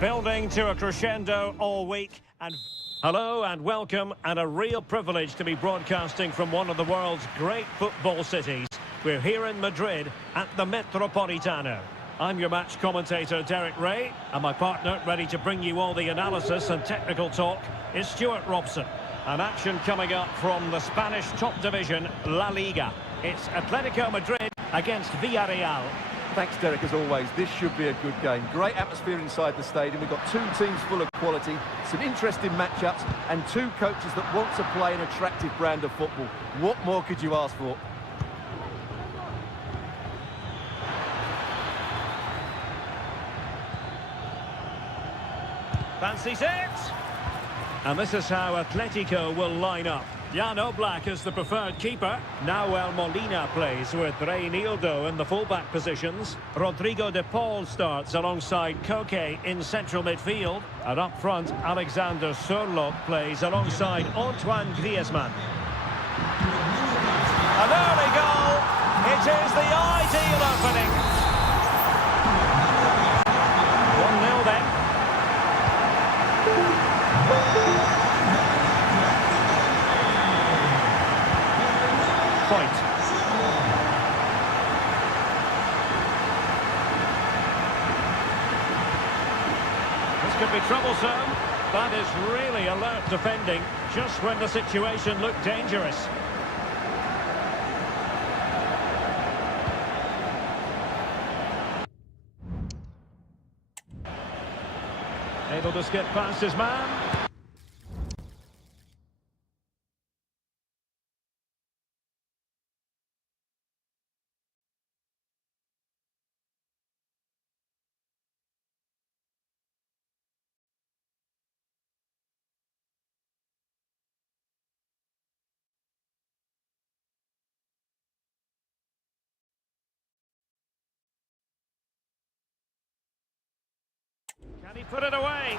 Building to a crescendo all week. And hello and welcome, and a real privilege to be broadcasting from one of the world's great football cities. We're here in Madrid at the Metropolitano. I'm your match commentator, Derek Ray, and my partner, ready to bring you all the analysis and technical talk, is Stuart Robson. An action coming up from the Spanish top division, La Liga. It's Atletico Madrid against Villarreal. Thanks, Derek, as always. This should be a good game. Great atmosphere inside the stadium. We've got two teams full of quality, some interesting matchups, and two coaches that want to play an attractive brand of football. What more could you ask for? Fancies it! And this is how Atletico will line up. Jan Oblak is the preferred keeper. Nahuel Molina plays with Reinildo in the fullback positions. Rodrigo de Paul starts alongside Koke in central midfield. And up front, Alexander Sørloth plays alongside Antoine Griezmann. An early goal! It is the ideal opening. 1-0 then. Point. This could be troublesome. That is really alert defending, just when the situation looked dangerous. Able to skip past his man. Can he put it away?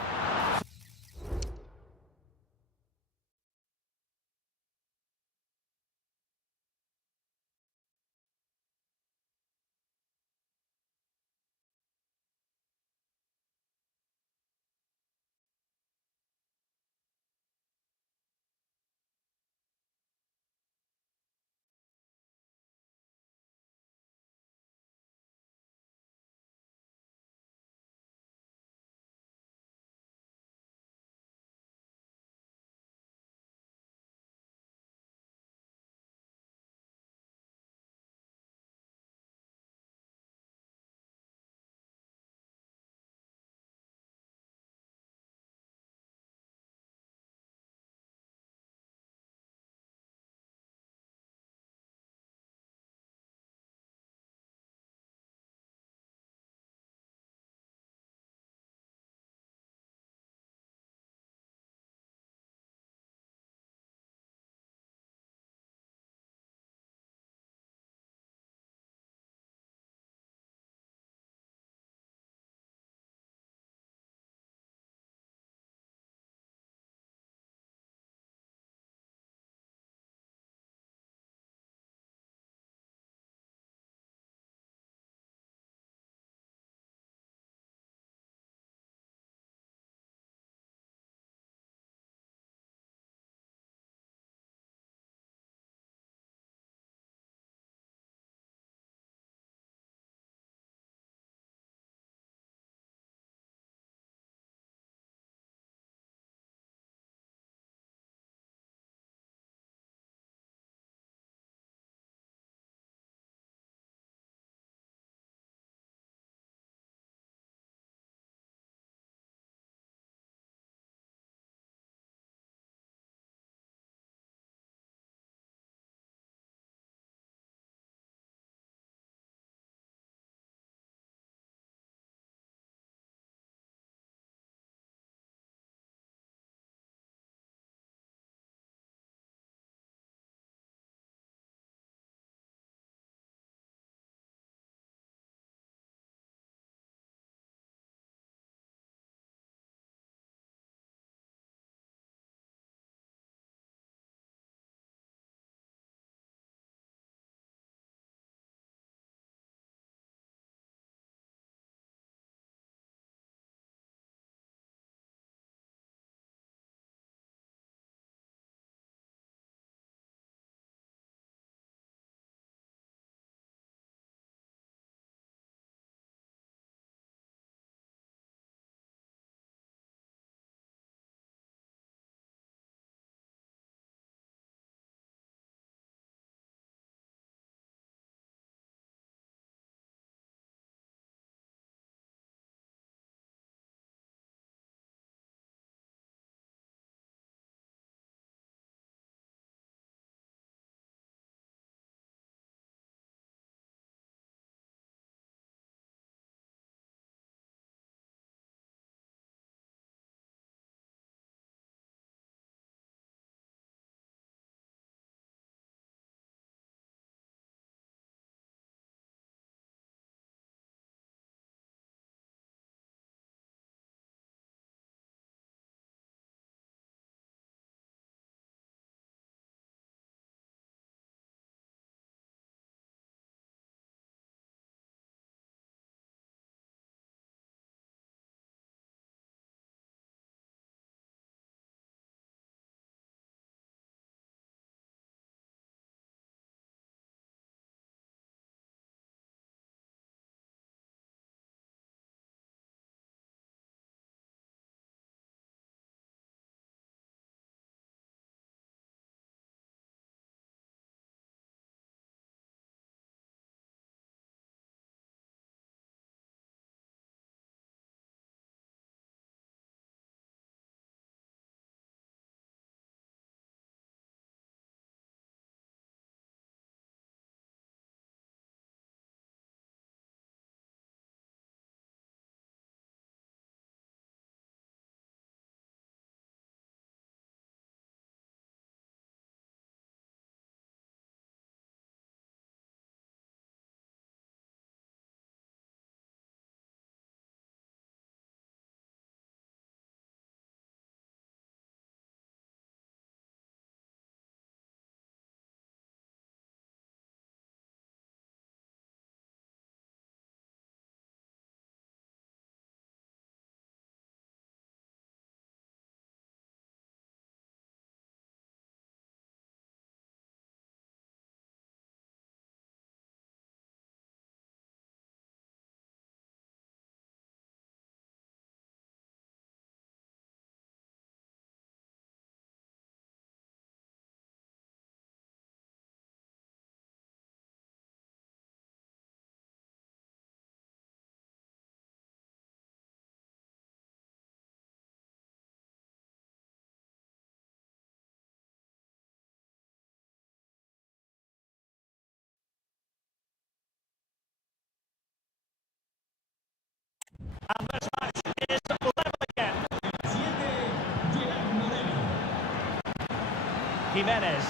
Jimenez.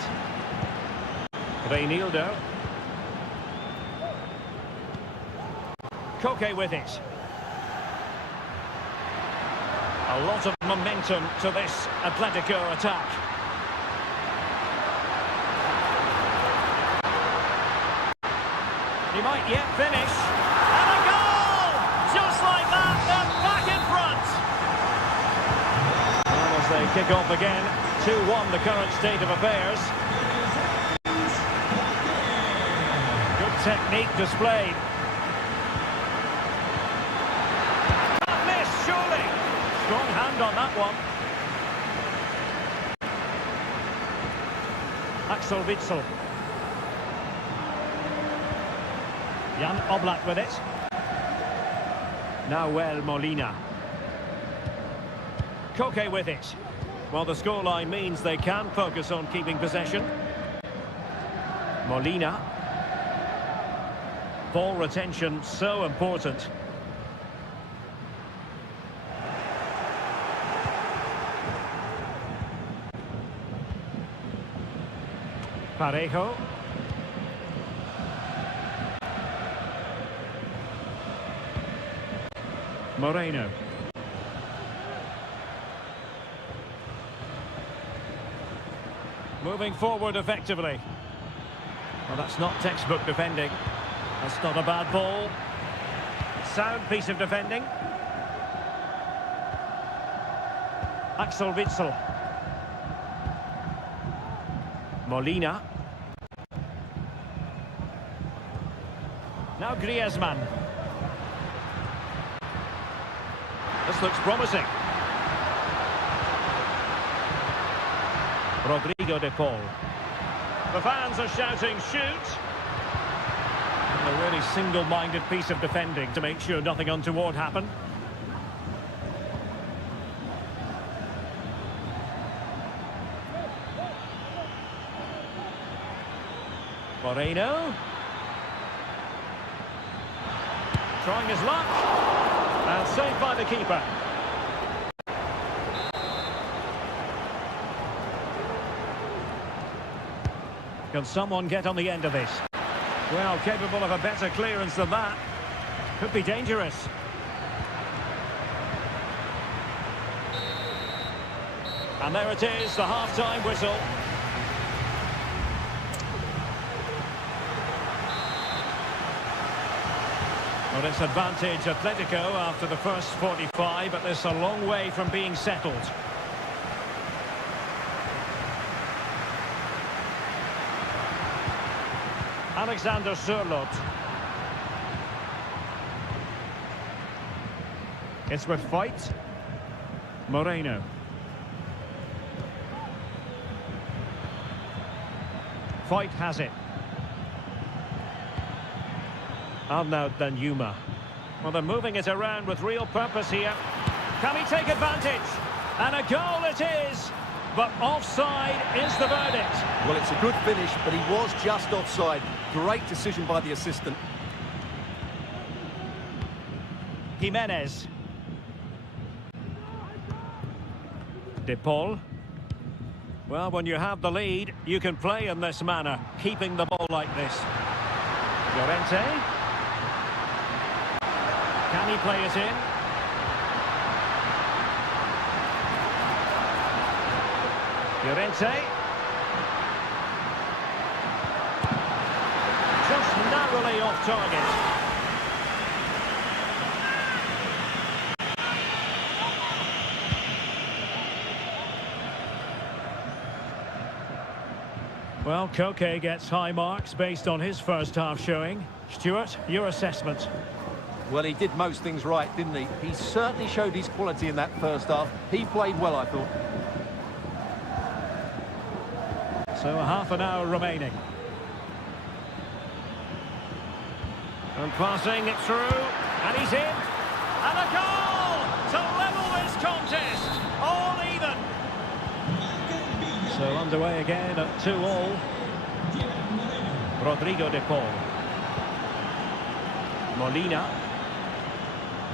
Reinildo. Koke with it. A lot of momentum to this Atletico attack. He might yet finish. And a goal! Just like that, they're back in front. And as they kick off again, 2-1 the current state of affairs. Good technique displayed. Can't miss, surely. Strong hand on that one. Axel Witsel. Jan Oblak with it. Nahuel Molina. Koke with it. Well, the scoreline means they can focus on keeping possession. Molina. Ball retention so important. Parejo. Moreno. Moving forward effectively. Well, that's not textbook defending. That's not a bad ball. Sound piece of defending. Axel Witsel. Molina. Now Griezmann. This looks promising. Rodrigo de Paul. The fans are shouting, shoot! And a really single-minded piece of defending to make sure nothing untoward happened. Moreno. Trying his luck. And saved by the keeper. Can someone get on the end of this? Well, capable of a better clearance than that. Could be dangerous. And there it is, the half-time whistle. Well, it's advantage Atletico after the first 45, but there's a long way from being settled. Alexander Sørloth. It's with Fight. Moreno. Fight has it. Arnaud Danjuma. Well, they're moving it around with real purpose here. Can he take advantage? And a goal it is! But offside is the verdict. Well, it's a good finish, but he was just offside. Great decision by the assistant. Jimenez. De Paul. Well, when you have the lead, you can play in this manner, keeping the ball like this. Llorente. Can he play it in? Llorente. Just narrowly off target. Well, Koke gets high marks based on his first half showing. Stuart, your assessment? Well, he did most things right, didn't he? He certainly showed his quality in that first half. He played well, I thought. So half an hour remaining. And passing it through, and he's in. And a goal to level this contest. All even. So underway again at 2-2. Rodrigo de Paul. Molina.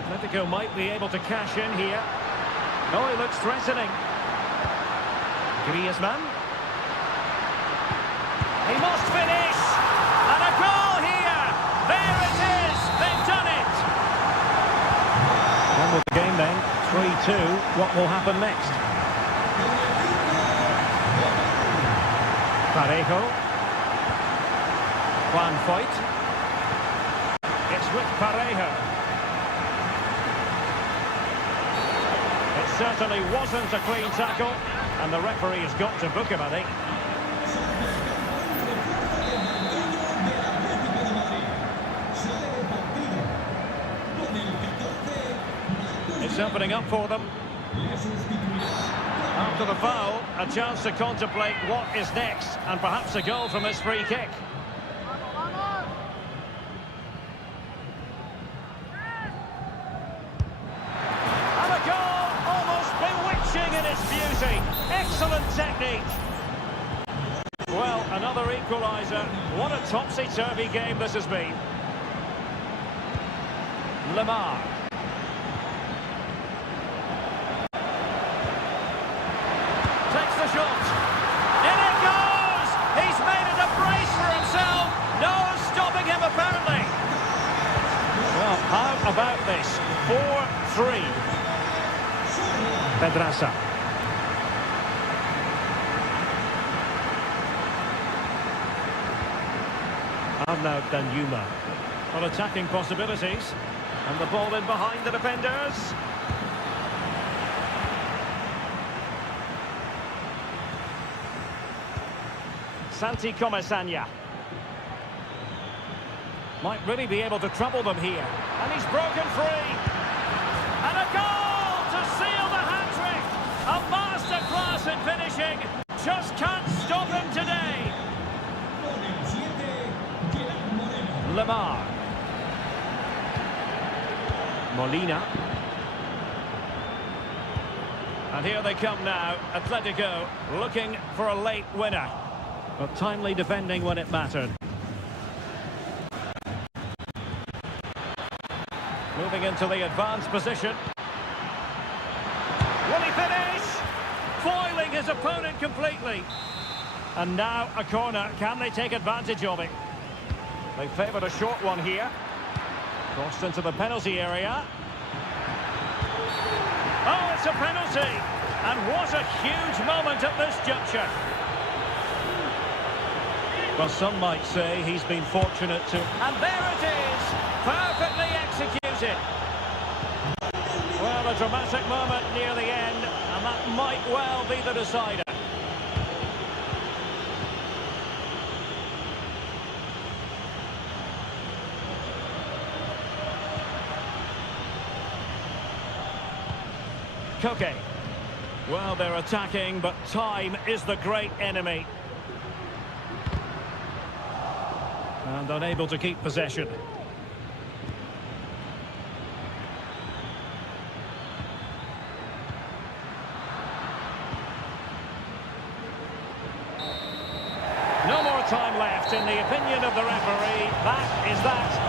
Atletico might be able to cash in here. Oh, he looks threatening. Griezmann. must finish. And a goal here. There it is. They've done it. On with the game then. 3-2. What will happen next? Parejo. Juan Foyt. It's with Parejo. It certainly wasn't a clean tackle, and the referee has got to book him, I think. It's opening up for them. After the foul, a chance to contemplate what is next, and perhaps a goal from this free kick. And a goal, almost bewitching in its beauty. Excellent technique. Well, another equaliser. What a topsy-turvy game this has been. Lemar. Takes the shot. In it goes! He's made it a brace for himself. No stopping him, apparently. Well, how about this? 4-3. Pedraza. Arnaud Danjuma. On attacking possibilities. And the ball in behind the defenders. Santi Comesaña. Might really be able to trouble them here. And he's broken free. And a goal to seal the hat-trick. A masterclass in finishing. Just can't stop him today. Lemar. Molina. And here they come now. Atletico looking for a late winner. But timely defending when it mattered. Moving into the advanced position. Will he finish? Foiling his opponent completely. And now a corner. Can they take advantage of it? They favoured a short one here. Crossed into the penalty area. Oh, it's a penalty. And what a huge moment at this juncture. Well, some might say he's been fortunate to... And there it is! Perfectly executed! Well, a dramatic moment near the end, and that might well be the decider. Koke. Well, they're attacking, but time is the great enemy. And unable to keep possession. No more time left. In the opinion of the referee, that is that.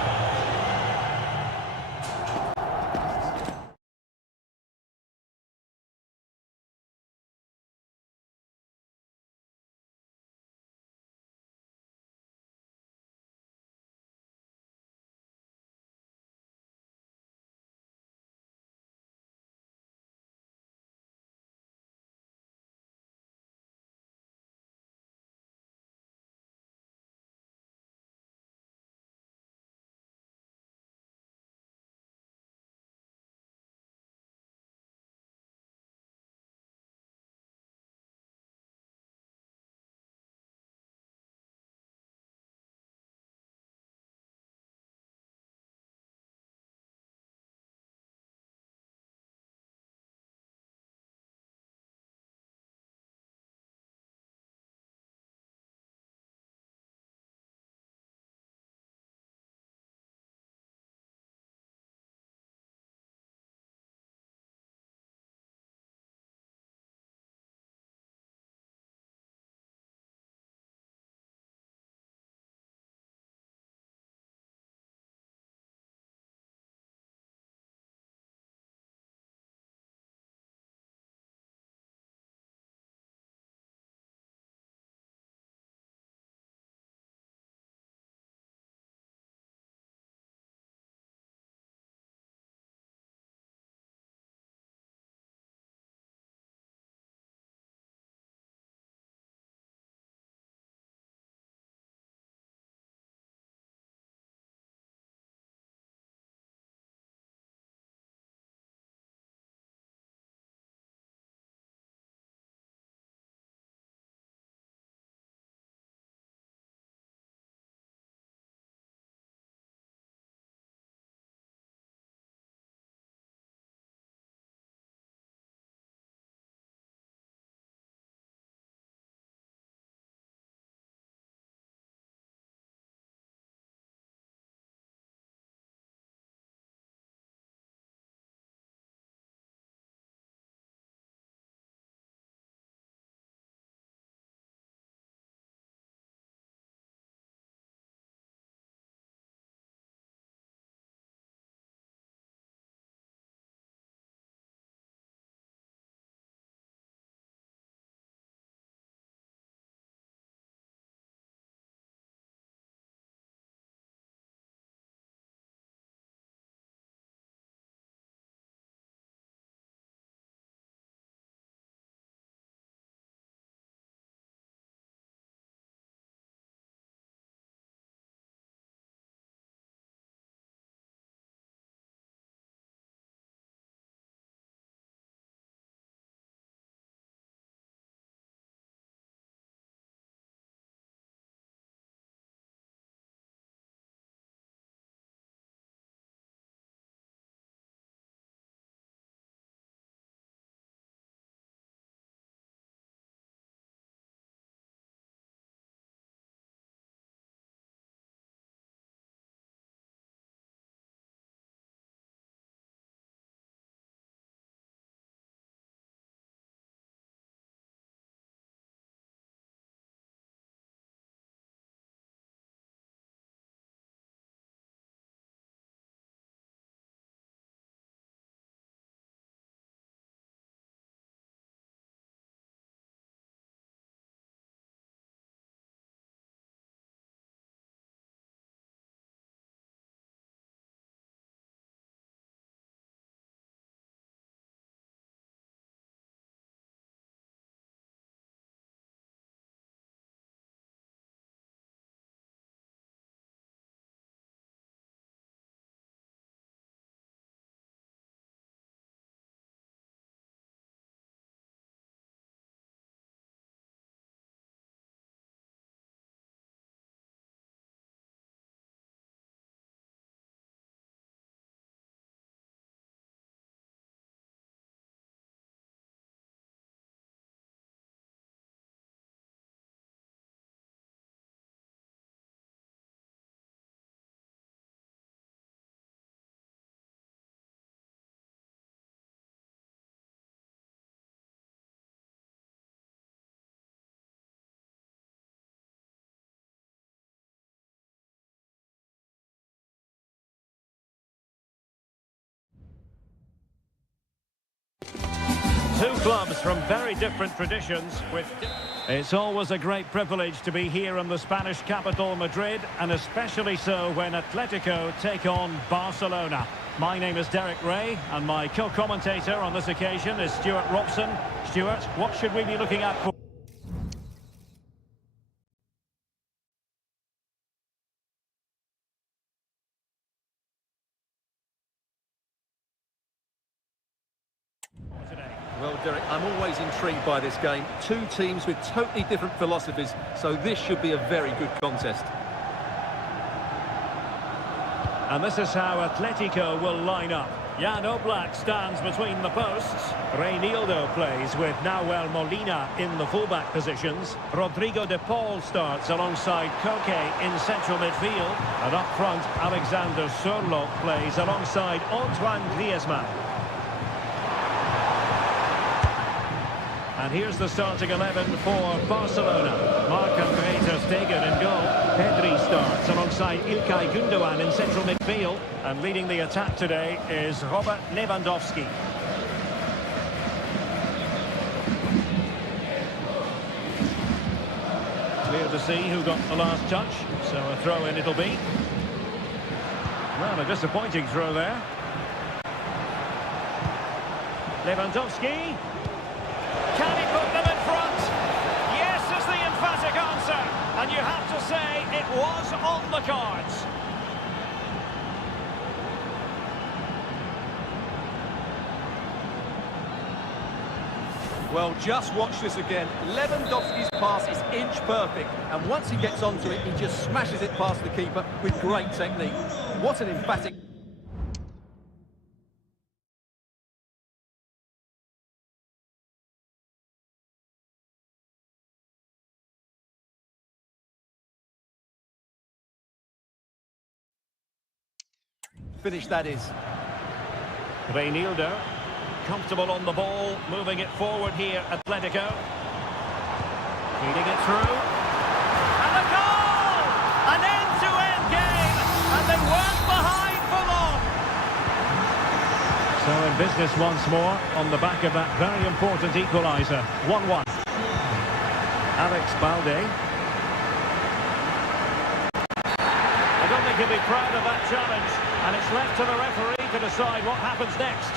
Two clubs from very different traditions with... It's always a great privilege to be here in the Spanish capital, Madrid, and especially so when Atletico take on Barcelona. My name is Derek Ray, and my co-commentator on this occasion is Stuart Robson. Stuart, what should we be looking at for today? Well, Derek, I'm always intrigued by this game. Two teams with totally different philosophies, so this should be a very good contest. And this is how Atletico will line up. Jan Oblak stands between the posts. Reinildo plays with Nahuel Molina in the fullback positions. Rodrigo de Paul starts alongside Koke in central midfield. And up front, Alexander Sørloth plays alongside Antoine Griezmann. And here's the starting 11 for Barcelona. Marc-André ter Stegen in goal. Pedri starts alongside Ilkay Gundogan in central midfield. And leading the attack today is Robert Lewandowski. Clear to see who got the last touch. So a throw-in it'll be. Well, a disappointing throw there. Lewandowski. Can he put them in front? Yes is the emphatic answer. And you have to say it was on the cards. Well, just watch this again. Lewandowski's pass is inch perfect, and once he gets onto it, he just smashes it past the keeper with great technique. What an emphatic... finish that is. Reinildo, comfortable on the ball, moving it forward here, Atletico. Feeding it through. And a goal! An end-to-end game, and they weren't behind for long. So in business once more, on the back of that very important equaliser. 1-1. Alex Balde. I don't think he'll be proud of that challenge, and it's left to the referee to decide what happens next.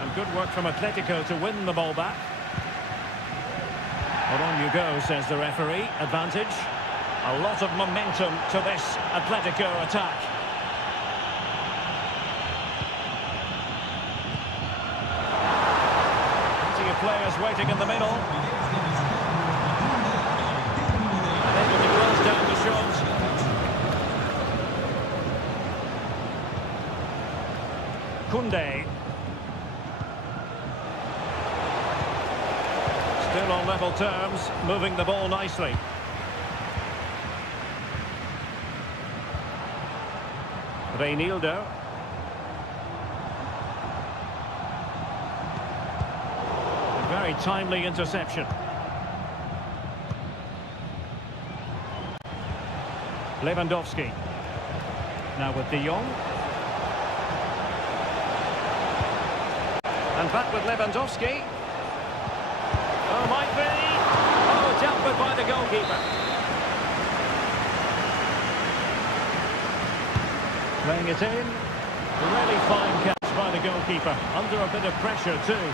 And good work from Atletico to win the ball back. Well, on you go, says the referee. Advantage. A lot of momentum to this Atletico attack. Players waiting in the middle. And able to close down the shots. Koundé. Still on level terms, moving the ball nicely. Reinildo. Very timely interception. Lewandowski. Now with De Jong. And back with Lewandowski. Oh, might be. Oh, dealt with by the goalkeeper. Playing it in. Really fine catch by the goalkeeper. Under a bit of pressure too.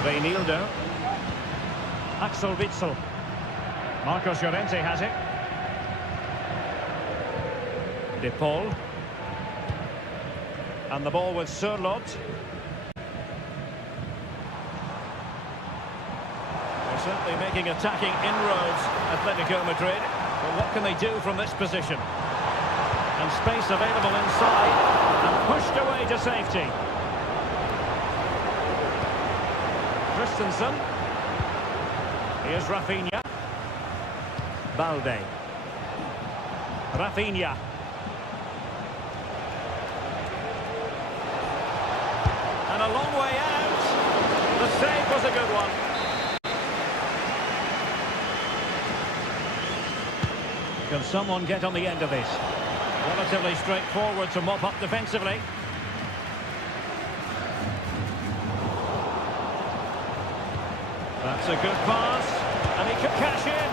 Reinildo. Axel Witsel. Marcos Llorente has it. De Paul. And the ball with Sørloth. They're certainly making attacking inroads, Atletico Madrid. But what can they do from this position? And space available inside. And pushed away to safety. Christensen. Here's Rafinha. Balde. Rafinha. And And a long way out. The save was a good one. Can someone get on the end of this? Relatively straightforward to mop up defensively. That's a good pass, and he could cash in.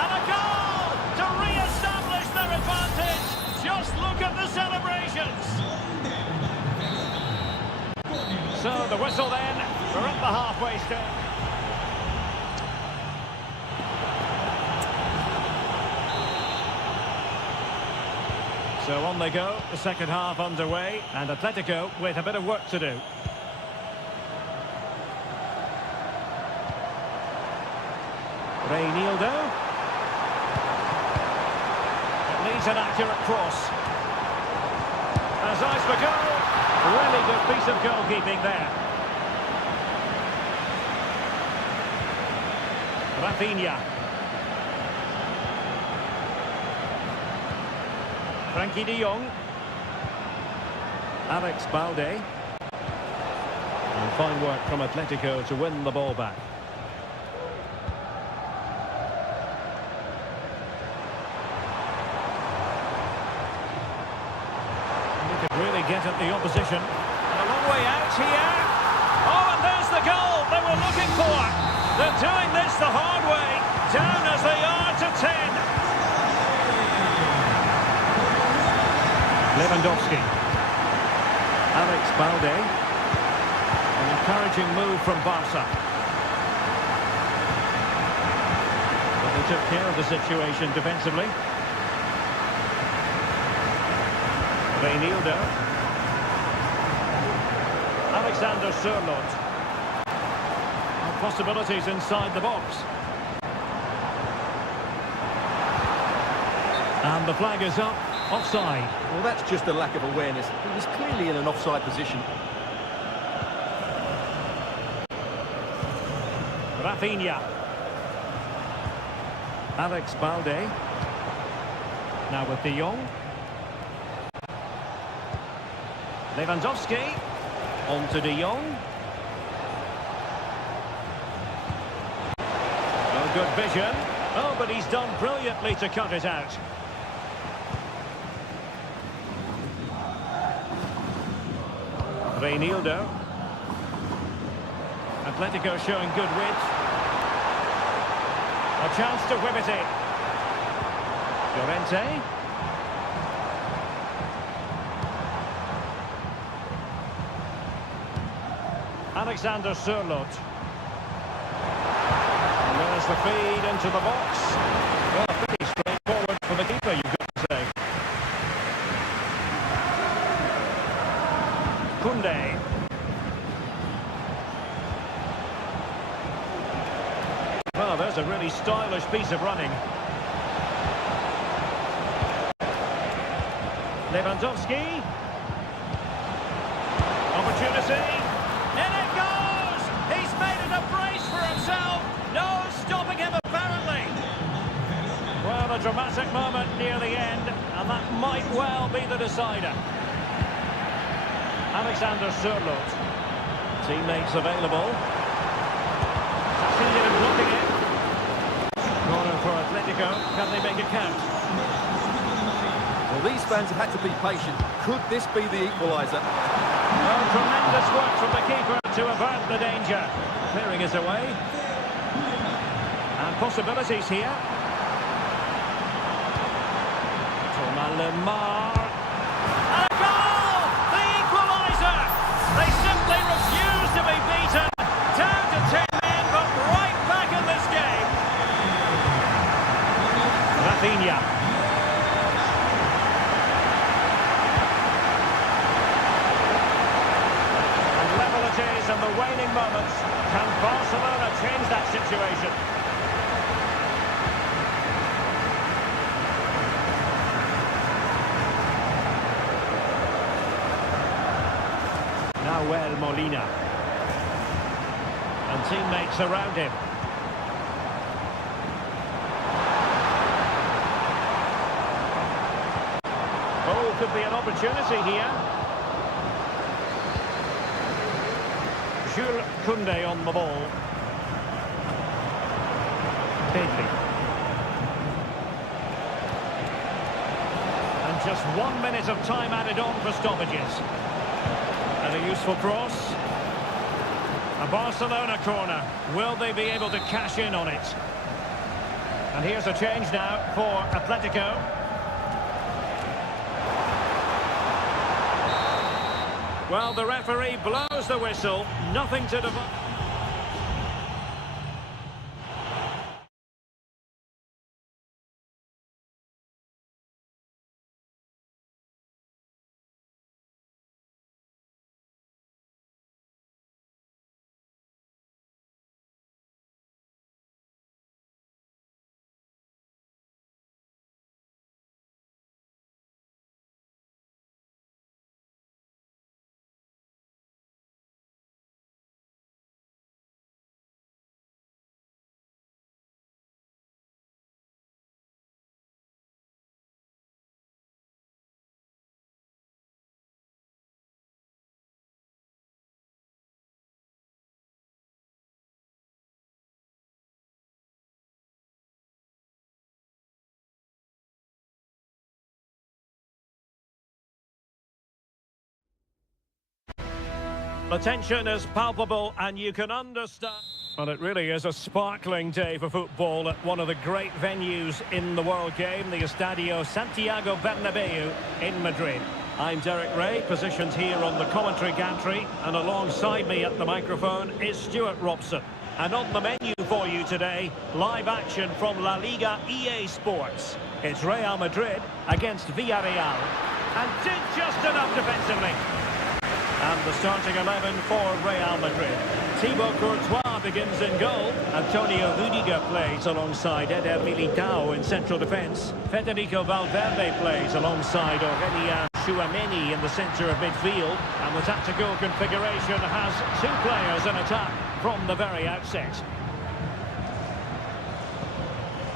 And a goal to re-establish their advantage. Just look at the celebrations. So the whistle then, we're at the halfway stage. So on they go, the second half underway, and Atletico with a bit of work to do. Reinildo. It needs an accurate cross. As eyes for goal. Really good piece of goalkeeping there. Rafinha. Frankie de Jong. Alex Balde. And fine work from Atletico to win the ball back. Really get at the opposition. And a long way out here. Oh, and there's the goal they were looking for. They're doing this the hard way. Down as they are to 10. Lewandowski. Alex Balde. An encouraging move from Barca. But they took care of the situation defensively. Reinildo. Alexander Sørloth. Possibilities inside the box. And the flag is up. Offside. Well, that's just a lack of awareness. He was clearly in an offside position. Rafinha. Alex Balde. Now with de Jong. Lewandowski, on to de Jong. Oh, good vision. Oh, but he's done brilliantly to cut it out. Reinildo. Atletico showing good width. A chance to whip it in. Llorente. Alexander Sørloth. And there's the feed into the box. Well, pretty straightforward for the keeper, you've got to say. Koundé. Well, there's a really stylish piece of running. Lewandowski. Opportunity. In it goes! He's made it a brace for himself. No stopping him, apparently. Well, a dramatic moment near the end, and that might well be the decider. Alexander Sørloth. Teammates available. Succeeded in blocking it. Corner for Atletico. Can they make it count? Well, these fans have had to be patient. Could this be the equaliser? Oh, tremendous work from the keeper to avert the danger. Clearing us away. And possibilities here. Thomas Lemar. And a goal! The equaliser! They simply refuse to be beaten. Down to 10 men, but right back in this game. Rafinha. And the waning moments. Can Barcelona change that situation? Nahuel Molina. And teammates around him. Oh, could be an opportunity here. Jules Koundé on the ball. Pedri. And just 1 minute of time added on for stoppages. And a useful cross. A Barcelona corner. Will they be able to cash in on it? And here's a change now for Atletico. Well, the referee blows the whistle. Nothing to divide. The tension is palpable and you can understand. Well, it really is a sparkling day for football at one of the great venues in the world game, the Estadio Santiago Bernabeu in Madrid. I'm Derek Ray, positioned here on the commentary gantry, and alongside me at the microphone is Stuart Robson. And on the menu for you today, live action from La Liga EA Sports. It's Real Madrid against Villarreal. And did just enough defensively. And the starting 11 for Real Madrid. Thibaut Courtois begins in goal. Antonio Rudiger plays alongside Eder Militao in central defence. Federico Valverde plays alongside Aurelien Tchouameni in the centre of midfield. And the tactical configuration has two players in attack from the very outset.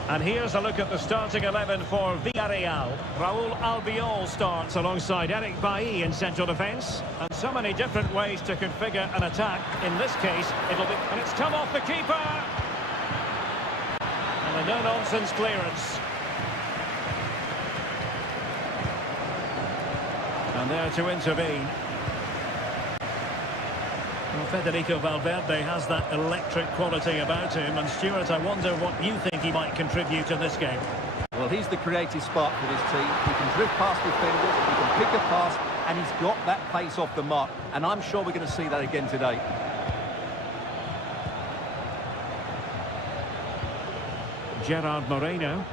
And here's a look at the starting 11 for Villarreal. Raúl Albiol starts alongside Eric Bailly in central defence. And so many different ways to configure an attack. In this case, it'll be... And it's come off the keeper! And a no-nonsense clearance. And there to intervene. Well, Federico Valverde has that electric quality about him, and Stuart, I wonder what you think he might contribute in this game. Well, he's the creative spark for this team. He can drift past defenders, he can pick a pass, and he's got that pace off the mark, and I'm sure we're going to see that again today. Gerard Moreno.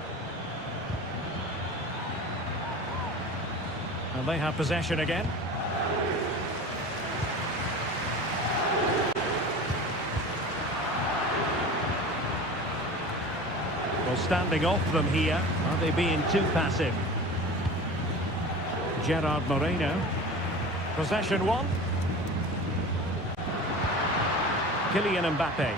And they have possession again. Well, standing off them here. Are they being too passive? Gerard Moreno. Possession one. Kylian Mbappe.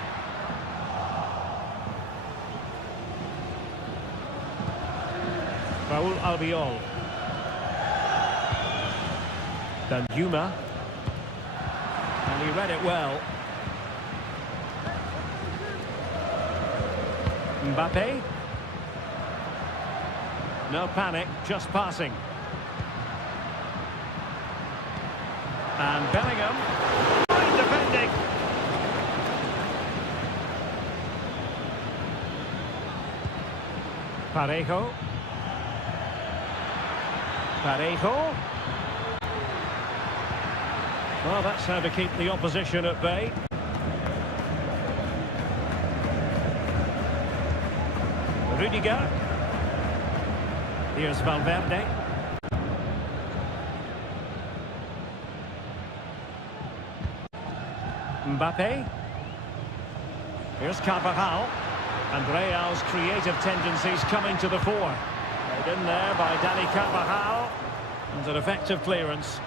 Raúl Albiol. Danjuma. And he read it well. Mbappe. No panic, just passing. And Bellingham. Fine defending. Parejo. Parejo. Well, that's how to keep the opposition at bay. Rudiger. Here's Valverde. Mbappe. Here's Carvajal. And Real's creative tendencies coming to the fore. Played in there by Dani Carvajal. And an effective clearance.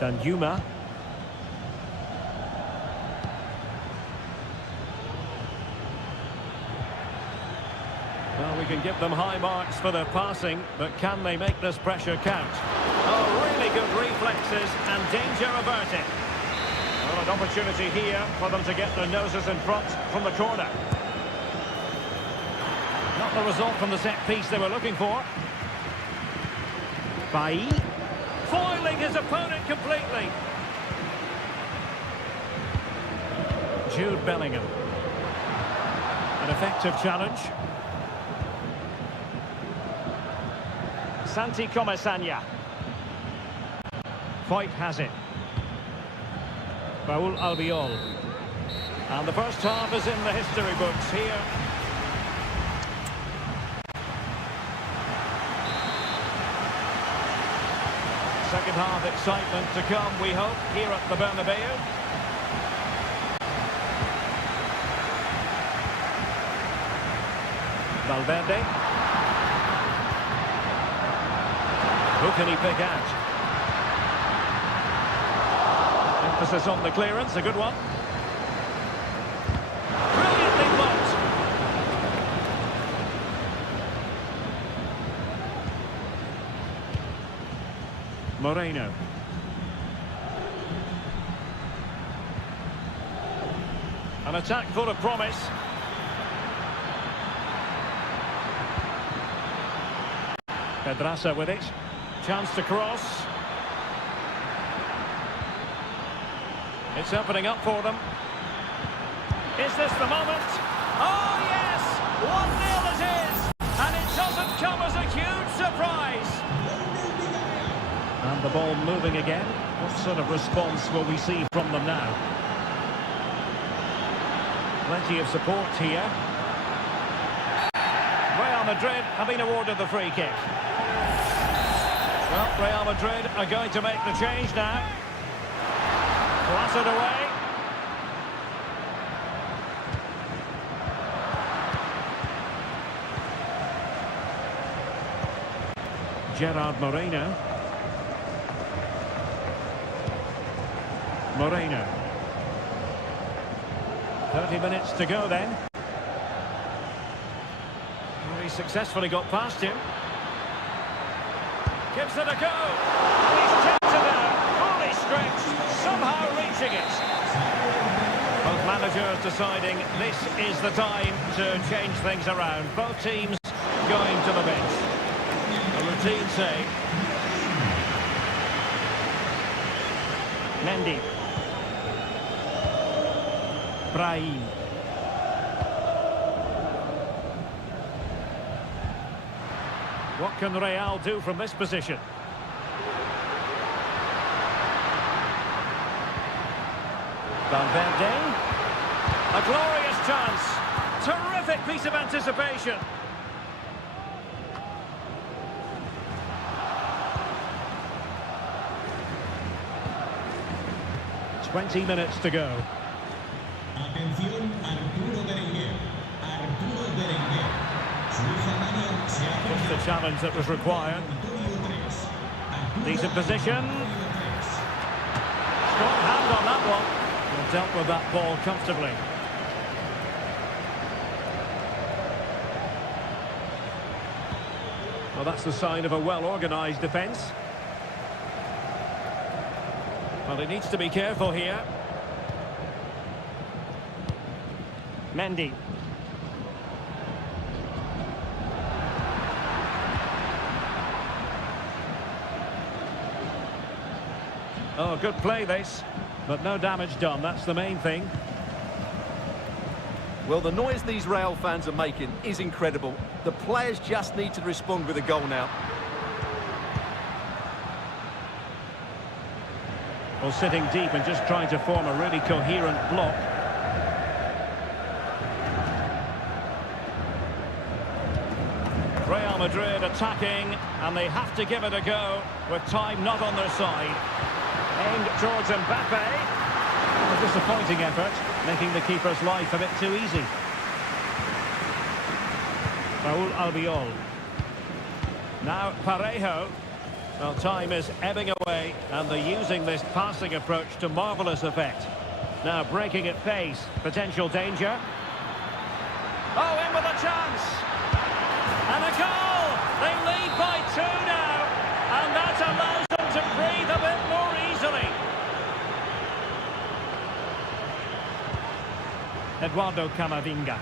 Danjuma. can give them high marks for their passing, but can they make this pressure count? Oh, really good reflexes and danger averted. Well, an opportunity here for them to get their noses in front from the corner. Not the result from the set piece they were looking for. Bai, foiling his opponent completely. Jude Bellingham. An effective challenge. Santi Comesaña. Foyt has it. Raul Albiol. And the first half is in the history books here. Second half excitement to come, we hope, here at the Bernabeu. Valverde. Who can he pick out? Emphasis on the clearance, a good one. Brilliantly blocked. Moreno. An attack full of promise. Pedraza with it. Chance to cross. It's opening up for them. Is this the moment? Oh, yes! 1-0 it is! And it doesn't come as a huge surprise. And the ball moving again. What sort of response will we see from them now? Plenty of support here. Real Madrid have been awarded the free kick. Well, Real Madrid are going to make the change now. Clattered away. Gerard Moreno. Moreno. 30 minutes to go then. Well, he successfully got past him. Gives it a go. And he's tipped it out. Fully stretched. Somehow reaching it. Both managers deciding this is the time to change things around. Both teams going to the bench. A routine save. Mendy. Brahim. What can Real do from this position? Valverde. A glorious chance. Terrific piece of anticipation. "20 minutes to go. Atención, Arturo Berenguer. Arturo Berenguer. Just the challenge that was required. Decent position. Strong hand on that one. Well, dealt with that ball comfortably. Well, that's the sign of a well-organised defence. Well, he needs to be careful here. Mendy. Oh, good play this, but no damage done. That's the main thing. Well, the noise these Real fans are making is incredible. The players just need to respond with a goal now. Well, sitting deep and just trying to form a really coherent block. Real Madrid attacking, and they have to give it a go with time not on their side. Aimed towards Mbappe. A disappointing effort, making the keeper's life a bit too easy. Raul Albiol. Now Parejo. Well, time is ebbing away, and they're using this passing approach to marvellous effect. Now breaking at pace, potential danger. Oh, in with a chance! goal! They lead by 2 now, and that allows them to breathe a bit more easily. Eduardo Camavinga.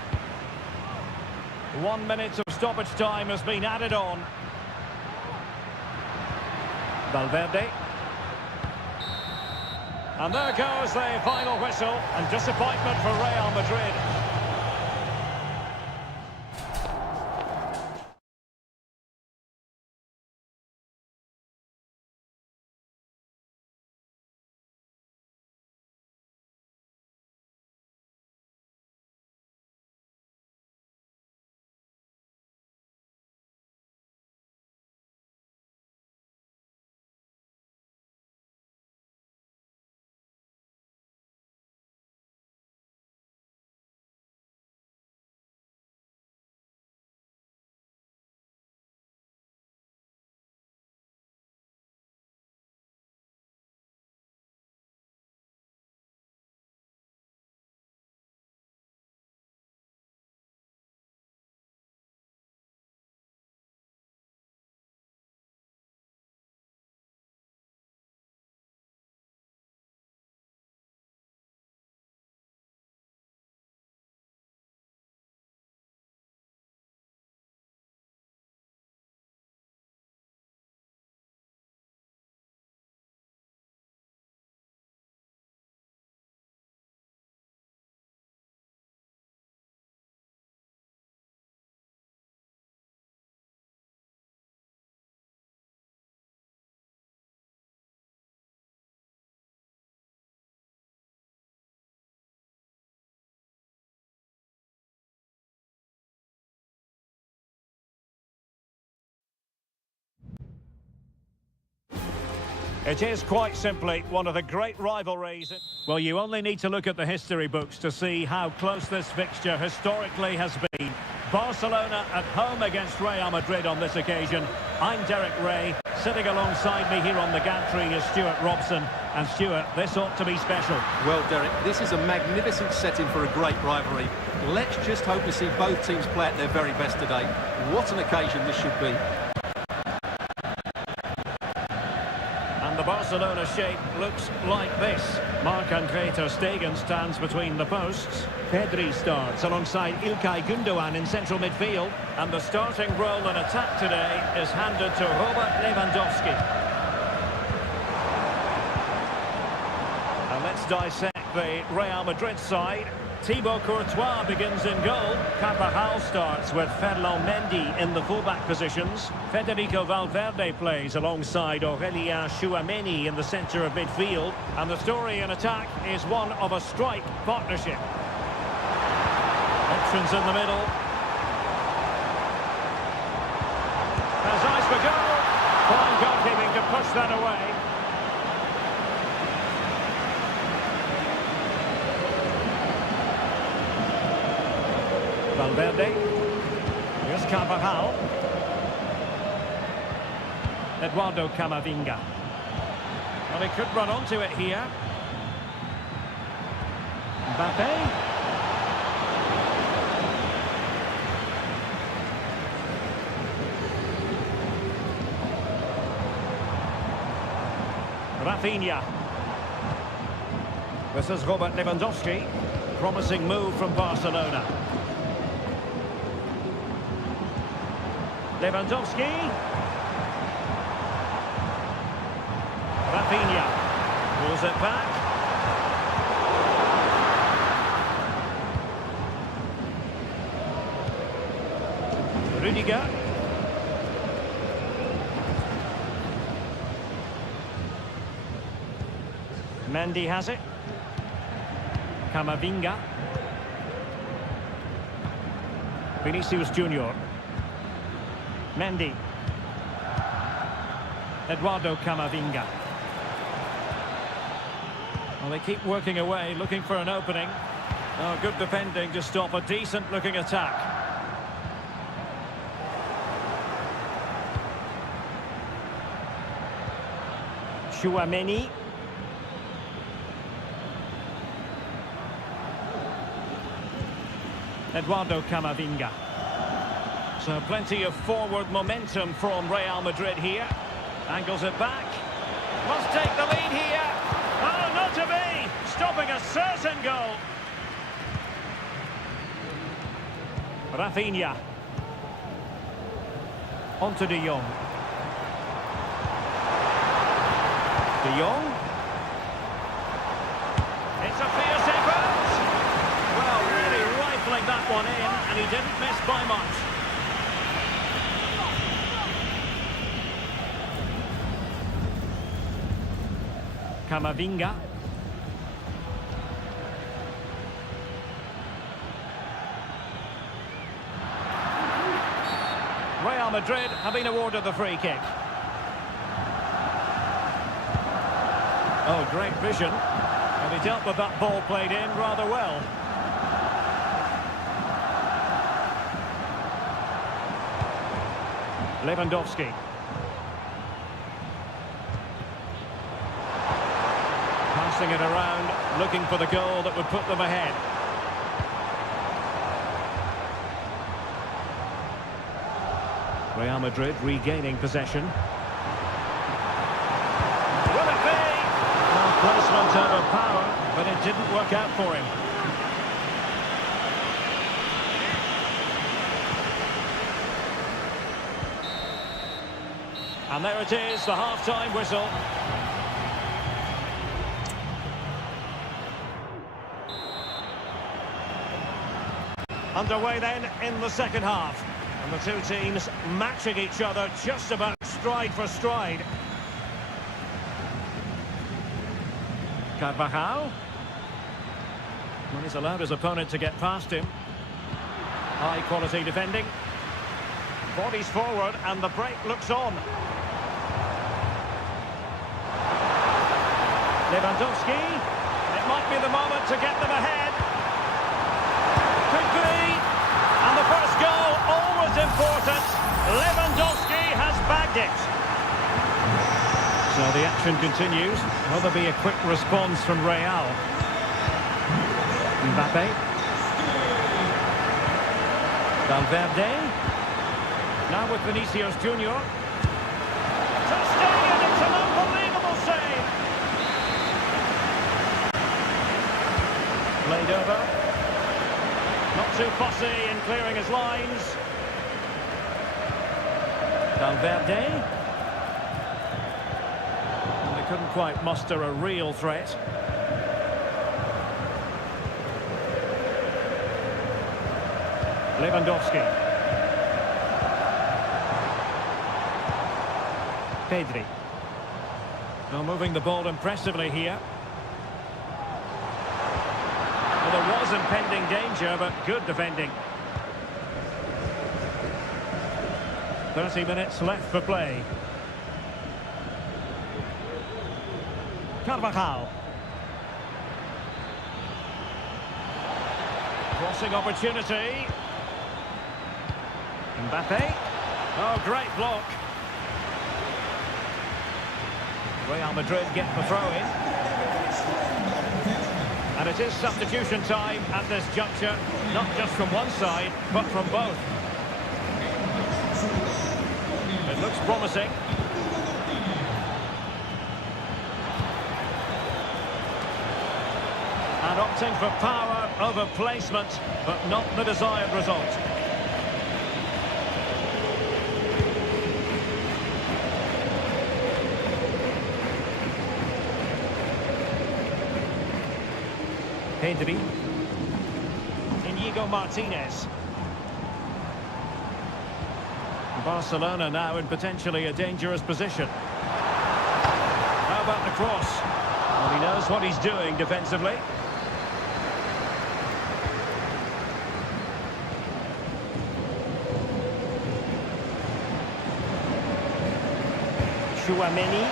1 minute of stoppage time has been added on. Valverde. And there goes the final whistle, and disappointment for Real Madrid. It is quite simply one of the great rivalries. Well, you only need to look at the history books to see how close this fixture historically has been. Barcelona at home against Real Madrid on this occasion. I'm Derek Ray. Sitting alongside me here on the gantry is Stuart Robson. And Stuart, this ought to be special. Well, Derek, this is a magnificent setting for a great rivalry. Let's just hope to see both teams play at their very best today. What an occasion this should be. The Barcelona shape looks like this. Marc-Andre ter Stegen stands between the posts. Pedri starts alongside İlkay Gündoğan in central midfield. And the starting role in attack today is handed to Robert Lewandowski. And let's dissect the Real Madrid side. Thibaut Courtois begins in goal. Carvajal starts with Ferland Mendy in the fullback positions. Federico Valverde plays alongside Aurélien Tchouameni in the centre of midfield. And the story in attack is one of a strike partnership. Options in the middle. There's eyes for goal. Fine goalkeeping to push that away. Valverde. Here's Carvajal. Eduardo Camavinga. Well, he could run onto it here. Mbappe. Rafinha. This is Robert Lewandowski. Promising move from Barcelona. Lewandowski. Rafinha pulls it back. Rudiger. Mendy has it. Camavinga. Vinicius Junior. Mendy. Eduardo Camavinga. Well, they keep working away, looking for an opening. Oh, good defending to stop a decent-looking attack. Tchouameni. Eduardo Camavinga. So plenty of forward momentum from Real Madrid here. Angles it back. Must take the lead here. Oh, not to be. Stopping a certain goal. Rafinha. On to De Jong. De Jong. It's a fierce effort. Well, really rifling that one in, and he didn't miss by much. Camavinga. Real Madrid have been awarded the free kick. Oh, great vision. And he dealt with that ball played in rather well. Lewandowski. Passing it around, looking for the goal that would put them ahead. Real Madrid regaining possession. Will it be? Well, placement over power, but it didn't work out for him. And there it is, the half-time whistle. Underway then in the second half. And the two teams matching each other just about stride for stride. Carvajal. Well, he's allowed his opponent to get past him. High quality defending. Bodies forward and the break looks on. Lewandowski. It might be the moment to get them ahead. Could be. And the first goal, always important. Lewandowski has bagged it. So the action continues. Will there be a quick response from Real? Mbappe. Valverde. Now with Vinicius Junior. To stay, and it's an unbelievable save. Played over. Not too fussy in clearing his lines. Valverde. And they couldn't quite muster a real threat. Lewandowski. Pedri. Now moving the ball impressively here. Well, there was impending danger, but good defending. 30 minutes left for play. Carvajal. Crossing opportunity. Mbappe. Oh, great block. Real Madrid get the throw-in. And it is substitution time at this juncture, not just from one side, but from both. It looks promising. And opting for power over placement, but not the desired result. Pedri. Inigo Martinez. Barcelona now in potentially a dangerous position. How about the cross? Well, he knows what he's doing defensively. Chouameni.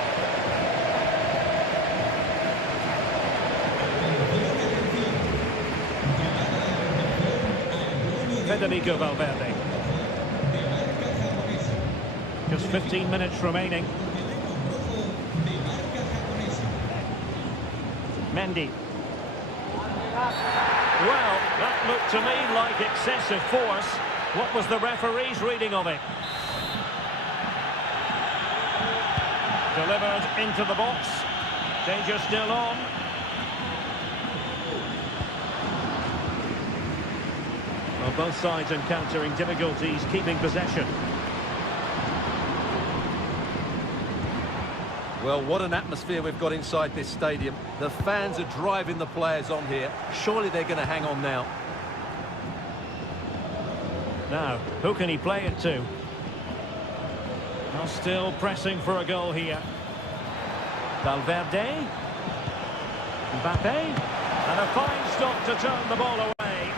Federico Valverde. Just 15 minutes remaining. Mendy. Well, that looked to me like excessive force. What was the referee's reading of it? Delivered into the box. Danger still on. Well, both sides encountering difficulties keeping possession. Well, what an atmosphere we've got inside this stadium. The fans are driving the players on here. Surely they're going to hang on now. Now, who can he play it to? Well, still pressing for a goal here. Valverde. Mbappe. And a fine stop to turn the ball away.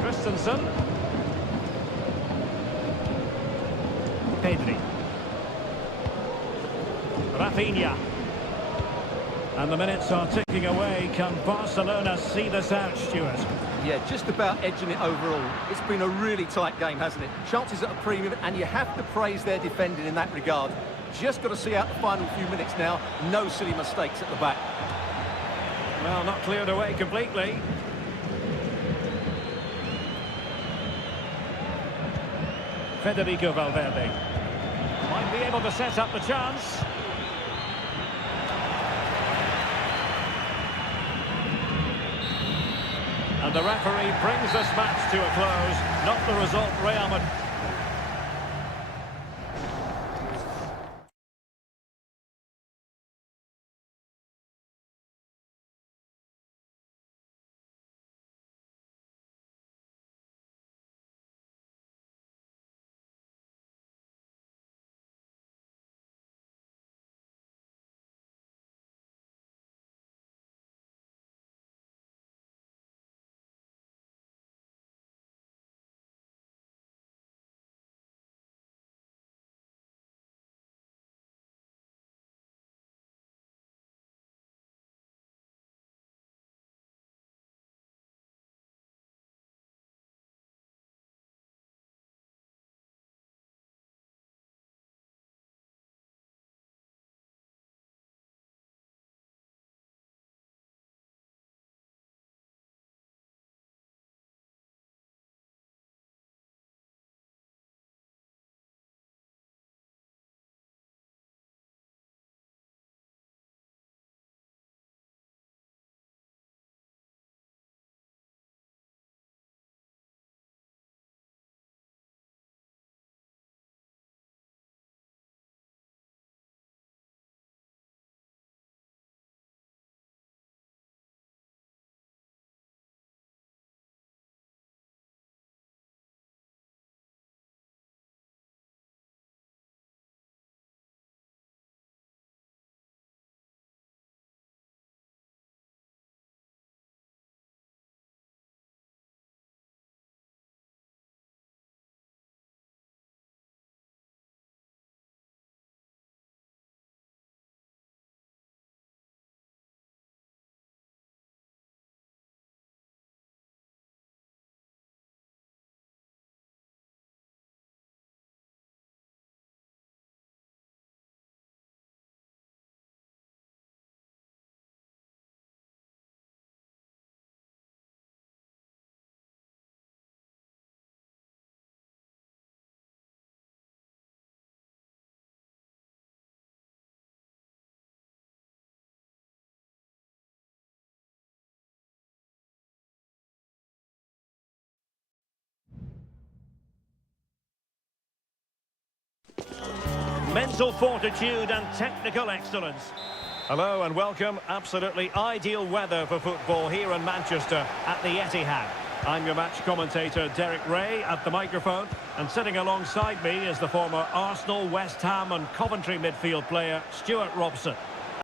Christensen. Pedri. Rafinha. And the minutes are ticking away. Can Barcelona see this out, Stuart? Yeah, just about edging it overall. It's been a really tight game, hasn't it? Chances at a premium, and you have to praise their defending in that regard. Just got to see out the final few minutes now. No silly mistakes at the back. Well, not cleared away completely. Federico Valverde might be able to set up the chance. And the referee brings this match to a close. Not the result Real Madrid. Mental fortitude and technical excellence. Hello and welcome. Absolutely ideal weather for football here in Manchester at the Etihad. I'm your match commentator Derek Ray at the microphone, and sitting alongside me is the former Arsenal, West Ham and Coventry midfield player Stuart Robson.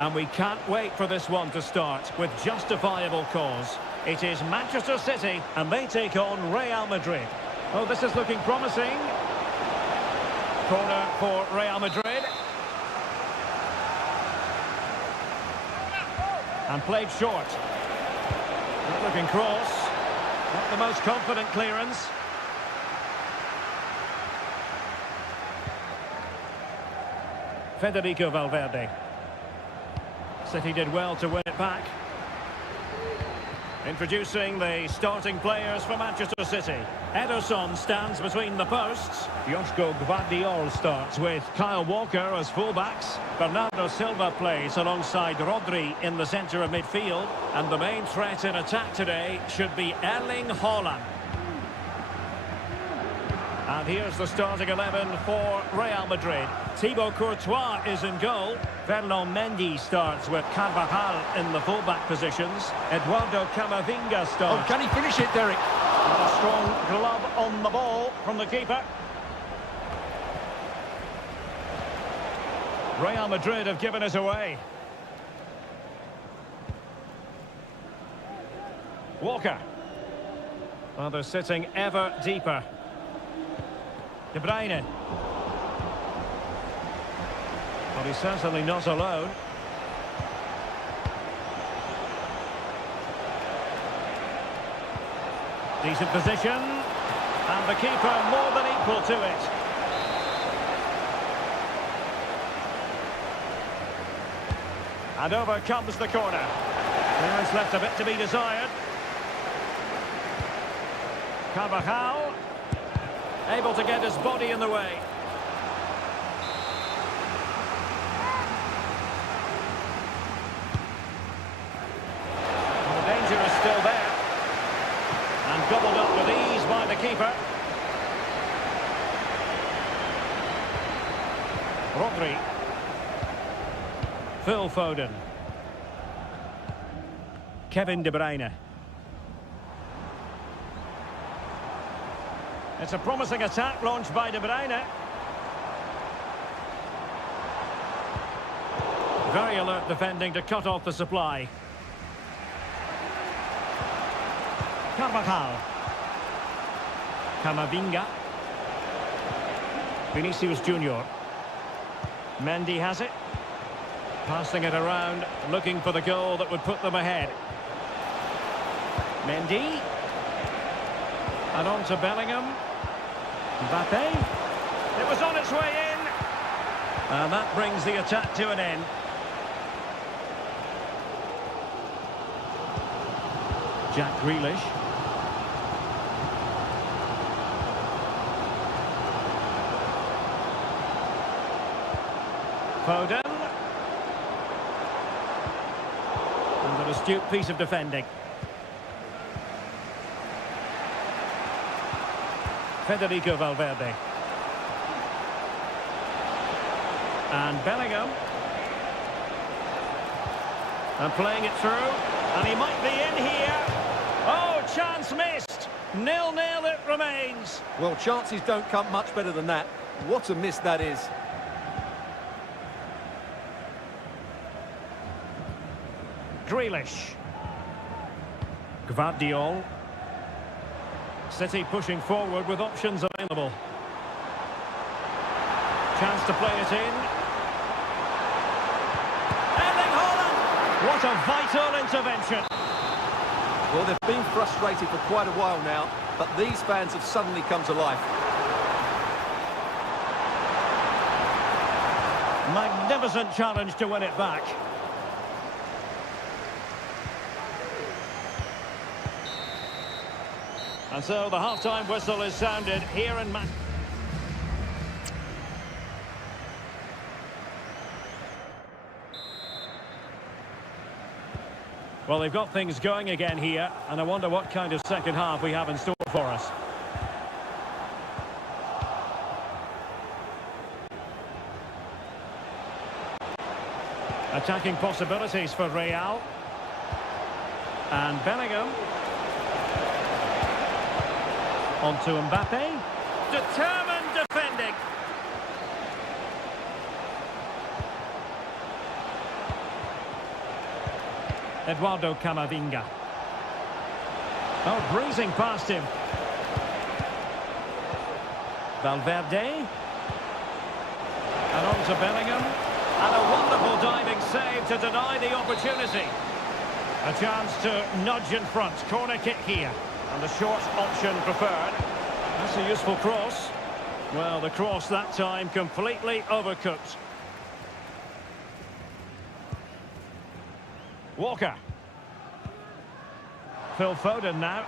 And we can't wait for this one to start with justifiable cause. It is Manchester City and they take on Real Madrid. Oh, this is looking promising. Corner for Real Madrid. And played short. Not looking cross. Not the most confident clearance. Federico Valverde. City did well to win it back. Introducing the starting players for Manchester City. Ederson stands between the posts. Joško Gvardiol starts with Kyle Walker as fullbacks. Bernardo Silva plays alongside Rodri in the centre of midfield. And the main threat in attack today should be Erling Haaland. And here's the starting 11 for Real Madrid. Thibaut Courtois is in goal. Ferland Mendy starts with Carvajal in the fullback positions. Eduardo Camavinga starts. Oh, can he finish it, Derek? And a strong glove on the ball from the keeper. Real Madrid have given it away. Walker. Well, they're sitting ever deeper. De Bruyne. Well, he's certainly not alone. Decent position. And the keeper more than equal to it. And over comes the corner. Clearance left a bit to be desired. Carvajal. Able to get his body in the way. The danger is still there. And gobbled up with ease by the keeper. Rodri. Phil Foden. Kevin De Bruyne. It's a promising attack launched by De Bruyne. Very alert defending to cut off the supply. Carvajal. Camavinga. Vinicius Junior. Mendy has it. Passing it around, looking for the goal that would put them ahead. Mendy. And on to Bellingham. Mbappe. It was on its way in. And that brings the attack to an end. Jack Grealish. Foden. And an astute piece of defending. Federico Valverde. And Bellingham. And playing it through. And he might be in here. Oh, chance missed. 0-0 it remains. Well, chances don't come much better than that. What a miss that is. Grealish. Gvardiol. City pushing forward with options available. Chance to play it in. Erling Haaland! What a vital intervention. Well, they've been frustrated for quite a while now, but these fans have suddenly come to life. Magnificent challenge to win it back. And so the half-time whistle is sounded here in Well, they've got things going again here, and I wonder what kind of second half we have in store for us. Attacking possibilities for Real. And Bellingham. On to Mbappe. Determined defending. Eduardo Camavinga. Oh, breezing past him. Valverde. And on to Bellingham. And a wonderful diving save to deny the opportunity. A chance to nudge in front. Corner kick here. And the short option preferred. That's a useful cross. Well, the cross that time completely overcooked. Walker. Phil Foden now.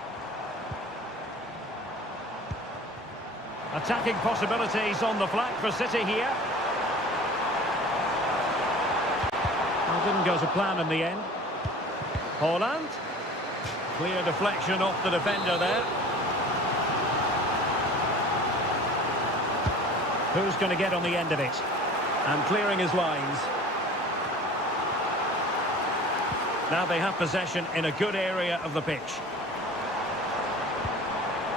Attacking possibilities on the flank for City here. Well, didn't go to plan in the end. Haaland. Clear deflection off the defender there. Who's going to get on the end of it? And clearing his lines. Now they have possession in a good area of the pitch.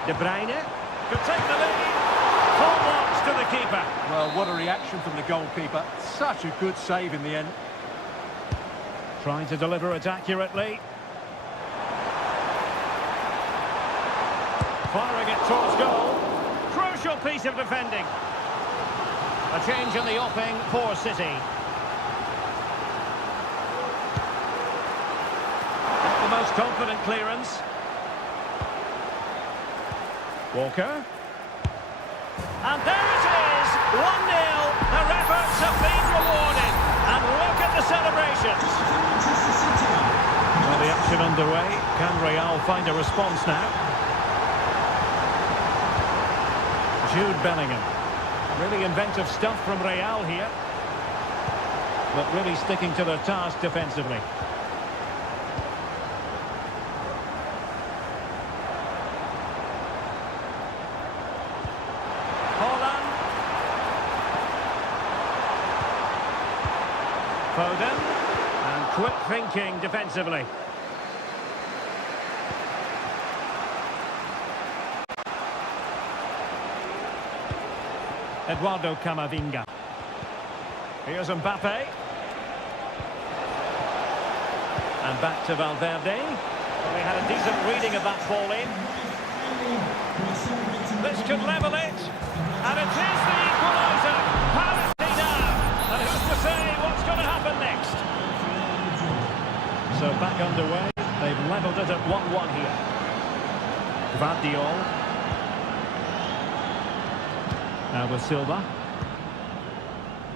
De Bruyne could take the lead. Full marks to the keeper. Well, what a reaction from the goalkeeper. Such a good save in the end. Trying to deliver it accurately. Firing it towards goal. Crucial piece of defending. A change in the offing for City. Not the most confident clearance. Walker. And there it is! 1-0. Their efforts have been rewarded. And look at the celebrations. Well, the action underway. Can Real find a response now? Jude Bellingham. Really inventive stuff from Real here. But really sticking to their task defensively. Haaland. Foden. And quick thinking defensively. Eduardo Camavinga. Here's Mbappe. And back to Valverde. Well, he had a decent reading of that ball in. This could level it. And it is the equaliser. Parity now. And who's to say what's going to happen next? So back underway. They've levelled it at 1-1 here. Gvardiol. Now with Silva.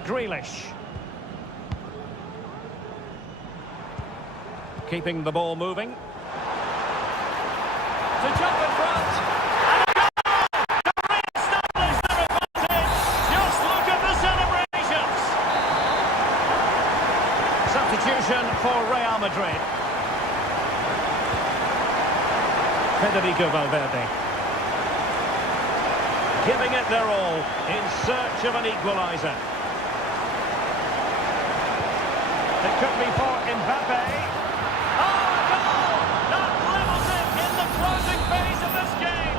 Grealish. Keeping the ball moving. To jump in front. And a goal! To re-establish their advantage. Just look at the celebrations. Substitution for Real Madrid. Federico Valverde. Giving it their all in search of an equaliser. It could be for Mbappe. Oh, a goal! That levels it in the closing phase of this game.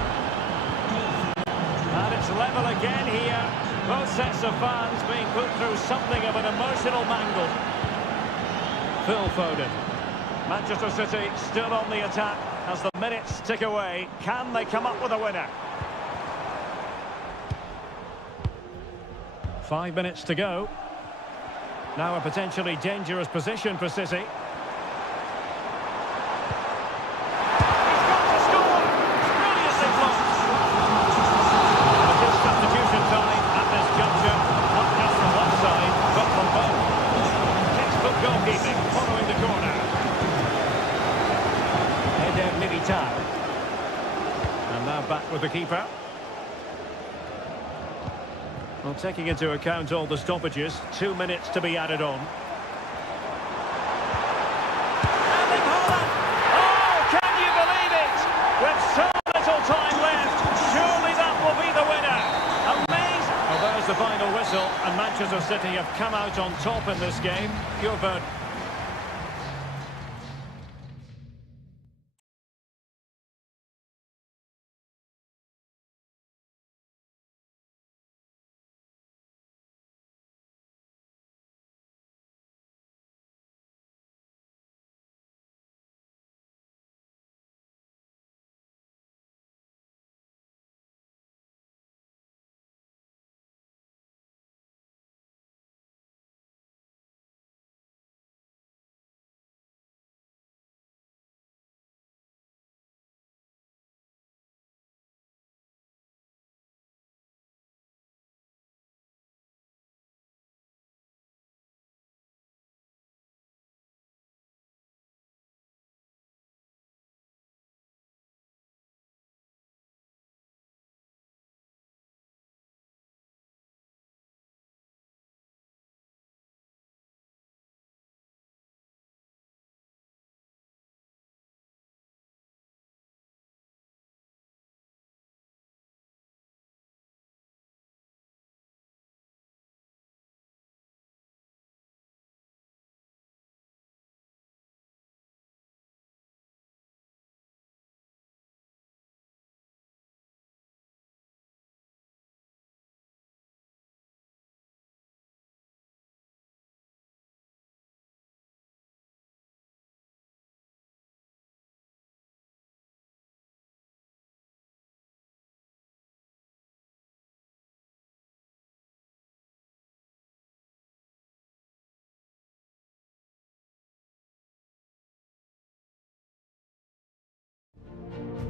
And it's level again here. Both sets of fans being put through something of an emotional mangle. Phil Foden. Manchester City still on the attack as the minutes tick away. Can they come up with a winner? 5 minutes to go. Now a potentially dangerous position for City. He's got to score! Brilliantly blocked! And it is substitution time at this juncture, not just from one side, but from both. Textbook goalkeeping following the corner. Eder Militao. And now back with the keeper. Well, taking into account all the stoppages, 2 minutes to be added on. Erling Haaland! Oh, can you believe it? With so little time left, surely that will be the winner. Amazing! Well, there's the final whistle, and Manchester City have come out on top in this game. Your verdict.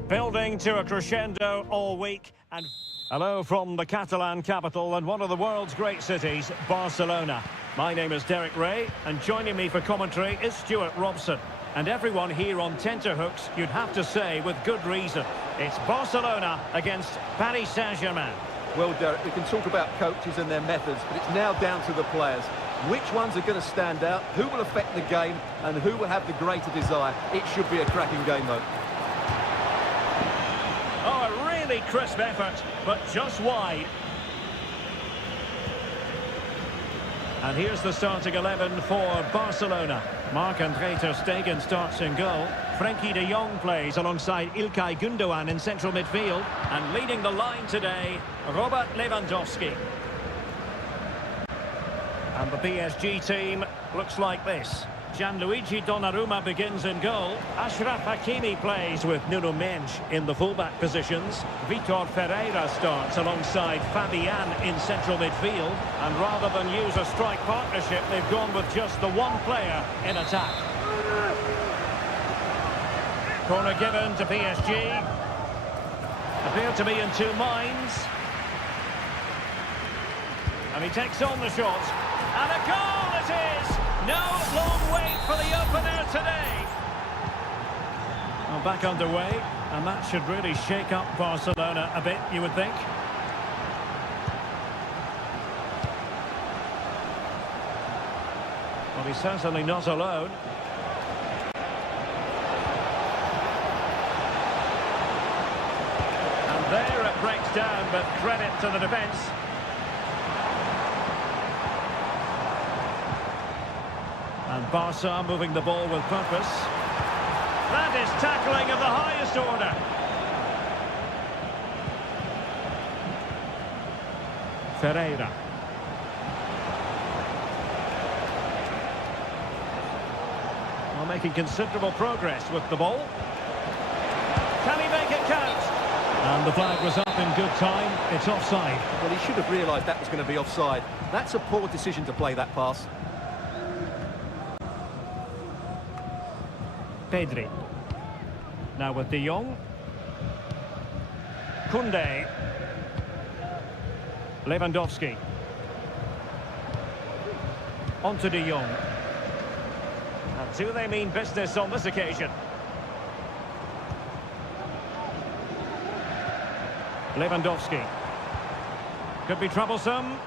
Building to a crescendo all week and... Hello from the Catalan capital and one of the world's great cities, Barcelona. My name is Derek Ray and joining me for commentary is Stuart Robson. And everyone here on tenterhooks, you'd have to say with good reason. It's Barcelona against Paris Saint-Germain. Well, Derek, we can talk about coaches and their methods, but it's now down to the players. Which ones are going to stand out, who will affect the game, and who will have the greater desire? It should be a cracking game, though. Oh, a really crisp effort, but just wide. And here's the starting 11 for Barcelona. Marc-André ter Stegen starts in goal. Frenkie de Jong plays alongside İlkay Gündoğan in central midfield. And leading the line today, Robert Lewandowski. And the PSG team looks like this. Gianluigi Donnarumma begins in goal. Achraf Hakimi plays with Nuno Mendes in the fullback positions. Vitor Ferreira starts alongside Fabian in central midfield. And rather than use a strike partnership, they've gone with just the one player in attack. Corner given to PSG. Appear to be in two minds. And he takes on the shot. And a goal it is! No long wait for the opener today. Well, back underway, and that should really shake up Barcelona a bit, you would think. Well, he's certainly not alone. And there it breaks down, but credit to the defence. And Barca moving the ball with purpose. That is tackling of the highest order. Ferreira. Well, making considerable progress with the ball. Can he make it count? And the flag was up in good time. It's offside. Well, he should have realised that was going to be offside. That's a poor decision to play that pass. Pedri. Now with De Jong. Koundé. Lewandowski. On to De Jong. And do they mean business on this occasion? Lewandowski. Could be troublesome.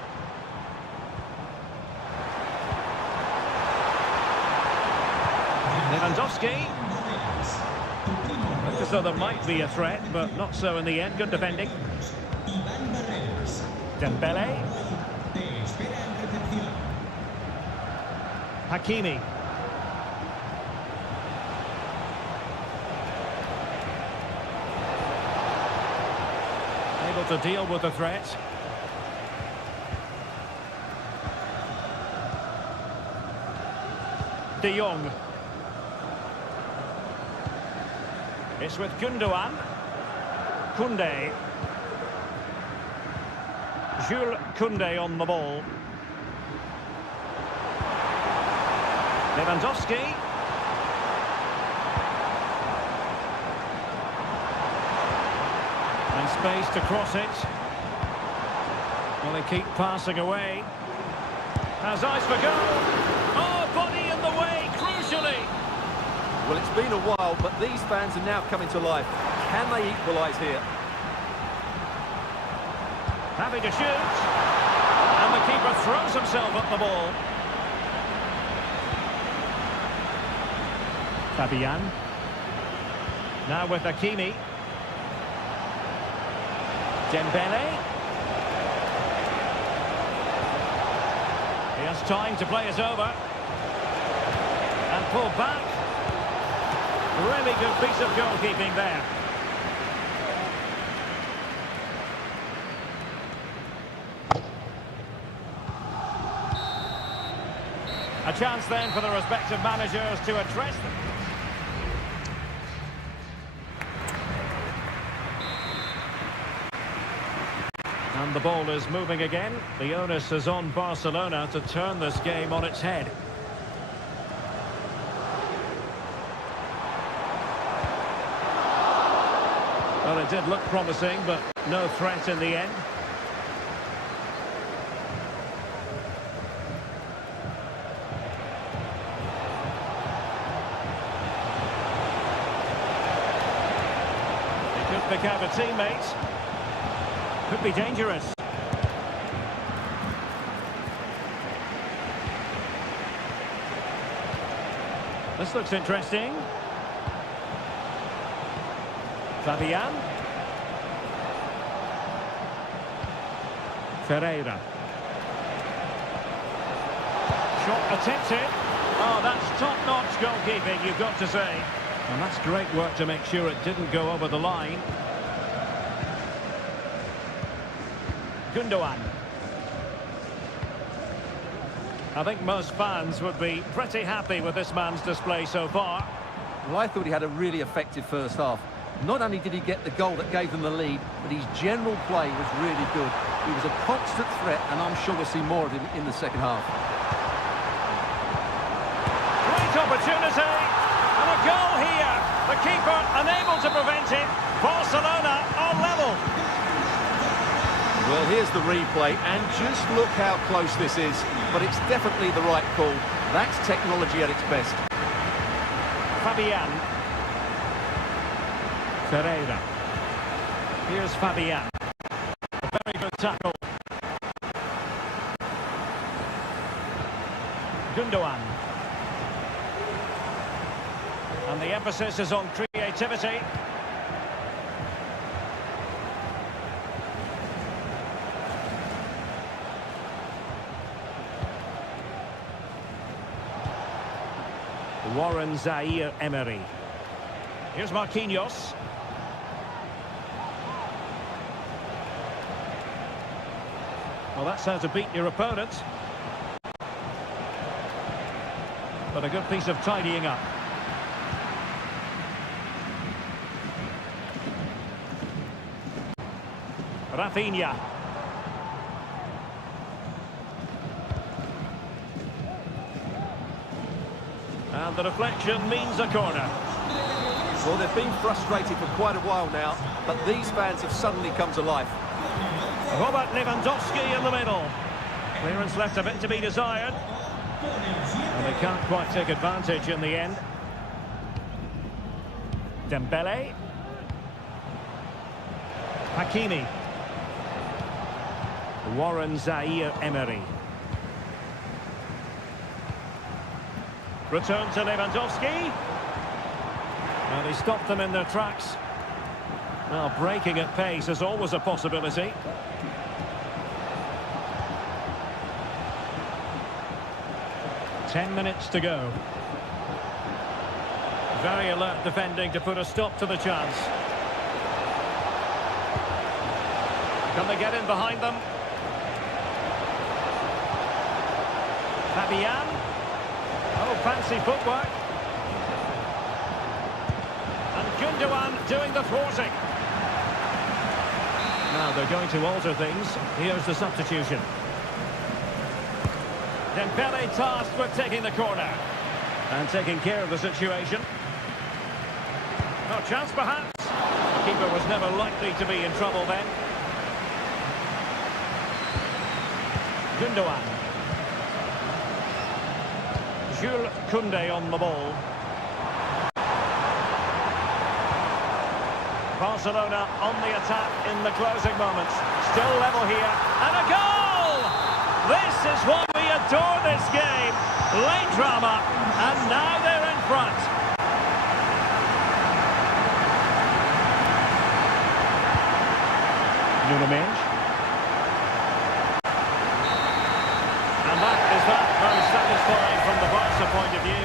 Lewandowski. Looked as though there might be a threat, but not so in the end. Good defending. Dembele. Hakimi. Able to deal with the threat. De Jong. It's with Gündoğan. Koundé. Jules Koundé on the ball. Lewandowski. And space to cross it. Well, they keep passing away. Has eyes for goal. Oh, body in the way, crucially. Well, it's been a while, but these fans are now coming to life. Can they equalise here? Having to shoot. And the keeper throws himself at the ball. Fabian. Now with Hakimi. Dembele. He has time to play it over. And pull back. Really good piece of goalkeeping there. A chance then for the respective managers to address them. And the ball is moving again. The onus is on Barcelona to turn this game on its head. Well, it did look promising, but no threat in the end. He could pick out a teammate. Could be dangerous. This looks interesting. Fabian. Ferreira. Shot attempted. Oh, that's top-notch goalkeeping, you've got to say. And that's great work to make sure it didn't go over the line. Gundogan. I think most fans would be pretty happy with this man's display so far. Well, I thought he had a really effective first half. Not only did he get the goal that gave them the lead, but his general play was really good. He was a constant threat, and I'm sure we'll see more of him in the second half. Great opportunity, and a goal here. The keeper unable to prevent it. Barcelona are level. Well, here's the replay, and just look how close this is. But it's definitely the right call. That's technology at its best. Fabian. Ferreira. Here's Fabian. A very good tackle. Gundogan. And the emphasis is on creativity. Warren Zaire-Emery. Here's Marquinhos. Well, that's how to beat your opponent. But a good piece of tidying up. Rafinha. And the deflection means a corner. Well, they've been frustrated for quite a while now, but these fans have suddenly come to life. Robert Lewandowski in the middle. Clearance left a bit to be desired. And they can't quite take advantage in the end. Dembele. Hakimi. Warren Zaire-Emery. Return to Lewandowski. And he stopped them in their tracks. Well, breaking at pace is always a possibility. Ten minutes to go. Very alert defending to put a stop to the chance. Can they get in behind them? Fabian. Oh, fancy footwork. And Gundogan doing the thwarting. Now they're going to alter things. Here's the substitution. Dembele tasked with taking the corner. And taking care of the situation. No chance perhaps. The keeper was never likely to be in trouble then. Gundogan. Jules Koundé on the ball. Barcelona on the attack in the closing moments. Still level here. And a goal! This is why we adore this game. Late drama. And now they're in front. Nuno Mendes. And that is that. Very satisfying from the Barca point of view.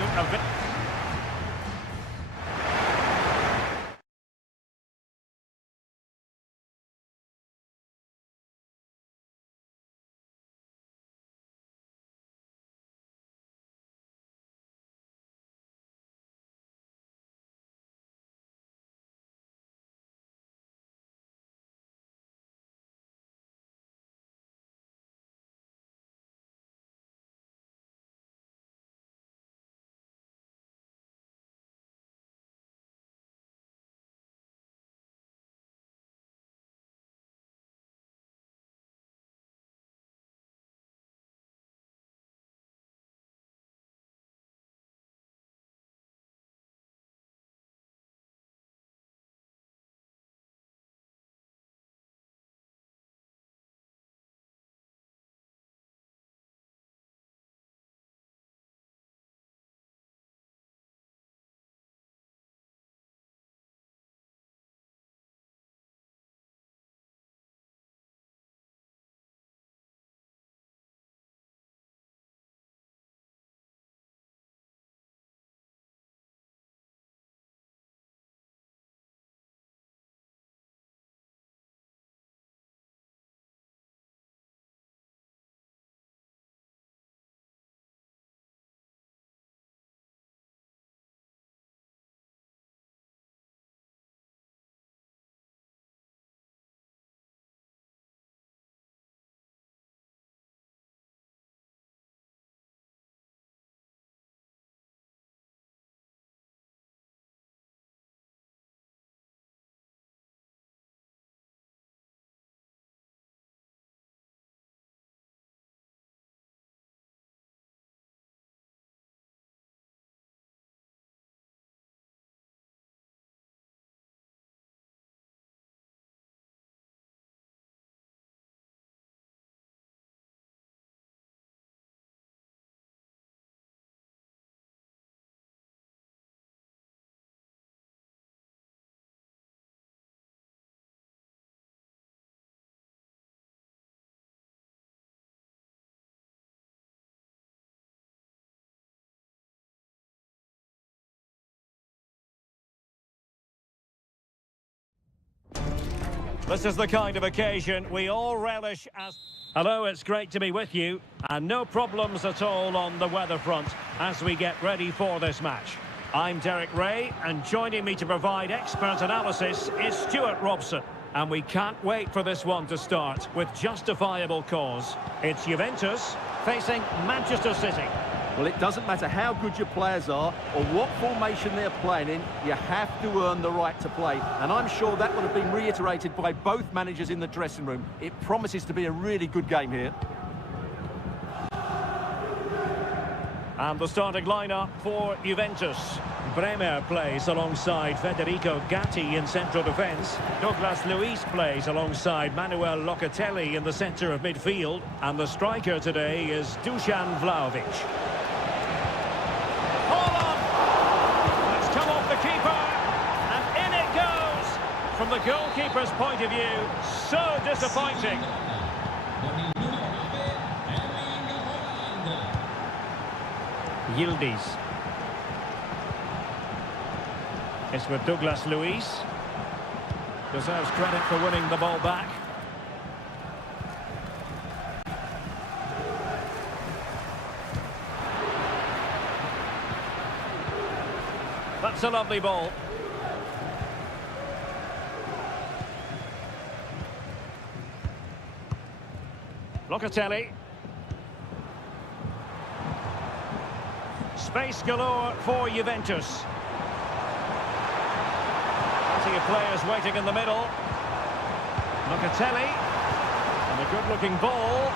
This is the kind of occasion we all relish as... Hello, it's great to be with you. And no problems at all on the weather front as we get ready for this match. I'm Derek Ray, and joining me to provide expert analysis is Stuart Robson. And we can't wait for this one to start with justifiable cause. It's Juventus facing Manchester City. Well, it doesn't matter how good your players are or what formation they're playing in, you have to earn the right to play. And I'm sure that would have been reiterated by both managers in the dressing room. It promises to be a really good game here. And the starting lineup for Juventus. Bremer plays alongside Federico Gatti in central defence. Douglas Luiz plays alongside Manuel Locatelli in the centre of midfield. And the striker today is Dusan Vlahovic. It's come off the keeper, and in it goes. From the goalkeeper's point of view, so disappointing. Yildiz. It's with Douglas Luiz. Deserves credit for winning the ball back. That's a lovely ball. Locatelli. Space galore for Juventus. Plenty of players waiting in the middle. Locatelli. And a good-looking ball.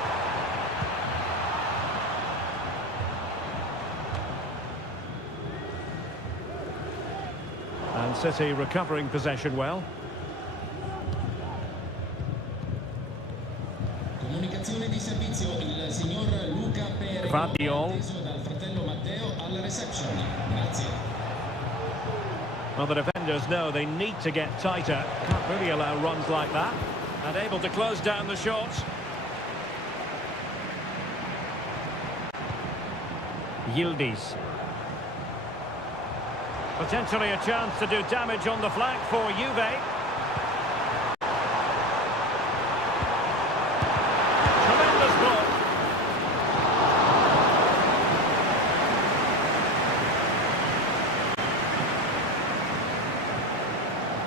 And City recovering possession well. Comunicazione di servizio, il signor Luca per dal fratello Matteo alla reception. Grazie. Well, the defenders know they need to get tighter. Can't really allow runs like that. And able to close down the shots. Yildiz. Potentially a chance to do damage on the flank for Juve. Tremendous block.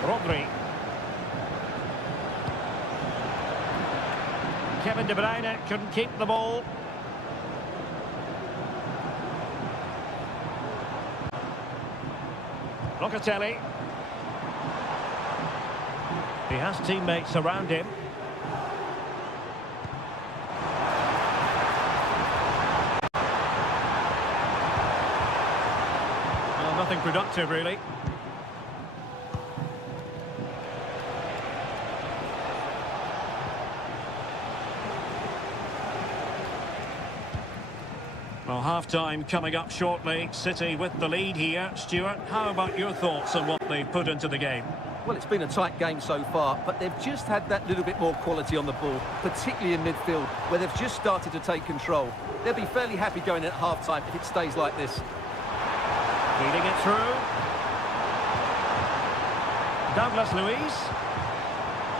Rodri. Kevin De Bruyne couldn't keep the ball. Locatelli. He has teammates around him. Well, nothing productive, really. Well, half-time coming up shortly. City with the lead here. Stuart, how about your thoughts on what they've put into the game? Well, it's been a tight game so far, but they've just had that little bit more quality on the ball, particularly in midfield, where they've just started to take control. They'll be fairly happy going at half-time if it stays like this. Feeding it through. Douglas Luiz.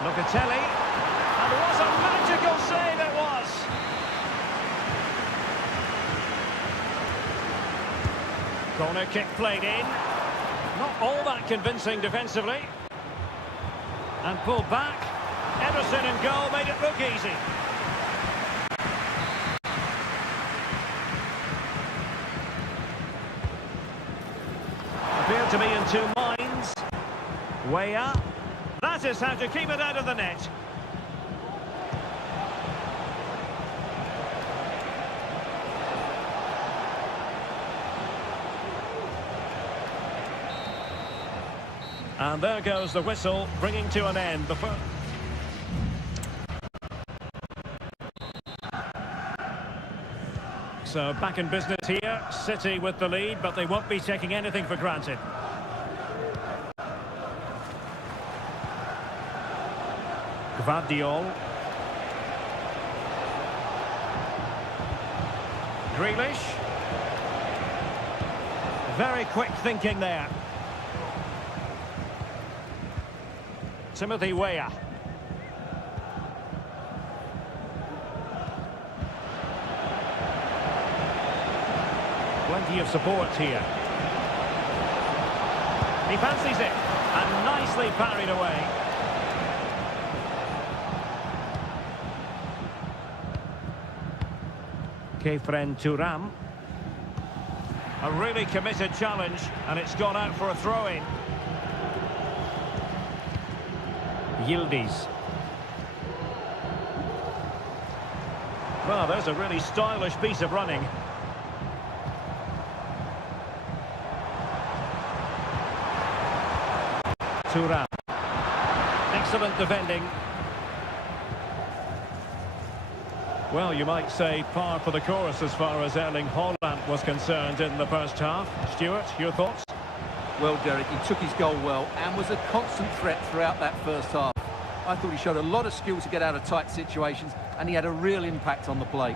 Locatelli. And it was a magical save, it was. Corner kick played in. Not all that convincing defensively. And pulled back. Ederson in goal made it look easy. Appeared to be in two minds. Way up. That is how to keep it out of the net. And there goes the whistle, bringing to an end the first. So back in business here, City with the lead, but they won't be taking anything for granted. Gvardiol. Grealish. Very quick thinking there. Timothy Weah. Plenty of support here. He fancies it, and nicely parried away. Kefren Turam. A really committed challenge, and it's gone out for a throw-in. Yildiz. Well, there's a really stylish piece of running. Turam. Excellent defending. Well, you might say par for the course as far as Erling Haaland was concerned in the first half. Stuart, your thoughts? Well, Derek, he took his goal well and was a constant threat throughout that first half. I thought he showed a lot of skill to get out of tight situations, and he had a real impact on the play.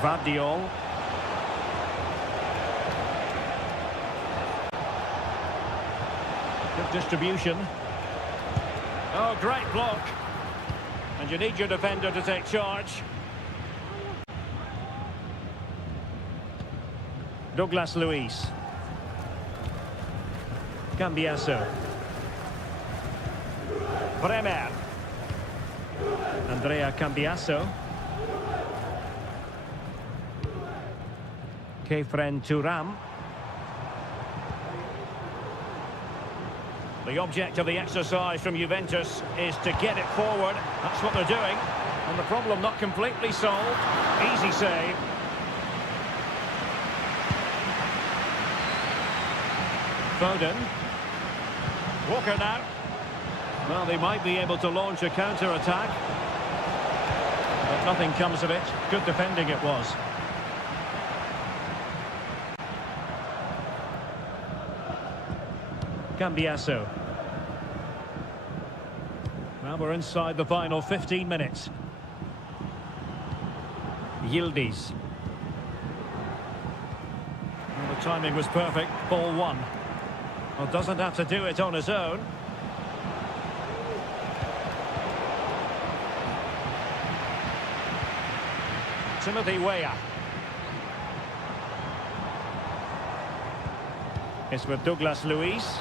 Gvardiol. Good distribution. Oh, great block. And you need your defender to take charge. Douglas Luiz. Cambiasso. Bremer. Andrea Cambiasso. Kefren Turam. The object of the exercise from Juventus is to get it forward. That's what they're doing. And the problem not completely solved. Easy save. Foden. Walker now. Well, they might be able to launch a counter-attack. But nothing comes of it. Good defending it was. Cambiasso. Well, we're inside the final 15 minutes. Yildiz. Well, the timing was perfect. Ball one. Well, doesn't have to do it on his own. Timothy Weah. It's with Douglas Luiz.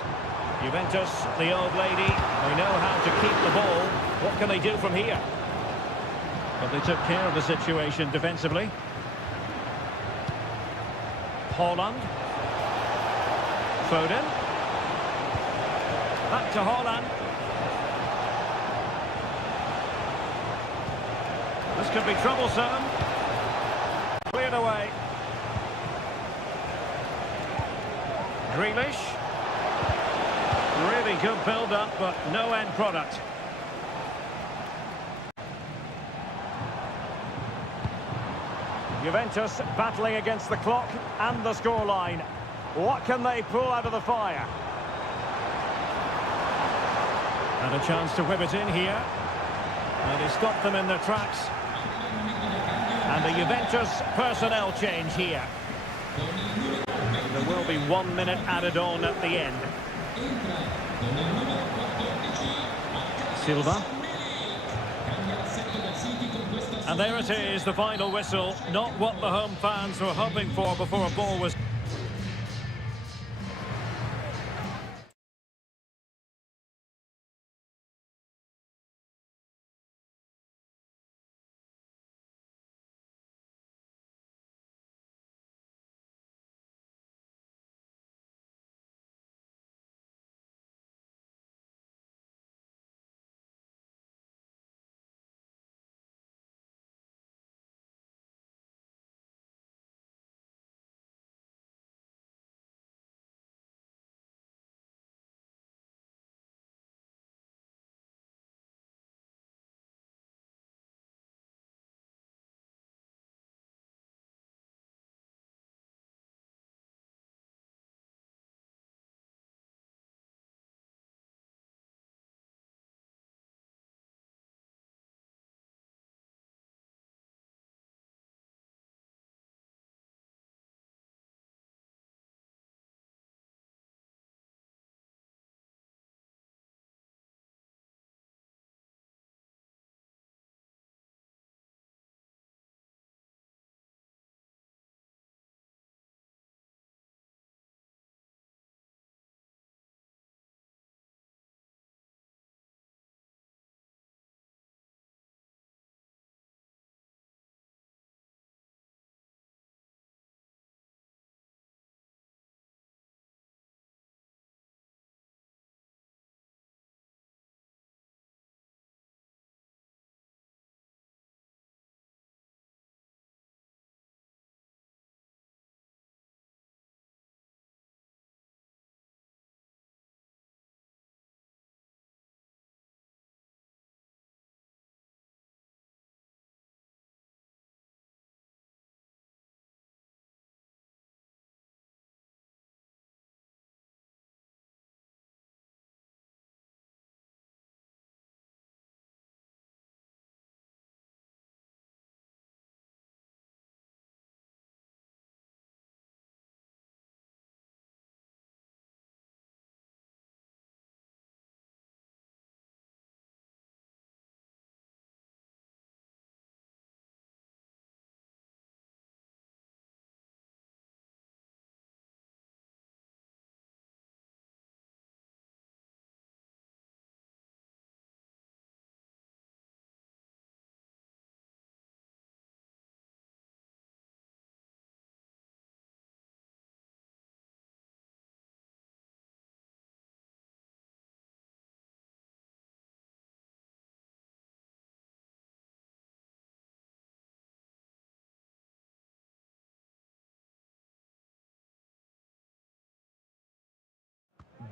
Juventus, the old lady, they know how to keep the ball. What can they do from here? But they took care of the situation defensively. Haaland. Foden. Back to Haaland. This could be troublesome. Cleared away. Grealish. Really good build-up, but no end product. Juventus battling against the clock and the scoreline. What can they pull out of the fire? And a chance to whip it in here. And he stopped them in their tracks. And the Juventus personnel change here. There will be 1 minute added on at the end. Silva. And there it is, the final whistle. Not what the home fans were hoping for before a ball was...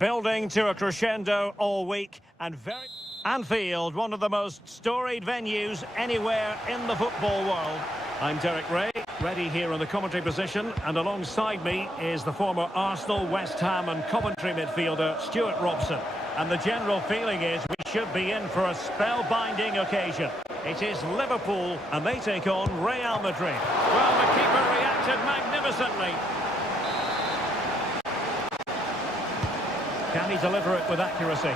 Building to a crescendo all week and very... Anfield, one of the most storied venues anywhere in the football world. I'm Derek Ray, ready here in the commentary position, and alongside me is the former Arsenal, West Ham and Coventry midfielder Stuart Robson. And the general feeling is we should be in for a spellbinding occasion. It is Liverpool, and they take on Real Madrid. Well, the keeper reacted magnificently. Can he deliver it with accuracy?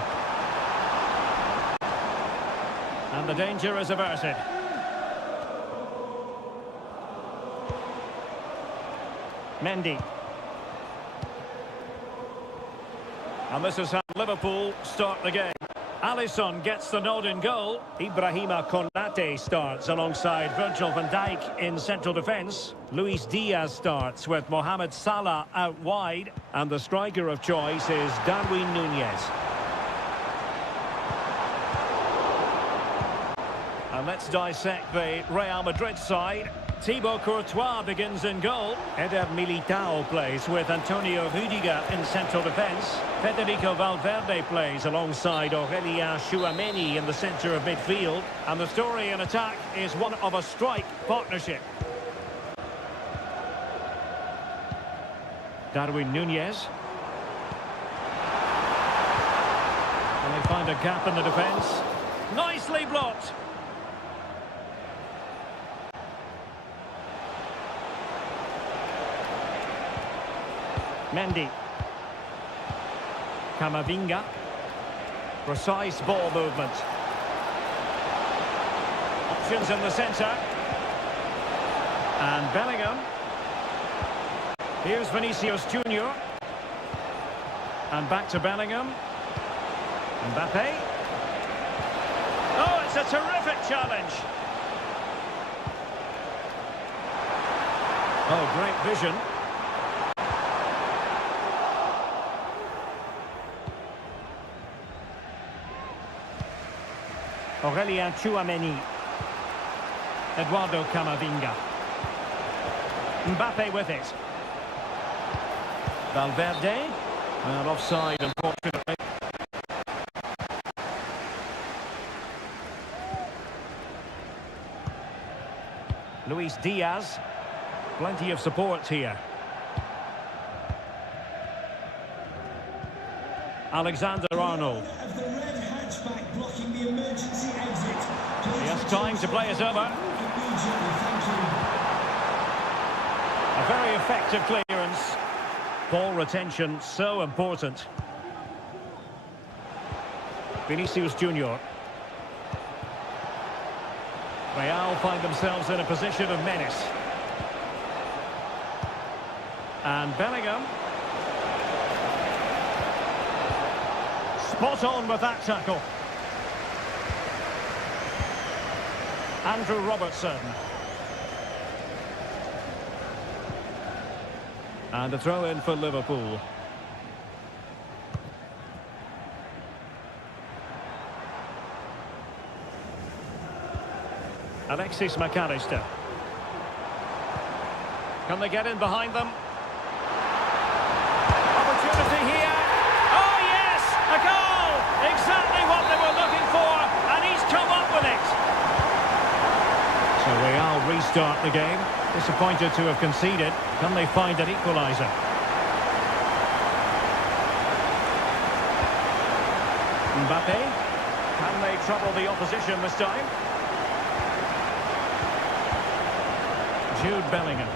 And the danger is averted. Mendy. And this is how Liverpool start the game. Alisson gets the nod in goal. Ibrahima Konate starts alongside Virgil van Dijk in central defence. Luis Diaz starts with Mohamed Salah out wide. And the striker of choice is Darwin Núñez. And let's dissect the Real Madrid side. Thibaut Courtois begins in goal. Eder Militao plays with Antonio Rüdiger in central defence. Federico Valverde plays alongside Aurélien Tchouameni in the centre of midfield. And the story in attack is one of a strike partnership. Darwin Núñez. And they find a gap in the defence. Nicely blocked. Mendy. Camavinga. Precise ball movement. Options in the centre. And Bellingham. Here's Vinicius Junior. And back to Bellingham. Mbappe. Oh, it's a terrific challenge. Oh, great vision. Aurélien Tchouameni. Eduardo Camavinga. Mbappe with it. Valverde. And offside, unfortunately. Luis Diaz. Plenty of support here. Alexander-Arnold. He has time to play us over. A very effective clearance. Ball retention so important. Vinicius Junior. Real find themselves in a position of menace. And Bellingham. Spot on with that tackle. Andrew Robertson. And a throw in for Liverpool. Alexis McAllister. Can they get in behind them? Opportunity here. Oh yes! A goal! Exactly what they were looking for, and he's come up with it. So Real restart the game. Disappointed to have conceded. Can they find an equaliser? Mbappe. Can they trouble the opposition this time? Jude Bellingham.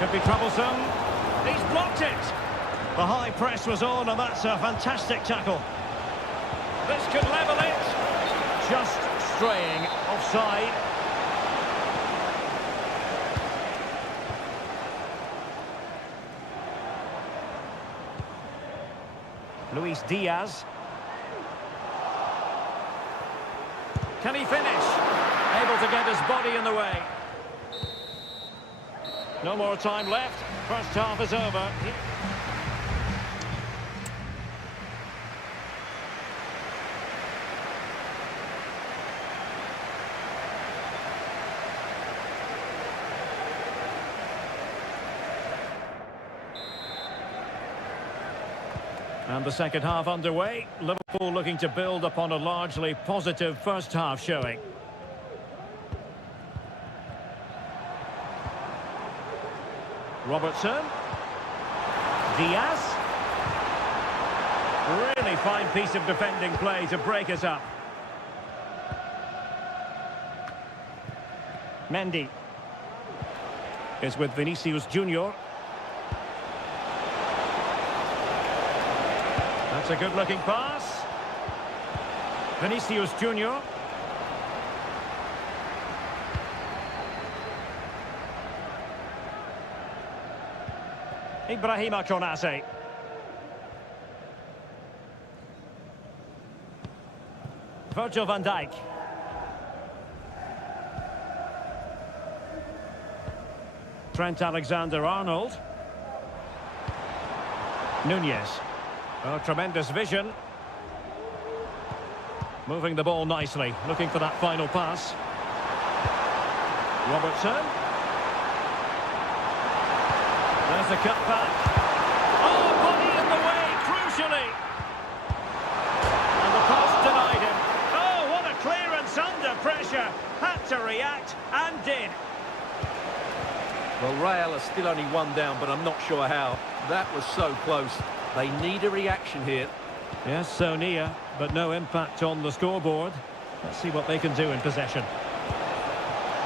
Could be troublesome. He's blocked it. The high press was on, and that's a fantastic tackle. This could level it. Just straying offside. Luis Diaz. Can he finish? Able to get his body in the way. No more time left. First half is over. And the second half underway. Liverpool looking to build upon a largely positive first half showing. Robertson. Diaz. Really fine piece of defending play to break us up. Mendy is with Vinicius Junior. That's a good-looking pass. Vinicius Junior. Ibrahima Konate. Virgil van Dijk. Trent Alexander-Arnold. Nunez. Oh, tremendous vision. Moving the ball nicely, looking for that final pass. Robertson. There's a cut back. Oh, body in the way, crucially. And the post denied him. Oh, what a clearance under pressure. Had to react and did. Well, Real are still only one down, but I'm not sure how. That was so close. They need a reaction here. Yes, so near, but no impact on the scoreboard. Let's see what they can do in possession.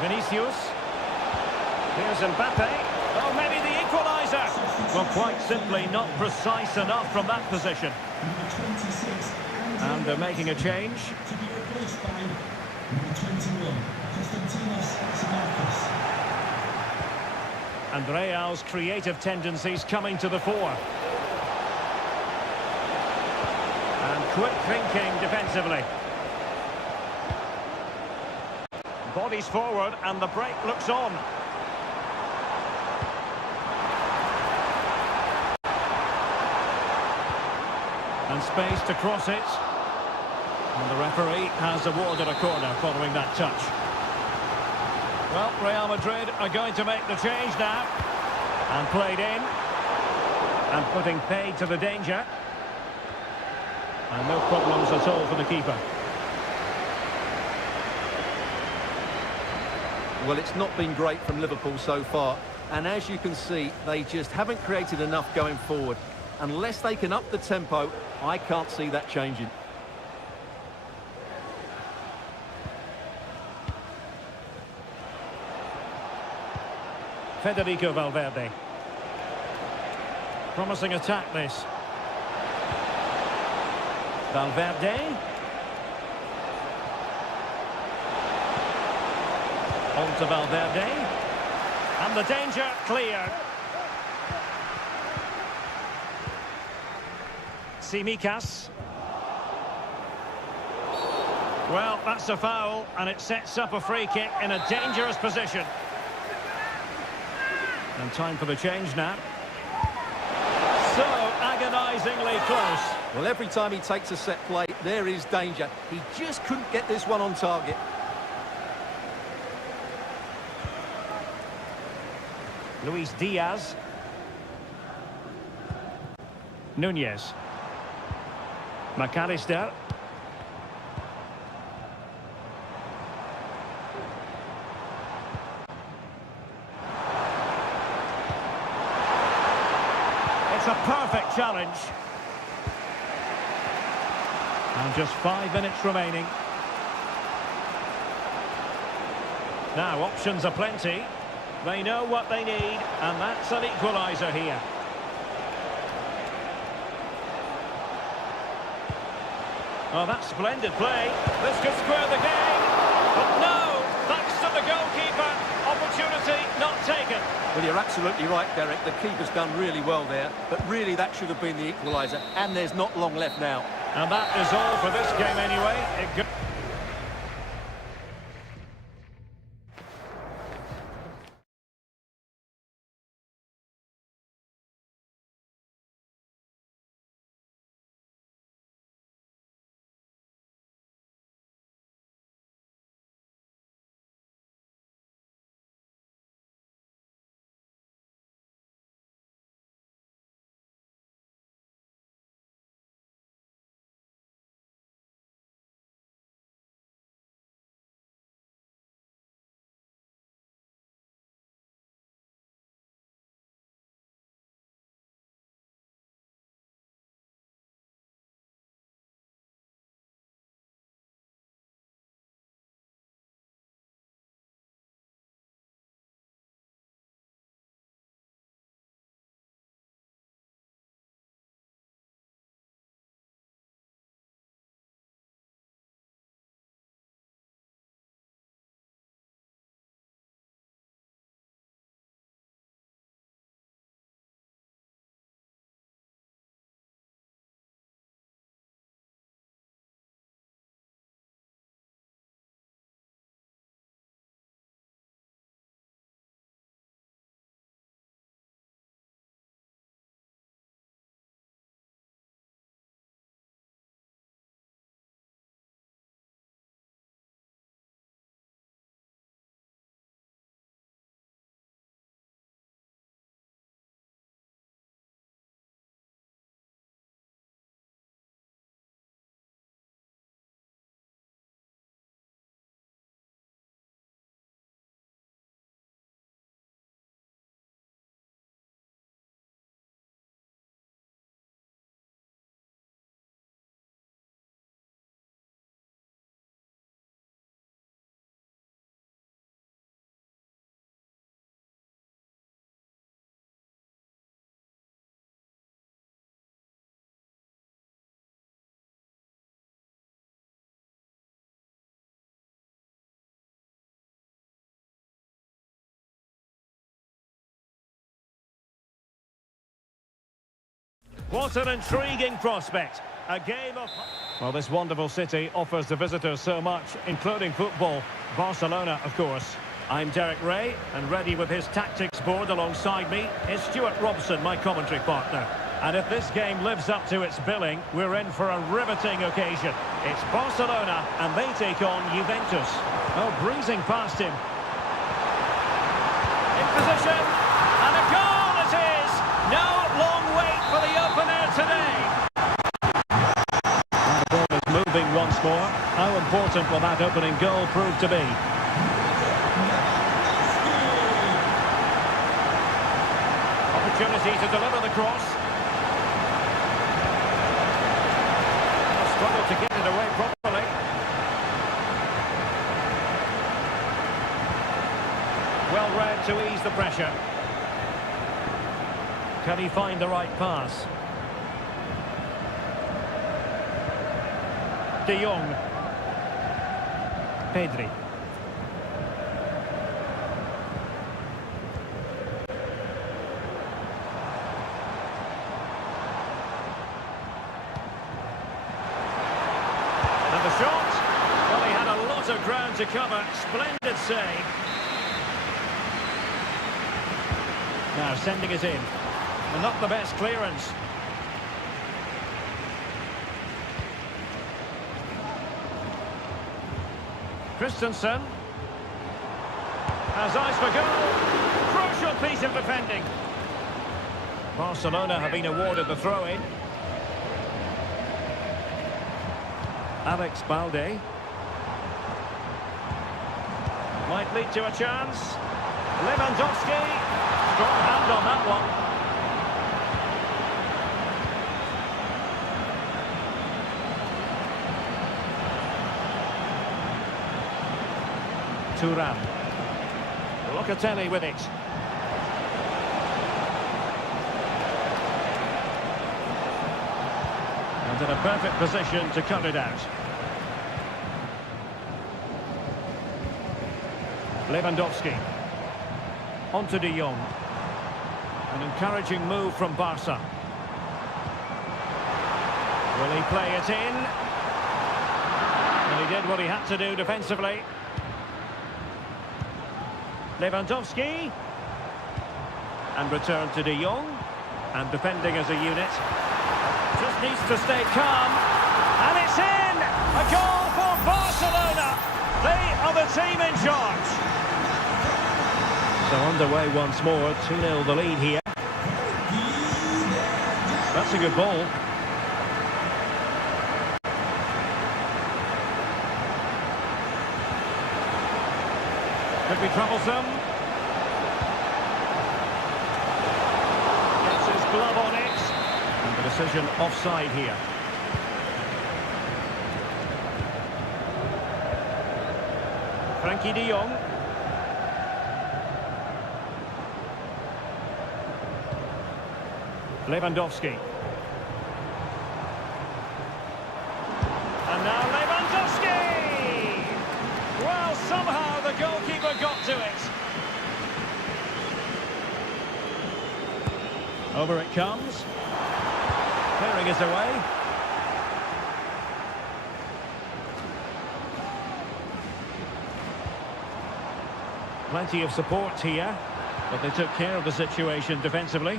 Vinicius. Here's Mbappe. Oh, maybe the equaliser. Well, quite simply not precise enough from that position. And they're making a change. To be replaced by number 21, Marcus. And Real's creative tendencies coming to the fore. And quick thinking defensively. Bodies forward and the break looks on. And space to cross it. And the referee has awarded a corner following that touch. Well, Real Madrid are going to make the change now. And played in. And putting paid to the danger. And no problems at all for the keeper. Well, it's not been great from Liverpool so far. And as you can see, they just haven't created enough going forward. Unless they can up the tempo, I can't see that changing. Federico Valverde. Promising attack this. Valverde. On to Valverde. And the danger cleared. Tsimikas. Well, that's a foul, and it sets up a free kick in a dangerous position. And time for the change now. So agonisingly close. Well, every time he takes a set play, there is danger. He just couldn't get this one on target. Luis Diaz. Nunez. McAllister. It's a perfect challenge. And just 5 minutes remaining. Now, options are plenty. They know what they need, and that's an equaliser here. Oh, that's splendid play. This could square the game. But no, thanks to the goalkeeper. Opportunity not taken. Well, you're absolutely right, Derek. The keeper's done really well there. But really, that should have been the equaliser. And there's not long left now. And that is all for this game anyway. What an intriguing prospect. A game of... Well, this wonderful city offers the visitors so much, including football. Barcelona, of course. I'm Derek Ray, and ready with his tactics board alongside me is Stuart Robson, my commentary partner. And if this game lives up to its billing, we're in for a riveting occasion. It's Barcelona, and they take on Juventus. Oh, breezing past him. In position, and a goal it is! No long wait for the opener today. And the ball is moving once more. How important will that opening goal prove to be? Opportunity to deliver the cross. Struggle to get it away properly. Well read to ease the pressure. Can he find the right pass? De Jong. Pedri. And the shot. Well, he had a lot of ground to cover. Splendid save. Now sending it in. And not the best clearance. Christensen has eyes for goal. Crucial piece of defending. Barcelona have been awarded the throw-in. Alex Balde. Might lead to a chance. Lewandowski. Strong hand on that one. Thuram. Locatelli with it. And in a perfect position to cut it out. Lewandowski. On to De Jong. An encouraging move from Barca. Will he play it in? And he did what he had to do defensively. Lewandowski. And return to De Jong. And defending as a unit. Just needs to stay calm. And it's in! A goal for Barcelona! They are the team in charge. So underway once more. 2-0 the lead here. That's a good ball. Could be troublesome. Gets his glove on it. And the decision offside here. Frankie de Jong. Lewandowski. And now Lewandowski! Well, somehow the goalkeeper got to it. Over it comes. Clearing it away. Plenty of support here, but they took care of the situation defensively.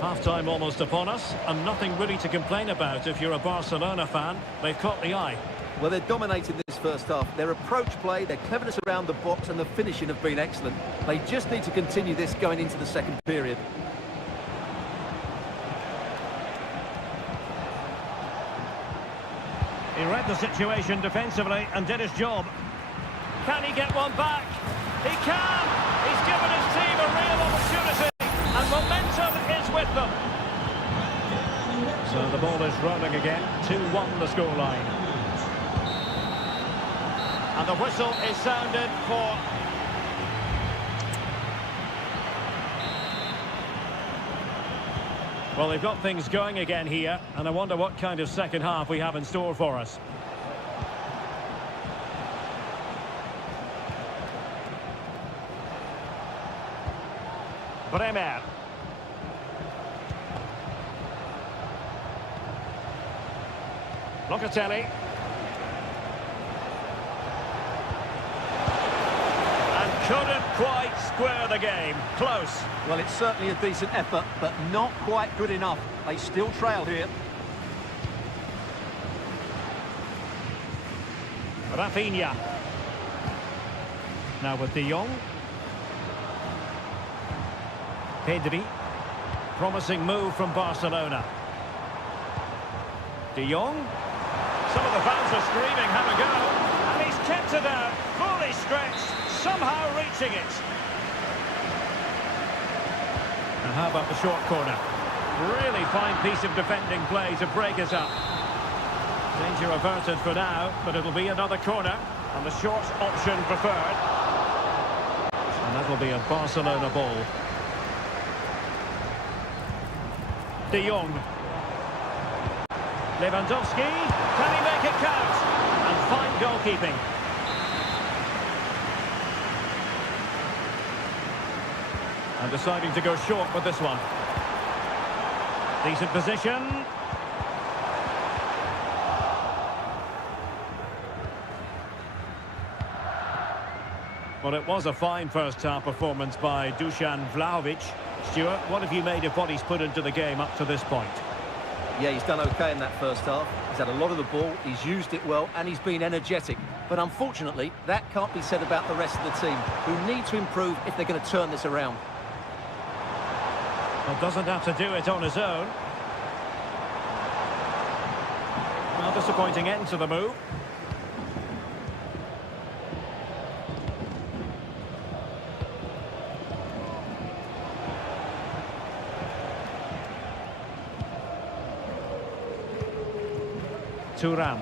Half-time almost upon us, and nothing really to complain about if you're a Barcelona fan. They've caught the eye. Well, they're dominating this first half. Their approach play, their cleverness around the box and the finishing have been excellent. They just need to continue this going into the second period. He read the situation defensively and did his job. Can he get one back? He can! He's given his team a real opportunity, and momentum is with them. So the ball is rolling again. 2-1 the scoreline. And the whistle is sounded for... Well, they've got things going again here, and I wonder what kind of second half we have in store for us. Bremer. Locatelli. And couldn't quite square the game. Close. Well, it's certainly a decent effort, but not quite good enough. They still trail here. Rafinha. Now with De Jong. Pedri. Promising move from Barcelona. De Jong. Some of the fans are screaming, have a go. And he's kept it out, fully stretched, somehow reaching it. And how about the short corner? Really fine piece of defending play to break us up. Danger averted for now, but it'll be another corner. And the short option preferred. And that'll be a Barcelona ball. De Jong. Lewandowski, can he make it count? And fine goalkeeping. And deciding to go short with this one. Decent position. Well, it was a fine first-half performance by Dusan Vlahovic. Stuart, what have you made of what he's put into the game up to this point? Yeah, he's done okay in that first half. He's had a lot of the ball, he's used it well, and he's been energetic. But unfortunately, that can't be said about the rest of the team, who need to improve if they're going to turn this around. Well, doesn't have to do it on his own. Well, disappointing end to the move. Thuram.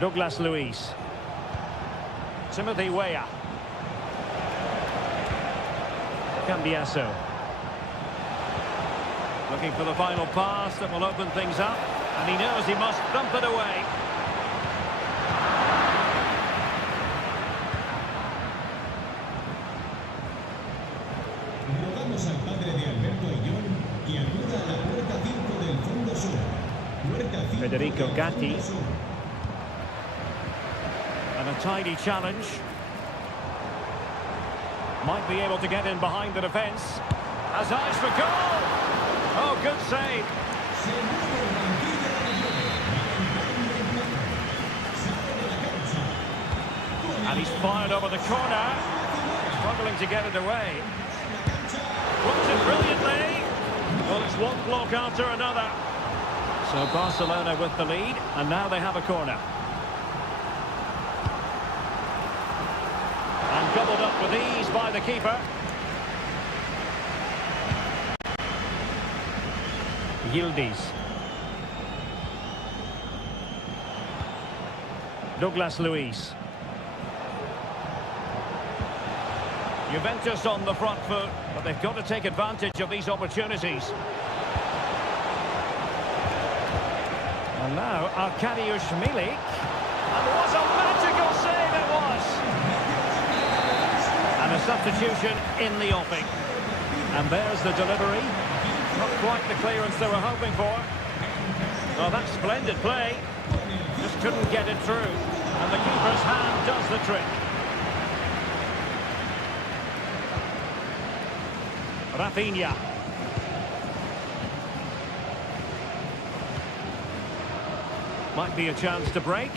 Douglas Luiz. Timothy Weah. Cambiasso. Looking for the final pass that will open things up. And he knows he must thump it away. Rogamos al padre de Alberto Ayllón que acuda a la puerta 5 del fondo sur. Puerta 5 Federico del Gatti. fondo sur. And a tidy challenge. Might be able to get in behind the defence. Has eyes for goal. Oh, good save. Segundo el banquillo de Ayllón. Sale de la cancha. And he's fired over the corner. Struggling to get it away. Runs it brilliantly. Well, it's one block after another. So Barcelona with the lead, and now they have a corner. And gobbled up with ease by the keeper. Yildiz. Douglas Luiz. Juventus on the front foot, but they've got to take advantage of these opportunities. And now Arkadiusz Milik. And what a magical save it was! And a substitution in the offing. And there's the delivery. Not quite the clearance they were hoping for. Well, that's splendid play. Just couldn't get it through. And the keeper's hand does the trick. Rafinha. Might be a chance to break.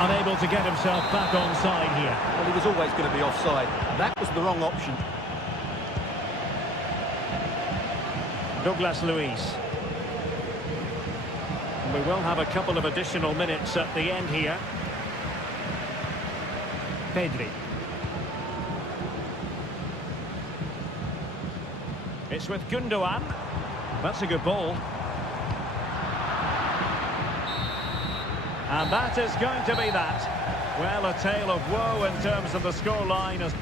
Unable to get himself back onside here. Well, he was always going to be offside. That was the wrong option. Douglas Luiz. And we will have a couple of additional minutes at the end here. Pedri. It's with Gundogan. That's a good ball. And that is going to be that. Well, a tale of woe in terms of the scoreline as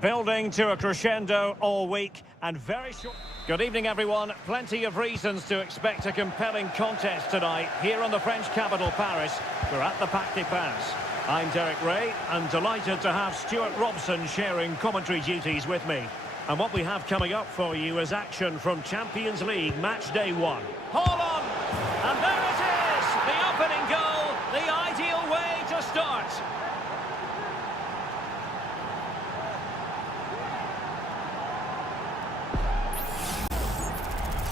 Building to a crescendo all week and very short. Good evening, everyone. Plenty of reasons to expect a compelling contest tonight here on the French capital, Paris. We're at the Parc des Princes. I'm Derek Ray and delighted to have Stuart Robson sharing commentary duties with me. And what we have coming up for you is action from Champions League match day 1. Hold on! And there it is! The opening goal, the ideal way to start.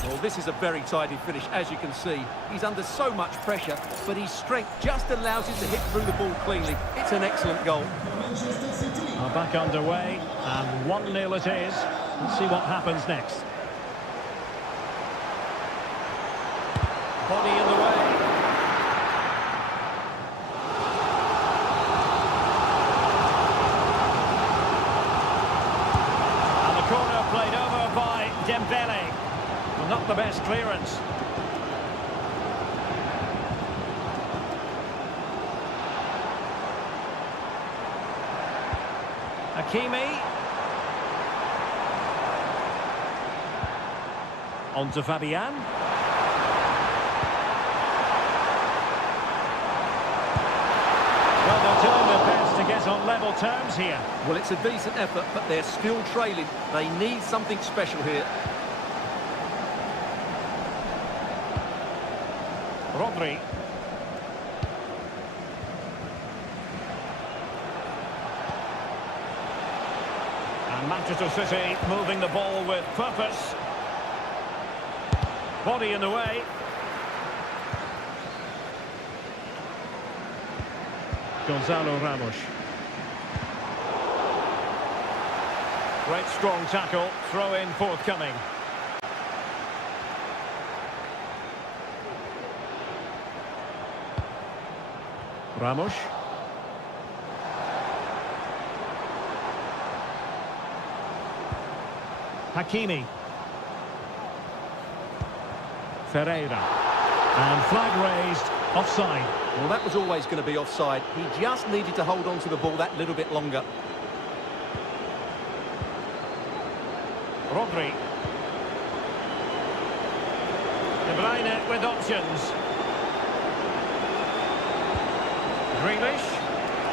Well, this is a very tidy finish, as you can see. He's under so much pressure, but his strength just allows him to hit through the ball cleanly. It's an excellent goal. Are back underway, and 1-0 it is. Let's see what happens next. Body in the way. And the corner played over by Dembele. Well, not the best clearance. Hakimi. On to Fabian. Well, they're doing their best to get on level terms here. Well, it's a decent effort, but they're still trailing. They need something special here. Rodri. And Manchester City moving the ball with purpose. Body in the way. Gonzalo Ramos. Great strong tackle, throw in forthcoming. Ramos. Hakimi. Ferreira. And flag raised, offside. Well, that was always going to be offside. He just needed to hold on to the ball that little bit longer. Rodri. De Bruyne with options. Grealish.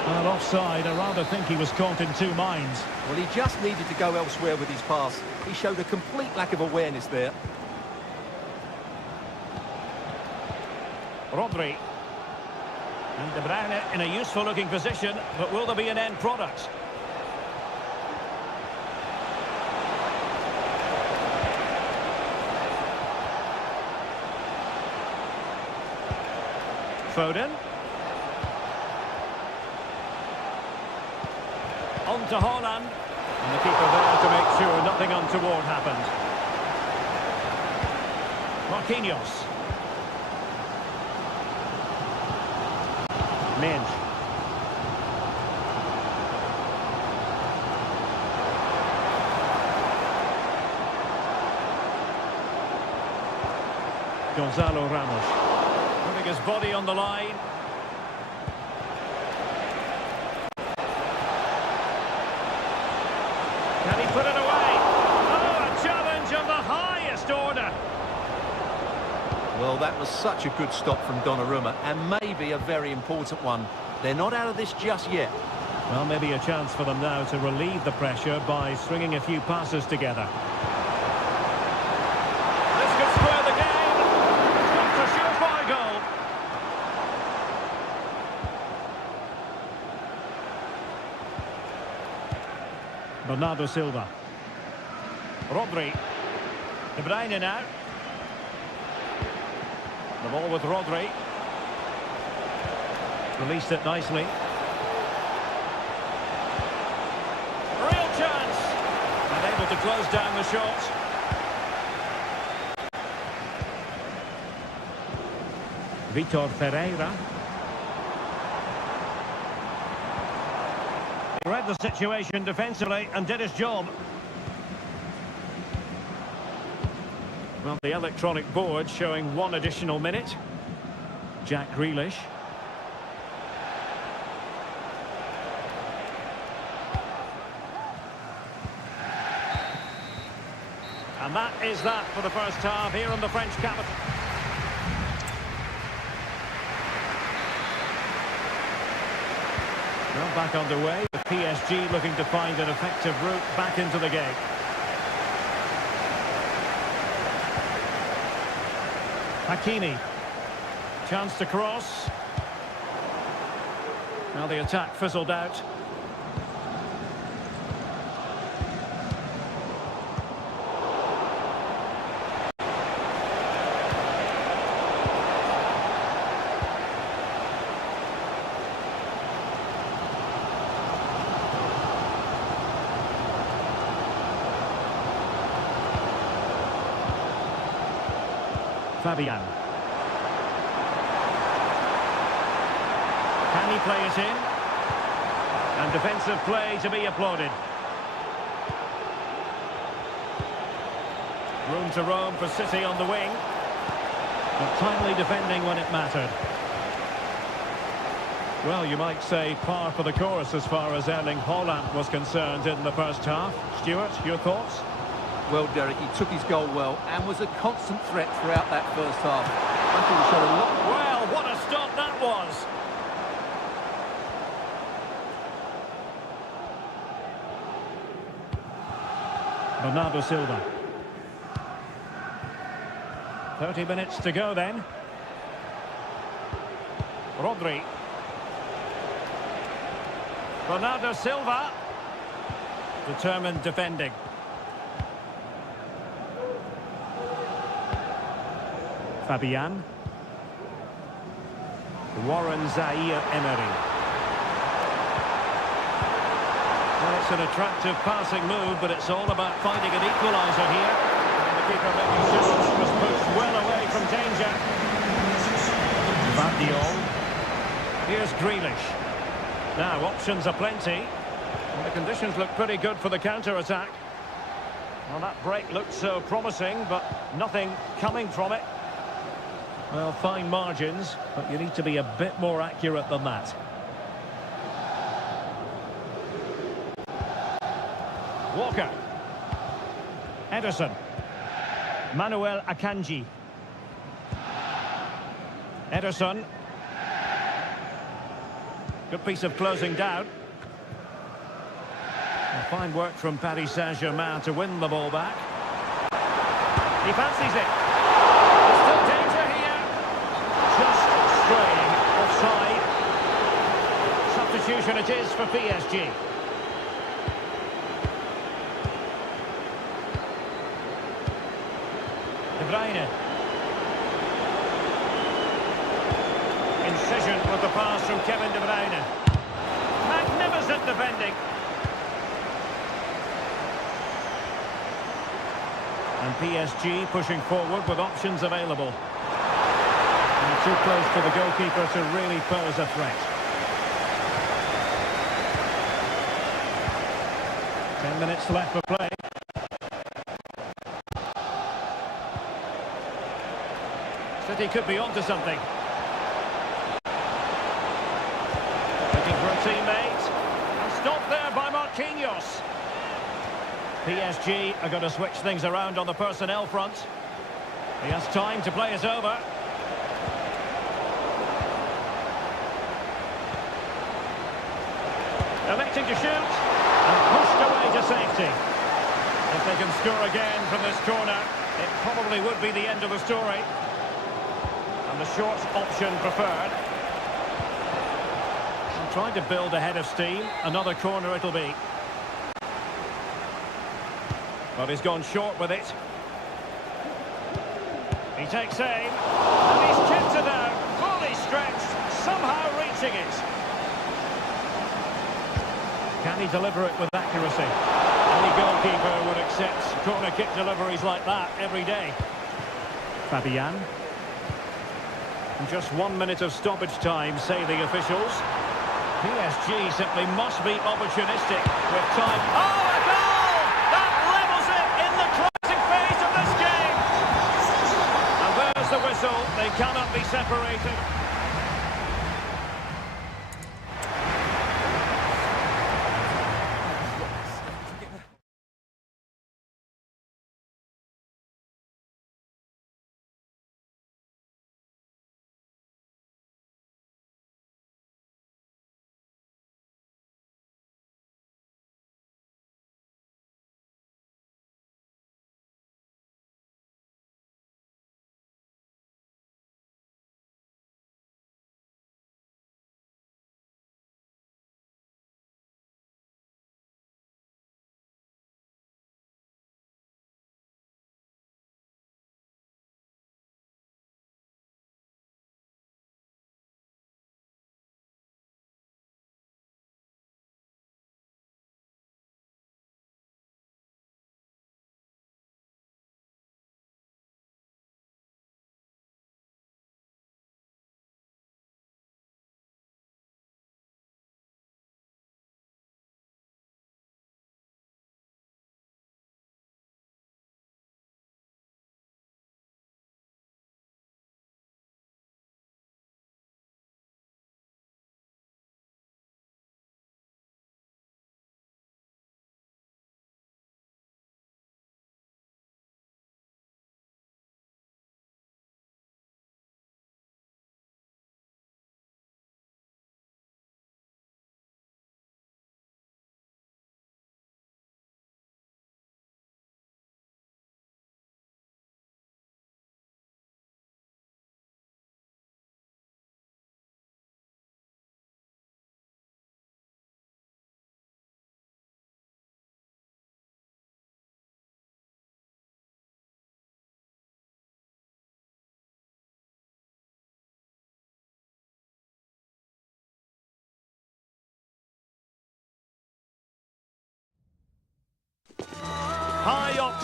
Well, offside. I rather think he was caught in two minds. Well, he just needed to go elsewhere with his pass. He showed a complete lack of awareness there. Rodri. And De Bruyne in a useful-looking position, but will there be an end product? Foden. On to Haaland. And the keeper there to make sure nothing untoward happened. Marquinhos. Minge. Gonzalo Ramos. Putting his body on the line. Can he put it away? Oh, a challenge of the highest order. Well, that was such a good stop from Donnarumma, and maybe a very important one. They're not out of this just yet. Well, maybe a chance for them now to relieve the pressure by stringing a few passes together. This could square the game. It's got a surefire goal. Bernardo Silva. Rodri. De Bruyne now. The ball with Rodri. Released it nicely. Real chance. And able to close down the shot. Vitor Ferreira. He read the situation defensively and did his job. Well, the electronic board showing one additional minute. Jack Grealish. is that for the first half here in the French capital. Well, back underway, with PSG looking to find an effective route back into the game. Hakimi. Chance to cross. Now the attack fizzled out. Fabian. Can he play it in? And defensive play to be applauded. Room to roam for City on the wing. But timely defending when it mattered. Well, you might say par for the course as far as Erling Haaland was concerned in the first half. Stuart, your thoughts? Well, Derek, he took his goal well and was a constant threat throughout that first half. I think he showed a lot. Well, what a stop that was! Bernardo Silva. 30 minutes to go then. Rodri. Bernardo Silva. Determined defending. Fabian. Warren Zaire-Emery. Well, it's an attractive passing move, but it's all about finding an equaliser here. And the keeper making sure was pushed well away from danger. Van Here's Grealish. Now, options are plenty. And the conditions look pretty good for the counter-attack. Well, that break looked so promising, but nothing coming from it. Well, fine margins, but you need to be a bit more accurate than that. Walker. Ederson. Manuel Akanji. Ederson. Good piece of closing down. And fine work from Paris Saint-Germain to win the ball back. He fancies it. There's still danger here. Just straying offside. Substitution it is for PSG. De Bruyne. Incision with the pass from Kevin De Bruyne. Magnificent defending. And PSG pushing forward with options available. And too close to the goalkeeper to really pose a threat. 10 minutes left for play. City could be onto something. Looking for a teammate. And stopped there by Marquinhos. PSG are going to switch things around on the personnel front. He has time to play it over. Electing to shoot. And pushed away to safety. If they can score again from this corner, it probably would be the end of the story. And the short option preferred. And trying to build ahead of steam. Another corner it'll be. But he's gone short with it. He takes aim. And he's kept it out. Fully stretched. Somehow reaching it. Can he deliver it with accuracy? Any goalkeeper would accept corner kick deliveries like that every day. Fabian. And just 1 minute of stoppage time, say the officials. PSG simply must be opportunistic with time. Oh, a goal! That levels it in the closing phase of this game. And there's the whistle. They cannot be separated.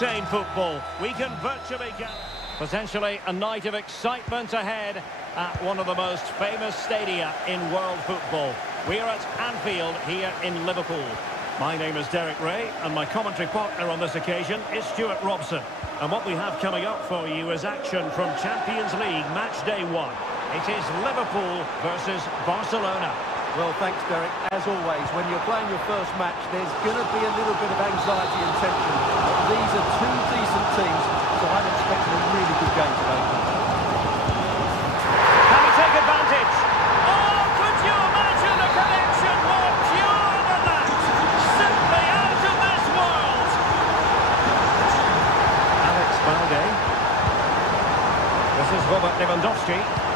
entertain football. We can virtually get... Potentially a night of excitement ahead at one of the most famous stadia in world football. We're at Anfield here in Liverpool. My name is Derek Ray, and my commentary partner on this occasion is Stuart Robson. And what we have coming up for you is action from Champions League match day 1. It is Liverpool versus Barcelona. Well, thanks, Derek. As always, when you're playing your first match, there's going to be a little bit of anxiety and tension. But these are two decent teams, so I'm expecting a really good game today. Can he take advantage? Oh, could you imagine a connection more pure than that? Simply out of this world. Alex Balde. This is Robert Lewandowski.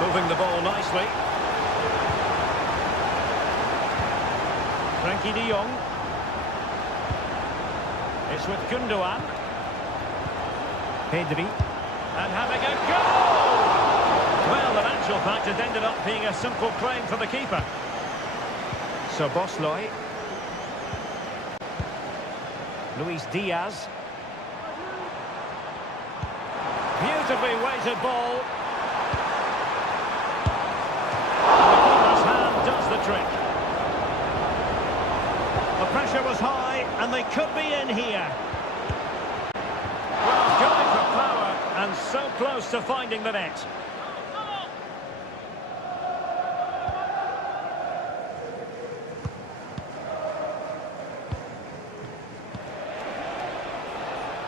Moving the ball nicely. Frankie de Jong. It's with Gundogan. Pedri. And having a goal! Well, in actual fact, it ended up being a simple claim for the keeper. So Bosley. Luis Diaz. Beautifully weighted ball. Trick. The pressure was high and they could be in here. Well, going for power and so close to finding the net.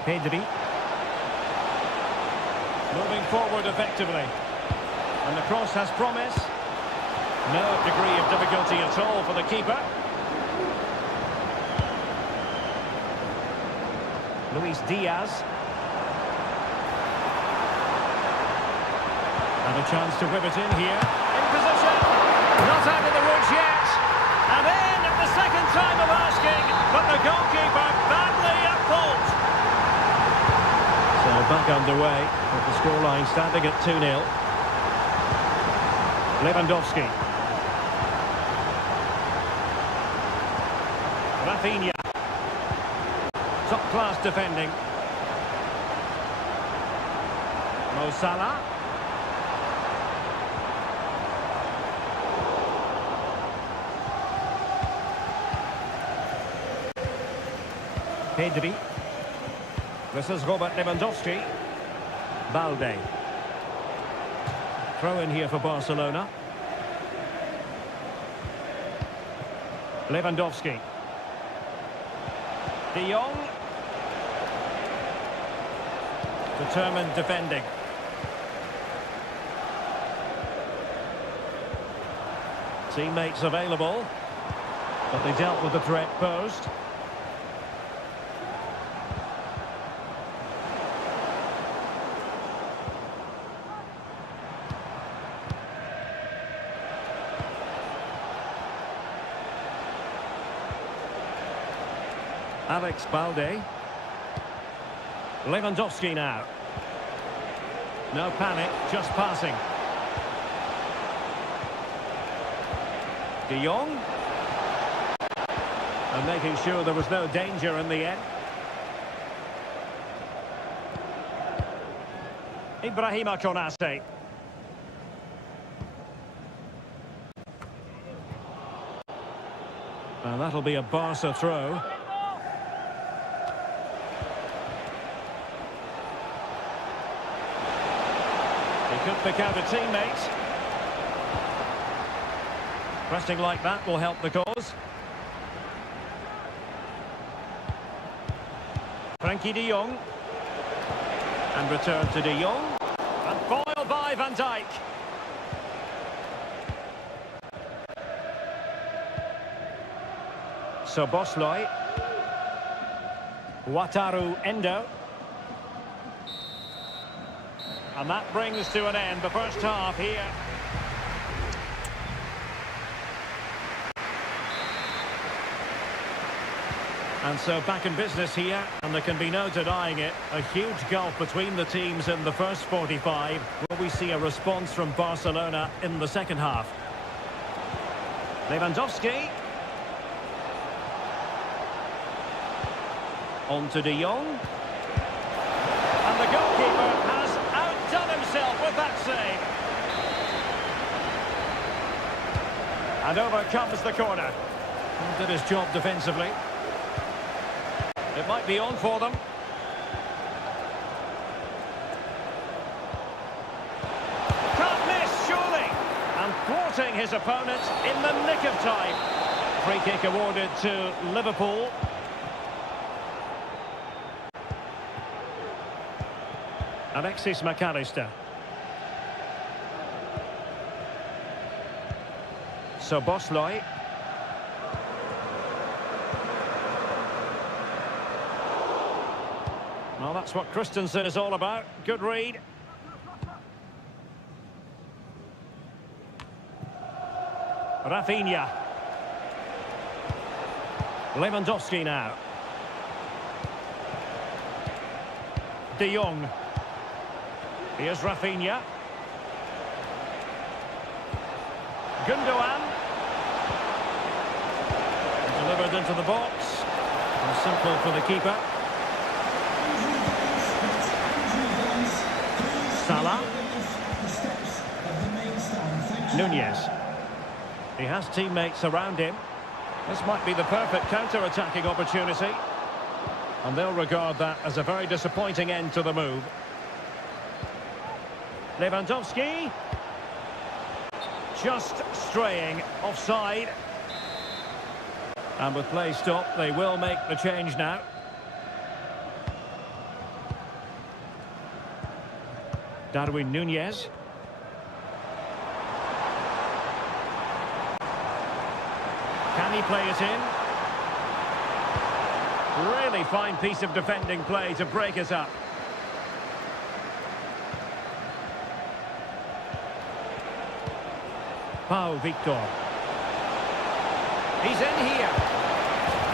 Pedri. Moving forward effectively. And the cross has promise. No degree of difficulty at all for the keeper. Luis Diaz. And a chance to whip it in here. In position. Not out of the woods yet. And in at the second time of asking, but the goalkeeper badly at fault. So back underway with the scoreline standing at 2-0. Lewandowski. Rafinha. Top-class defending. Mo Salah. Pedri. This is Robert Lewandowski. Balde. Throw in here for Barcelona. Lewandowski. De Jong. Determined defending. Teammates available, but they dealt with the threat posed. Alex Balde. Lewandowski now. No panic, just passing. De Jong. And making sure there was no danger in the end. Ibrahima Konate. And that'll be a Barca throw. He could pick out a teammate. Pressing like that will help the cause. Frankie de Jong. And return to de Jong. And foiled by Van Dijk. So Bosley. Wataru Endo. And that brings to an end the first half here. And so back in business here, and there can be no denying it. A huge gulf between the teams in the first 45. Will we see a response from Barcelona in the second half? Lewandowski. On to De Jong. And the goalkeeper has outdone himself with that save. And over comes the corner. Did his job defensively. It might be on for them. Can't miss, surely. And thwarting his opponent in the nick of time. Free kick awarded to Liverpool. Alexis McAllister. So Bosley. Well, that's what Christensen is all about. Good read. Rafinha. Lewandowski now. De Jong. Here's Rafinha. Gundogan. Delivered into the box. And simple for the keeper. Salah. Nunez. He has teammates around him. This might be the perfect counter-attacking opportunity. And they'll regard that as a very disappointing end to the move. Lewandowski. Just straying offside. And with play stopped, they will make the change now. Darwin Nunez. Can he play it in? Really fine piece of defending play to break it up. Pau Victor. He's in here.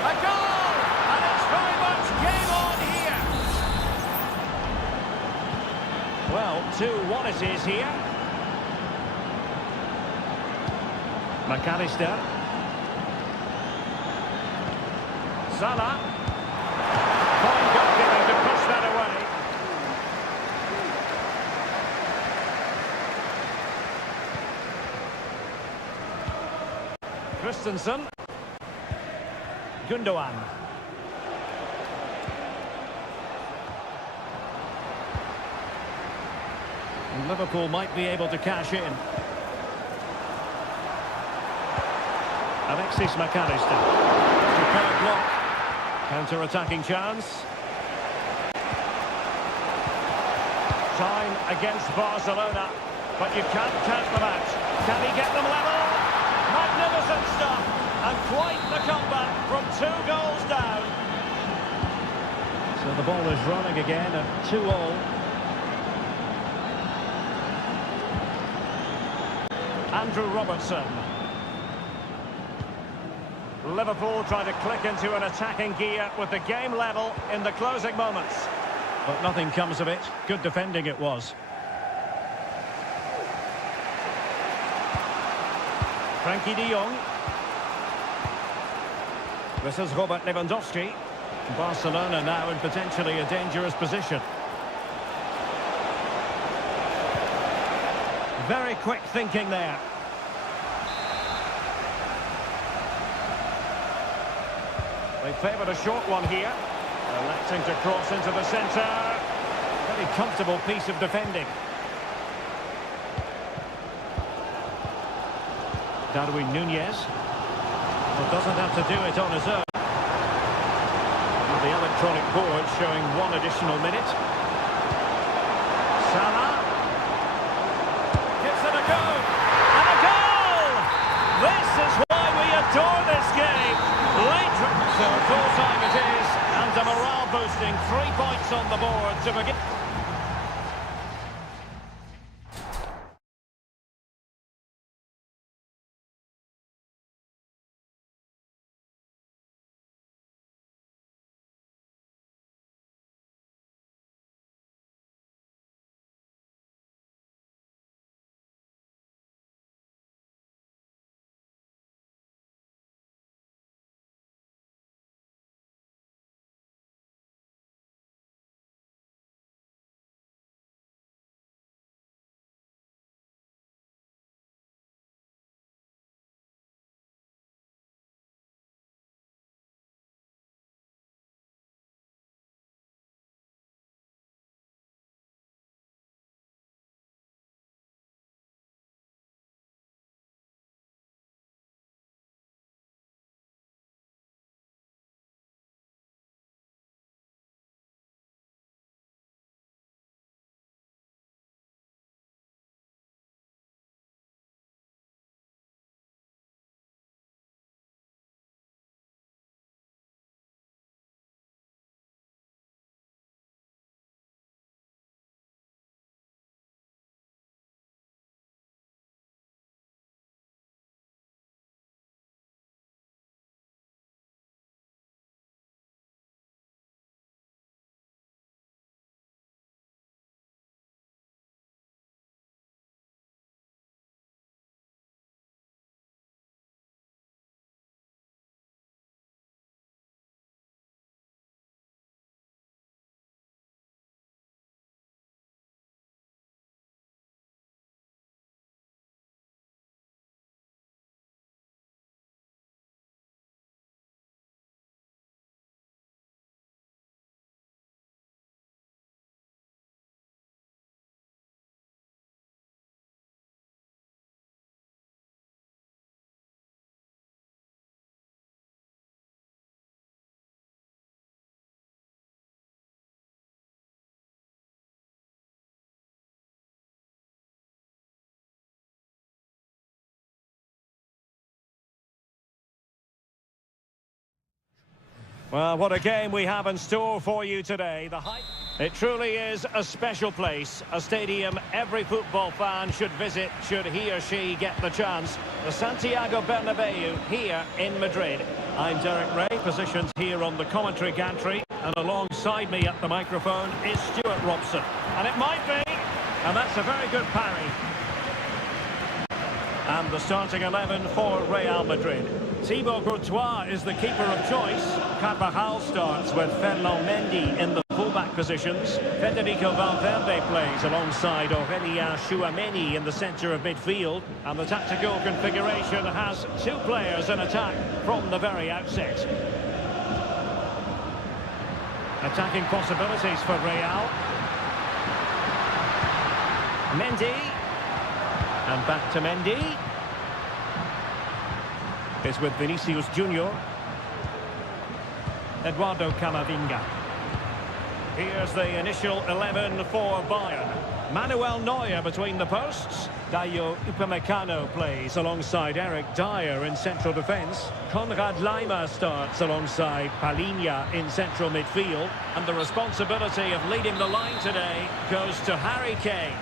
A goal! And it's very much game on here. Well, 2-1 it is here. McAllister. Salah. Fine goalkeeping to push that away. Christensen. Gundogan. And Liverpool might be able to cash in. Alexis McAllister. Superb block. Counter-attacking chance. Time against Barcelona, but you can't count them out. Can he get them level? Magnificent stuff, and quite the comeback from 2 goals down. So the ball is running again at 2-all. Andrew Robertson. Liverpool trying to click into an attacking gear with the game level in the closing moments. But nothing comes of it. Good defending it was. Frankie de Jong. This is Robert Lewandowski. Barcelona now in potentially a dangerous position. Very quick thinking there. They favoured a short one here. Electing to cross into the centre. Very comfortable piece of defending. Darwin Nunez. Well, doesn't have to do it on his own. The electronic board showing 1 additional minute. Salah. Gives it a go. And a goal! This is why we adore this game. Late. So full time it is. And a morale boosting 3 points on the board to begin. Well, what a game we have in store for you today. It truly is a special place, a stadium every football fan should visit should he or she get the chance. The Santiago Bernabeu here in Madrid. I'm Derek Ray, positioned here on the commentary gantry, and alongside me at the microphone is Stuart Robson. And it might be, and that's a very good parry. And the starting 11 for Real Madrid. Thibaut Courtois is the keeper of choice. Carvajal starts with Ferland Mendy in the fullback positions. Federico Valverde plays alongside Aurelien Tchouameni in the centre of midfield. And the tactical configuration has two players in attack from the very outset. Attacking possibilities for Real. Mendy. And back to Mendy. It's with Vinicius Junior. Eduardo Camavinga. Here's the initial 11 for Bayern. Manuel Neuer between the posts. Dayo Upamecano plays alongside Eric Dyer in central defence. Konrad Laimer starts alongside Palinha in central midfield. And the responsibility of leading the line today goes to Harry Kane.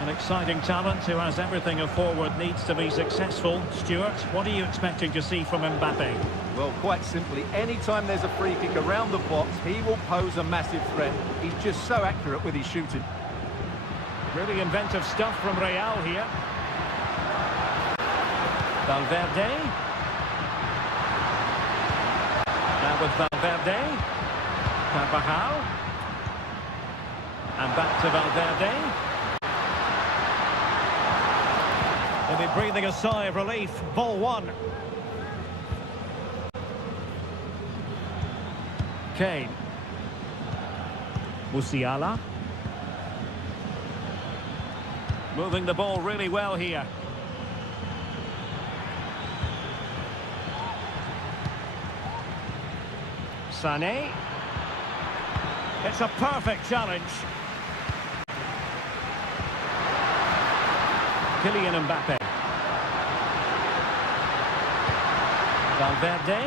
An exciting talent who has everything a forward needs to be successful. Stuart, what are you expecting to see from Mbappe? Well, quite simply, anytime there's a free kick around the box, he will pose a massive threat. He's just so accurate with his shooting. Really inventive stuff from Real here. Valverde. Now with Valverde. Carvajal. And back to Valverde. They'll be breathing a sigh of relief. Ball one. Kane. Musiala. Moving the ball really well here. Sané. It's a perfect challenge. Kylian Mbappe. Valverde.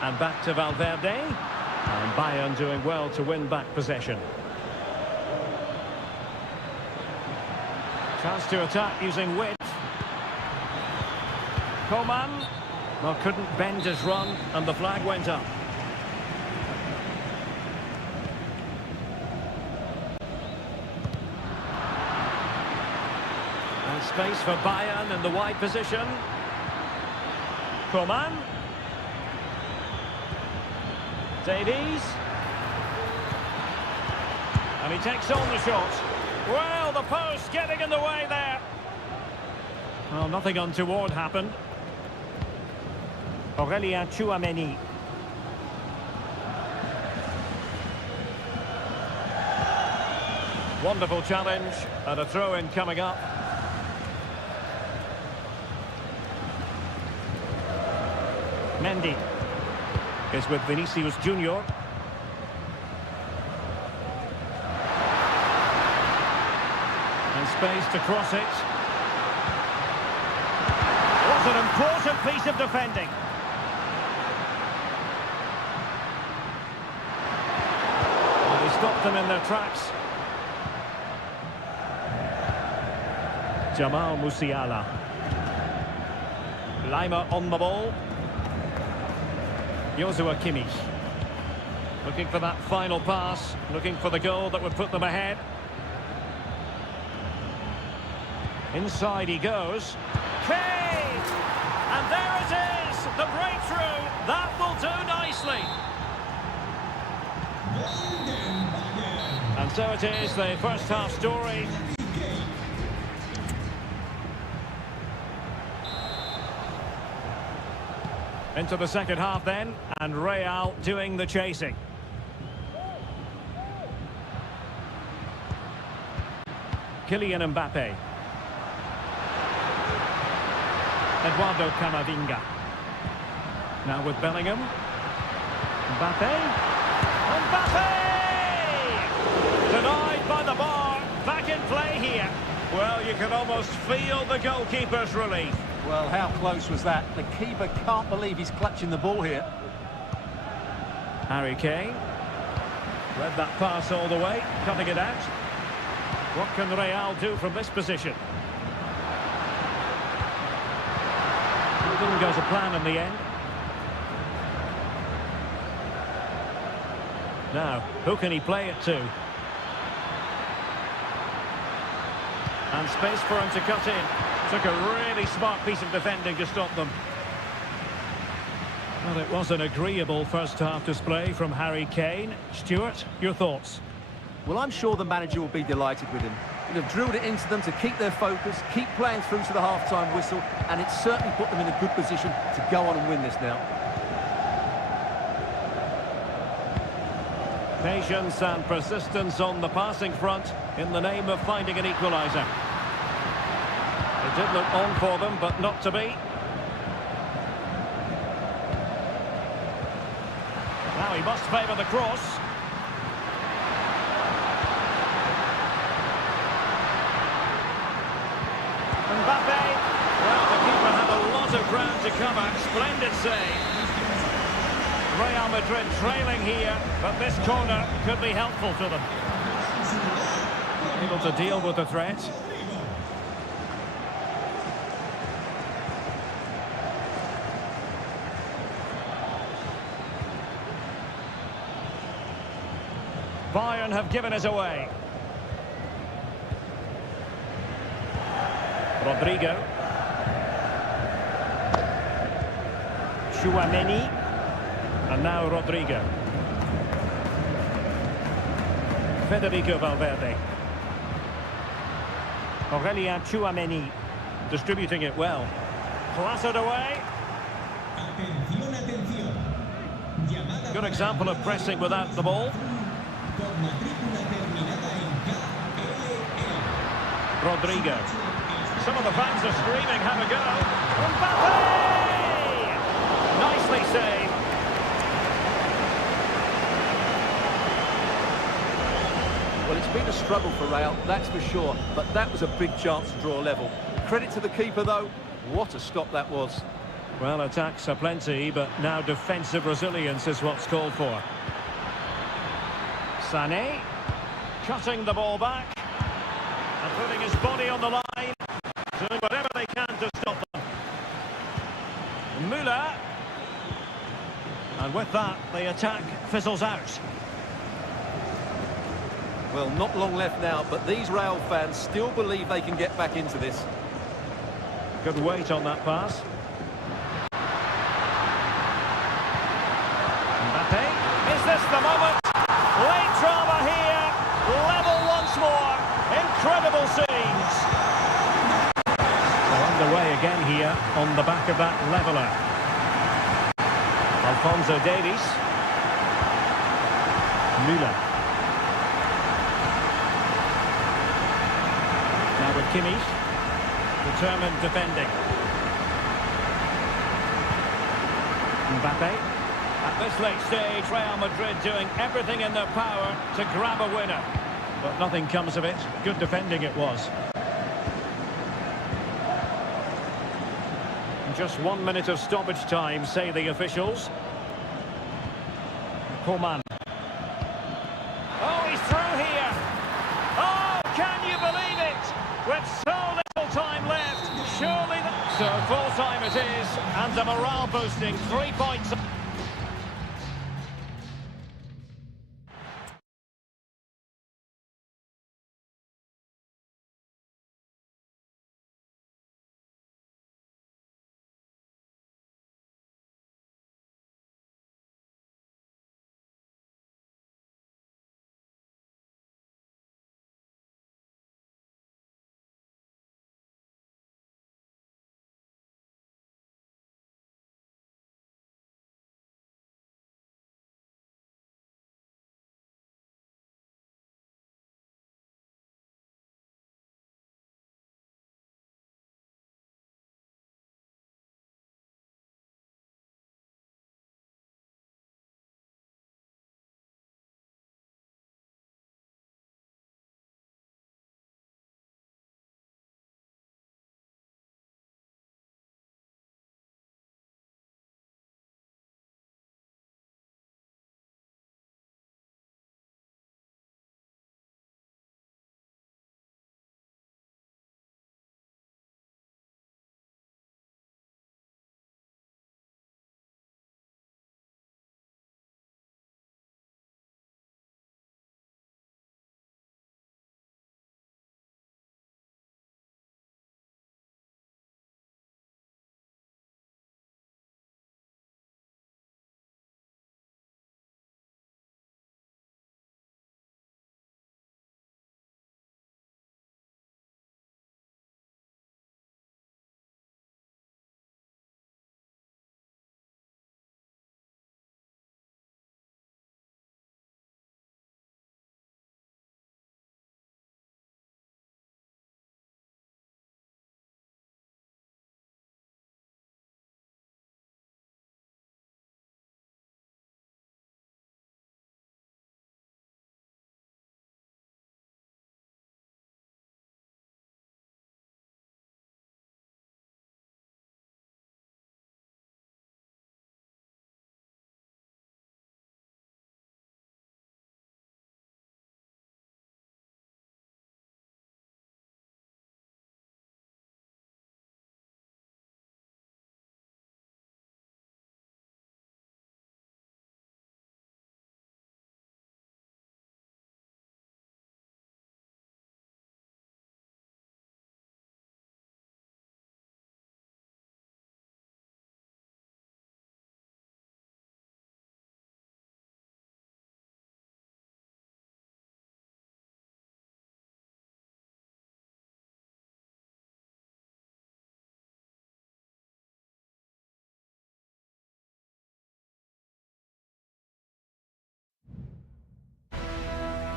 And back to Valverde. And Bayern doing well to win back possession. Chance to attack using width. Coman. Well, couldn't bend his run, and the flag went up. And space for Bayern in the wide position. Coman. Davies. And he takes on the shot. Well, the post getting in the way there. Well, nothing untoward happened. Aurelien Tchouameni. Wonderful challenge and a throw-in coming up. Mendy is with Vinicius Junior. And space to cross it. What an important piece of defending. Well, he stopped them in their tracks. Jamal Musiala. Laimer on the ball. Joshua Kimmich. Looking for that final pass. Looking for the goal that would put them ahead. Inside he goes. Kane! And there it is! The breakthrough! That will do nicely. And so it is, the first half story. Into the second half then, and Real doing the chasing. Kylian Mbappe. Eduardo Camavinga. Now with Bellingham. Mbappe. Mbappe! Denied by the bar. Back in play here. Well, you can almost feel the goalkeeper's relief. Well, how close was that? The keeper can't believe he's clutching the ball here. Harry Kane. Read that pass all the way, cutting it out. What can Real do from this position? It didn't go to plan in the end. Now, who can he play it to? And space for him to cut in. Took a really smart piece of defending to stop them. Well, it was an agreeable first-half display from Harry Kane. Stuart, your thoughts? Well, I'm sure the manager will be delighted with him. He'll have drilled it into them to keep their focus, keep playing through to the half-time whistle, and it's certainly put them in a good position to go on and win this now. Patience and persistence on the passing front in the name of finding an equaliser. It did look on for them, but not to be. Now he must favour the cross. Mbappe. Well, the keeper had a lot of ground to cover. Splendid save. Real Madrid trailing here, but this corner could be helpful to them. Able to deal with the threat. Bayern have given us away. Rodrigo. Chouameni. And now Rodrigo. Federico Valverde. Aurelien Chouameni. Distributing it well. Clattered away. Atención, atención. Llamada Good example of pressing without the ball. con matrícula terminada en KLL. Rodrigo. Some of the fans are screaming, have a go. Mbappe! Nicely saved. Well, it's been a struggle for Real, that's for sure, but that was a big chance to draw level. Credit to the keeper, though. What a stop that was. Well, attacks are plenty, but now defensive resilience is what's called for. Sané, cutting the ball back, and putting his body on the line, doing whatever they can to stop them. Müller, and with that, the attack fizzles out. Well, not long left now, but these Real fans still believe they can get back into this. Good weight on that pass. Mbappe, is this the moment? Late drama here, level once more, incredible scenes. So underway again here on the back of that leveller. Alphonso Davies. Müller. Now with Kimmich, determined defending. Mbappe. At this late stage, Real Madrid doing everything in their power to grab a winner. But nothing comes of it. Good defending it was. Just 1 minute of stoppage time, say the officials. Coman. Oh, he's through here. Oh, can you believe it? With so little time left, surely... So full time it is, and a morale boosting 3 points.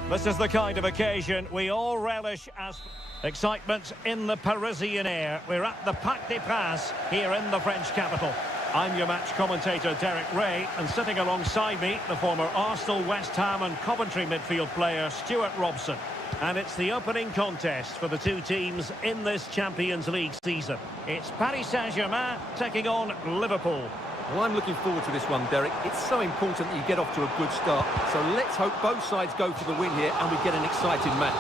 This is the kind of occasion we all relish as excitement in the Parisian air. We're at the Parc des Princes here in the French capital. I'm your match commentator Derek Ray, and sitting alongside me, the former Arsenal, West Ham and Coventry midfield player Stuart Robson. And it's the opening contest for the two teams in this Champions League season. It's Paris Saint-Germain taking on Liverpool. Well, I'm looking forward to this one, Derek. It's so important that you get off to a good start. So let's hope both sides go for the win here and we get an exciting match.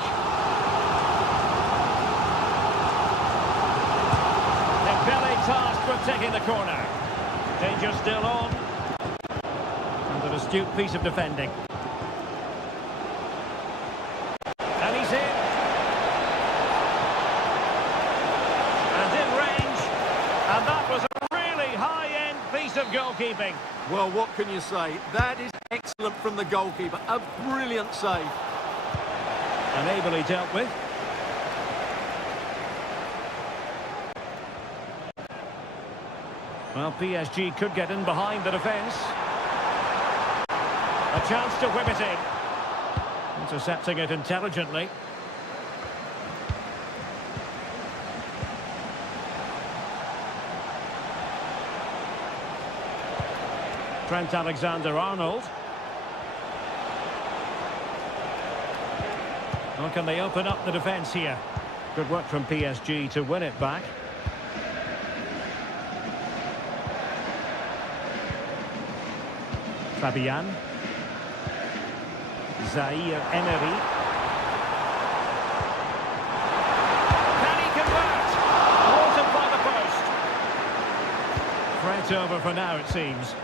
Dembele tasked with taking the corner. Danger still on. And an astute piece of defending. And he's in. And in range. And that was a really high-end piece of goalkeeping. Well, what can you say? That is excellent from the goalkeeper. A brilliant save. And ably dealt with. Well, PSG could get in behind the defence. A chance to whip it in. Intercepting it intelligently. Trent Alexander-Arnold. Well, can they open up the defence here? Good work from PSG to win it back. Fabian. Zaire Emery. Can he convert? Watered by the post. Threat over for now, it seems.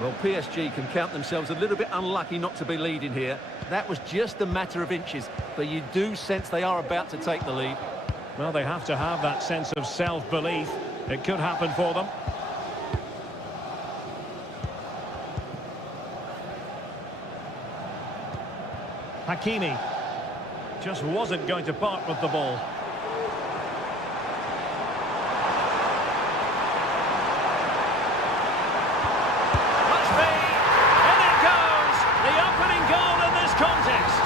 Well, PSG can count themselves a little bit unlucky not to be leading here. That was just a matter of inches, but you do sense they are about to take the lead. Well, they have to have that sense of self-belief. It could happen for them. Hakimi just wasn't going to part with the ball. Must be! In it goes! The opening goal in this contest.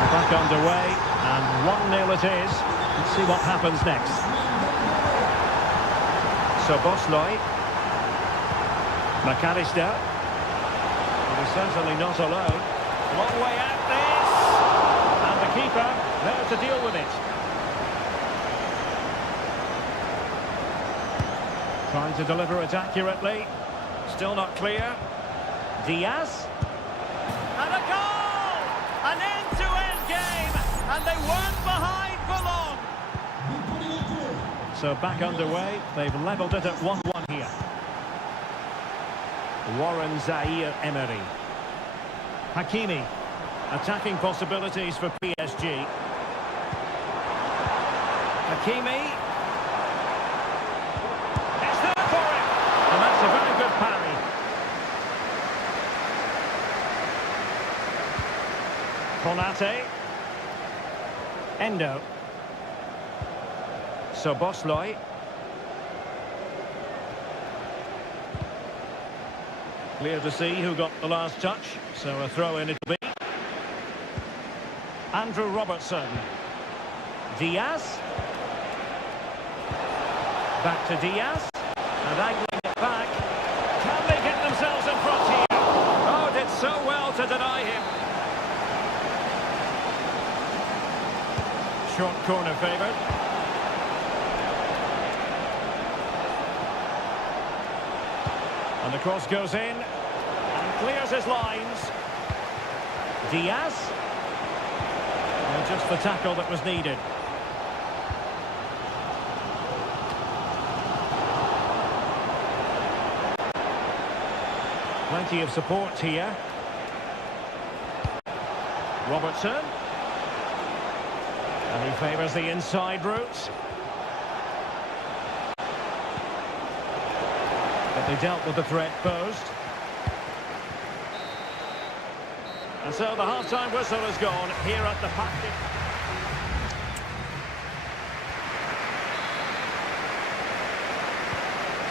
We're back underway, and 1-0 it is. Let's see what happens next. Szoboszlai. McAllister. He's certainly not alone. Long way out this. And the keeper there to deal with it. Trying to deliver it accurately. Still not clear. Diaz. And a goal! An end-to-end game. And they weren't behind for long. So back underway. They've levelled it at 1-1 here. Warren Zaire Emery. Hakimi. Attacking possibilities for PSG. Hakimi. It's there for him. And that's a very good parry. Konate. Endo. Szoboszlai. Clear to see who got the last touch, so a throw-in it'll be. Andrew Robertson. Diaz. Back to Diaz. And angling it back. Can they get themselves in front here? Oh, did so well to deny him. Short corner favoured. And the cross goes in and clears his lines. Diaz. Well, just the tackle that was needed. Plenty of support here. Robertson. And he favours the inside route. But they dealt with the threat posed. And so the half-time whistle has gone here at the Parc des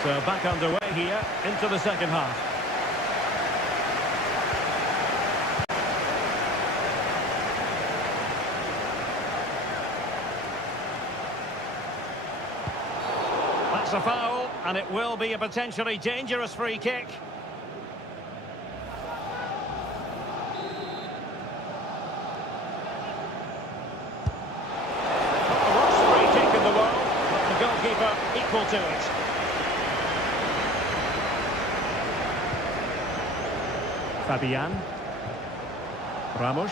So back underway here into the second half. That's a foul, and it will be a potentially dangerous free kick. Not the worst free kick in the world, but the goalkeeper equal to it. Fabian. Ramos.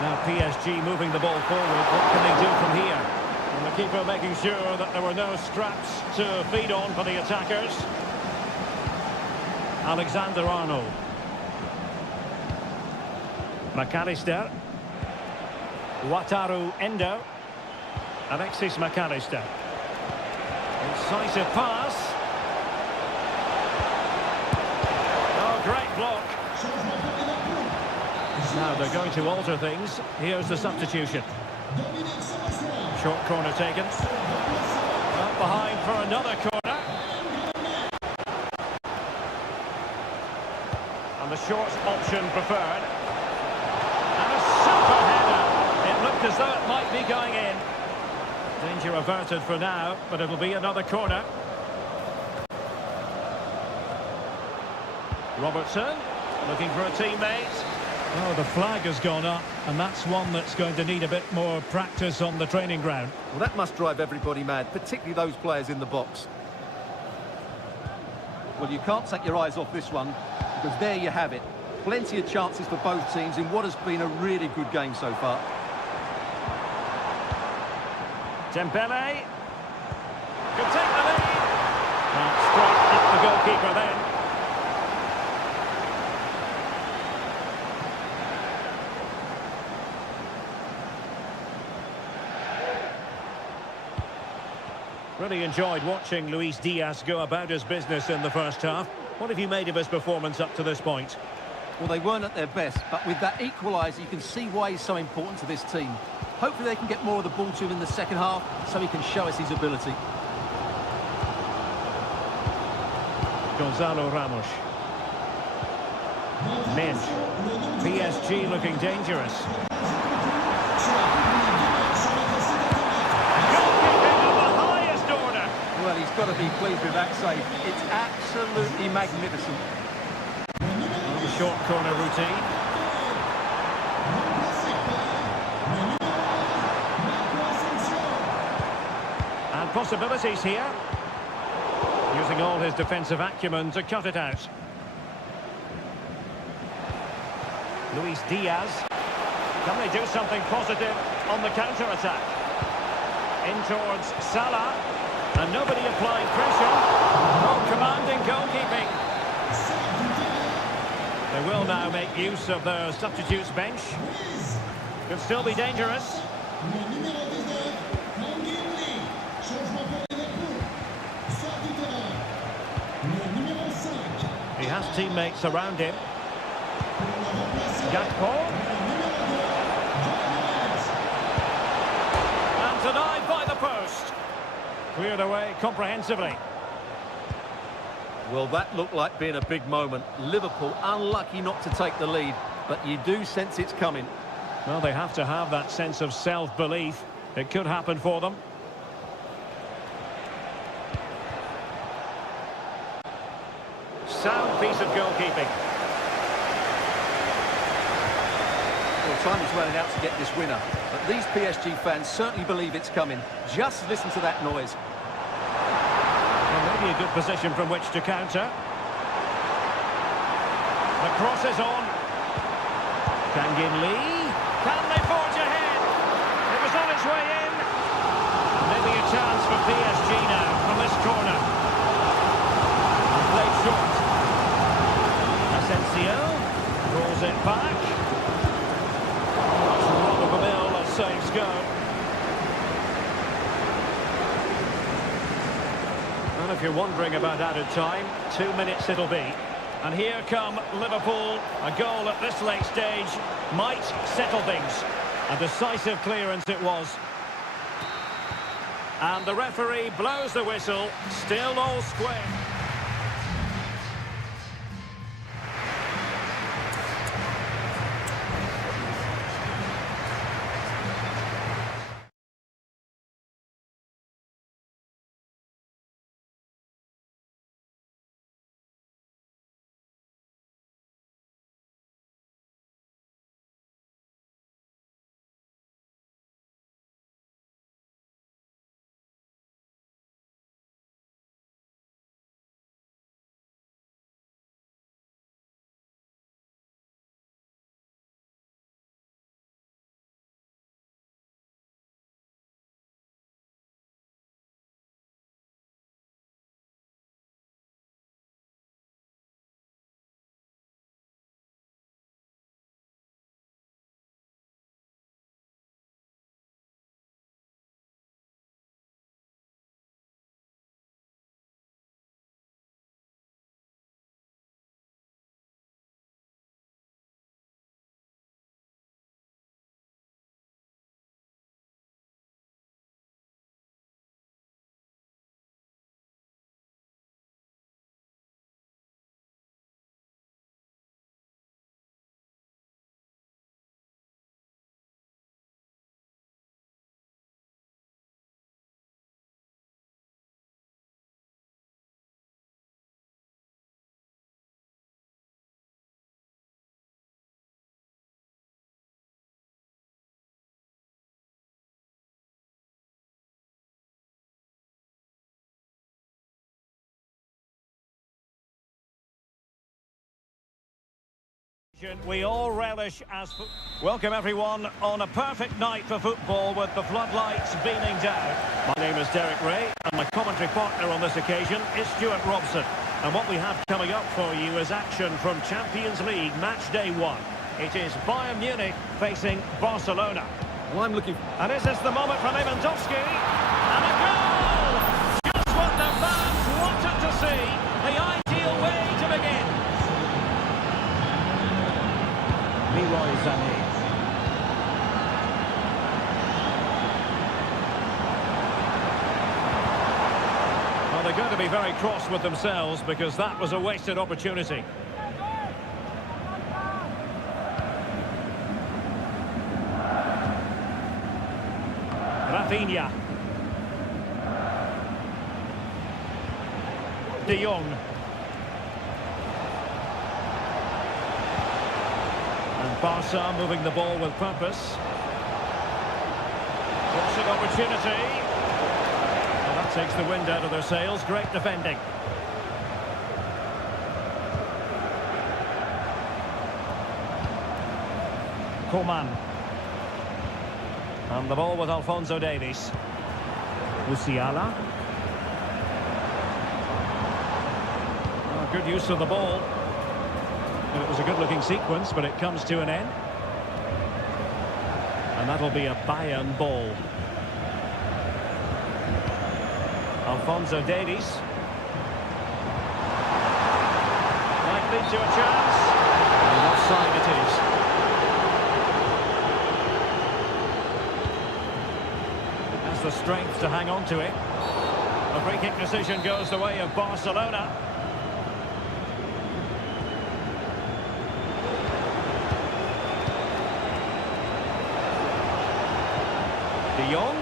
Now PSG moving the ball forward. What can they do from here? And the keeper making sure that there were no scraps to feed on for the attackers. Alexander-Arnold. McAllister. Wataru Endo. Alexis McAllister. Incisive pass. Oh, great block. Now they're going to alter things. Here's the substitution. Short corner taken. Up behind for another corner. And the short option preferred. And a super header. It looked as though it might be going in. Danger averted for now, but it'll be another corner. Robertson, looking for a teammate. Oh, the flag has gone up, and that's one that's going to need a bit more practice on the training ground. Well, that must drive everybody mad, particularly those players in the box. Well, you can't take your eyes off this one, because there you have it. Plenty of chances for both teams in what has been a really good game so far. Dembele. Could take the lead. Straight at the goalkeeper then. Really enjoyed watching Luis Diaz go about his business in the first half. What have you made of his performance up to this point? Well, they weren't at their best, but with that equaliser, you can see why he's so important to this team. Hopefully they can get more of the ball to him in the second half, so he can show us his ability. Gonzalo Ramos. Mensch. PSG looking dangerous. Well, he's got to be pleased with that save. It's absolutely magnificent. On the short corner routine. And possibilities here. Using all his defensive acumen to cut it out. Luis Diaz. Can they do something positive on the counter-attack? In towards Salah. And nobody applying pressure. Oh, commanding goalkeeping. They will now make use of their substitutes bench. Could still be dangerous. He has teammates around him. Gakpo. And denied by the post. Cleared away comprehensively. Well, that looked like being a big moment. Liverpool unlucky not to take the lead, but you do sense it's coming. Well, they have to have that sense of self-belief. It could happen for them. Sound piece of goalkeeping. Well, time is running out to get this winner, but these PSG fans certainly believe it's coming. Just listen to that noise. Well, maybe a good position from which to counter. The cross is on. Kangin Lee. Can they forge ahead? It was on its way in. Maybe a chance for PSG now from this corner. Played short. Asensio rolls it back. That's run of the mill as saves go. And if you're wondering about added time, 2 minutes it'll be. And here come Liverpool. A goal at this late stage might settle things. A decisive clearance it was. And the referee blows the whistle. Still all square. We all relish as... Welcome everyone on a perfect night for football with the floodlights beaming down. My name is Derek Ray and my commentary partner on this occasion is Stuart Robson. And what we have coming up for you is action from Champions League match day 1. It is Bayern Munich facing Barcelona. Well, I'm looking... And is this the moment for Lewandowski? And a goal! Just what the fans wanted to see. The ideal way to begin. Leroy Sané. Well, they're going to be very cross with themselves because that was a wasted opportunity. Rafinha. De Jong. And Barca moving the ball with purpose. Crossing opportunity. Well, that takes the wind out of their sails. Great defending. Coman. And the ball with Alphonso Davies. Musiala. Oh, good use of the ball. And it was a good-looking sequence, but it comes to an end. And that'll be a Bayern ball. Alphonso Davies. Might lead to a chance. And offside it is. The strength to hang on to it. The free kick decision goes the way of Barcelona. De Jong.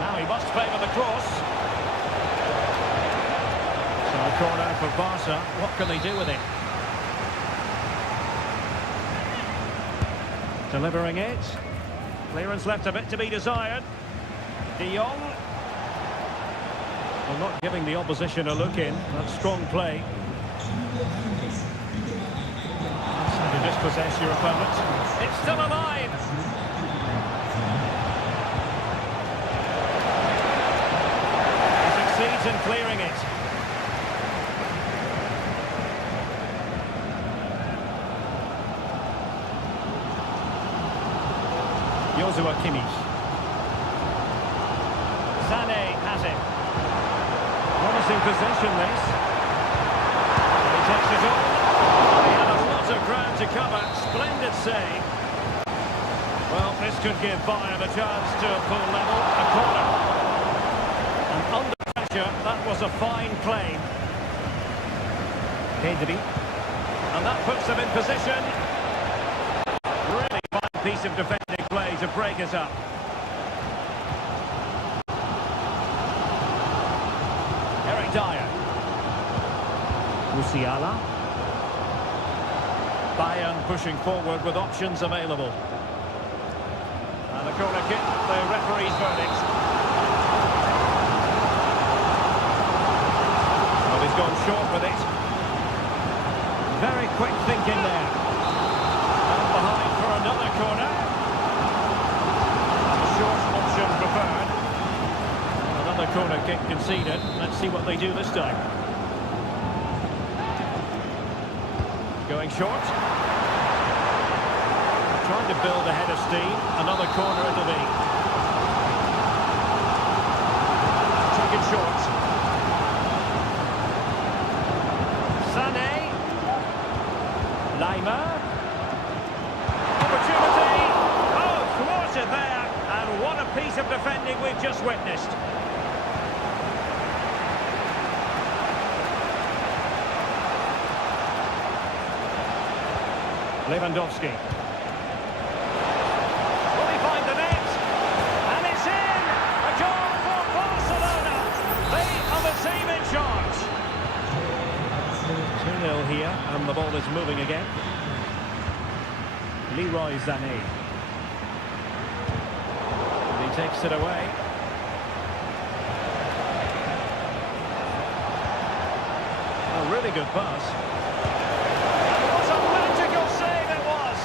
Now he must favour the cross. So a corner for Barca. What can they do with it? Delivering it. Clearance left a bit to be desired. De Jong. Well, not giving the opposition a look in. That's strong play. That's how to dispossess your opponent. It's still alive. He succeeds in clearing it. Joshua Kimmich. Sané has it. Promising possession this. And he takes it on. He had a lot of ground to cover. Splendid save. Well, this could give Bayern a chance to pull level. A corner. And under pressure, that was a fine claim. Pedri. And that puts them in position. Really fine piece of defending play to break us up. Eric Dyer. Musiala. Bayern pushing forward with options available. And a corner kick, the referee's verdict. Well, he's gone short with it. Very quick thinking there. And behind for another corner. Preferred. Another corner kick conceded. Let's see what they do this time. Going short. Trying to build ahead of steam. Another corner it'll be. Taken short. Sané. Lima. Opportunity. Oh, thwarted there. And what a piece of defending we've just witnessed. Lewandowski. Will he find the net? And it's in! A goal for Barcelona! They are the team in charge. 2-0 here, and the ball is moving again. Leroy Sané. He takes it away. A real really good pass. What a magical save it was!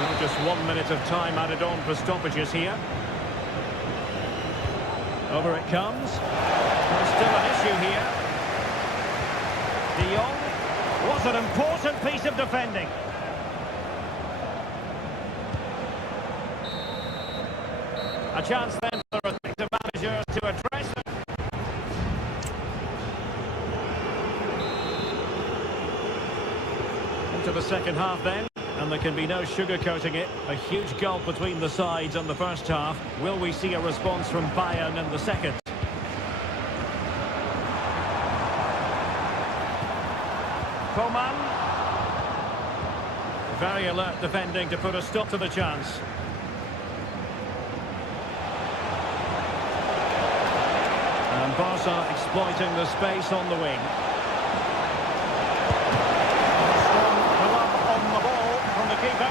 Well, just 1 minute of time added on for stoppages here. Over it comes. There's still an issue here. De Jong was an important piece of defending. A chance then for the respective managers to address it. Into the second half then, and there can be no sugarcoating it. A huge gulf between the sides in the first half. Will we see a response from Bayern in the second? Coman. Very alert defending to put a stop to the chance. And Barca exploiting the space on the wing. Strong glove on the ball from the keeper.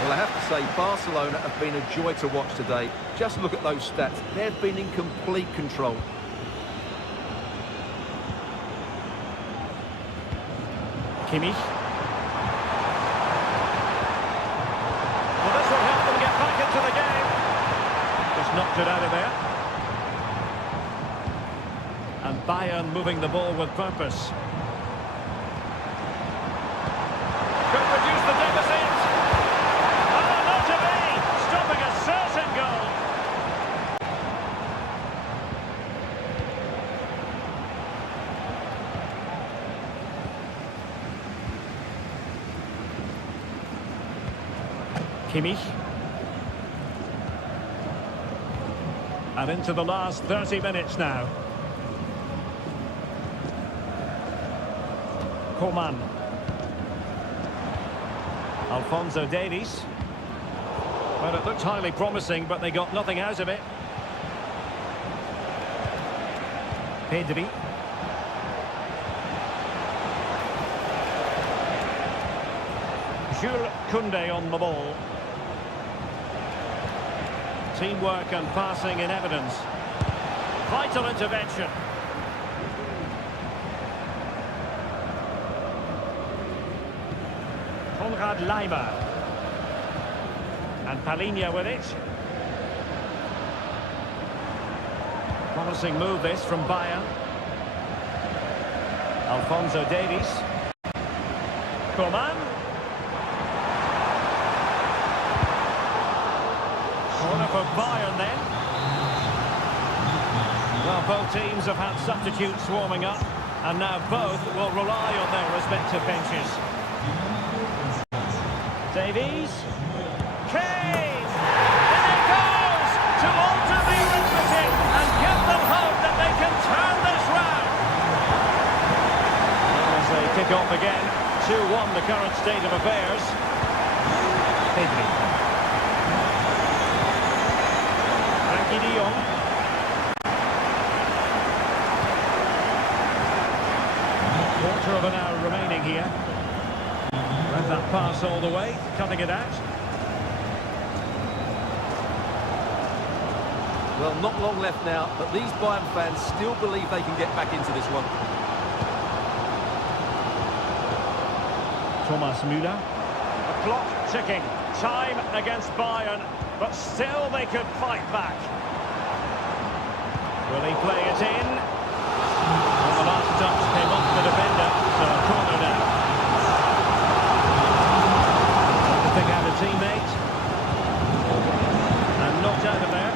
Well, I have to say, Barcelona have been a joy to watch today. Just look at those stats. They've been in complete control. Kimmich. Well, this will help them get back into the game. Just knocked it out of there. And Bayern moving the ball with purpose. Could reduce the deficit. Oh, not to be! Stopping a certain goal. Kimmich. And into the last 30 minutes now. Coman. Alphonso Davies. Well, it looked highly promising, but they got nothing out of it. Pedri. Jules Koundé on the ball. Teamwork and passing in evidence. Vital intervention. Konrad Leimer. And Palinha with it. Promising move this from Bayern. Alphonso Davies. Coman. Corner for Bayern then. Well, both teams have had substitutes warming up, and now both will rely on their respective benches. Davies. Kane! In it goes! To alter the arithmetic and give them hope that they can turn this round. As they kick off again, 2-1 the current state of affairs. Pedri. Frankie de Jong. Quarter of an hour remaining here. Read that pass all the way, cutting it out. Well, not long left now, but these Bayern fans still believe they can get back into this one. Thomas Müller. The clock ticking. Time against Bayern, but still they could fight back. Will he play it in? Well, the last touch came off the defender, so a corner now. To pick out a teammate. And knocked out of there.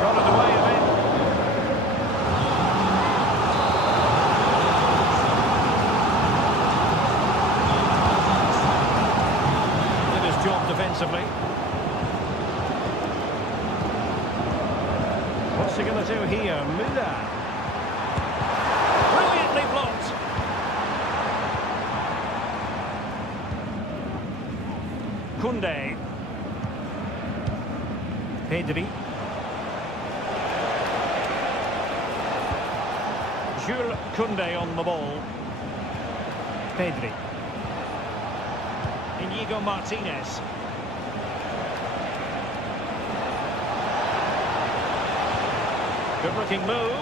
Got it away a bit. Did his job defensively. What's he going to do here? Müller. Brilliantly blocked. Koundé. Pedri. Jules Koundé on the ball. Pedri. Inigo Martinez. Good-looking move.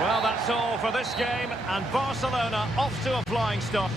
Well, that's all for this game, and Barcelona off to a flying start.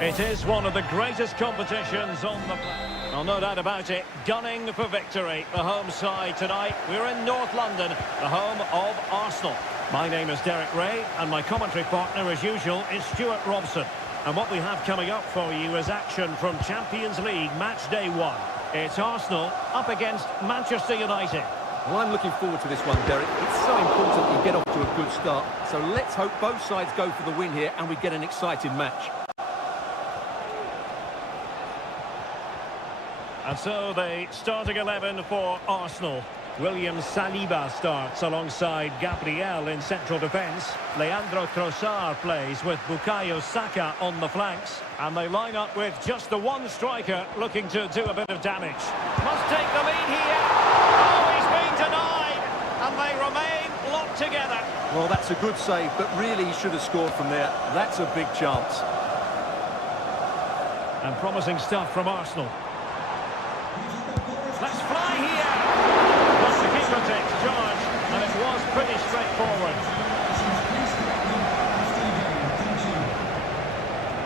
It is one of the greatest competitions on the planet. Well, no doubt about it, gunning for victory. The home side tonight, we're in North London, the home of Arsenal. My name is Derek Ray, and my commentary partner, as usual, is Stuart Robson. And what we have coming up for you is action from Champions League Match Day 1. It's Arsenal up against Manchester United. Well, I'm looking forward to this one, Derek. It's so important you get off to a good start. So let's hope both sides go for the win here and we get an exciting match. And so the starting 11 for Arsenal. William Saliba starts alongside Gabriel in central defence. Leandro Trossard plays with Bukayo Saka on the flanks. And they line up with just the one striker looking to do a bit of damage. Must take the lead here. Oh, he's been denied. And they remain locked together. Well, that's a good save, but really he should have scored from there. That's a big chance. And promising stuff from Arsenal. Let's fly here. But the keeper takes charge, and it was pretty straightforward.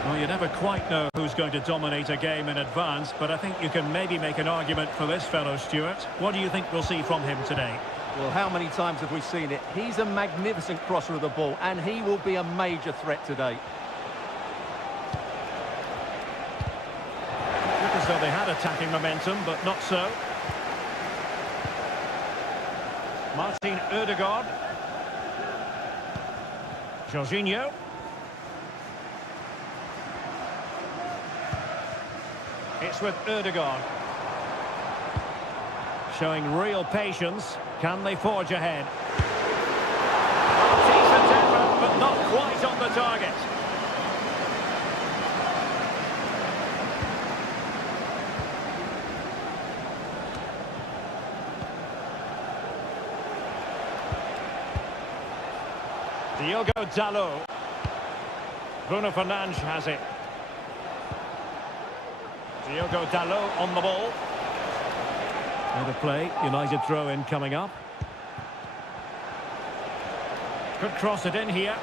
Well, you never quite know who's going to dominate a game in advance, but I think you can maybe make an argument for this fellow, Stuart. What do you think we'll see from him today? Well, how many times have we seen it? He's a magnificent crosser of the ball, and he will be a major threat today. Looked as though they had attacking momentum, but not so. Martin Ødegaard. Jorginho. It's with Ødegaard. Showing real patience. Can they forge ahead? Decent effort, but not quite on the target. Diogo Dalot. Bruno Fernandes has it. Diogo Dalot on the ball. Another play, United throw-in coming up. Could cross it in here.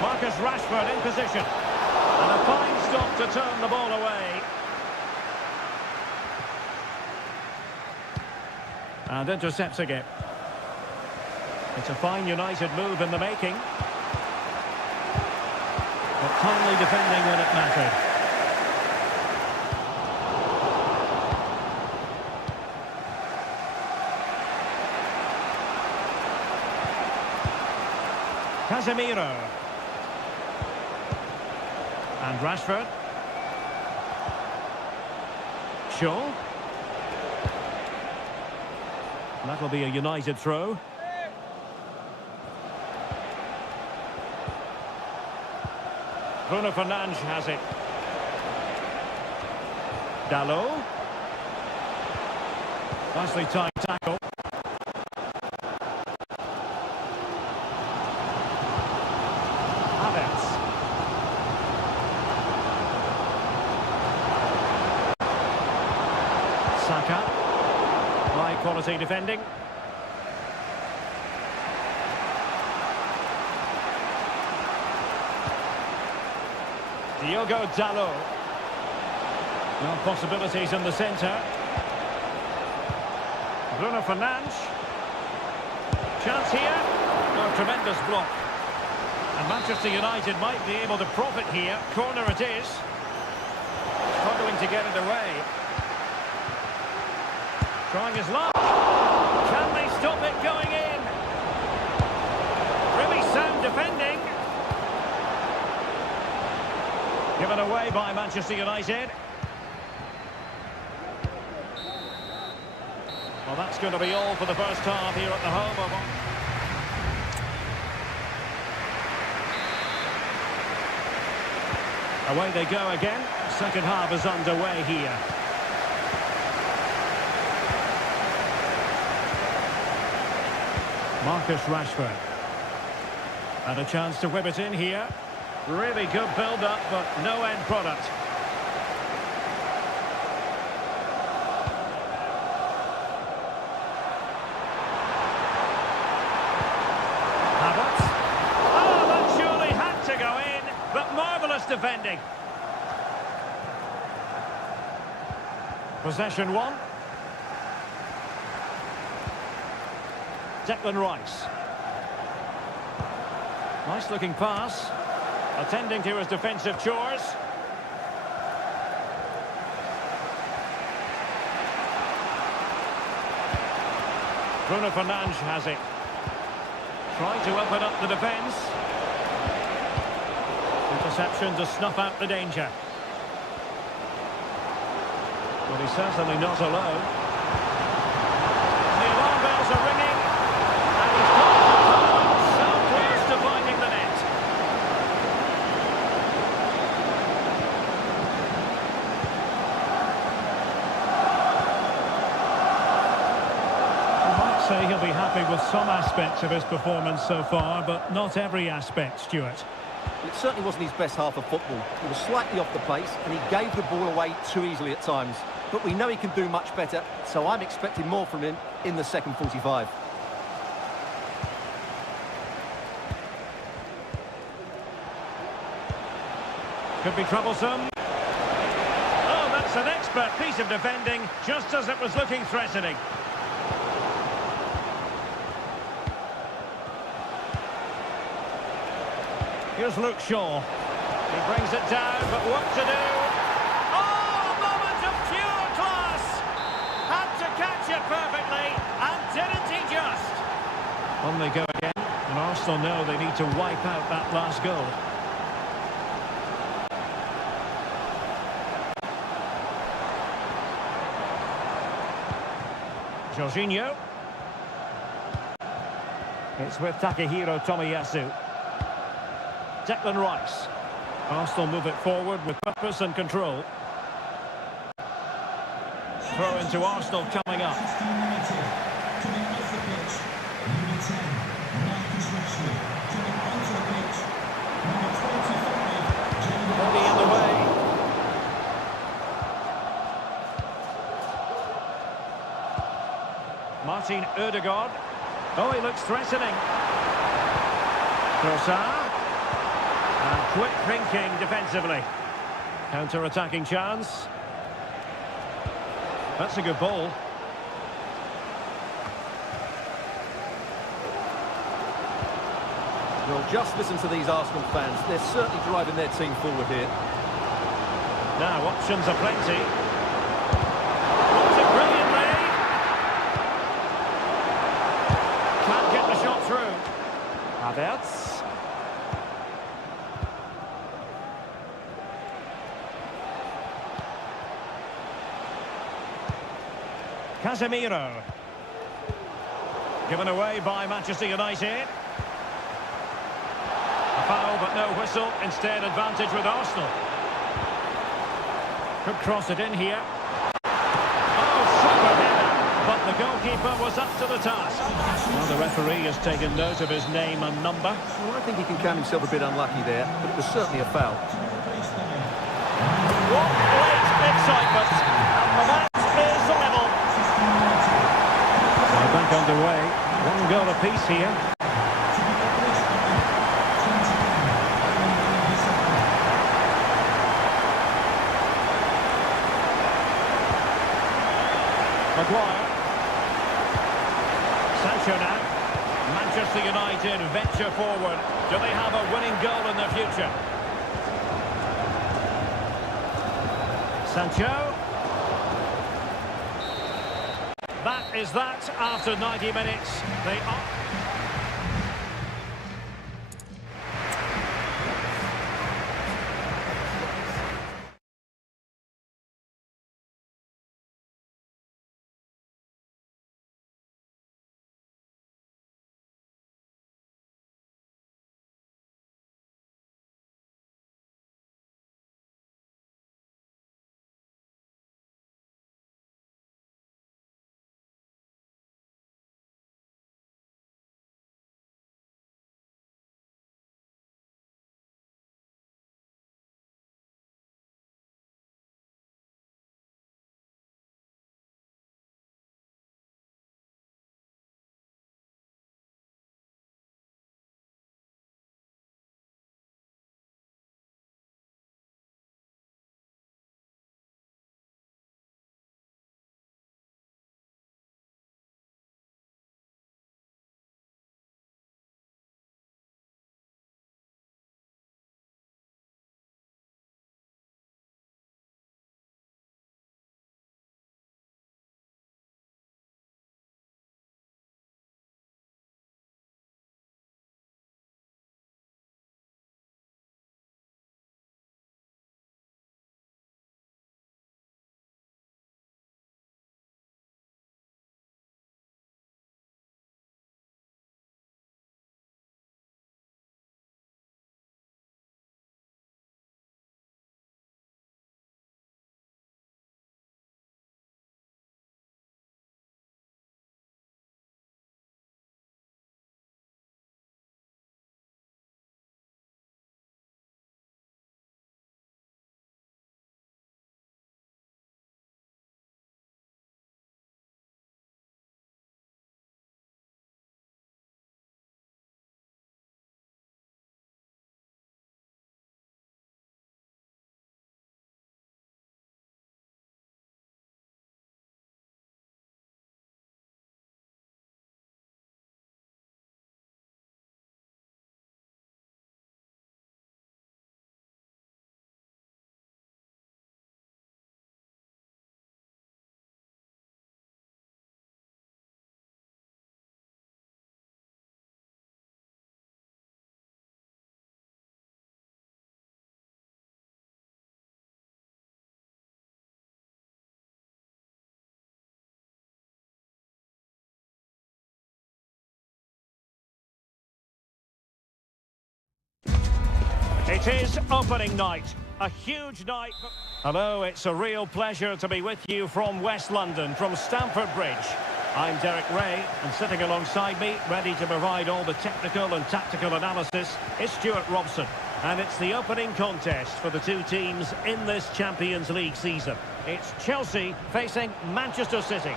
Marcus Rashford in position. And a fine stop to turn the ball away. And intercepting it. It's a fine United move in the making. But timely defending when it mattered. Casemiro. And Rashford. Shaw. That'll be a United throw. Bruno Fernandes has it. Dalot. Nicely timed tackle. Havertz. Saka. High quality defending. Diogo Dalot. No possibilities in the centre. Bruno Fernandes. Chance here. Oh, tremendous block. And Manchester United might be able to profit here. Corner it is. Struggling to get it away. Trying his luck. Can they stop it going in? Really sound defending. Given away by Manchester United. Well, that's going to be all for the first half here at the home of... Away they go again. Second half is underway here. Marcus Rashford. And a chance to whip it in here. Really good build-up, but no end product. Havertz. Oh, that surely had to go in, but marvellous defending. Possession one. Declan Rice. Nice looking pass. Attending to his defensive chores. Bruno Fernandes has it. Trying to open up the defence. Interception to snuff out the danger. But he's certainly not alone. The alarm bells are ringing. And he's got so close to finding the net. Say he'll be happy with some aspects of his performance so far, but not every aspect, Stuart. It certainly wasn't his best half of football. He was slightly off the pace and he gave the ball away too easily at times. But we know he can do much better, so I'm expecting more from him in the second 45. Could be troublesome. Oh, that's an expert piece of defending, just as it was looking threatening. Here's Luke Shaw. He brings it down, but what to do? Oh, a moment of pure class! Had to catch it perfectly, and didn't he just? On they go again, and Arsenal know they need to wipe out that last goal. Jorginho. It's with Takehiro Tomiyasu. Declan Rice. Arsenal move it forward with purpose and control. Throw into Arsenal coming up. Body in the way. Martin Ødegaard. Oh, he looks threatening. Trossard. And quick thinking defensively. Counter-attacking chance. That's a good ball. Well, just listen to these Arsenal fans. They're certainly driving their team forward here. Now, options are plenty. Puts it brilliantly. Can't get the shot through. Havertz. Casemiro. Given away by Manchester United. A foul but no whistle. Instead advantage with Arsenal. Could cross it in here. Oh, super header. But the goalkeeper was up to the task. Well, the referee has taken note of his name and number. Well, I think he can count himself a bit unlucky there, but it was certainly a foul. What great excitement. And the match is level. So back underway. One goal apiece here. Maguire. Sancho now. Manchester United venture forward. Do they have a winning goal in their future? Sancho. That is that after 90 minutes. They are... It is opening night, a huge night. Hello, it's a real pleasure to be with you from West London, from Stamford Bridge. I'm Derek Ray, and sitting alongside me, ready to provide all the technical and tactical analysis, is Stuart Robson. And it's the opening contest for the two teams in this Champions League season. It's Chelsea facing Manchester City.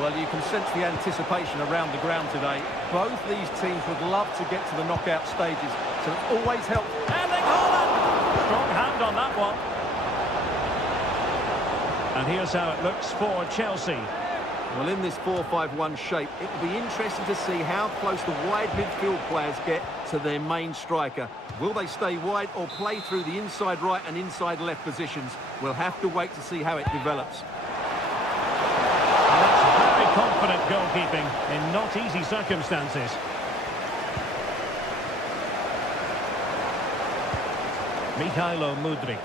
Well, you can sense the anticipation around the ground today. Both these teams would love to get to the knockout stages, so it's always helpful. Erling Haaland! Strong hand on that one. And here's how it looks for Chelsea. Well, in this 4-5-1 shape, it will be interesting to see how close the wide midfield players get to their main striker. Will they stay wide or play through the inside right and inside left positions? We'll have to wait to see how it develops. Very confident goalkeeping in not easy circumstances. Mikhailo Mudryk.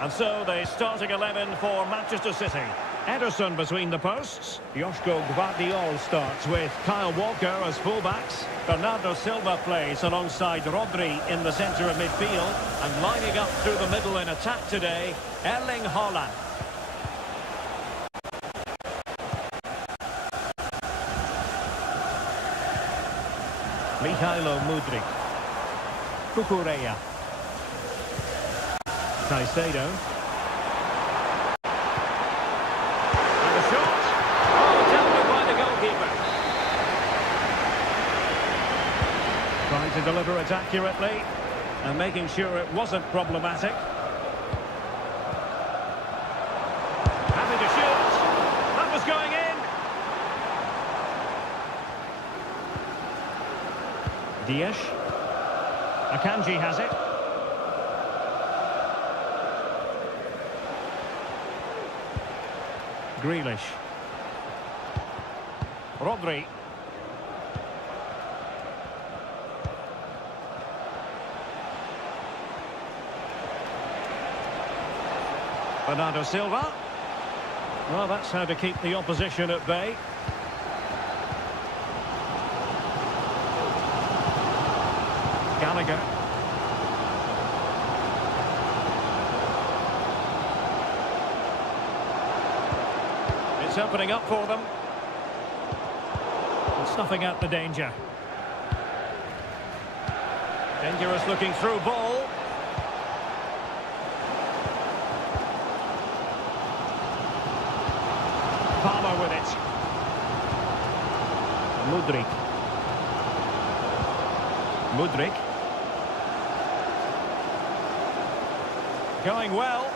And so the starting 11 for Manchester City. Ederson between the posts. Joško Gvardiol starts with Kyle Walker as fullbacks. Bernardo Silva plays alongside Rodri in the centre of midfield. And lining up through the middle in attack today, Erling Haaland. Mikhailo Mudryk. Cucurella. Caicedo. And a shot. Oh, taken by the goalkeeper. Trying to deliver it accurately and making sure it wasn't problematic. Happy to shoot. That was going in. Dias. Akanji has it. Grealish. Rodri. Bernardo Silva. Well, that's how to keep the opposition at bay. Gallagher. It's opening up for them. And snuffing out the danger. Dangerous looking through ball. Palmer with it. Mudryk. Mudryk. Going well.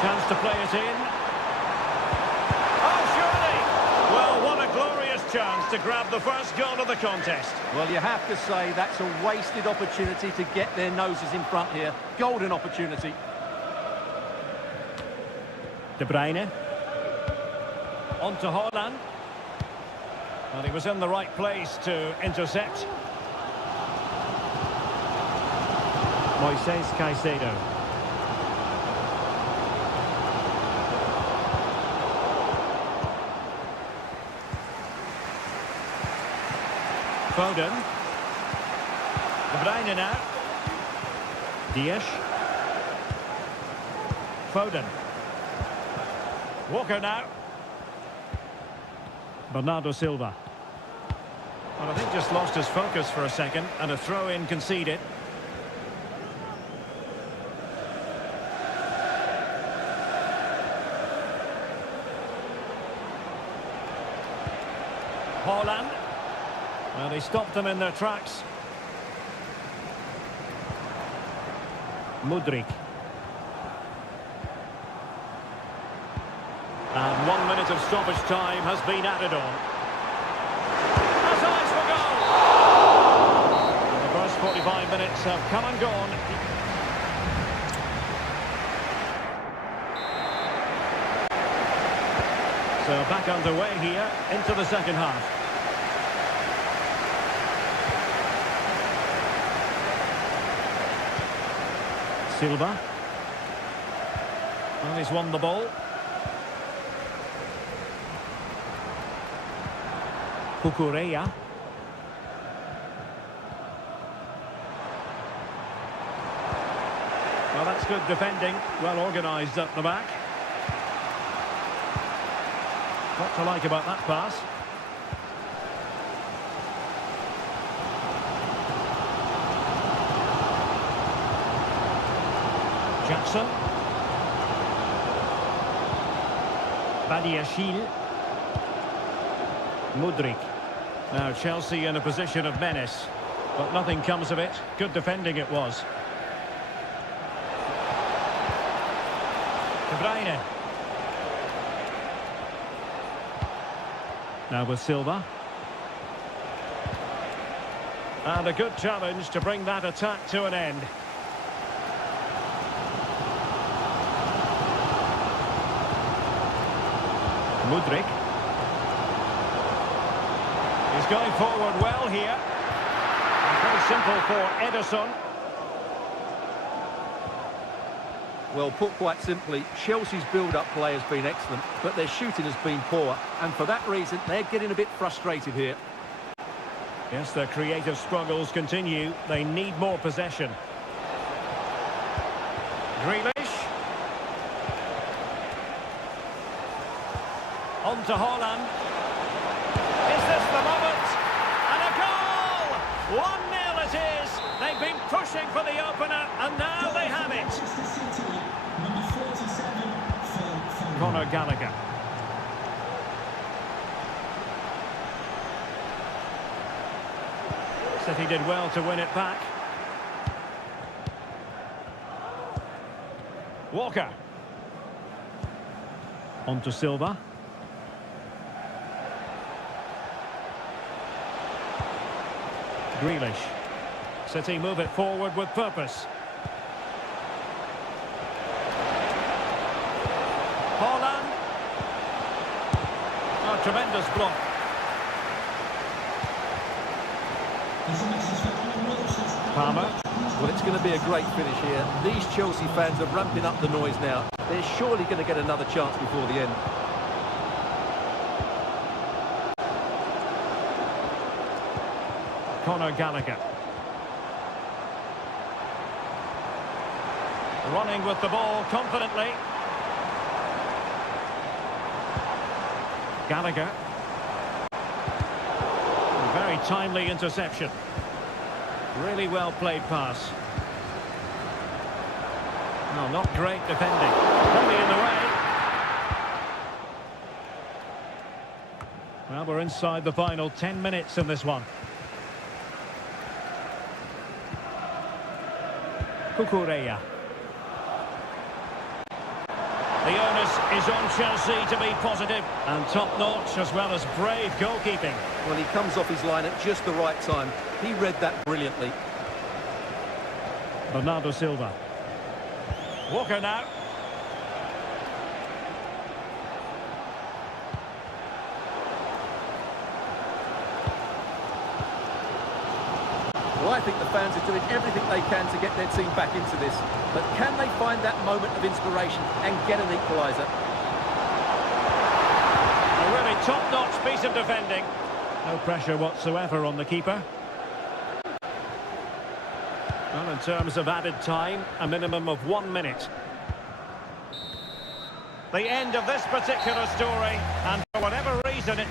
Chance to play it in. Oh, surely! Well, what a glorious chance to grab the first goal of the contest. Well, you have to say that's a wasted opportunity to get their noses in front here. Golden opportunity. De Bruyne. On to Haaland. Well, he was in the right place to intercept. Moises Caicedo. Foden. De Bruyne now. Dias. Foden. Walker now. Bernardo Silva. Well, I think just lost his focus for a second, and a throw-in conceded. Haaland. Well, he stopped them in their tracks. Mudryk. And 1 minute of stoppage time has been added on. That's eyes for goal! And the first 45 minutes have come and gone. So back underway here into the second half. Silva. Well, he's won the ball. Cucurella. Well, that's good defending. Well organised up the back. What to like about that pass? Jackson. Badiashile. Mudryk. Now Chelsea in a position of menace, but nothing comes of it. Good defending it was. De Bruyne. Now with Silva. And a good challenge to bring that attack to an end. Mudryk. He's going forward well here. And very simple for Ederson. Well, put quite simply, Chelsea's build-up play has been excellent, but their shooting has been poor, and for that reason, they're getting a bit frustrated here. Yes, their creative struggles continue. They need more possession. Grealish. On to Haaland. Is this the moment? And a goal! 1-0 it is. They've been pushing for the opener, and now they have it. Conor Gallagher. City did well to win it back. Walker. On to Silva. Grealish. City move it forward with purpose. Haaland. Oh, tremendous block. Palmer. Well, it's going to be a great finish here. These Chelsea fans are ramping up the noise now. They're surely going to get another chance before the end. Conor Gallagher. Running with the ball confidently. Gallagher. A very timely interception. Really well played pass. No, not great defending. Only in the way. Well, we're inside the final 10 minutes in this one. Cucurella. The onus is on Chelsea to be positive and top-notch as well as brave goalkeeping. Well, he comes off his line at just the right time. He read that brilliantly. Bernardo Silva. Walker now. Well, I think the fans are doing everything they can to get their team back into this. But can they find that moment of inspiration and get an equaliser? A really top-notch piece of defending. No pressure whatsoever on the keeper. Well, in terms of added time, a minimum of 1 minute. The end of this particular story, and for whatever reason it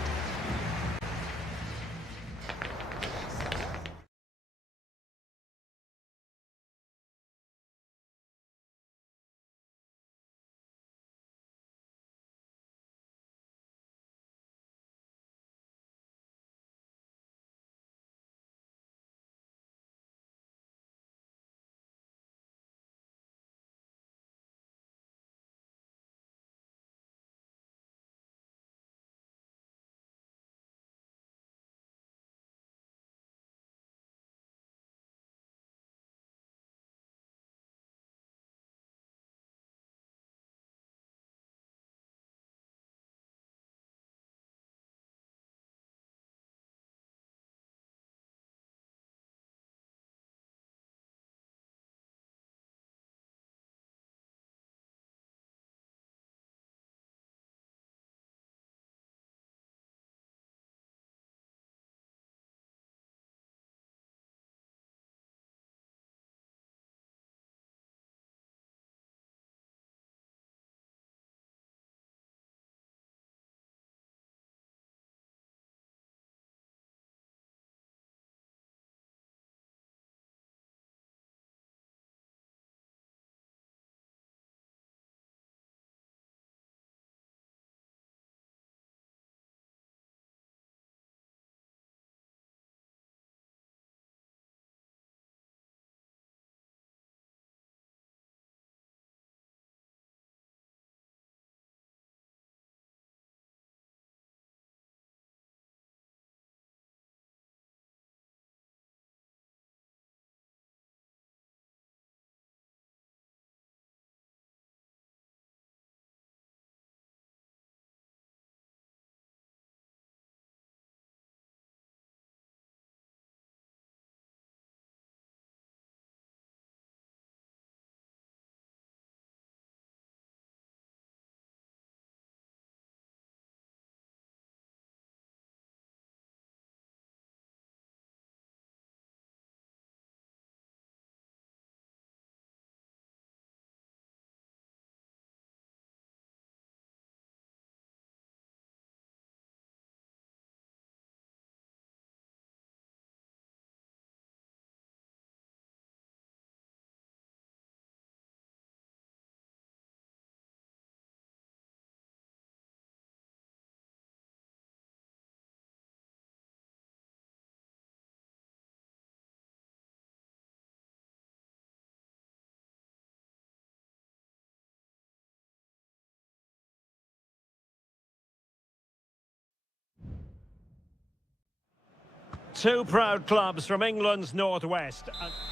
Two proud clubs from England's northwest.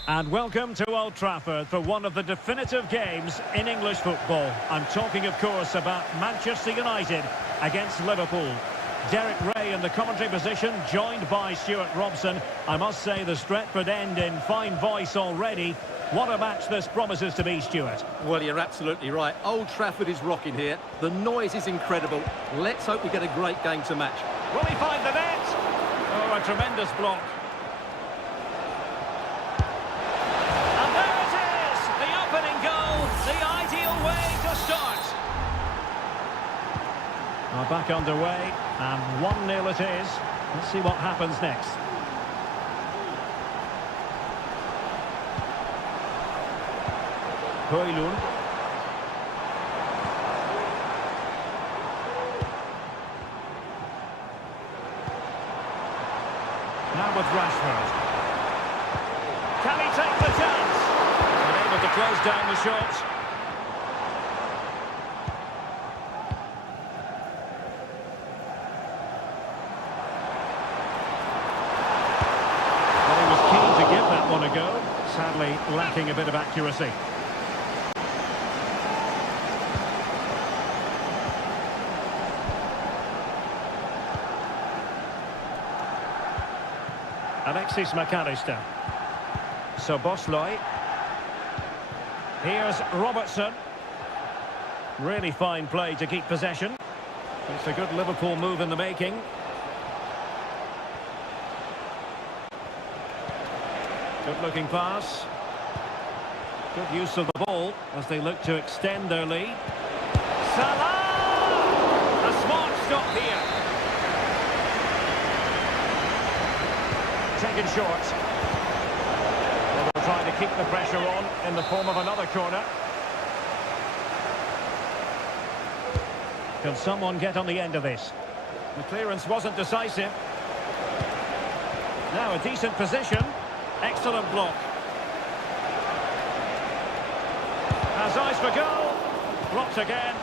And welcome to Old Trafford for one of the definitive games in English football. I'm talking, of course, about Manchester United against Liverpool. Derek Ray in the commentary position, joined by Stuart Robson. I must say the Stretford end in fine voice already. What a match this promises to be, Stuart. Well, you're absolutely right. Old Trafford is rocking here. The noise is incredible. Let's hope we get a great game to match. Will he find the net? Oh, a tremendous block. And there it is! The opening goal, the ideal way to start. Now back underway, and 1-0 it is. Let's see what happens next. Højlund. Now with Rashford. Can he take the chance? Unable to close down the shot. Well, he was keen to give that one a go. Sadly, lacking a bit of accuracy. Alexis McAllister. Soboslai. Here's Robertson. Really fine play to keep possession. It's a good Liverpool move in the making. Good looking pass. Good use of the ball as they look to extend their lead. Salah! A smart stop here. Taken short. Well, they'll try to keep the pressure on in the form of another corner. Can someone get on the end of this? The clearance wasn't decisive. Now a decent position. Excellent block. Has eyes for goal. Blocked again.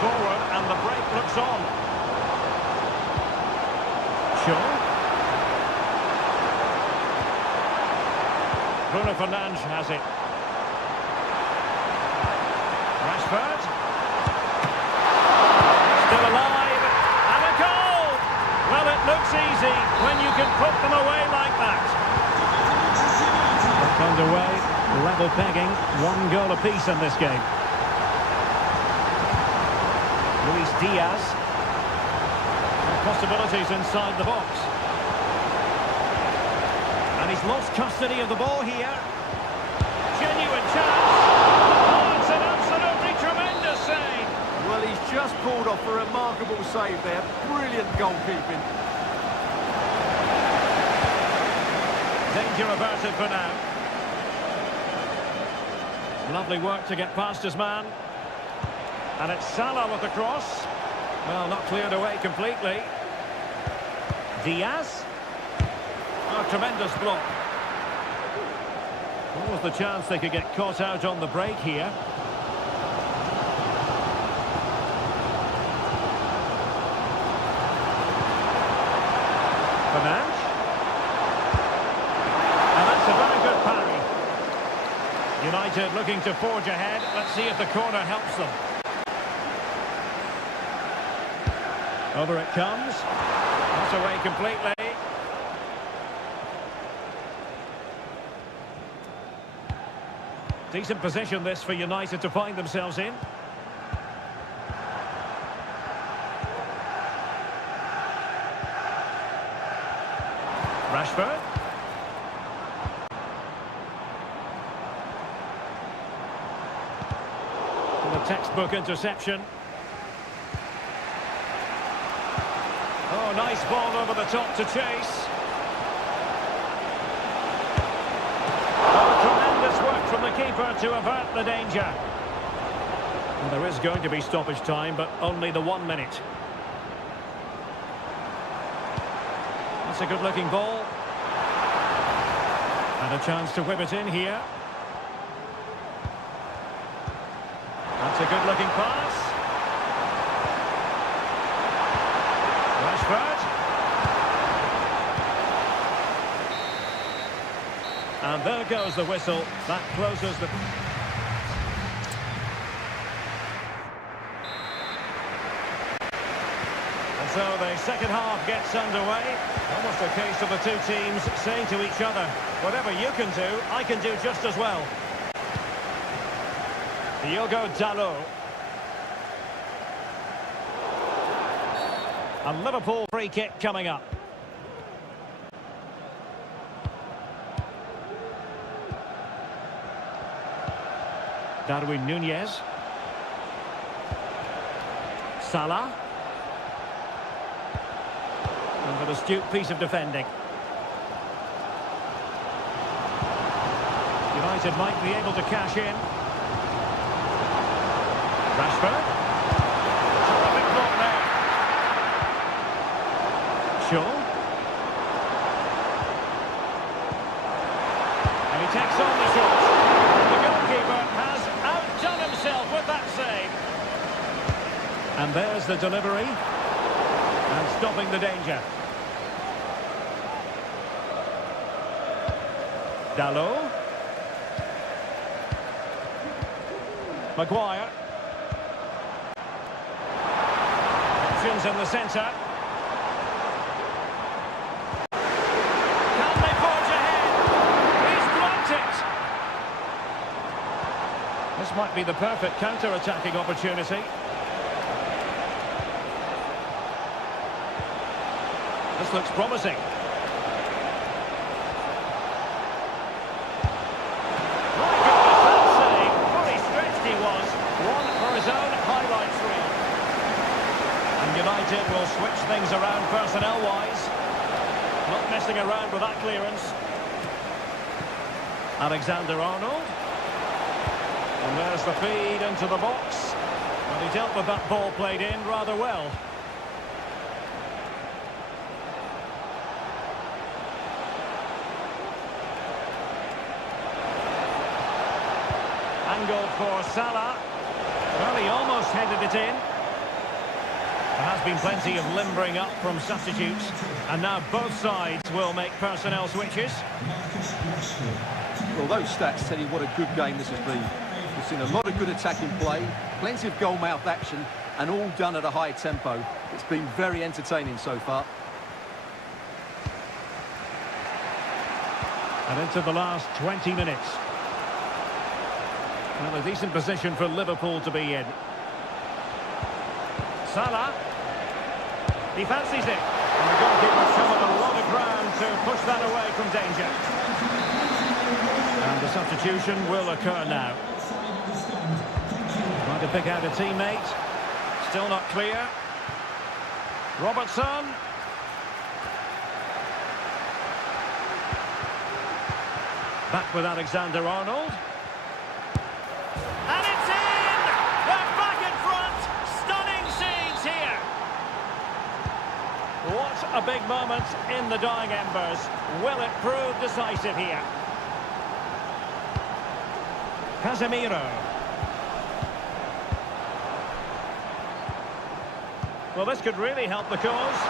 Forward, and the break looks on. Shaw. Bruno Fernandes has it. Rashford. Still alive. And a goal! Well, it looks easy when you can put them away like that. Back underway, level pegging, 1 goal apiece in this game. Luis Diaz. Possibilities inside the box. And he's lost custody of the ball here. Genuine chance. Oh, it's an absolutely tremendous save. Well, he's just pulled off a remarkable save there. Brilliant goalkeeping. Danger averted for now. Lovely work to get past his man. And it's Salah with the cross. Well, not cleared away completely. Diaz. Oh, tremendous block. What was the chance they could get caught out on the break here? Fernandes. And that's a very good parry. United looking to forge ahead. Let's see if the corner helps them. Over it comes. Not away completely. Decent position this for United to find themselves in. Rashford. And a textbook interception. Oh, nice ball over the top to chase. Oh, tremendous work from the keeper to avert the danger. And there is going to be stoppage time, but only the 1 minute. That's a good-looking ball. And a chance to whip it in here. That's It's a good-looking pass. Rashford. And there goes the whistle. That closes the... And so the second half gets underway. Almost a case of the two teams saying to each other, whatever you can do, I can do just as well. Diogo Dalot. A Liverpool free kick coming up. Darwin Núñez. Salah. And an astute piece of defending. United might be able to cash in. Rashford. Terrific block there. Shaw. And he takes on the shot. The goalkeeper has outdone himself with that save. And there's the delivery. And stopping the danger. Dalot. Maguire. Options in the centre. Can they forge ahead? He's blocked it. This might be the perfect counter-attacking opportunity. This looks promising. My goodness, that save. Fully stretched he was. One for his own highlights reel. And United will switch things around personnel-wise. Not messing around with that clearance. Alexander-Arnold. And there's the feed into the box. And he dealt with that ball played in rather well. Angle for Salah. Well, he almost headed it in. There has been plenty of limbering up from substitutes, and now both sides will make personnel switches. Well, those stats tell you what a good game this has been. We've seen a lot of good attacking play, plenty of goal-mouth action, and all done at a high tempo. It's been very entertaining so far. And into the last 20 minutes. Well, a decent position for Liverpool to be in. Salah. He fancies it. And the goalkeeper's covered a lot of ground to push that away from danger. And the substitution will occur now. Trying to pick out a teammate. Still not clear. Robertson. Back with Alexander-Arnold. And it's in! They're back in front! Stunning scenes here! What a big moment in the dying embers. Will it prove decisive here? Casemiro. Well, this could really help the cause.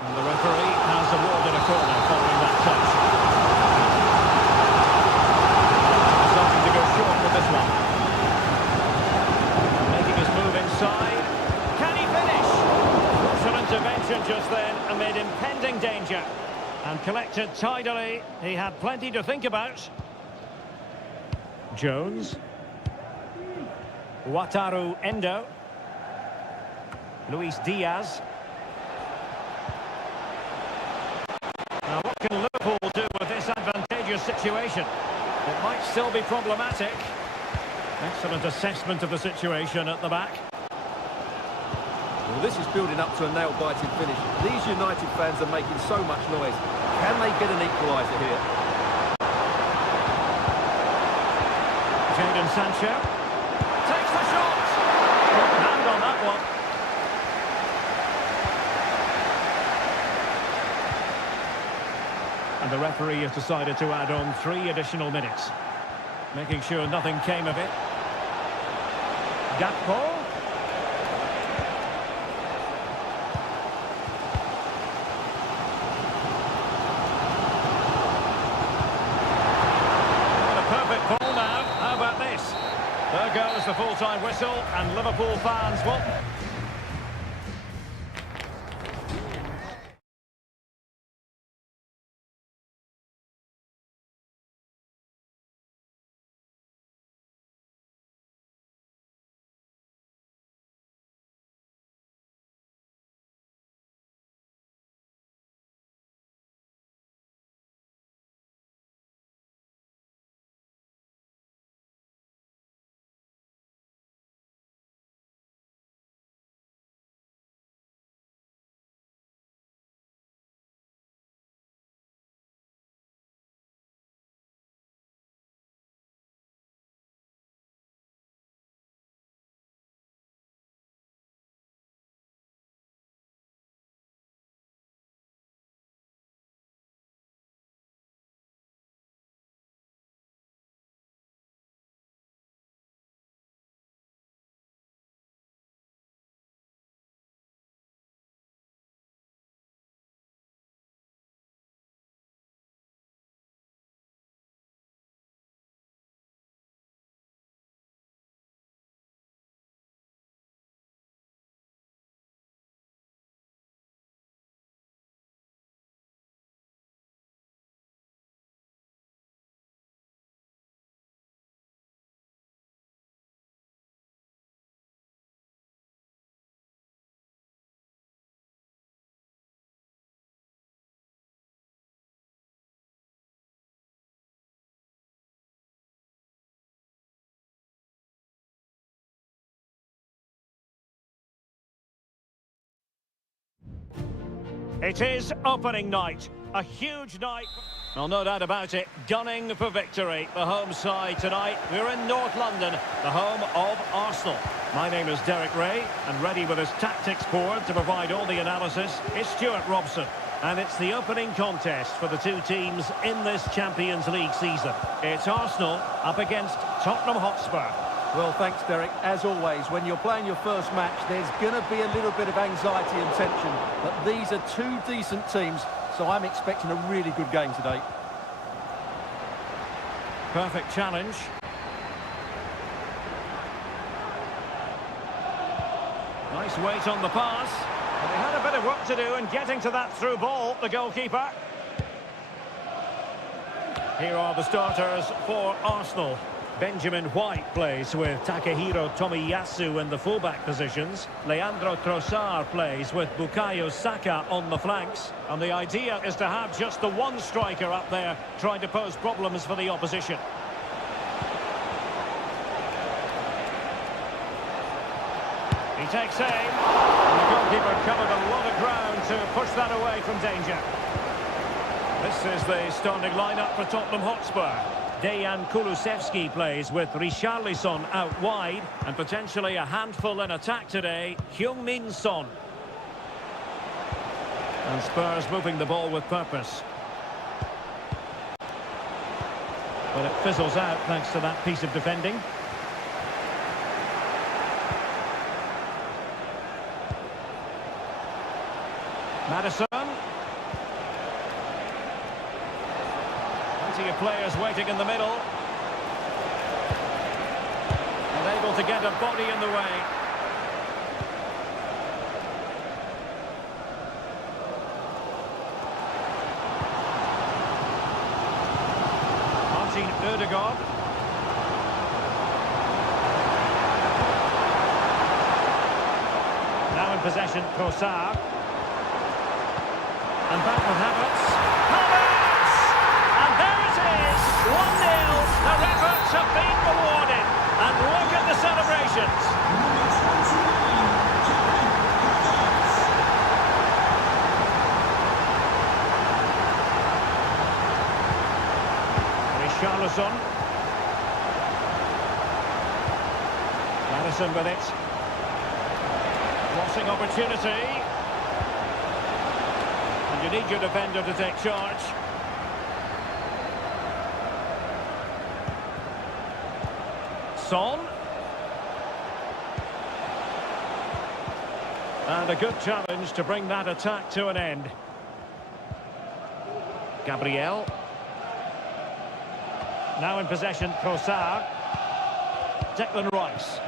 And the referee has awarded a corner following that touch. Starting to go short with this one. Making his move inside. Can he finish? Crucial intervention just then amid impending danger. And collected tidily. He had plenty to think about. Jones. Wataru Endo. Luis Diaz. Now, what can Liverpool do with this advantageous situation? It might still be problematic. Excellent assessment of the situation at the back. Well, this is building up to a nail-biting finish. These United fans are making so much noise. Can they get an equaliser here? Jadon Sancho takes the shot. Good hand on that one. And the referee has decided to add on 3 additional minutes, making sure nothing came of it. Gakpo. A perfect ball now. How about this? There goes the full-time whistle, and Liverpool fans will... It is opening night, a huge night. Well, no doubt about it, gunning for victory. The home side tonight, we're in North London, the home of Arsenal. My name is Derek Ray, and ready with his tactics board to provide all the analysis is Stuart Robson. And it's the opening contest for the two teams in this Champions League season. It's Arsenal up against Tottenham Hotspur. Well, thanks, Derek. As always, when you're playing your first match, there's going to be a little bit of anxiety and tension. But these are two decent teams, so I'm expecting a really good game today. Perfect challenge. Nice weight on the pass. And they had a bit of work to do in getting to that through ball, the goalkeeper. Here are the starters for Arsenal. Benjamin White plays with Takehiro Tomiyasu in the fullback positions. Leandro Trossard plays with Bukayo Saka on the flanks. And the idea is to have just the one striker up there trying to pose problems for the opposition. He takes aim. And the goalkeeper covered a lot of ground to push that away from danger. This is the starting lineup for Tottenham Hotspur. Dejan Kulusevski plays with Richarlison out wide, and potentially a handful in attack today, Heung-min Son. And Spurs moving the ball with purpose. But it fizzles out thanks to that piece of defending. Maddison. Plenty of players waiting in the middle. And able to get a body in the way. Martin Ødegaard. Now in possession, Trossard. And back with Havertz. Havertz! And there it is! 1-0. Their efforts have been rewarded. And look at the celebrations. Richarlison. Maddison with it. Crossing opportunity. You need your defender to take charge. Son. And a good challenge to bring that attack to an end. Gabriel. Now in possession, Trossard. Declan Rice.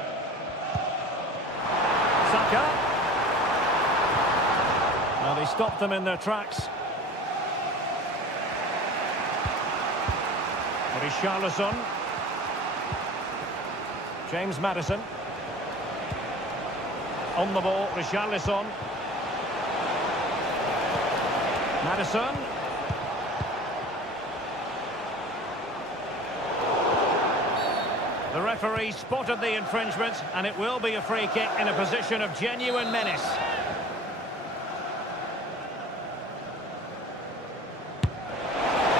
Saka. Now they stopped them in their tracks. Richarlison. James Maddison. On the ball, Richarlison. Maddison. The referee spotted the infringement, and it will be a free kick in a position of genuine menace.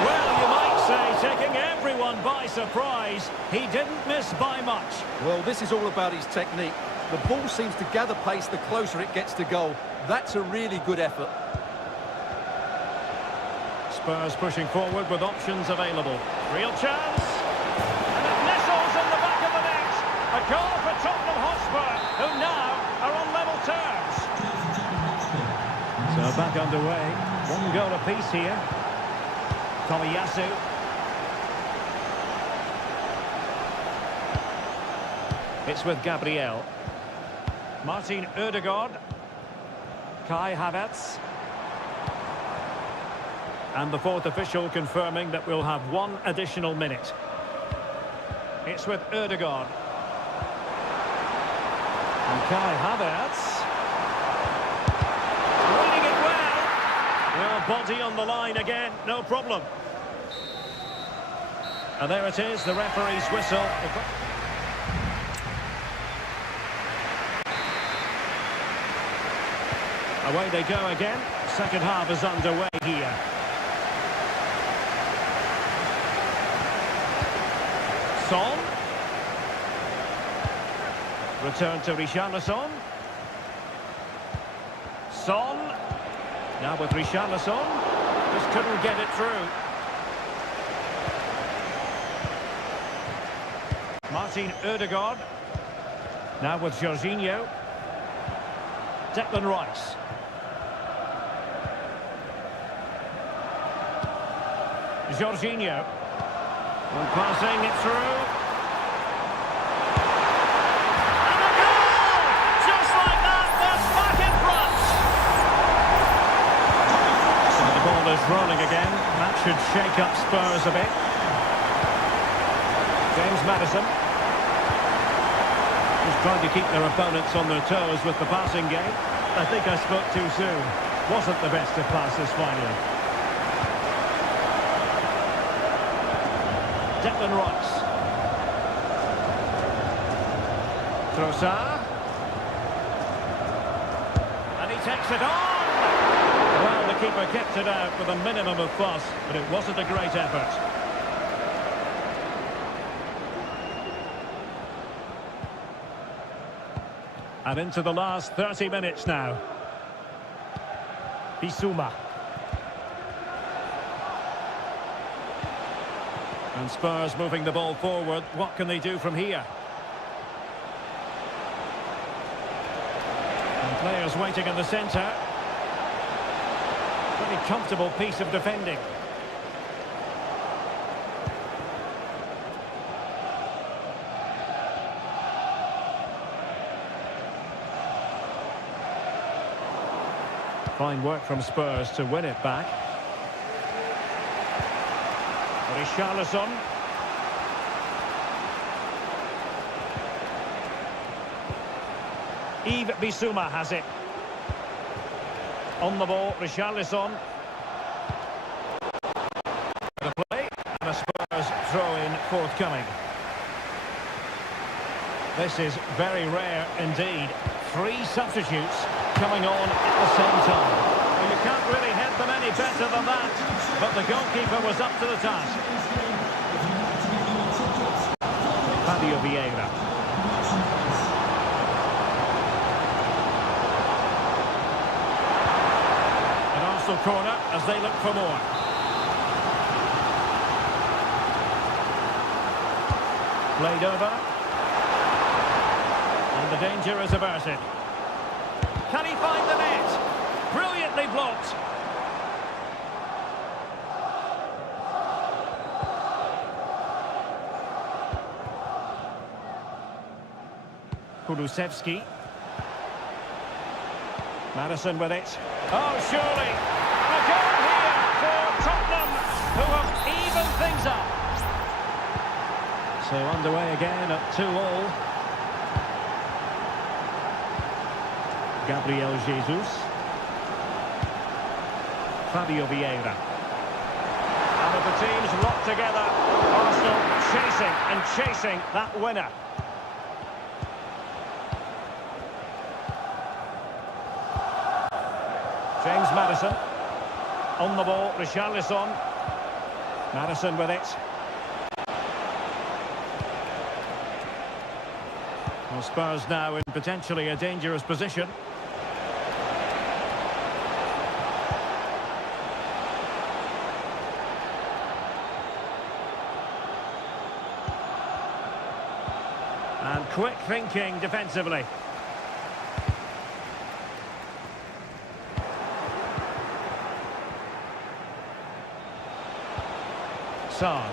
Well, you might say, taking everyone by surprise. He didn't miss by much. Well, this is all about his technique. The ball seems to gather pace the closer it gets to goal. That's a really good effort. Spurs pushing forward with options available. Real chance. And it nestles in the back of the net. A goal for Tottenham Hotspur, who now are on level terms. So back underway. One goal apiece here. Tomiyasu. It's with Gabriel. Martin Ødegaard. Kai Havertz. And the fourth official confirming that we'll have one additional minute. It's with Ødegaard. And Kai Havertz. Reading it well. Well, body on the line again, no problem. And there it is, the referee's whistle. Away they go again. Second half is underway here. Son. Return to Richarlison. Son. Now with Richarlison. Just couldn't get it through. Martin Ødegaard. Now with Jorginho. Declan Rice. Jorginho. And passing it through. And a goal! Just like that, that's back in front. So the ball is rolling again. That should shake up Spurs a bit. James Maddison. Just trying to keep their opponents on their toes with the passing game. I think I spoke too soon. Wasn't the best of passes finally. Declan Rice. Trossard. And he takes it on! Well, the keeper kept it out with a minimum of fuss, but it wasn't a great effort. And into the last 30 minutes now. Bissouma. And Spurs moving the ball forward. What can they do from here? And players waiting in the centre. Pretty comfortable piece of defending. Fine work from Spurs to win it back. Richarlison. Yves Bissouma has it. On the ball, Richarlison. The play, and a Spurs throw-in forthcoming. This is very rare indeed. 3 substitutes coming on at the same time. Well, you can't really head them any better than that, but the goalkeeper was up to the task. Fabio Vieira. An Arsenal corner as they look for more. Played over. And the danger is averted. Can he find the net? Brilliantly blocked. Kulusevski. Madison with it. Oh, surely. And a goal here for Tottenham, who have evened things up. So underway again at 2-2. Gabriel Jesus. Fabio Vieira. And with the teams locked together, Arsenal chasing and chasing that winner. James Madison. On the ball, Richarlison. Madison with it. Well, Spurs now in potentially a dangerous position. And quick thinking defensively. Son.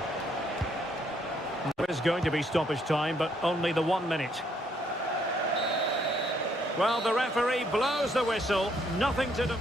There is going to be stoppage time, but only the 1 minute. Well, the referee blows the whistle. Nothing to do.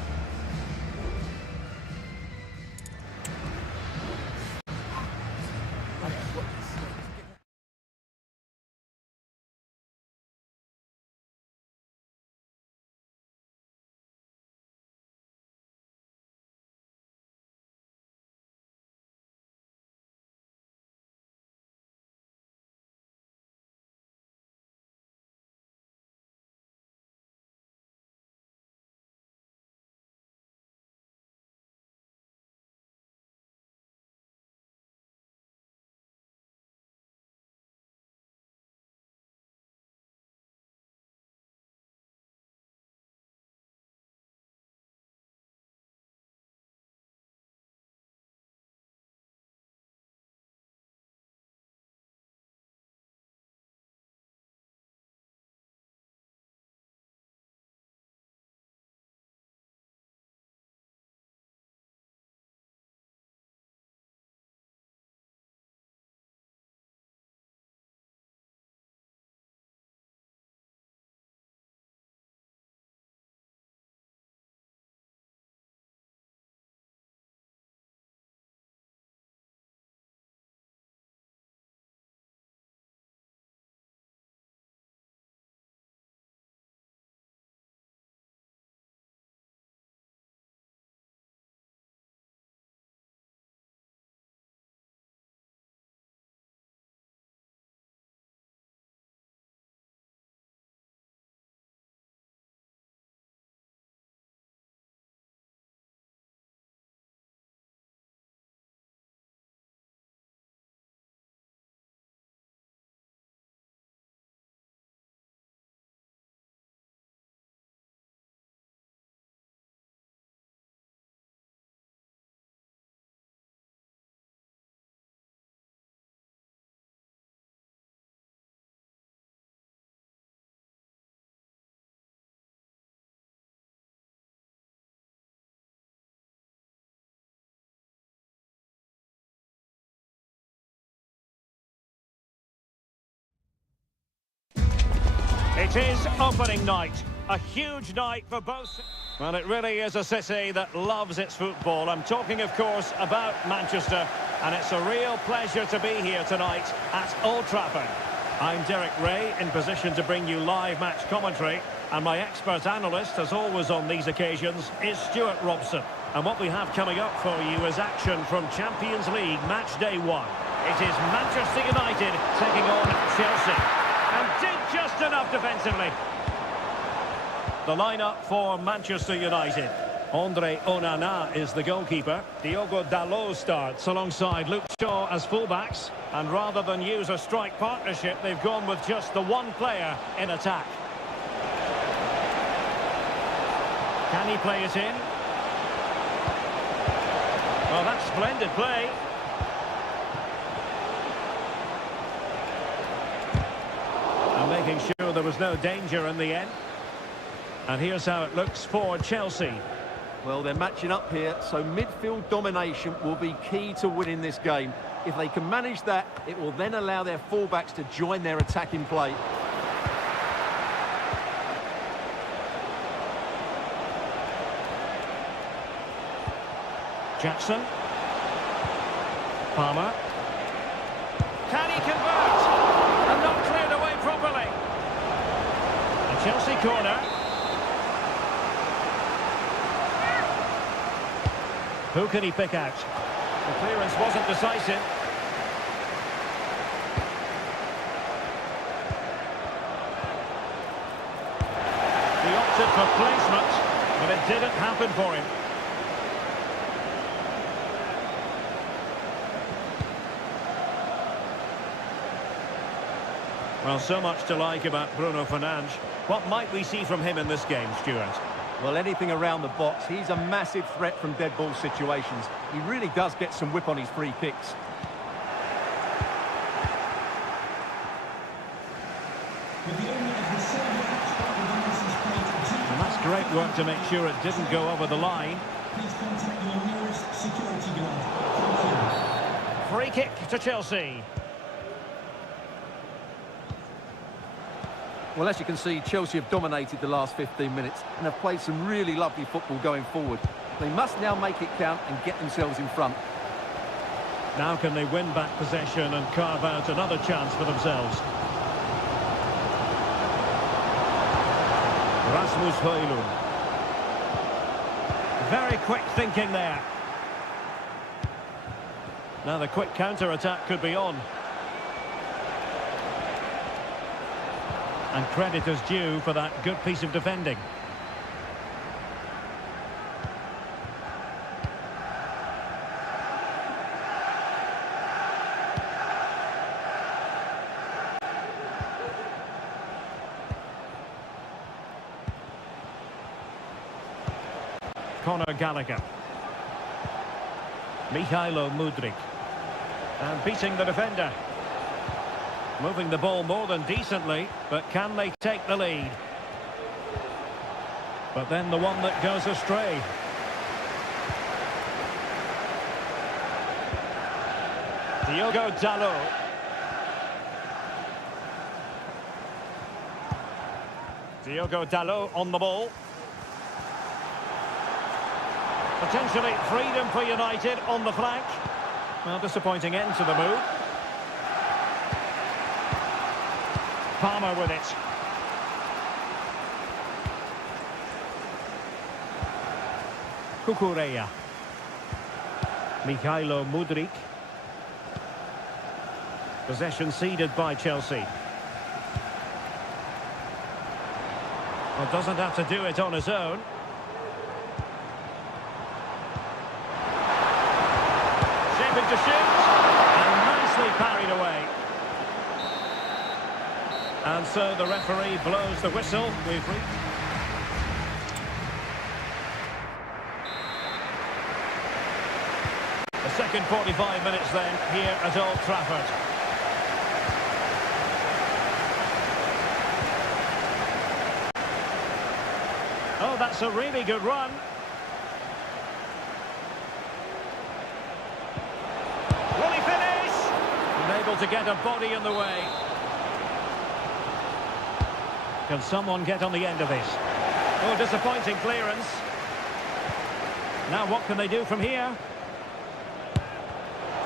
It is opening night, a huge night for both. Well, it really is a city that loves its football. I'm talking, of course, about Manchester, and it's a real pleasure to be here tonight at Old Trafford. I'm Derek Ray, in position to bring you live match commentary, and my expert analyst, as always on these occasions, is Stuart Robson. And what we have coming up for you is action from Champions League match day 1. It is Manchester United taking on Chelsea. And did just enough defensively. The lineup for Manchester United. Andre Onana is the goalkeeper. Diogo Dalot starts alongside Luke Shaw as fullbacks. And rather than use a strike partnership, they've gone with just the one player in attack. Can he play it in? Well, that's splendid play. And making sure there was no danger in the end. And here's how it looks for Chelsea. Well, they're matching up here, so midfield domination will be key to winning this game. If they can manage that, it will then allow their fullbacks to join their attacking play. Jackson. Palmer. Can he convert? And not cleared away properly. A Chelsea corner. Who can he pick out? The clearance wasn't decisive. He opted for placement, but it didn't happen for him. Well, so much to like about Bruno Fernandes. What might we see from him in this game, Stuart? Well, anything around the box. He's a massive threat from dead ball situations. He really does get some whip on his free kicks. And that's great work to make sure it didn't go over the line. Please contact your nearest security guard. Free kick to Chelsea. Well, as you can see, Chelsea have dominated the last 15 minutes and have played some really lovely football going forward. They must now make it count and get themselves in front. Now can they win back possession and carve out another chance for themselves? Rasmus Højlund. Very quick thinking there. Now the quick counter-attack could be on. And credit is due for that good piece of defending. Conor Gallagher. Mihailo Mudryk. And beating the defender. Moving the ball more than decently, but can they take the lead? But then the one that goes astray. Diogo Dalot. Diogo Dalot on the ball. Potentially freedom for United on the flank. Well, disappointing end to the move. Palmer with it. Kukureya. Mihailo Mudryk. Possession ceded by Chelsea. Well, doesn't have to do it on his own. Shaping to shoot. And nicely parried away. And so the referee blows the whistle. We've reached. The second 45 minutes then here at Old Trafford. Oh, that's a really good run. Will he finish? Unable to get a body in the way. Can someone get on the end of this? Oh, disappointing clearance. Now what can they do from here?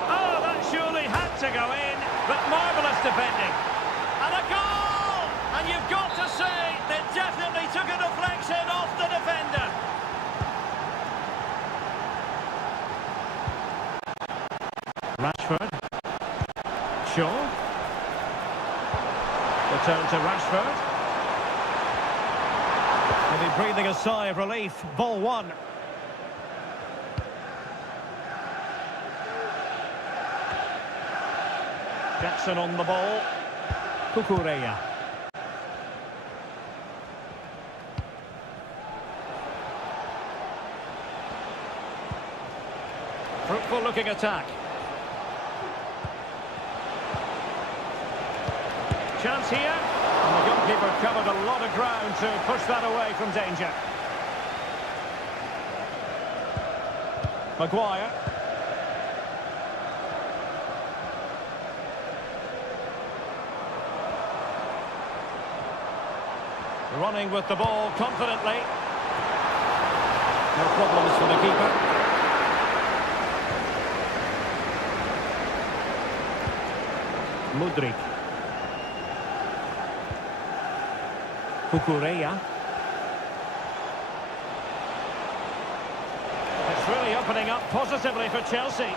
Oh, that surely had to go in, but marvellous defending. And a goal! And you've got to say, they definitely took a deflection off the defender. Rashford. Shaw. Return to Rashford. They'll be breathing a sigh of relief. Ball one. Jackson on the ball. Kukureya. Fruitful looking attack. Chance here. And the Goalkeeper covered a lot of ground to push that away from danger. Maguire. Running with the ball confidently. No problems for the keeper. Mudryk. Cucurella. It's really opening up positively for Chelsea.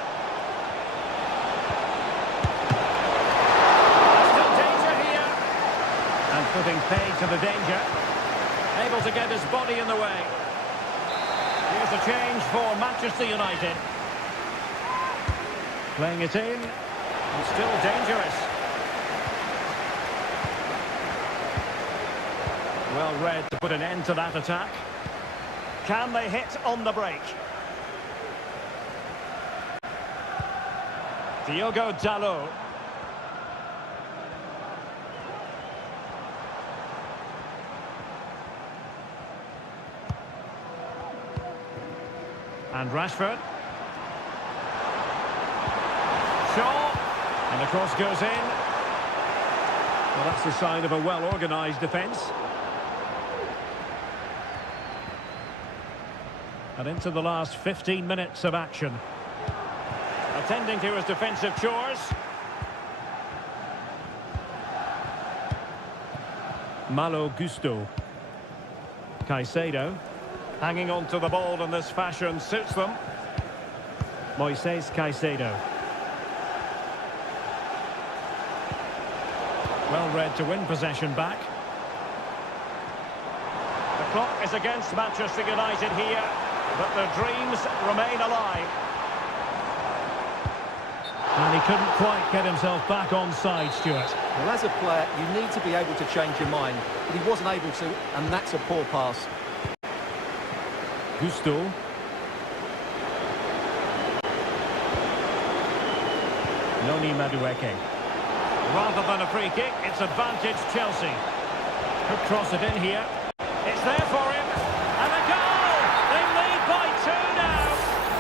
Still danger here. And putting paid to the danger. Able to get his body in the way. Here's a change for Manchester United. Playing it in. And still dangerous. Well read to put an end to that attack. Can they hit on the break? Diogo Dalot. And Rashford. Shaw. And the cross goes in. Well, that's a sign of a well-organised defence. And into the last 15 minutes of action. Attending to his defensive chores. Malo Gusto. Caicedo. Hanging on to the ball in this fashion suits them. Moises Caicedo. Well read to win possession back. The clock is against Manchester United here, but their dreams remain alive. And he couldn't quite get himself back on side, Stuart. Well, as a player, you need to be able to change your mind, but he wasn't able to, and that's a poor pass. Gusto. Noni Madueke. Rather than a free kick, it's advantage Chelsea. Could cross it in here. It's there for him. And a goal! They lead by 2 now.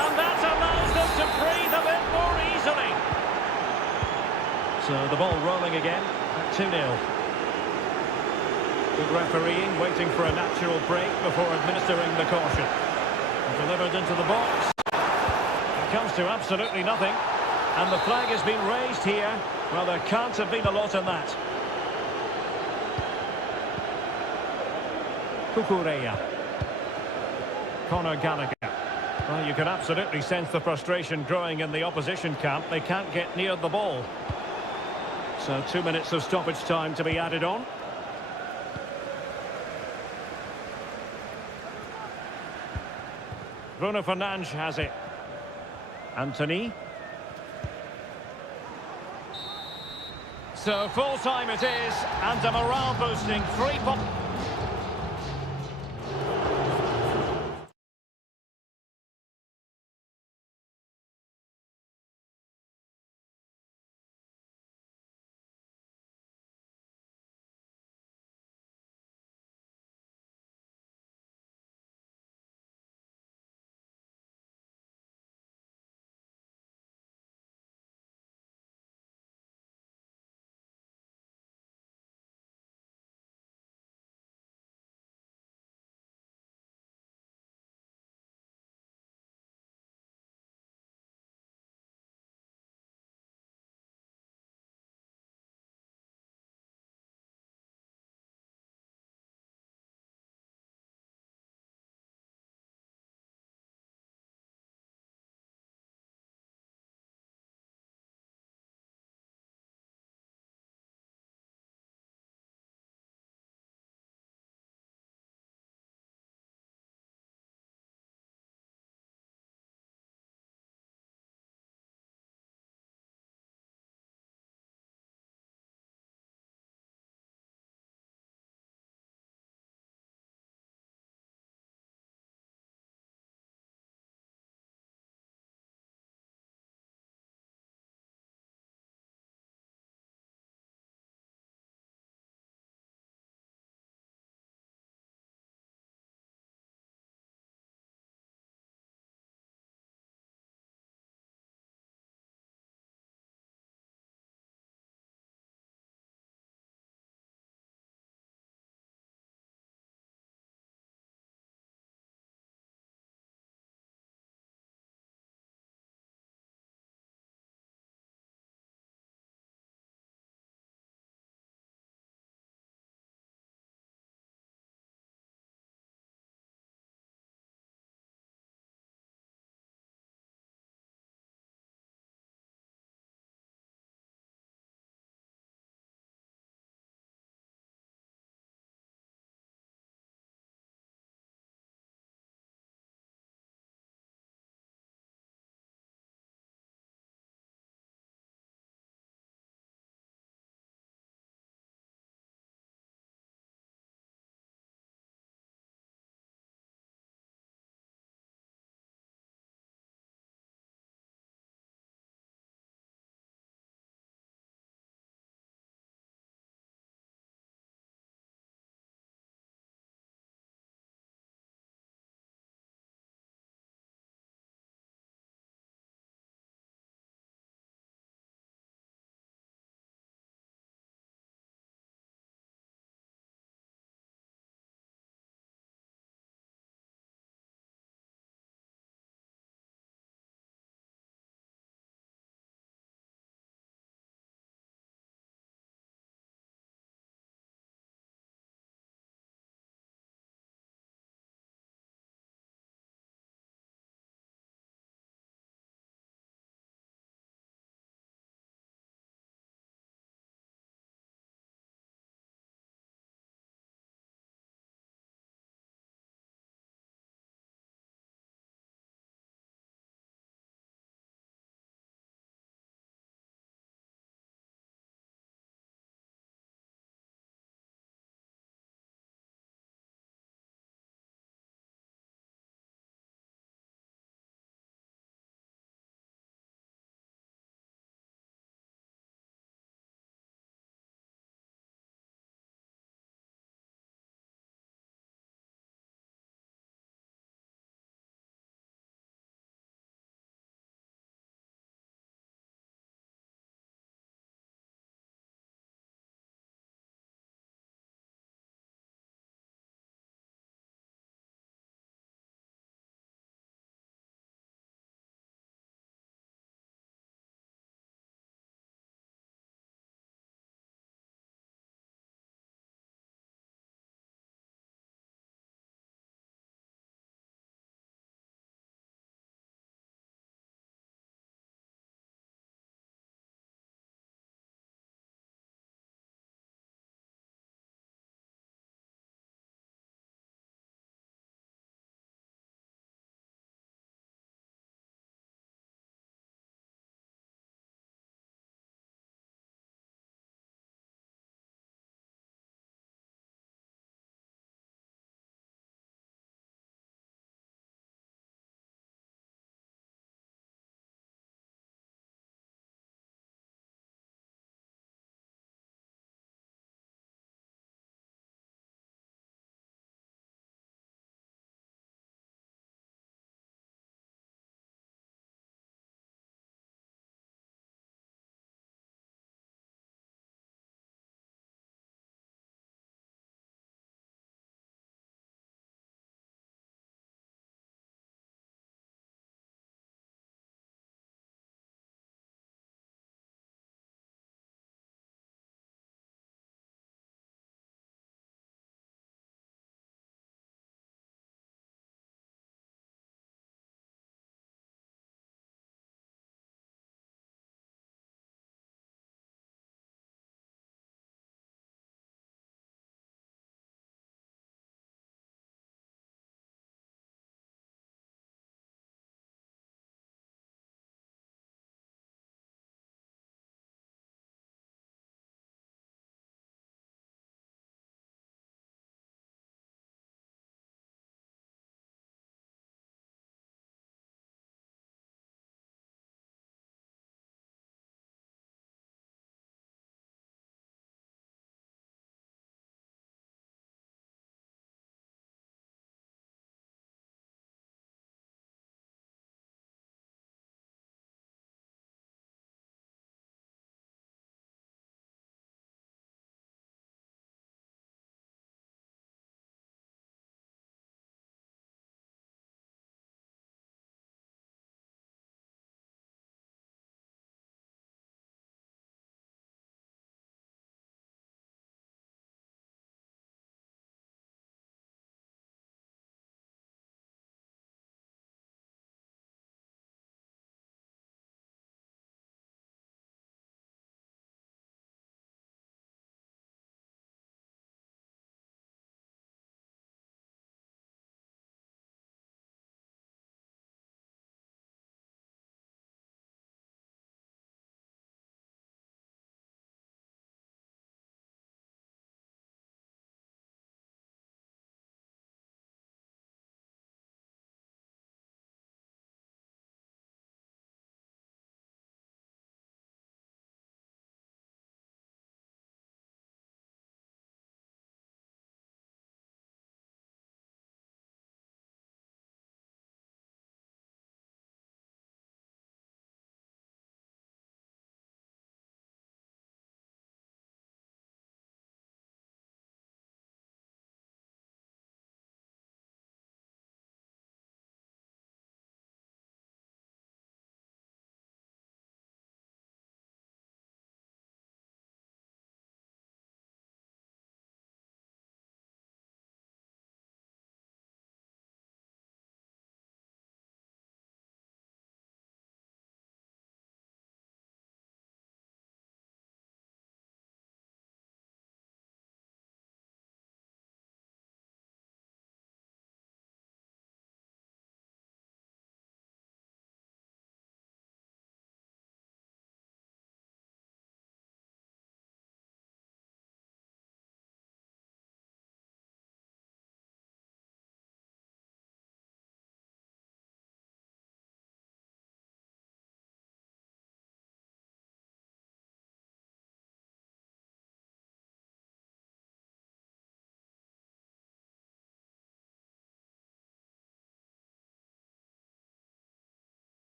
And that allows them to breathe a bit more easily. So the ball rolling again at 2-0. Good refereeing, waiting for a natural break before administering the caution. Delivered into the box. It comes to absolutely nothing. And the flag has been raised here. Well, there can't have been a lot in that. Cucurella. Conor Gallagher. Well, you can absolutely sense the frustration growing in the opposition camp. They can't get near the ball. So 2 minutes of stoppage time to be added on. Bruno Fernandes has it. Anthony. So full time it is, and a morale boosting 3-point.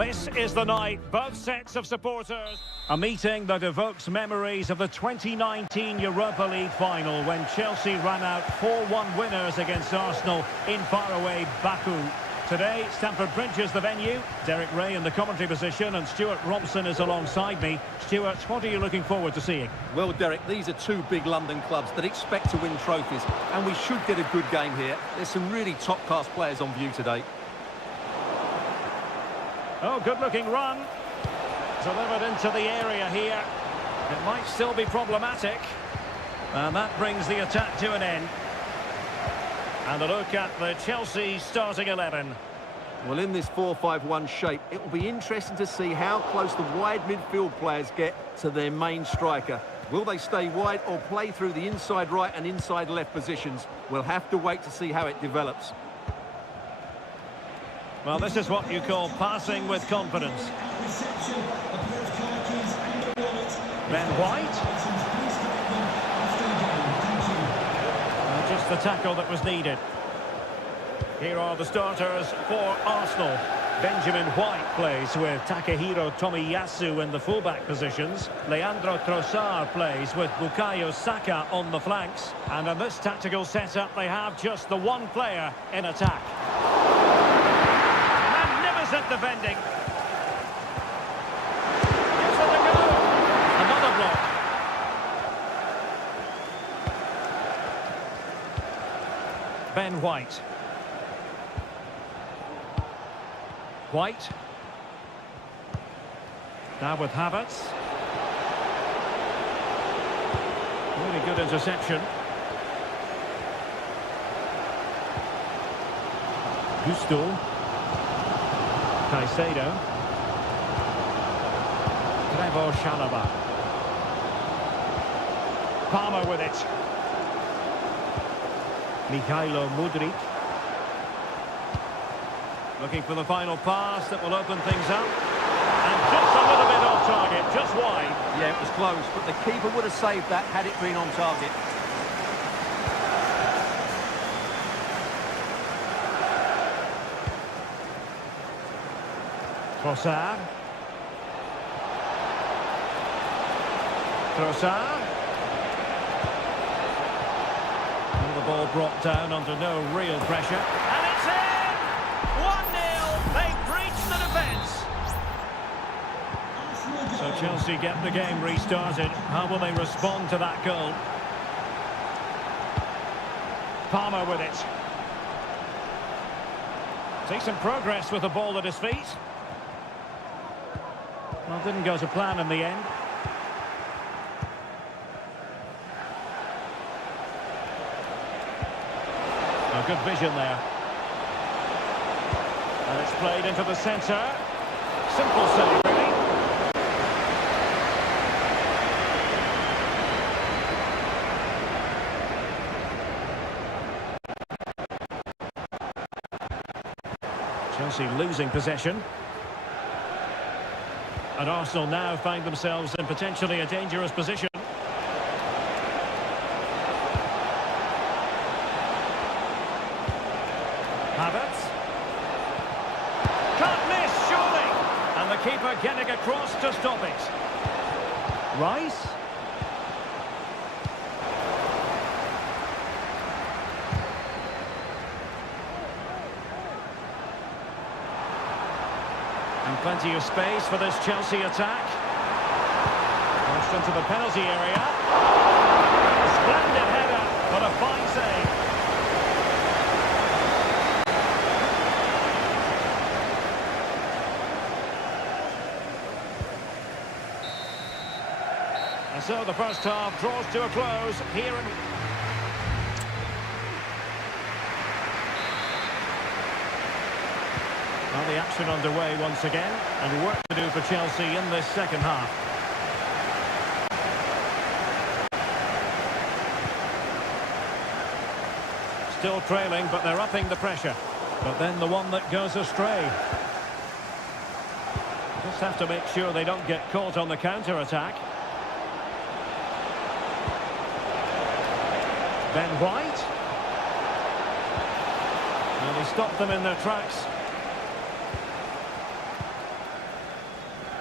This is the night both sets of supporters. A meeting that evokes memories of the 2019 Europa League final when Chelsea ran out 4-1 winners against Arsenal in faraway Baku. Today, Stamford Bridge is the venue. Derek Ray in the commentary position and Stuart Robson is alongside me. Stuart, what are you looking forward to seeing? Well, Derek, these are two big London clubs that expect to win trophies, and we should get a good game here. There's some really top-class players on view today. Oh, good-looking run. Delivered into the area here. It might still be problematic. And that brings the attack to an end. And a look at the Chelsea starting 11. Well, in this 4-5-1 shape, it will be interesting to see how close the wide midfield players get to their main striker. Will they stay wide or play through the inside right and inside left positions? We'll have to wait to see how it develops. Well, this is what you call passing with confidence. Ben White. Just the tackle that was needed. Here are the starters for Arsenal. Benjamin White plays with Takehiro Tomiyasu in the fullback positions. Leandro Trossard plays with Bukayo Saka on the flanks. And in this tactical setup, they have just the one player in attack. Magnificent defending. Gives it a go. Another block. Ben White. White. Now with Havertz. Really good interception. Gusto. Caicedo. Trevor Chalobah. Palmer with it. Mikhailo Mudryk. Looking for the final pass that will open things up. And just a little bit off target, just wide. Yeah, it was close, but the keeper would have saved that had it been on target. Trossard. Trossard. And the ball brought down under no real pressure. And it's in! 1-0. They breached the defence. So Chelsea get the game restarted. How will they respond to that goal? Palmer with it. Decent progress with the ball at his feet. Well, didn't go to plan in the end. Oh, good vision there. And it's played into the centre. Simple save, really. Chelsea losing possession. And Arsenal now find themselves in potentially a dangerous position. Havertz. Can't miss, surely! And the keeper getting across to stop it. Rice. And plenty of space for this Chelsea attack. Pushed into the penalty area. Splendid header, but a fine save. And so the first half draws to a close here in... Well, the action underway once again, and work to do for Chelsea in this second half. Still trailing, but they're upping the pressure. But then the one that goes astray. Just have to make sure they don't get caught on the counter-attack. Ben White. Well, he stopped them in their tracks.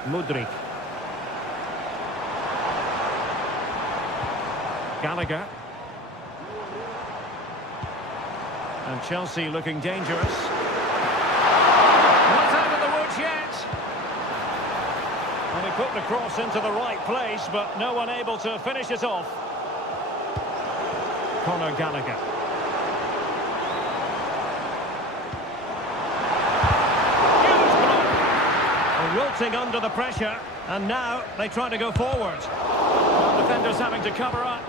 Mudryk. Gallagher. And Chelsea looking dangerous. Not out of the woods yet. And he put the cross into the right place, but no one able to finish it off. Conor Gallagher. Huge block. Wilting under the pressure, and now they try to go forward. Defenders having to cover up.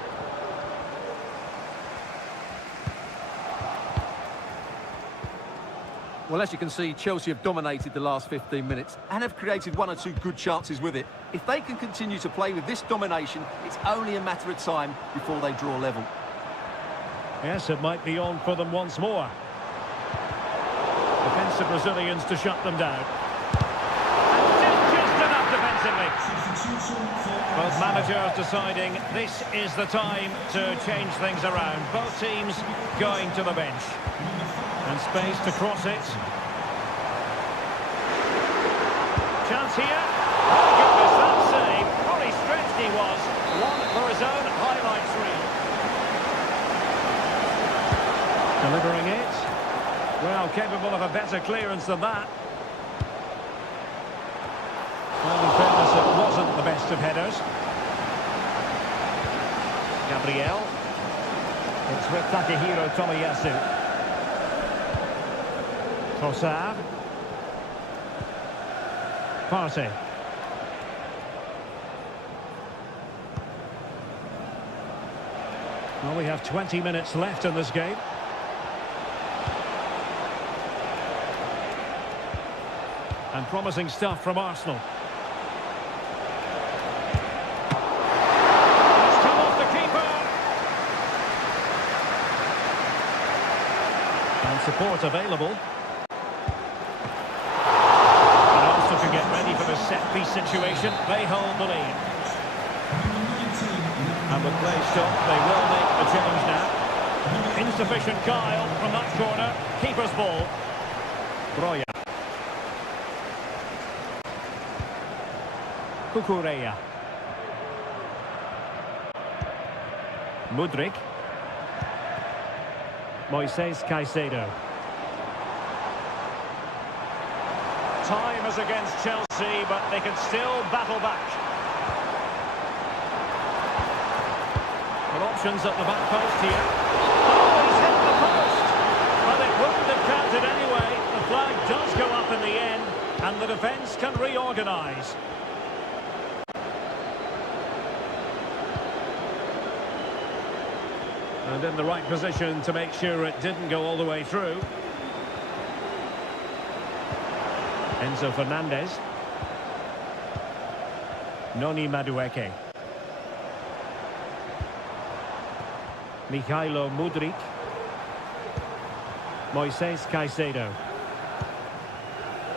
Well, as you can see, Chelsea have dominated the last 15 minutes and have created one or two good chances with it. If they can continue to play with this domination, it's only a matter of time before they draw level. Yes, it might be on for them once more. Defensive Brazilians to shut them down. And just enough defensively. Both managers deciding this is the time to change things around. Both teams going to the bench. And space to cross it. Chance here. Oh goodness, that save. Fully stretched he was. One for his own highlights reel. Delivering it. Well, capable of a better clearance than that. Well, in fairness, it wasn't the best of headers. Gabriel. It's with Takehiro Tomiyasu. Trossard. Partey. Well, we have 20 minutes left in this game. And promising stuff from Arsenal. It's come off the keeper. And support available. To get ready for the set-piece situation, they hold the lead. And with play stopped, they will make the challenge now. Insufficient guile from that corner. Keeper's ball. Broja. Kukureya. Mudryk. Moises Caicedo. Time is against Chelsea, but they can still battle back. Well, options at the back post here. Oh, he's hit the post! But it wouldn't have counted anyway. The flag does go up in the end, and the defence can reorganise. And in the right position to make sure it didn't go all the way through. Enzo Fernandez. Noni Madueke. Mikhailo Mudryk. Moises Caicedo.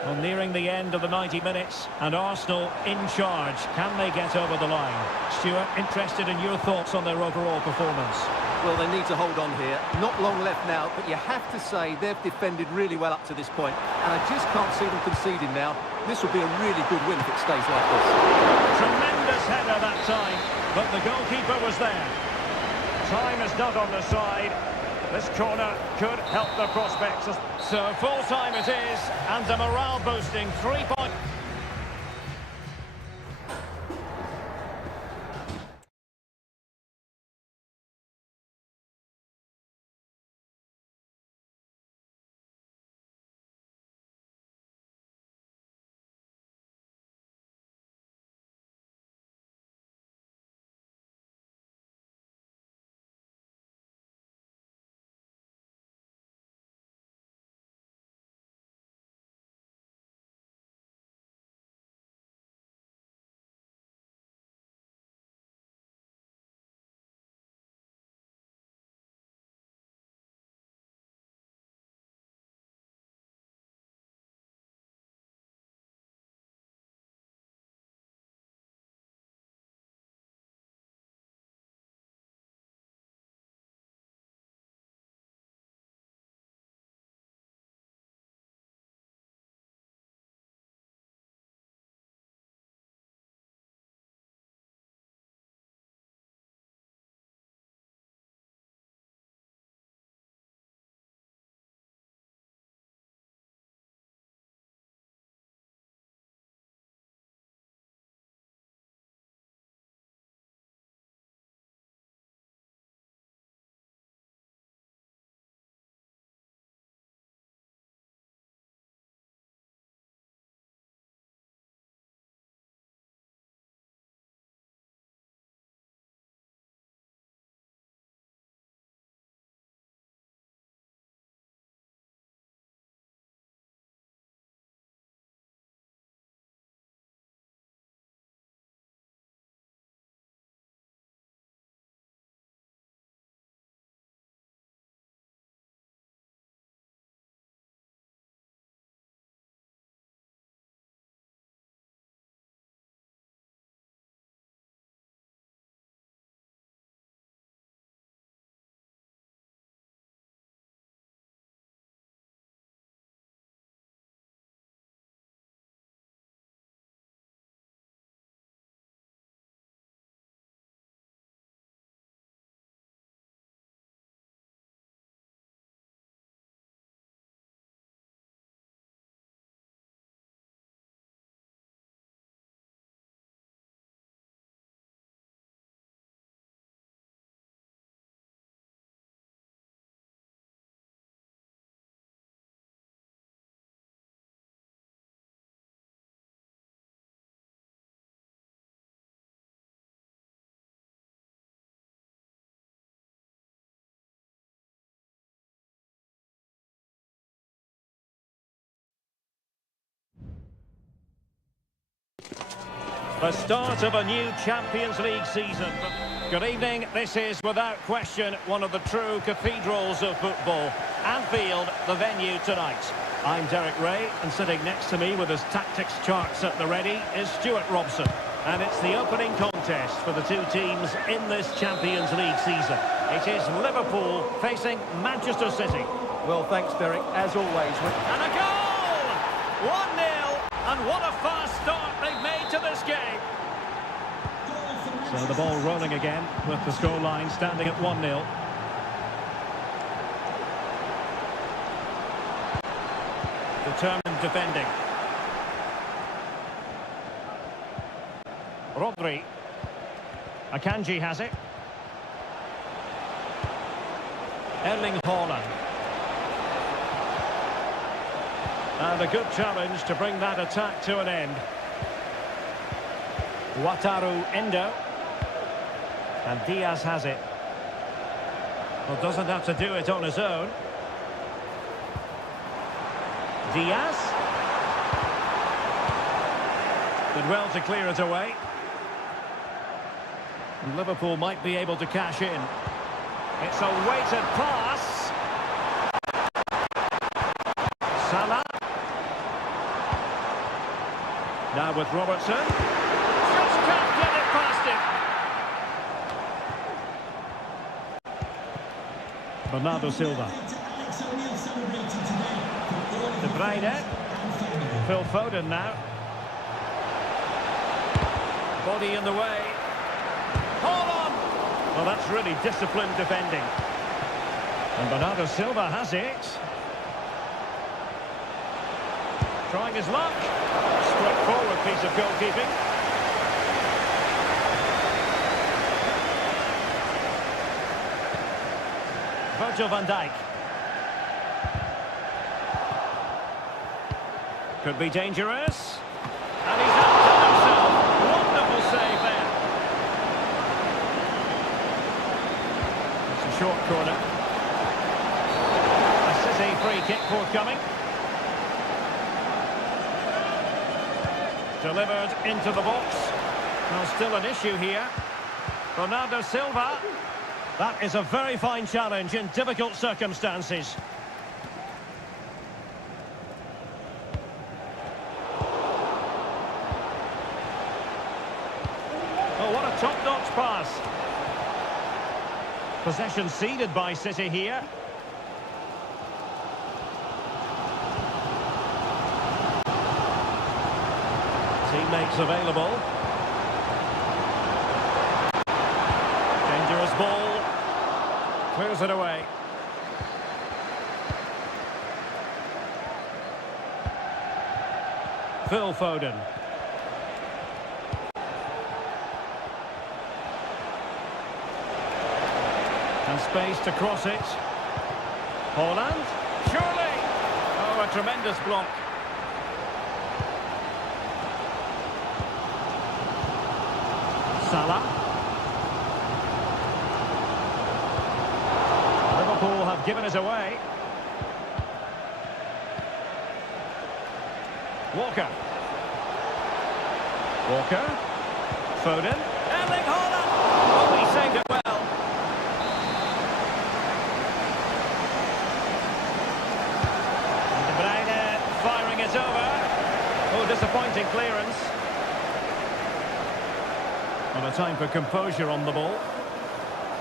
Well, nearing the end of the 90 minutes, and Arsenal in charge. Can they get over the line? Stuart, interested in your thoughts on their overall performance. Well, they need to hold on here. Not long left now, but you have to say they've defended really well up to this point, and I just can't see them conceding now. This will be a really good win if it stays like this. Tremendous header that time, but the goalkeeper was there. Time is not on the side. This corner could help the prospects. So full time it is, and a morale boosting 3-point. The start of a new Champions League season. Good evening. This is, without question, one of the true cathedrals of football. Anfield, the venue tonight. I'm Derek Ray, and sitting next to me with his tactics charts at the ready is Stuart Robson. And it's the opening contest for the two teams in this Champions League season. It is Liverpool facing Manchester City. Well, thanks, Derek. As always. And a goal! 1-0. And what a fast start they've made to this game. So the ball rolling again with the scoreline standing at 1-0. Determined defending. Rodri. Akanji has it. Erling Haaland. And a good challenge to bring that attack to an end. Wataru Endo. And Diaz has it. Well, doesn't have to do it on his own. Diaz. Did well to clear it away. And Liverpool might be able to cash in. It's a weighted pass. Salah. Now with Robertson. Just can't get it past him. Bernardo Silva. De Bruyne. Phil Foden now. Body in the way. Hold on! Well, that's really disciplined defending. And Bernardo Silva has it. Trying his luck. Straightforward piece of goalkeeping. Virgil van Dijk. Could be dangerous. And he's outdone himself. Wonderful save there. It's a short corner. A City free kick forthcoming. Delivered into the box. Well, still an issue here. Bernardo Silva. That is a very fine challenge in difficult circumstances. Oh, what a top-notch pass. Possession ceded by City here. Teammates available. Dangerous ball. Clears it away. Phil Foden. And space to cross it. Haaland. Surely! Oh, a tremendous block. Salah. Liverpool have given it away. Walker. Walker. Foden. Erling Haaland. Oh, he saved it well. And De Bruyne firing it over. Oh, disappointing clearance. Well, a time for composure on the ball.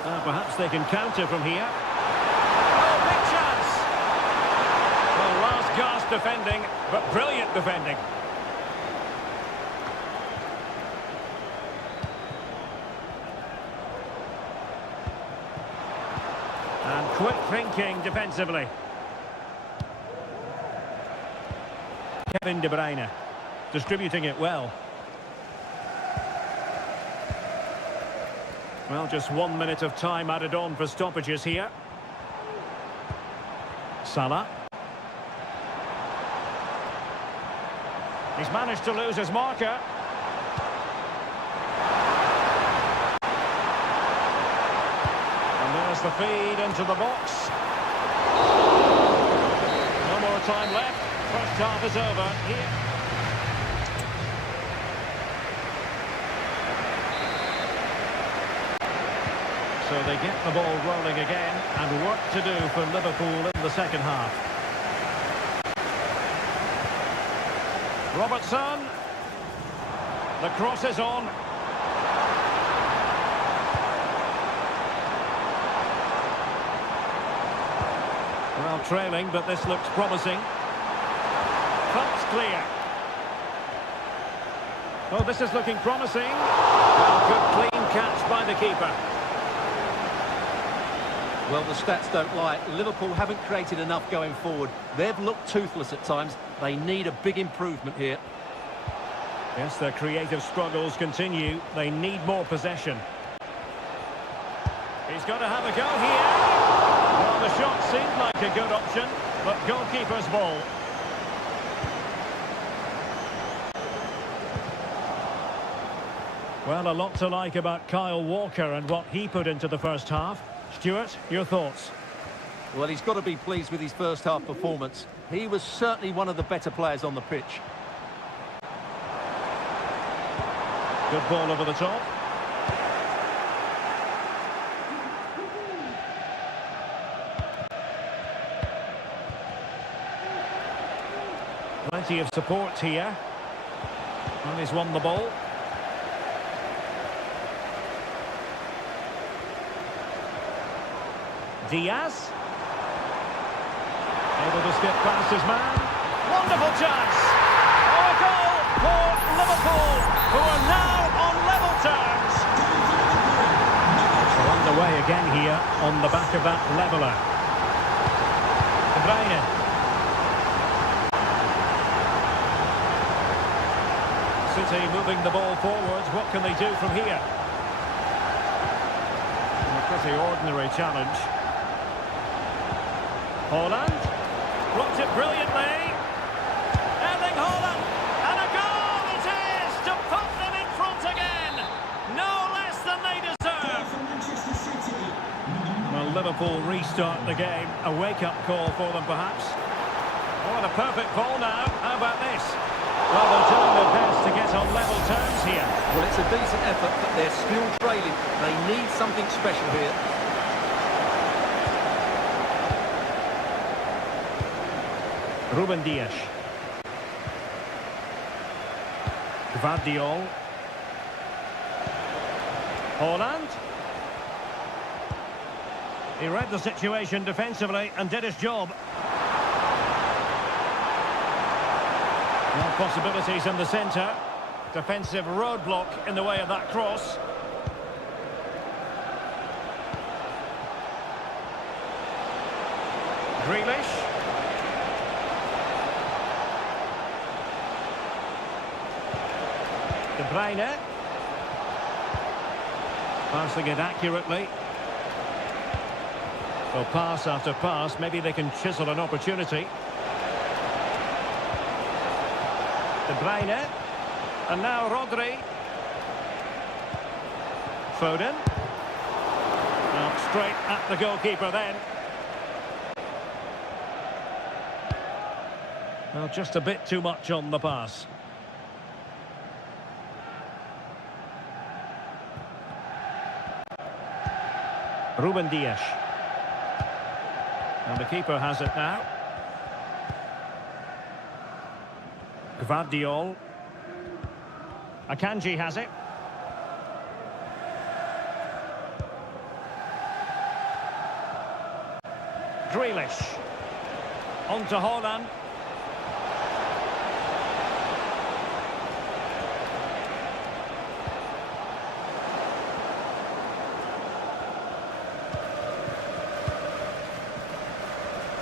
Perhaps they can counter from here. Oh, big chance! Well, last gasp defending, but brilliant defending. And quick thinking defensively. Kevin De Bruyne distributing it well. Well, just 1 minute of time added on for stoppages here. Salah. He's managed to lose his marker. And there's the feed into the box. No more time left. First half is over here. So they get the ball rolling again, and work to do for Liverpool in the second half. Robertson. The cross is on. Well, trailing, but this looks promising. Cuts clear. Oh, this is looking promising. Well, good clean catch by the keeper. Well, the stats don't lie. Liverpool haven't created enough going forward. They've looked toothless at times. They need a big improvement here. Yes, their creative struggles continue. They need more possession. He's got to have a go here. Well, the shot seemed like a good option, but goalkeeper's ball. Well, a lot to like about Kyle Walker and what he put into the first half. Stuart, your thoughts? Well, he's got to be pleased with his first half performance. He was certainly one of the better players on the pitch. Good ball over the top. Plenty of support here. And he's won the ball. Diaz. Able to skip past his man. Wonderful chance. Oh, a goal for Liverpool, who are now on level terms. So underway again here on the back of that leveller. De Bruyne. City moving the ball forwards. What can they do from here? A pretty ordinary challenge. Haaland blocked it brilliantly. Erling Haaland, and a goal it is to put them in front again. No less than they deserve. Well, Liverpool restart the game. A wake-up call for them, perhaps. Oh, and a perfect ball now. How about this? Well, they're doing their best to get on level terms here. Well, it's a decent effort, but they're still trailing. They need something special here. Ruben Dias. Gvardiol. Haaland. He read the situation defensively and did his job. More possibilities in the centre. Defensive roadblock in the way of that cross. Grealish. De Bruyne. Passing it accurately. Well, pass after pass, maybe they can chisel an opportunity. De Bruyne. And now Rodri. Foden. Well, straight at the goalkeeper then. Well, just a bit too much on the pass. Ruben Dias. And the keeper has it now. Gvardiol. Akanji has it. Grealish. On to Haaland.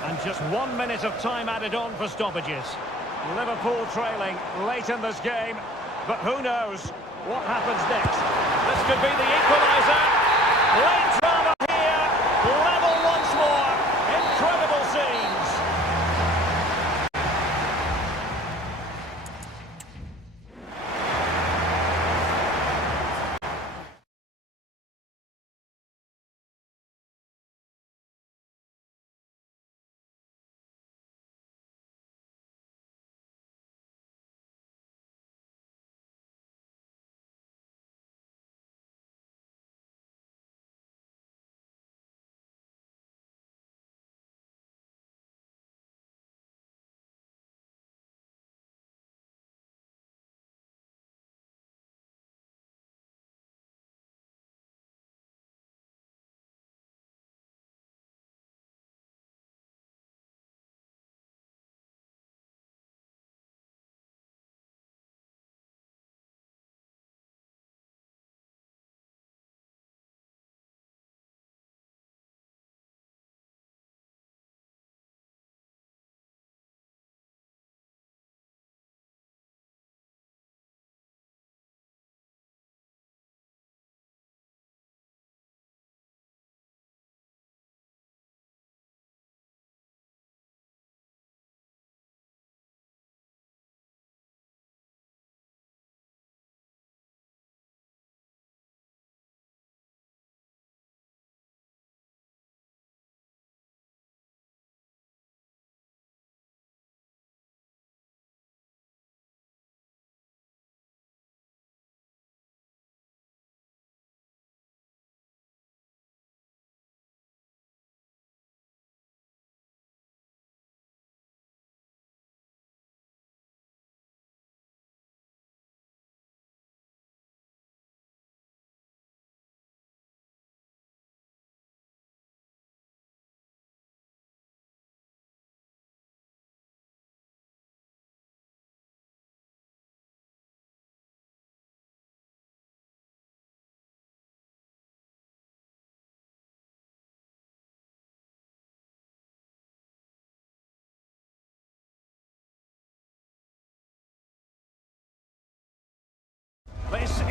And just 1 minute of time added on for stoppages. Liverpool trailing late in this game, but who knows what happens next. This could be the equaliser. Late drama here, level once more. Incredible scenes.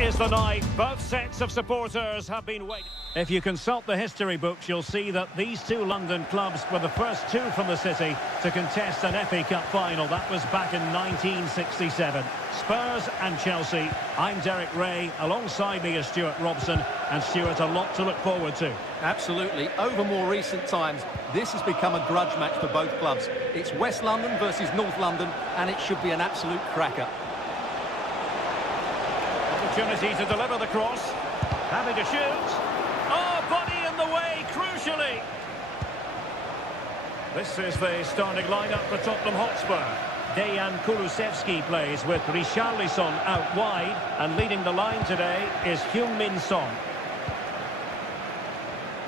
is the night. Both sets of supporters have been waiting. If you consult the history books, you'll see that these two London clubs were the first two from the city to contest an FA Cup final. That was back in 1967. Spurs and Chelsea. I'm Derek Ray. Alongside me is Stuart Robson. And Stuart, a lot to look forward to. Absolutely. Over more recent times, this has become a grudge match for both clubs. It's West London versus North London, and it should be an absolute cracker. Opportunity to deliver the cross. Having to shoot. Oh, body in the way, crucially. This is the starting lineup for Tottenham Hotspur. Dejan Kulusevski plays with Richarlison out wide, and leading the line today is Heung-min Son.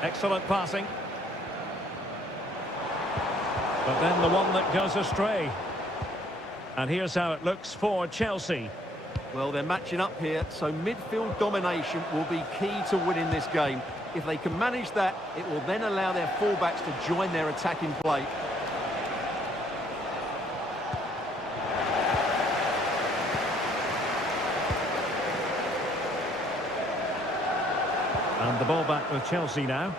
Excellent passing. But then the one that goes astray. And here's how it looks for Chelsea. Well, they're matching up here, so midfield domination will be key to winning this game. If they can manage that, it will then allow their fullbacks to join their attacking play. And the ball back with Chelsea now.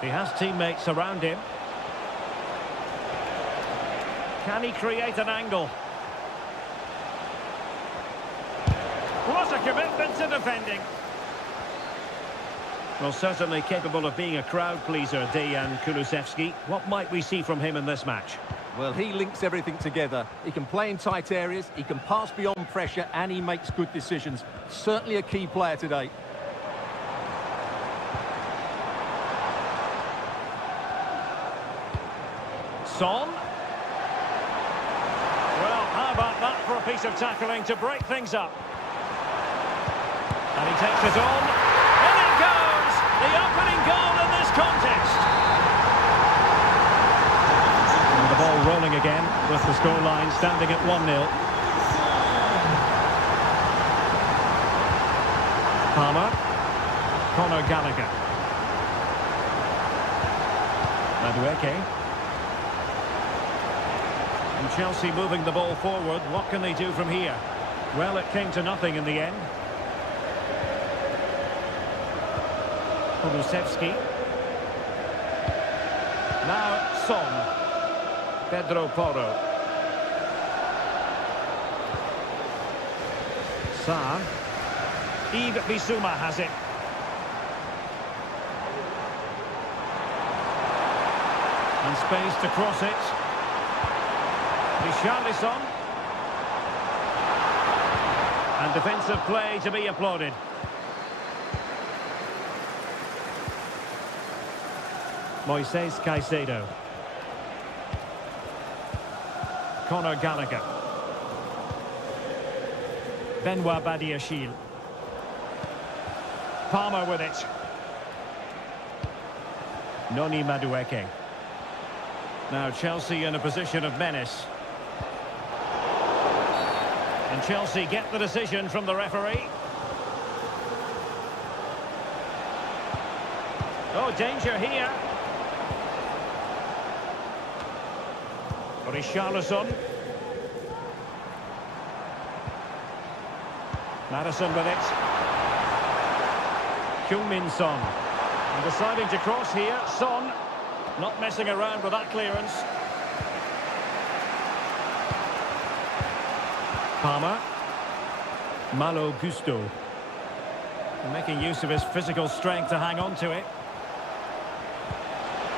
He has teammates around him. Can he create an angle? What a commitment to defending. Well, certainly capable of being a crowd pleaser, Dejan Kulusevski. What might we see from him in this match? Well, he links everything together. He can play in tight areas, he can pass beyond pressure, and he makes good decisions. Certainly a key player today. Son. Well, how about that for a piece of tackling to break things up? And he takes it on. In it goes! The opening goal in this contest. And the ball rolling again with the scoreline standing at 1-0. Palmer. Conor Gallagher. Madueke. And Chelsea moving the ball forward. What can they do from here? Well, it came to nothing in the end. Kulusevski. Now Son. Pedro Porro. Sarr. Yves Bissouma has it. And space to cross it. Richarlison. And defensive play to be applauded. Moises Caicedo. Conor Gallagher. Benoit Badiashile. Palmer with it. Noni Madueke. Now Chelsea in a position of menace. And Chelsea get the decision from the referee. Oh, danger here. Richarlison. Madison with it. Heung-min Son. And deciding to cross here. Son. Not messing around with that clearance. Palmer. Malo Gusto. Making use of his physical strength to hang on to it.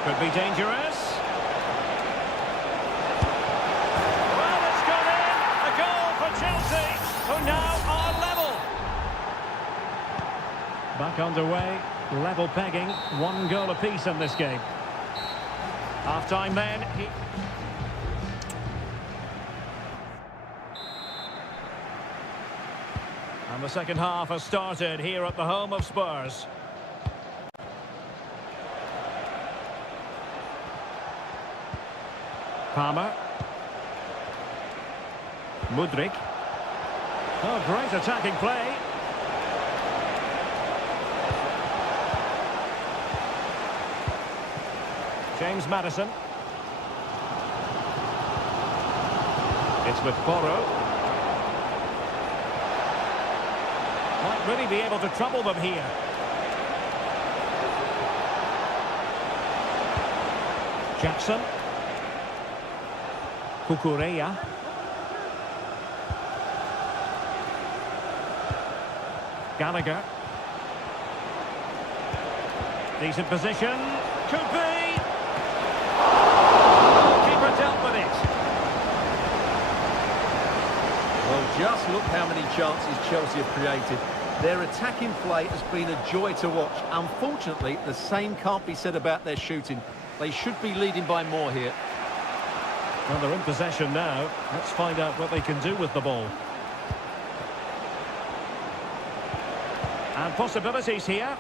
Could be dangerous. Well, it's gone in. A goal for Chelsea, who now are level. Back underway. Level pegging. 1 goal apiece in this game. Half-time then. And the second half has started here at the home of Spurs. Palmer. Mudryk. Oh, great attacking play. James Madison. It's with Porro. Might really be able to trouble them here. Jackson. Kukureya. Gallagher. Decent position. Could be. Keeper dealt with it. Well, just look how many chances Chelsea have created. Their attacking play has been a joy to watch. Unfortunately, the same can't be said about their shooting. They should be leading by more here. Well, they're in possession now. Let's find out what they can do with the ball. And possibilities here.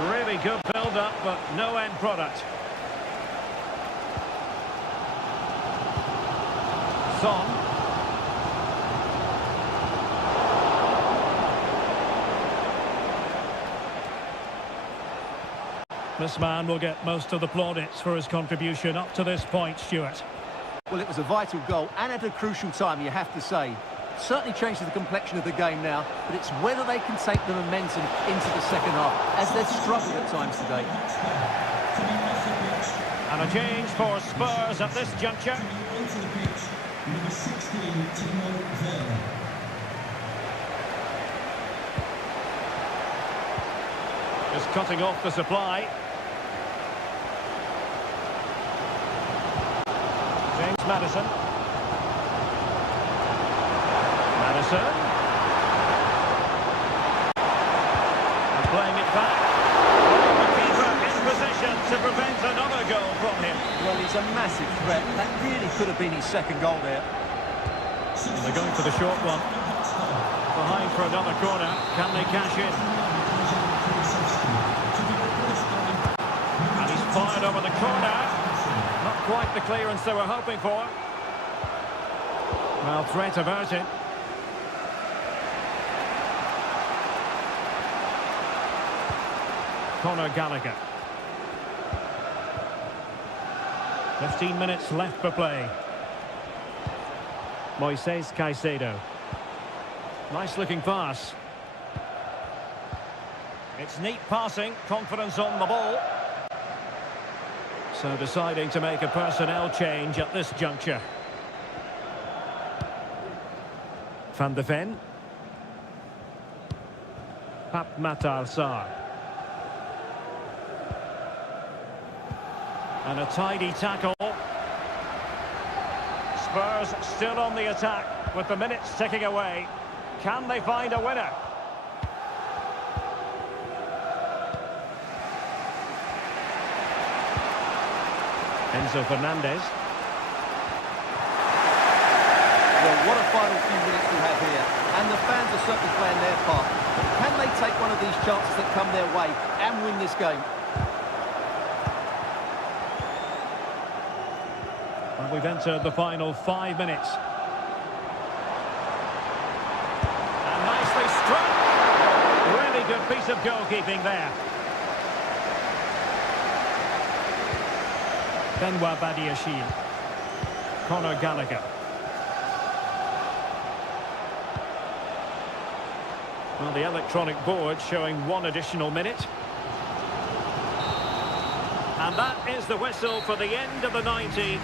Really good build-up, but no end product. Son. This man will get most of the plaudits for his contribution up to this point, Stuart. Well, it was a vital goal and at a crucial time, you have to say. Certainly changes the complexion of the game now, but it's whether they can take the momentum into the second half, as they've struggled at times today. And a change for Spurs at this juncture. Number 16, Timo Werner. Just cutting off the supply. James Maddison. Maddison. And playing it back. The keeper in position to prevent another goal from him. Well, he's a massive threat. That really could have been his second goal there. And they're going for the short one. Behind for another corner. Can they cash in? And he's fired over the corner. Not quite the clearance they were hoping for. Well, threat averted. Conor Gallagher. 15 minutes left for play. Moises Caicedo. Nice looking pass. It's neat passing, confidence on the ball. So deciding to make a personnel change at this juncture. Van de Ven. Pap Matar Sarr. And a tidy tackle. Spurs still on the attack with the minutes ticking away. Can they find a winner? Enzo Fernandez. Well, what a final few minutes we have here. And the fans are certainly playing their part. But can they take one of these chances that come their way and win this game? Well, we've entered the final 5 minutes. And nicely struck. Really good piece of goalkeeping there. Benoit Badiashile. Conor Gallagher. Well, the electronic board showing 1 additional minute. And that is the whistle for the end of the 90.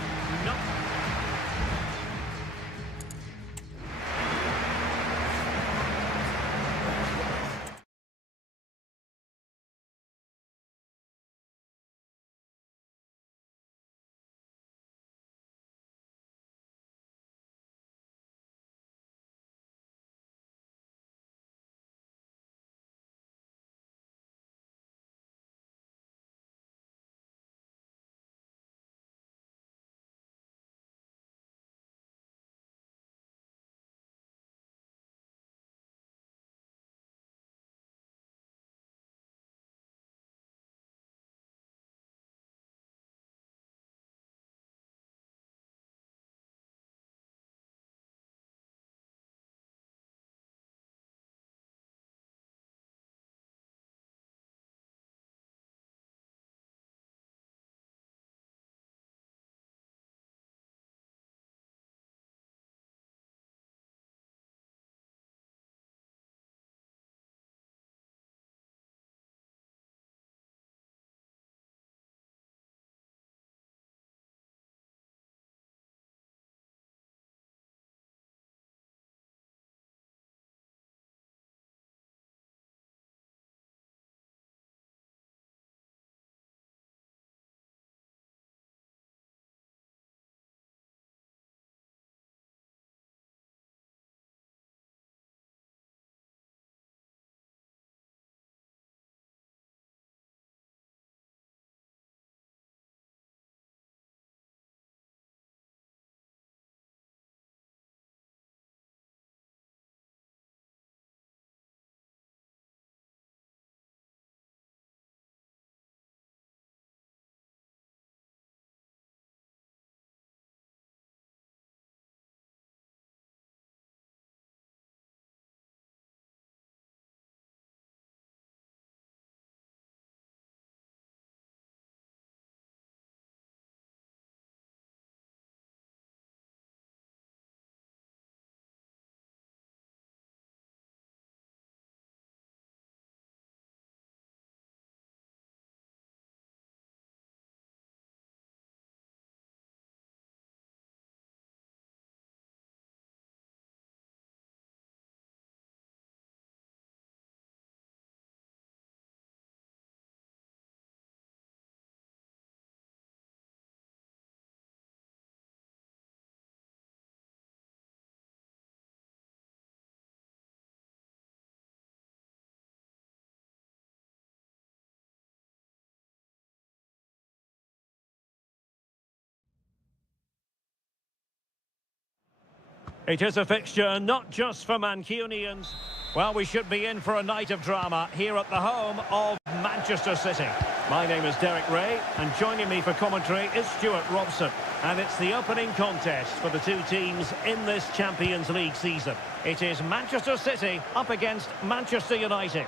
It is a fixture not just for Mancunians. Well, we should be in for a night of drama here at the home of Manchester City. My name is Derek Ray, and joining me for commentary is Stuart Robson. And it's the opening contest for the two teams in this Champions League season. It is Manchester City up against Manchester United.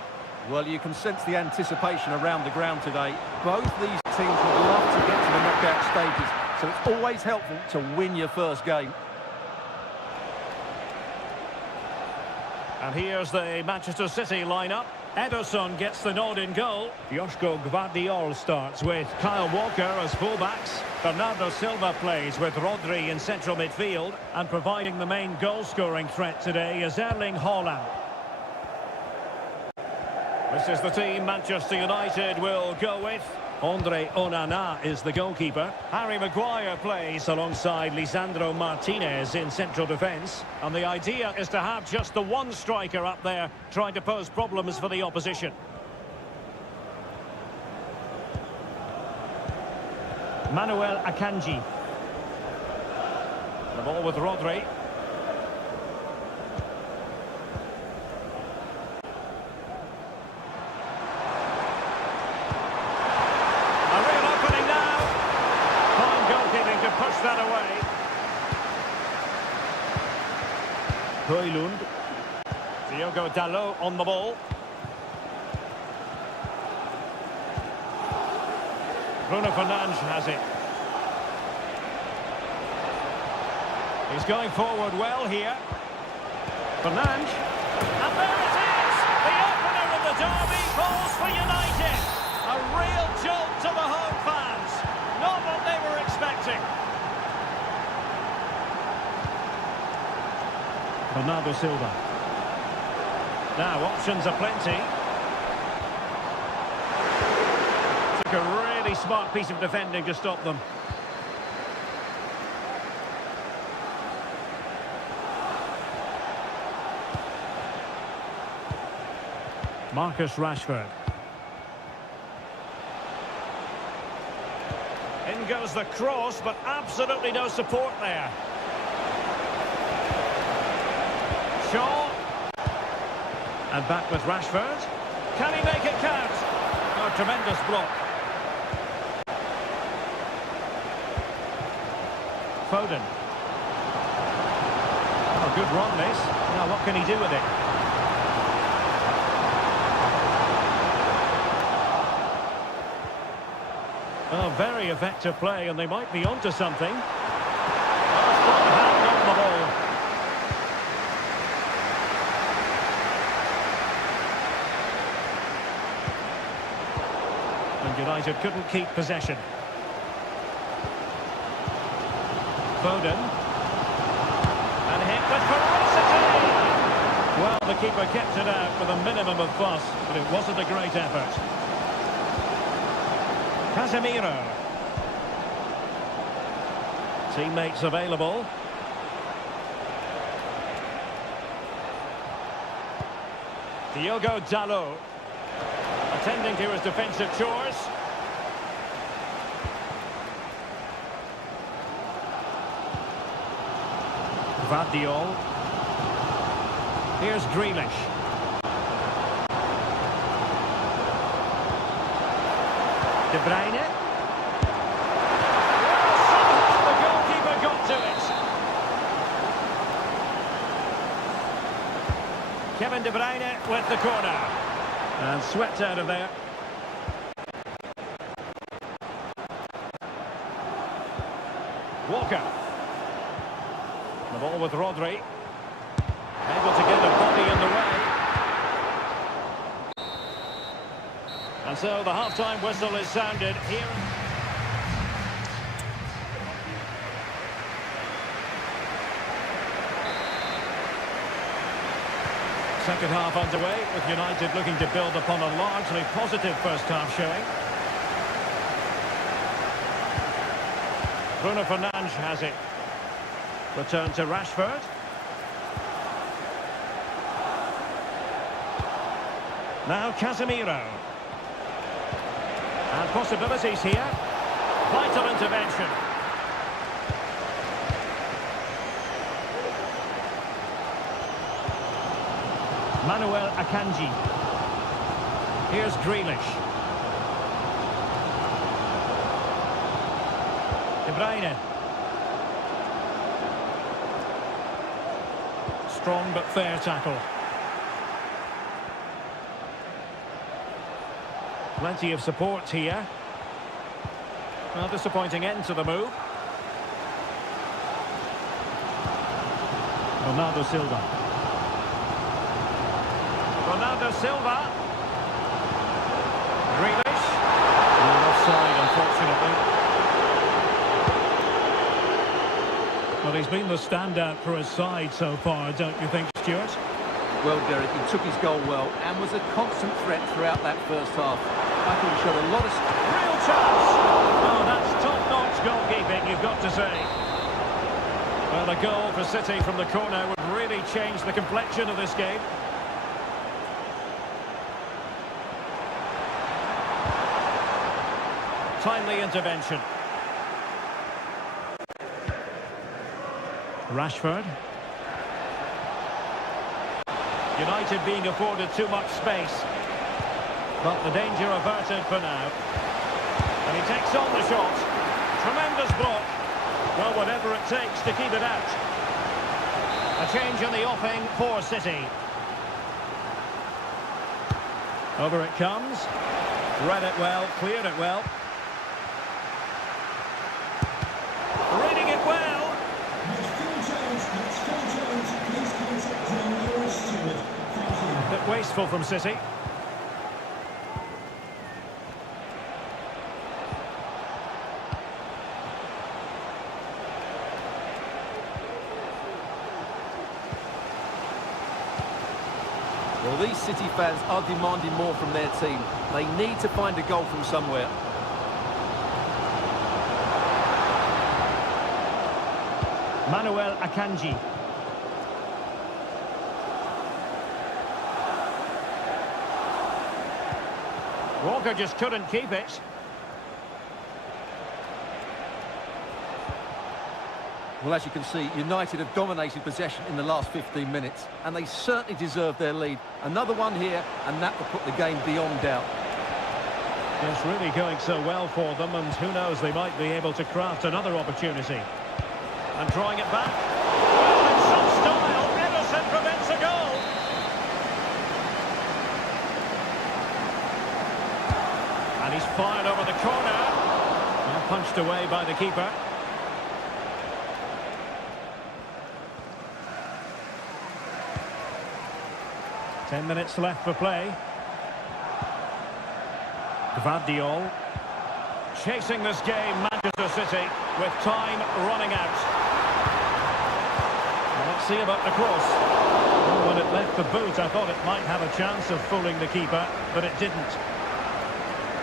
Well, you can sense the anticipation around the ground today. Both these teams would love to get to the knockout stages, so it's always helpful to win your first game. And here's the Manchester City lineup. Ederson gets the nod in goal. Joško Gvardiol starts with Kyle Walker as fullbacks. Bernardo Silva plays with Rodri in central midfield. And providing the main goal-scoring threat today is Erling Haaland. This is the team Manchester United will go with. Andre Onana is the goalkeeper. Harry Maguire plays alongside Lisandro Martinez in central defence. And the idea is to have just the one striker up there trying to pose problems for the opposition. Manuel Akanji. The ball with Rodri. That away. Højlund. Diogo Dalot on the ball. Bruno Fernandes has it. He's going forward well here. Fernandes. And there it is! The opener in the derby falls for United. A real jolt to the home fans. Not what they were expecting. Bernardo Silva. Now, options are plenty. Took a really smart piece of defending to stop them. Marcus Rashford. In goes the cross, but absolutely no support there. Shaw. And back with Rashford. Can he make it count? Oh, tremendous block. Foden. Oh, good run this. Now what can he do with it? Oh, very effective play, and they might be onto something. Oh, strong hand on the ball. And United couldn't keep possession. Foden. And hit with ferocity! Well, the keeper kept it out with a minimum of fuss, but it wasn't a great effort. Casemiro. Teammates available. Diogo Dalot. Attending to his defensive chores. Gvardiol. Here's Grealish. De Bruyne. Somehow the goalkeeper got to it. Kevin De Bruyne with the corner. And swept out of there. Walker. The ball with Rodri. Able to get a body in the way. And so the half-time whistle is sounded here. Second half underway, with United looking to build upon a largely positive first half showing. Bruno Fernandes has it. Return to Rashford. Now Casemiro. And possibilities here. Vital intervention. Manuel Akanji. Here's Grealish. De Bruyne. Strong but fair tackle. Plenty of support here. Well, disappointing end to the move. Ronaldo Silva. Ronaldo Silva. Grealish. Offside, unfortunately. Well, he's been the standout for his side so far, don't you think, Stuart? Well, Derek, he took his goal well and was a constant threat throughout that first half. I think he showed a lot of... Real chance! Oh, that's top-notch goalkeeping, you've got to say. Well, a goal for City from the corner would really change the complexion of this game. Timely intervention. Rashford. United being afforded too much space. But the danger averted for now. And he takes on the shot. Tremendous block. Well, whatever it takes to keep it out. A change in the offing for City. Over it comes. Read it well, cleared it well. Reading it well. Bit wasteful from City. Well, these City fans are demanding more from their team. They need to find a goal from somewhere. Manuel Akanji. Walker just couldn't keep it. Well, as you can see, United have dominated possession in the last 15 minutes, and they certainly deserve their lead. Another one here, and that will put the game beyond doubt. It's really going so well for them, and who knows, they might be able to craft another opportunity. And drawing it back. Well, in some style, Ederson prevents a goal. And he's fired over the corner. Well, punched away by the keeper. Ten minutes left for play. Gvardiol. Chasing this game, Manchester City, with time running out. Well, let's see about the cross. Well, when it left the boot, I thought it might have a chance of fooling the keeper, but it didn't.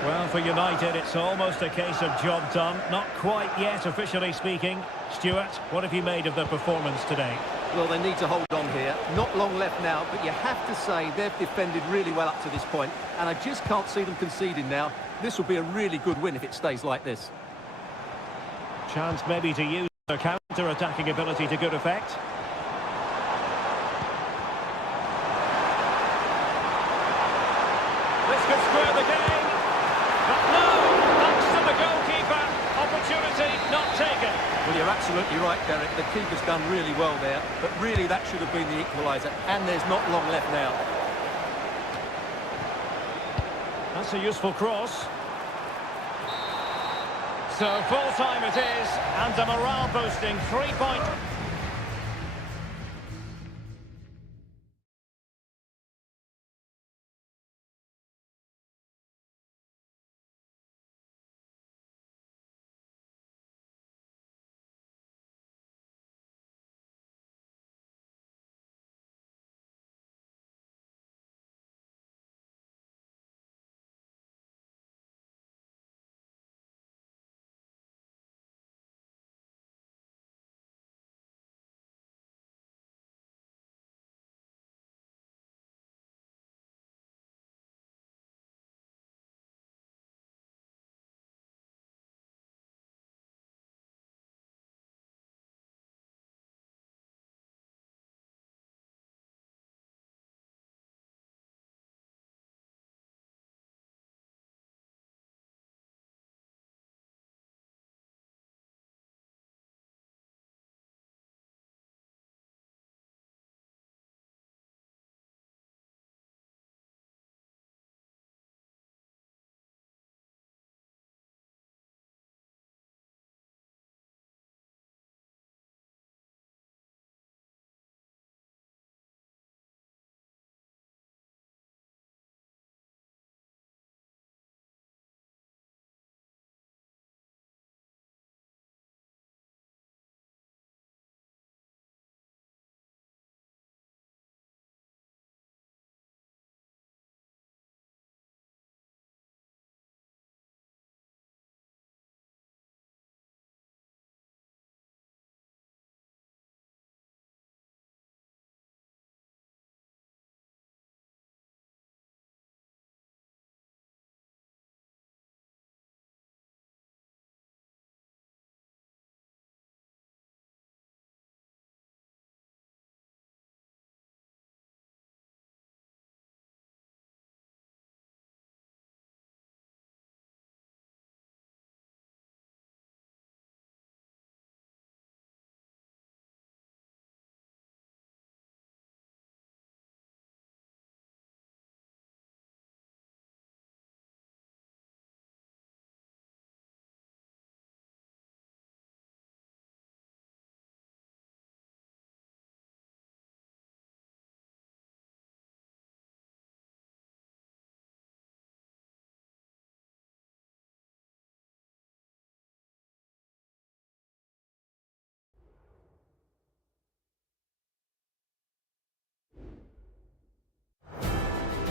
Well, for United, it's almost a case of job done. Not quite yet, officially speaking. Stuart, what have you made of their performance today? Well, they need to hold on here. Not long left now, but you have to say they've defended really well up to this point, and I just can't see them conceding now. This will be a really good win if it stays like this. Chance maybe to use their counter-attacking ability to good effect. This could square the game. But no, thanks to the goalkeeper. Opportunity not taken. Well, you're absolutely right, Derek. The keeper's done really well there, but really that should have been the equaliser, and there's not long left now. That's a useful cross. So full time it is, and a morale boosting 3-point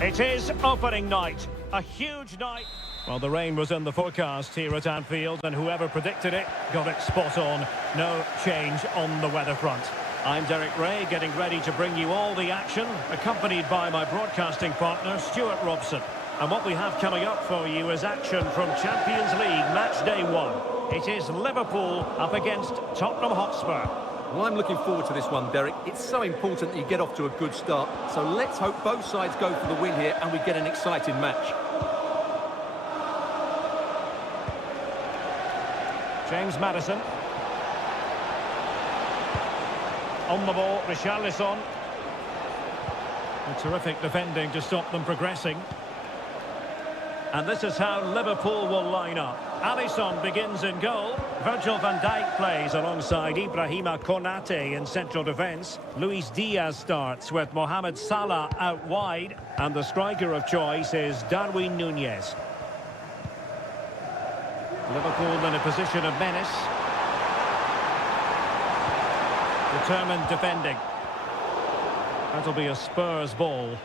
It is opening night, a huge night. Well, the rain was in the forecast here at Anfield, and whoever predicted it got it spot on. No change on the weather front. I'm Derek Ray, getting ready to bring you all the action, accompanied by my broadcasting partner, Stuart Robson. And what we have coming up for you is action from Champions League match day 1. It is Liverpool up against Tottenham Hotspur. Well, I'm looking forward to this one, Derek. It's so important that you get off to a good start. So let's hope both sides go for the win here and we get an exciting match. James Maddison. On the ball, Richarlison. Terrific defending to stop them progressing. And this is how Liverpool will line up. Alisson begins in goal. Virgil van Dijk plays alongside Ibrahima Konate in central defence. Luis Diaz starts with Mohamed Salah out wide. And the striker of choice is Darwin Núñez. Liverpool in a position of menace. Determined defending. That'll be a Spurs ball.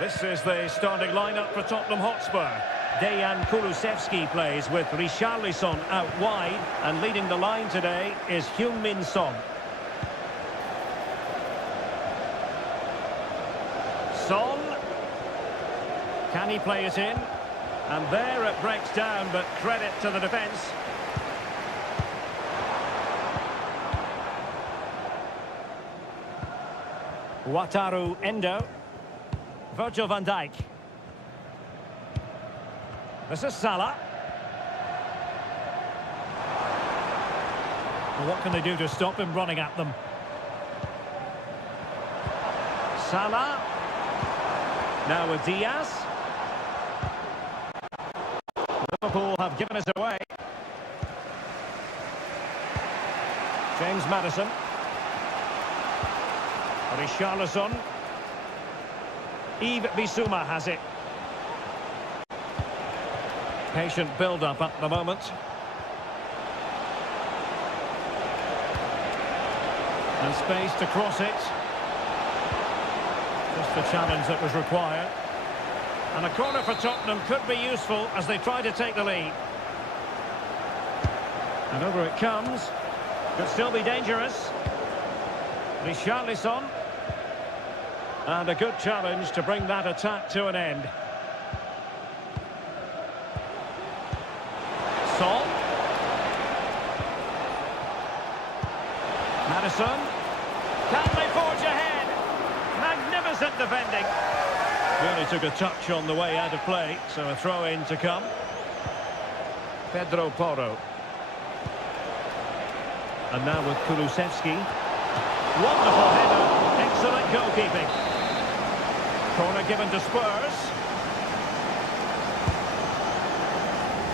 This is the starting lineup for Tottenham Hotspur. Dejan Kulusevski plays with Richarlison out wide, and leading the line today is Heung-min Son. Son. Can he play it in? And there it breaks down, but credit to the defence. Wataru Endo. Virgil van Dijk. This is Salah. Well, what can they do to stop him running at them? Salah. Now with Diaz. Liverpool have given us away. James Maddison. Richarlison. Yves Bissouma has it. Patient build-up at the moment. And space to cross it. Just the challenge that was required. And a corner for Tottenham could be useful as they try to take the lead. And over it comes. Could still be dangerous. Richarlison. And a good challenge to bring that attack to an end. Son. Maddison. Can they forge ahead? Magnificent defending. Really took a touch on the way out of play, so a throw-in to come. Pedro Porro. And now with Kulusevski. Wonderful header. Excellent goalkeeping. Corner given to Spurs.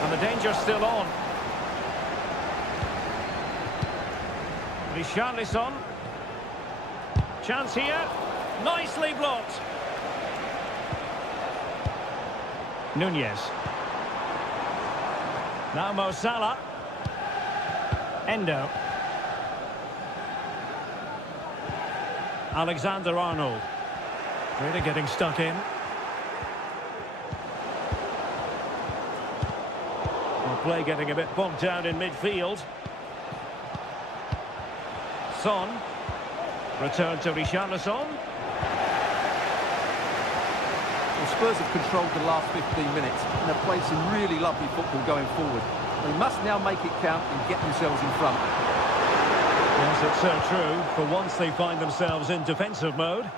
And the danger's still on. Richarlison. Chance here. Nicely blocked. Núñez. Now Mo Salah. Endo. Alexander-Arnold. Really getting stuck in. Well, play getting a bit bogged down in midfield. Son. Return to Richarlison. The Spurs have controlled the last 15 minutes and have played some really lovely football going forward. They must now make it count and get themselves in front. Yes, it's so true. For once they find themselves in defensive mode.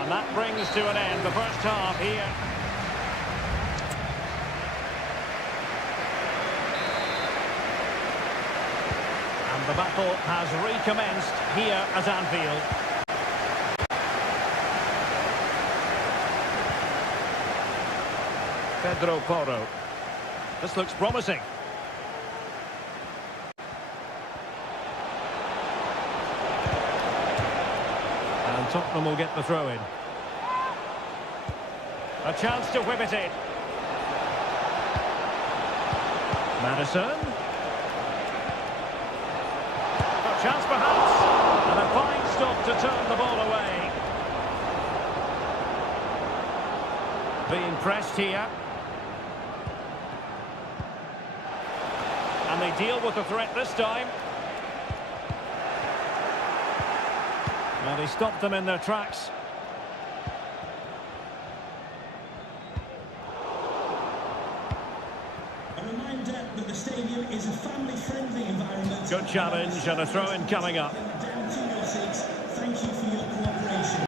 And that brings to an end the first half here. And the battle has recommenced here at Anfield. Pedro Porro. This looks promising. And Tottenham will get the throw in. A chance to whip it in. Madison. A chance perhaps. And a fine stop to turn the ball away. Being pressed here. And they deal with the threat this time. Well, they stopped them in their tracks. A reminder that the stadium is a family-friendly environment. Good challenge and a throw-in coming up. Down to your seats. Thank you for your cooperation.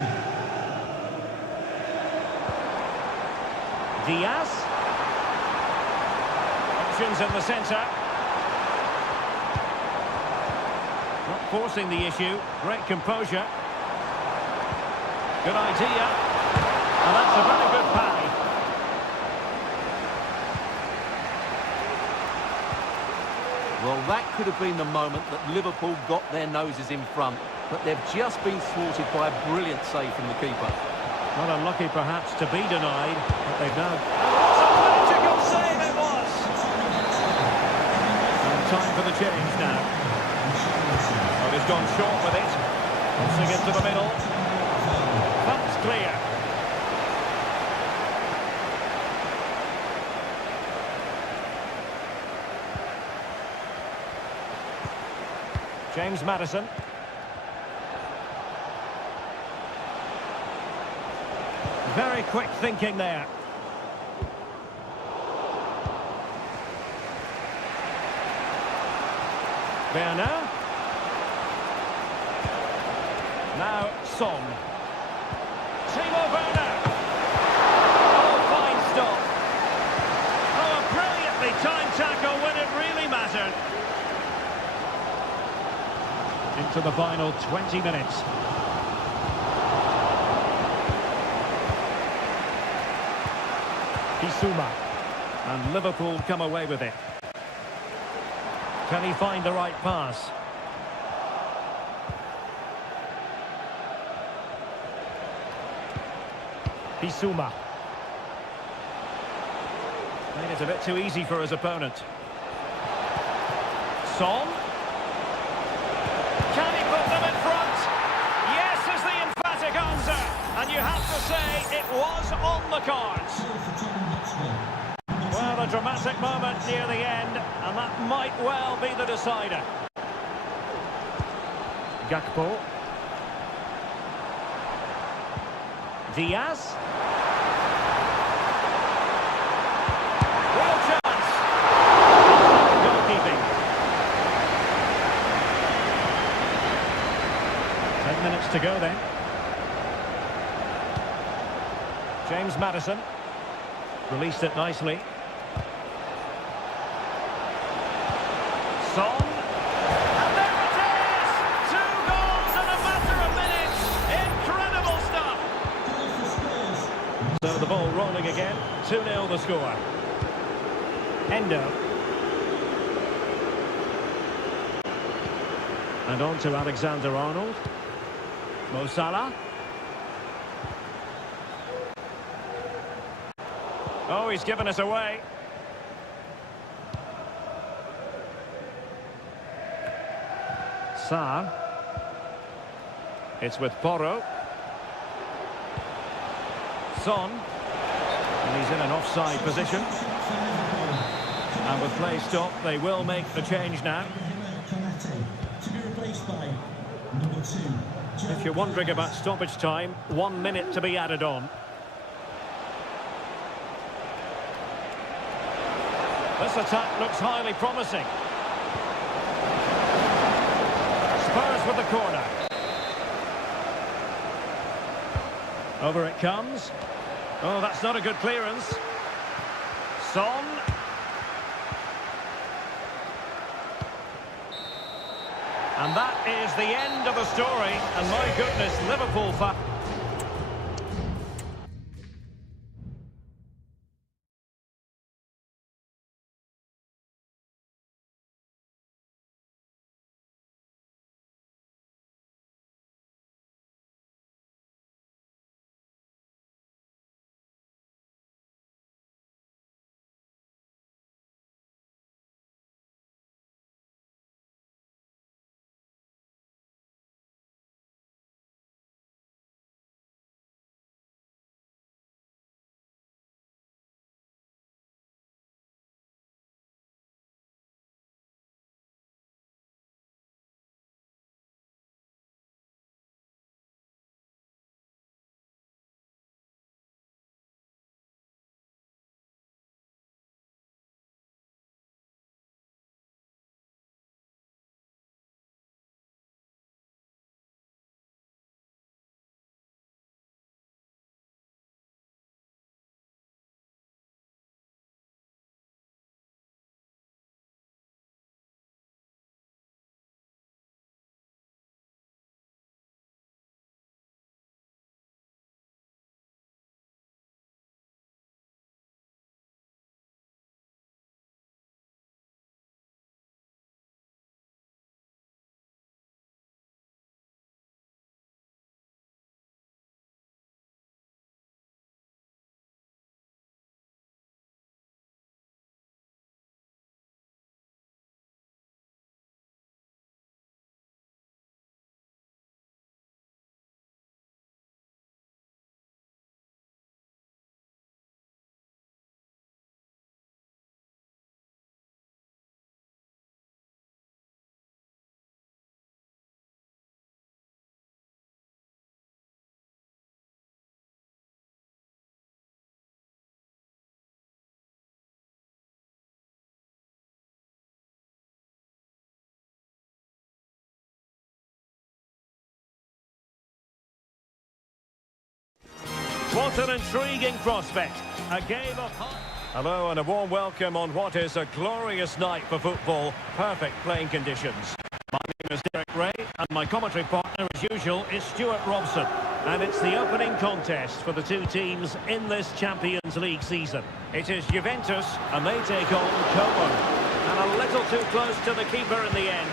Diaz. Options in the centre. Not forcing the issue. Great composure. Good idea. And that's a very good parry. Well, that could have been the moment that Liverpool got their noses in front, but they've just been thwarted by a brilliant save from the keeper. Not unlucky perhaps to be denied, but they've now... What a magical save it was! And time for the change now. Well, he's gone short with it. Crossing into the middle. That's clear. James Madison. Very quick thinking there. Werner. Now Son. Timo Werner. Oh, fine stop. Oh, a brilliantly timed tackle when it really mattered. Into the final 20 minutes. Bissouma. And Liverpool come away with it. Can he find the right pass? Bissouma. Made it a bit too easy for his opponent. Son. Can he put them in front? Yes is the emphatic answer. And you have to say it was on the cards. Well, a dramatic moment near the end, and that might well be the decider. Gakpo. Diaz. Real chance. Goalkeeping. 10 minutes to go then. James Madison. Released it nicely. Son. And there it is! 2 goals in a matter of minutes. Incredible stuff. So the ball rolling again. 2-0 the score. Endo. And on to Alexander-Arnold. Mo Salah. Oh, he's given us away. Sarr. It's with Porro. Son. And he's in an offside position. And with play stopped, they will make the change now. To be replaced by number 2. If you're wondering about stoppage time, 1 minute to be added on. This attack looks highly promising. Spurs with the corner. Over it comes. Oh, that's not a good clearance. Son. And that is the end of the story. And my goodness, Liverpool fans. What an intriguing prospect. A game of... Hello and a warm welcome on what is a glorious night for football. Perfect playing conditions. My name is Derek Ray and my commentary partner as usual is Stuart Robson. And it's the opening contest for the two teams in this Champions League season. It is Juventus and they take on Como. And a little too close to the keeper in the end.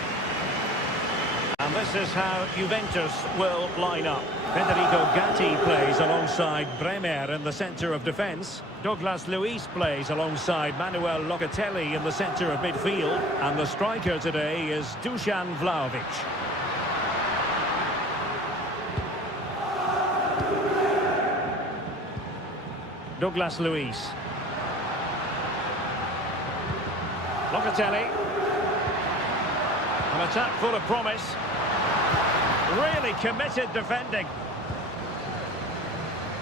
And this is how Juventus will line up. Federico Gatti plays alongside Bremer in the centre of defence. Douglas Luiz plays alongside Manuel Locatelli in the centre of midfield. And the striker today is Dusan Vlahovic. Douglas Luiz. Locatelli. An attack full of promise. Really committed defending.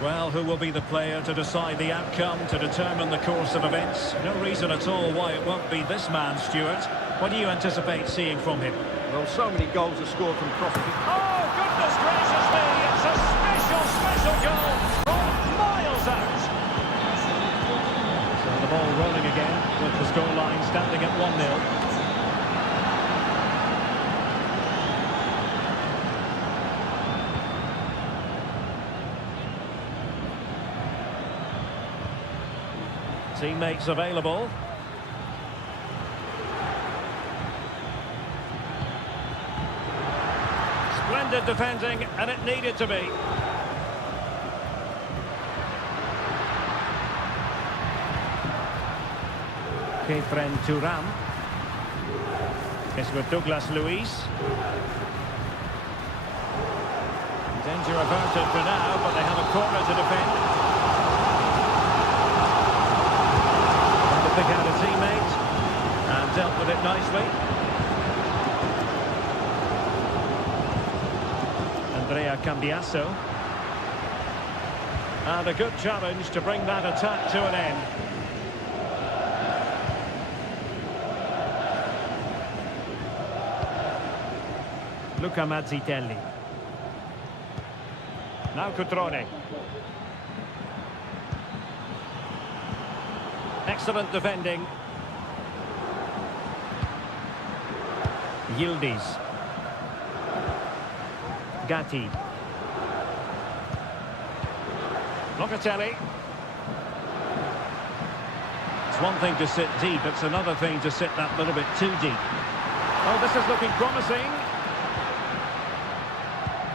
Well, who will be the player to decide the outcome, to determine the course of events? No reason at all why it won't be this man, Stuart. What do you anticipate seeing from him? Well, so many goals are scored from crosses. Oh, goodness gracious me! It's a special, special goal from miles out. So the ball rolling again with the scoreline standing at 1-0. Teammates available. Splendid defending, and it needed to be. Kefren Turam. It's with Douglas Luiz. Danger averted for now, but they have a corner to defend. Pick out a teammate and dealt with it nicely. Andrea Cambiasso. And a good challenge to bring that attack to an end. Luca Mazzitelli. Now Cutrone. Excellent defending. Yildiz. Gatti. Locatelli. It's one thing to sit deep, it's another thing to sit that little bit too deep. Oh, this is looking promising.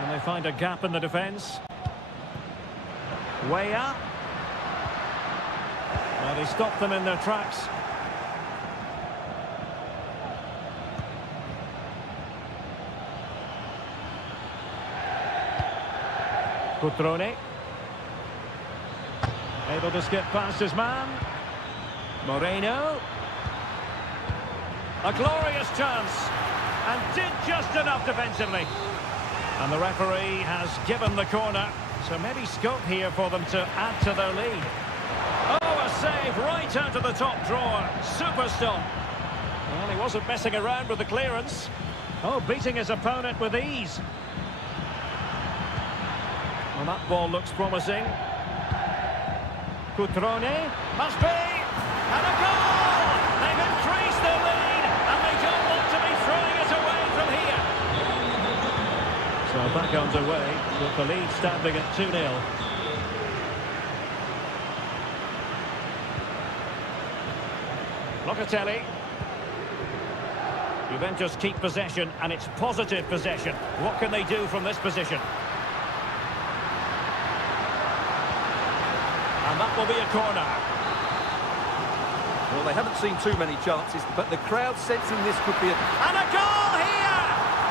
And they find a gap in the defence. Way up. Well, they stopped them in their tracks. Cutrone. Able to skip past his man. Moreno. A glorious chance. And did just enough defensively. And the referee has given the corner. So maybe scope here for them to add to their lead. Oh, a save right out of the top drawer. Super stop. Well, he wasn't messing around with the clearance. Oh, beating his opponent with ease. Well, that ball looks promising. Cutrone. Must be. And a goal! They've increased their lead, and they don't want to be throwing it away from here. So back underway, with the lead standing at 2-0. Locatelli. Juventus keep possession, and it's positive possession. What can they do from this position? And that will be a corner. Well, they haven't seen too many chances, but the crowd sensing this could be a... And a goal here!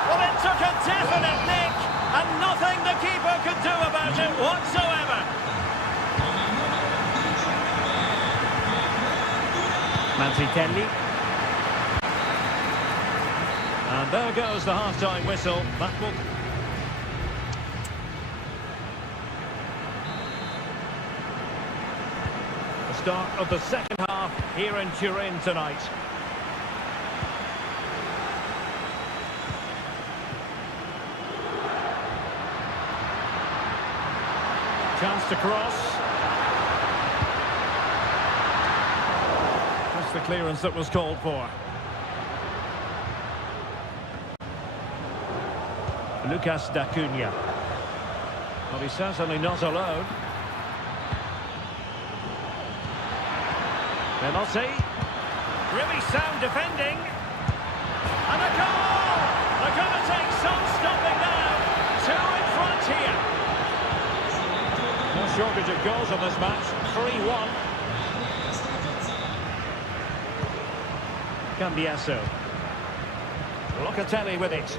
Well, it took a definite nick, and nothing the keeper could do about it whatsoever. Mazzitelli. And there goes the half-time whistle. That will... The start of the second half here in Turin tonight. Chance to cross. Just the clearance that was called for. Lucas D'Acunha. Well, he's certainly not alone. Penalty. Really sound defending. And a goal! They're going to take some stopping now. Two in front here. No shortage of goals on this match. 3-1. Cambiasso. Locatelli with it.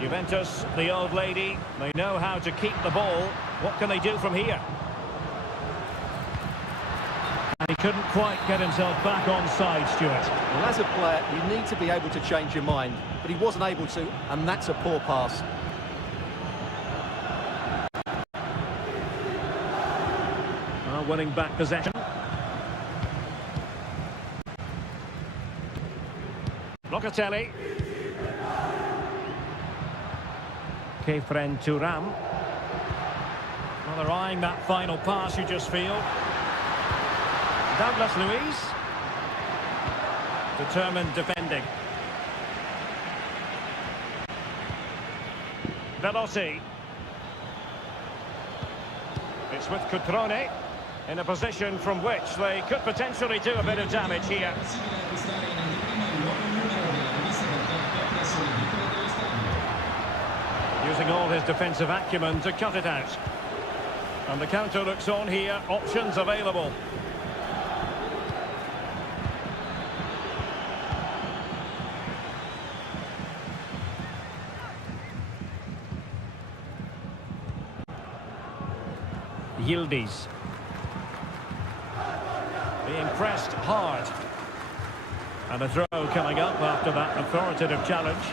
Juventus, the old lady, they know how to keep the ball. What can they do from here? And he couldn't quite get himself back on side, Stuart. Well, as a player, you need to be able to change your mind, but he wasn't able to, and that's a poor pass. Winning back possession. Locatelli. Kefren Thuram. Well, they're eyeing that final pass, you just feel. Douglas Luiz. Determined defending. Veloci. It's with Cutrone in a position from which they could potentially do a bit of damage here. Using all his defensive acumen to cut it out. And the counter looks on here, options available. Yildiz. Being pressed hard. And a throw coming up after that authoritative challenge.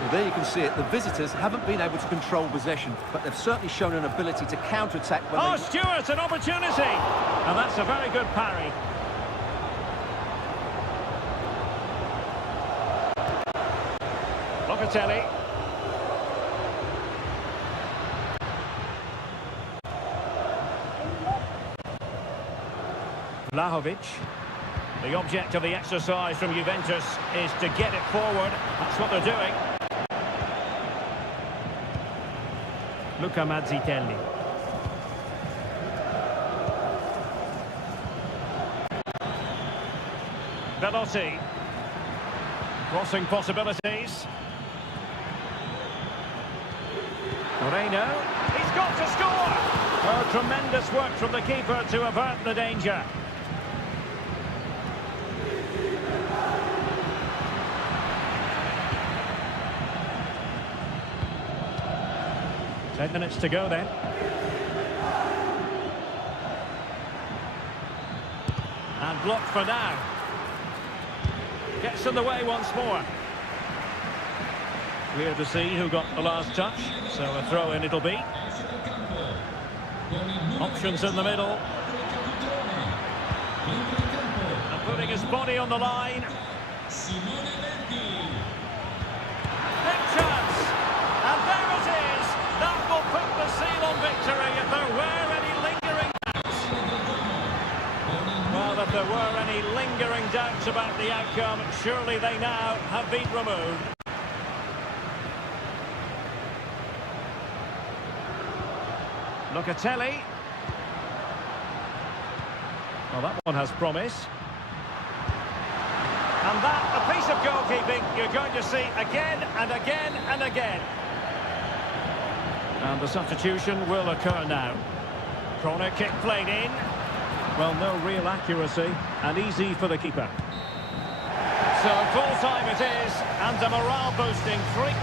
Well, there you can see it. The visitors haven't been able to control possession, but they've certainly shown an ability to counter-attack. Oh, Stewart, an opportunity! And that's a very good parry. Locatelli. Vlahovic. The object of the exercise from Juventus is to get it forward. That's what they're doing. Luca Mazzitelli. Veloci. Crossing possibilities. Moreno. He's got to score! Oh, tremendous work from the keeper to avert the danger. 10 minutes to go then. And blocked for now. Gets in the way once more. Clear to see who got the last touch. So a throw in it'll be. Options in the middle. And putting his body on the line. Big chance. And there it is. That will put the seal on victory if there were any lingering doubts. Well, if there were any lingering doubts about the outcome, surely they now have been removed. Locatelli. Well, that one has promise. And that, a piece of goalkeeping you're going to see again and again and again. And the substitution will occur now. Corner kick played in. Well, no real accuracy and easy for the keeper. So full time it is, and a morale boosting 3.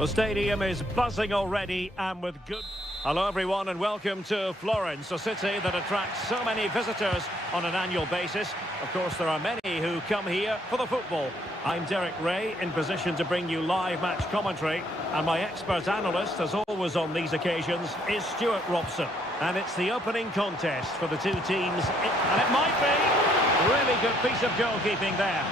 The stadium is buzzing already and with good... Hello everyone and welcome to Florence, a city that attracts so many visitors on an annual basis. Of course, there are many who come here for the football. I'm Derek Ray, in position to bring you live match commentary, and my expert analyst, as always on these occasions, is Stuart Robson. And it's the opening contest for the two teams, and it might be a really good piece of goalkeeping there.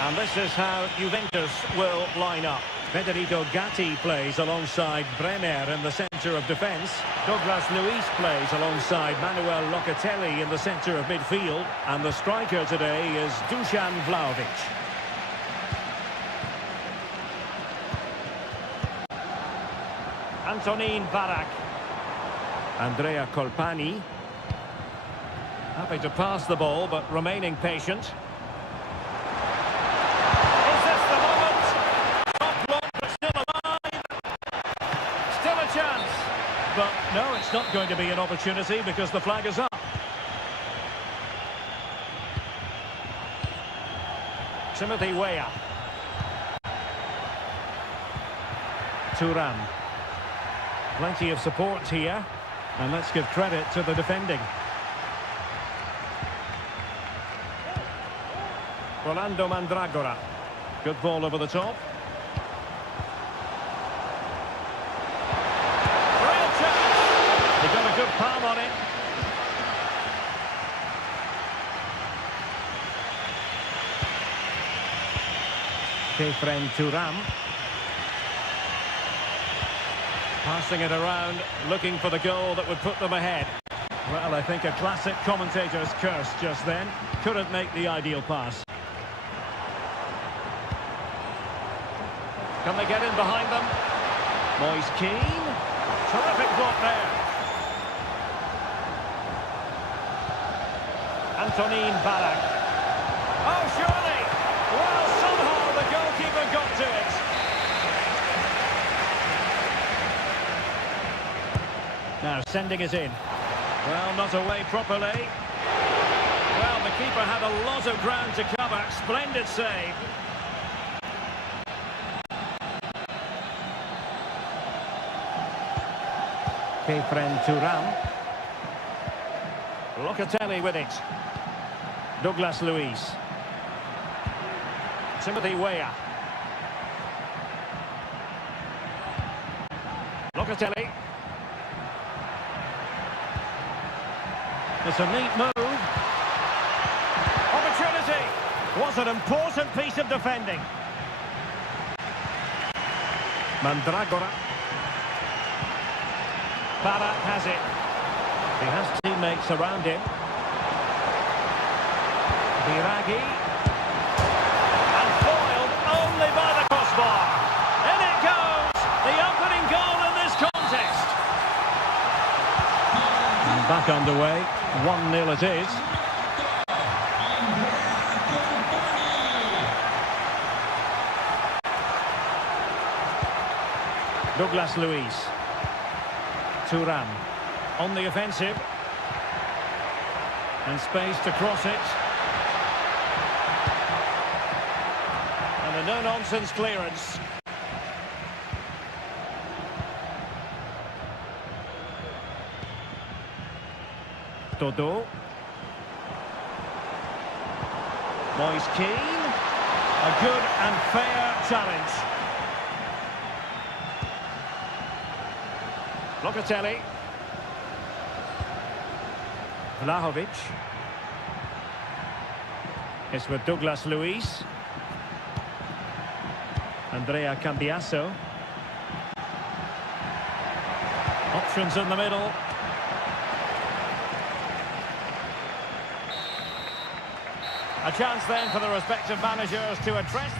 And this is how Juventus will line up. Federico Gatti plays alongside Bremer in the centre of defence. Douglas Luiz plays alongside Manuel Locatelli in the centre of midfield. And the striker today is Dusan Vlahovic. Antonin Barak. Andrea Colpani. Happy to pass the ball, but remaining patient. But no, it's not going to be an opportunity because the flag is up. Timothy Weah. Thuram. Plenty of support here. And let's give credit to the defending. Rolando Mandragora. Good ball over the top. He got a good palm on it. Kefren Thuram. Passing it around, looking for the goal that would put them ahead. Well, I think a classic commentator's curse just then. Couldn't make the ideal pass. Can they get in behind them? Moise Keane. Terrific block there. Antonin Barak. Oh, surely! Well, somehow the goalkeeper got to it. Now sending it in. Well, not away properly. Well, the keeper had a lot of ground to cover. Splendid save. Kefren Thuram. Locatelli with it. Douglas Luiz. Timothy Weah. Locatelli. It's a neat move. Opportunity. Was an important piece of defending. Mandragora. Barak has it. He has teammates around him. Biragi. And foiled only by the crossbar. In it goes! The opening goal in this contest. And back underway. 1-0 it is. Douglas Luiz. Thuram on the offensive. And space to cross it. And a no-nonsense clearance. Dodo. Moise Keane. A good and fair challenge. Locatelli. Vlahovic. It's with Douglas Luiz. Andrea Cambiasso. Options in the middle. A chance then for the respective managers to address.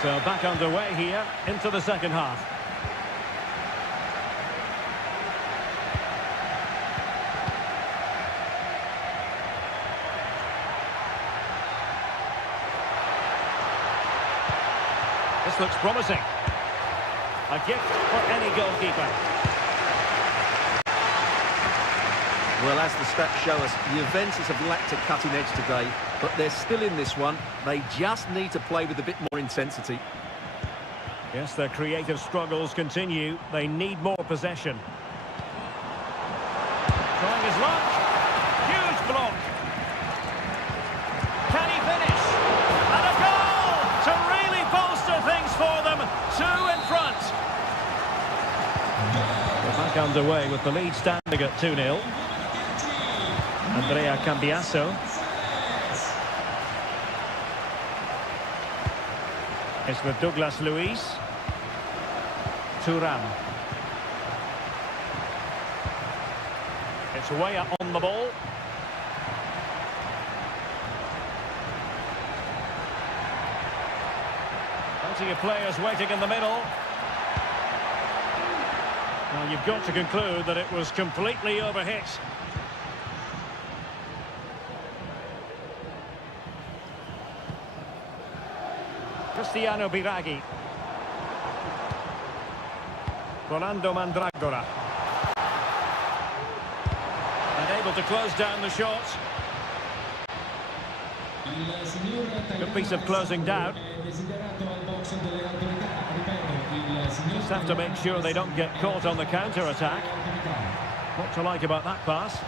So back underway here into the second half. This looks promising. A gift for any goalkeeper. Well, as the stats show us, Juventus have lacked a cutting edge today, but they're still in this one. They just need to play with a bit more intensity. Yes, their creative struggles continue. They need more possession. Trying his luck. Huge block. Can he finish? And a goal to really bolster things for them. 2 in front. They're back underway with the lead standing at 2-0. Andrea Cambiasso. It's with Douglas Luiz. Thuram. It's way up on the ball. Plenty of players waiting in the middle. Well, you've got to conclude that it was completely overhit. Cristiano Biraghi. Rolando Mandragora. And able to close down the shot. Good piece of closing down. Just have to make sure they don't get caught on the counter-attack. What to like about that pass?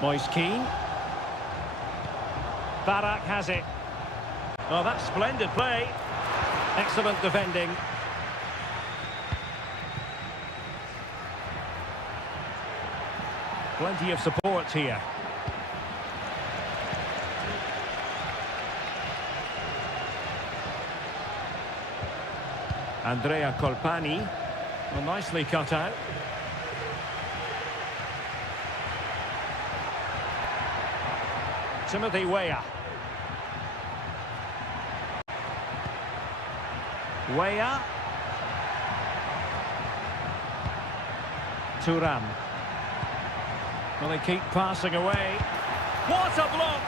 Moise Keane. Barak has it. Oh, that's splendid play. Excellent defending. Plenty of support here. Andrea Colpani. Well, nicely cut out. Timothy Weah. Weah. Thuram. Well, they keep passing away. What a block!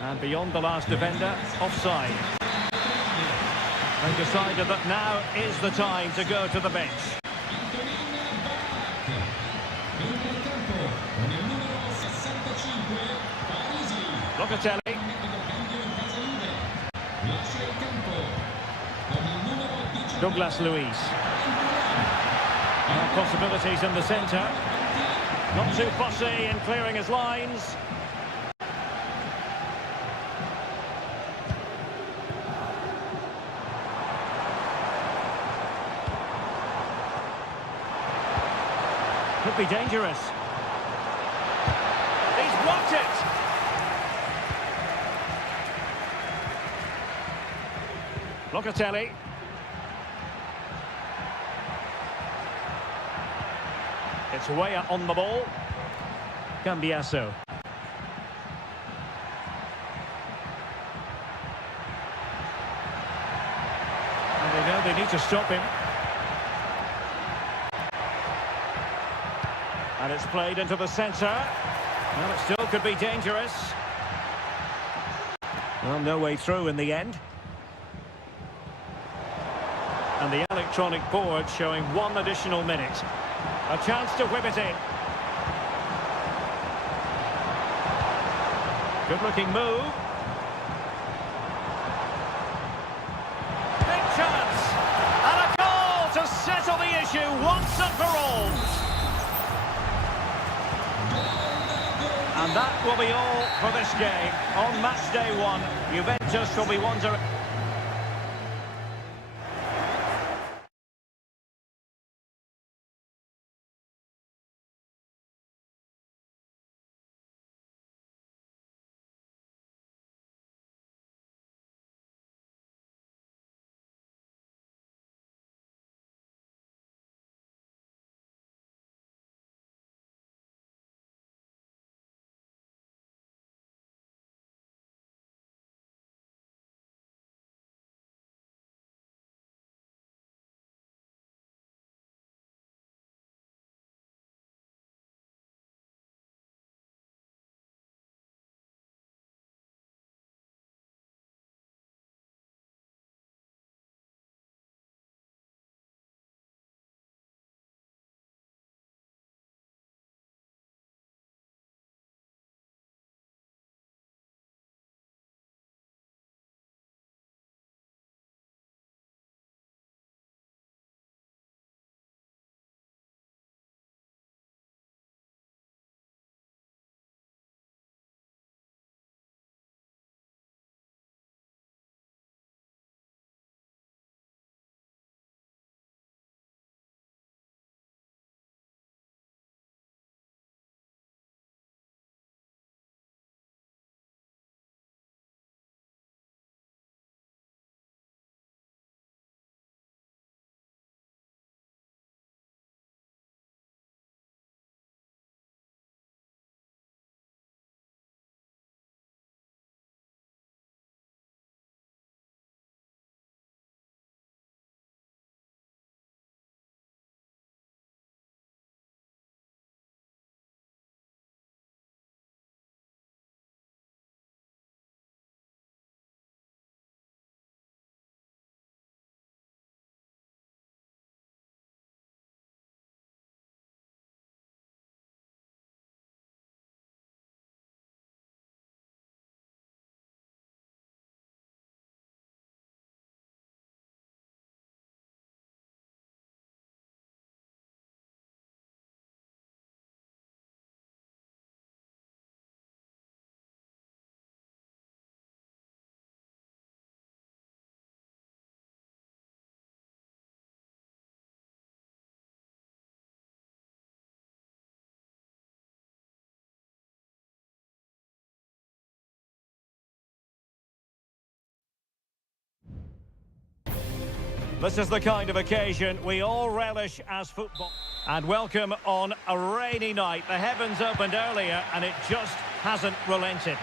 And beyond the last defender, offside. They decided that now is the time to go to the bench. Locatelli. Douglas Luiz. Possibilities in the centre. Not too fussy in clearing his lines. Could be dangerous. He's blocked it. Locatelli. It's Weah on the ball. Cambiasso. And they know they need to stop him. And it's played into the centre. Well, it still could be dangerous. Well, no way through in the end. And the electronic board showing 1 additional minute. A chance to whip it in. Good-looking move. Big chance. And a goal to settle the issue once and for all. And that will be all for this game. On match day 1, Juventus will be wondering... This is the kind of occasion we all relish as football. And welcome on a rainy night. The heavens opened earlier and it just hasn't relented.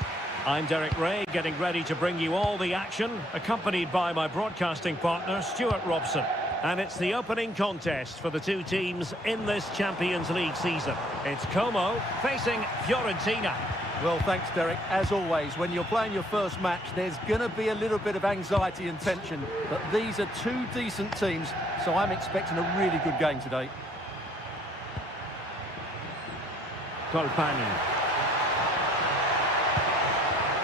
I'm Derek Ray, getting ready to bring you all the action, accompanied by my broadcasting partner, Stuart Robson. And it's the opening contest for the two teams in this Champions League season. It's Como facing Fiorentina. Well, thanks, Derek. As always, when you're playing your first match, there's going to be a little bit of anxiety and tension. But these are two decent teams, so I'm expecting a really good game today. Colpani.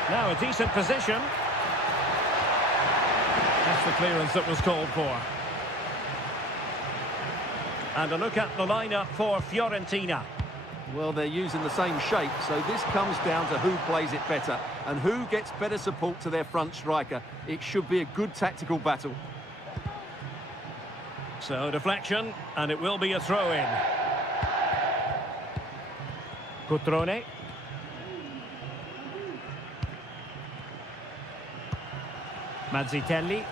Now a decent position. That's the clearance that was called for. And a look at the lineup for Fiorentina. Well, they're using the same shape, so this comes down to who plays it better and who gets better support to their front striker. It should be a good tactical battle. So deflection, and it will be a throw-in. Cutrone. Mazzitelli.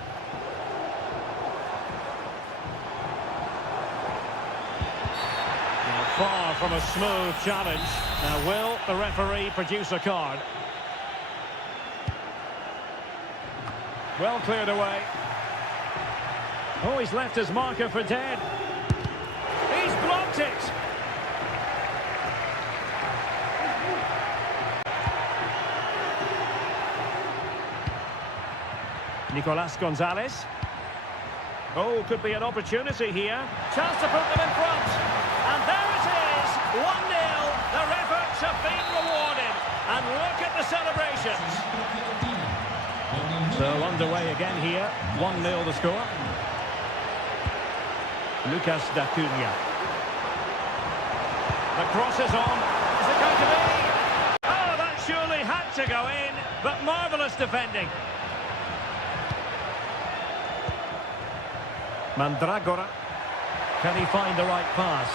Far from a smooth challenge. Now, will the referee produce a card? Well cleared away. Oh, he's left his marker for dead. He's blocked it. Nicolas Gonzalez. Oh, could be an opportunity here. Chance to put them in front. And there it is, 1-0. Their efforts have been rewarded. And look at the celebrations. So underway again here, 1-0 the score. Lucas D'Acunha. The cross is on. Is it going to be? Oh, that surely had to go in, but marvellous defending. Mandragora. Can he find the right pass?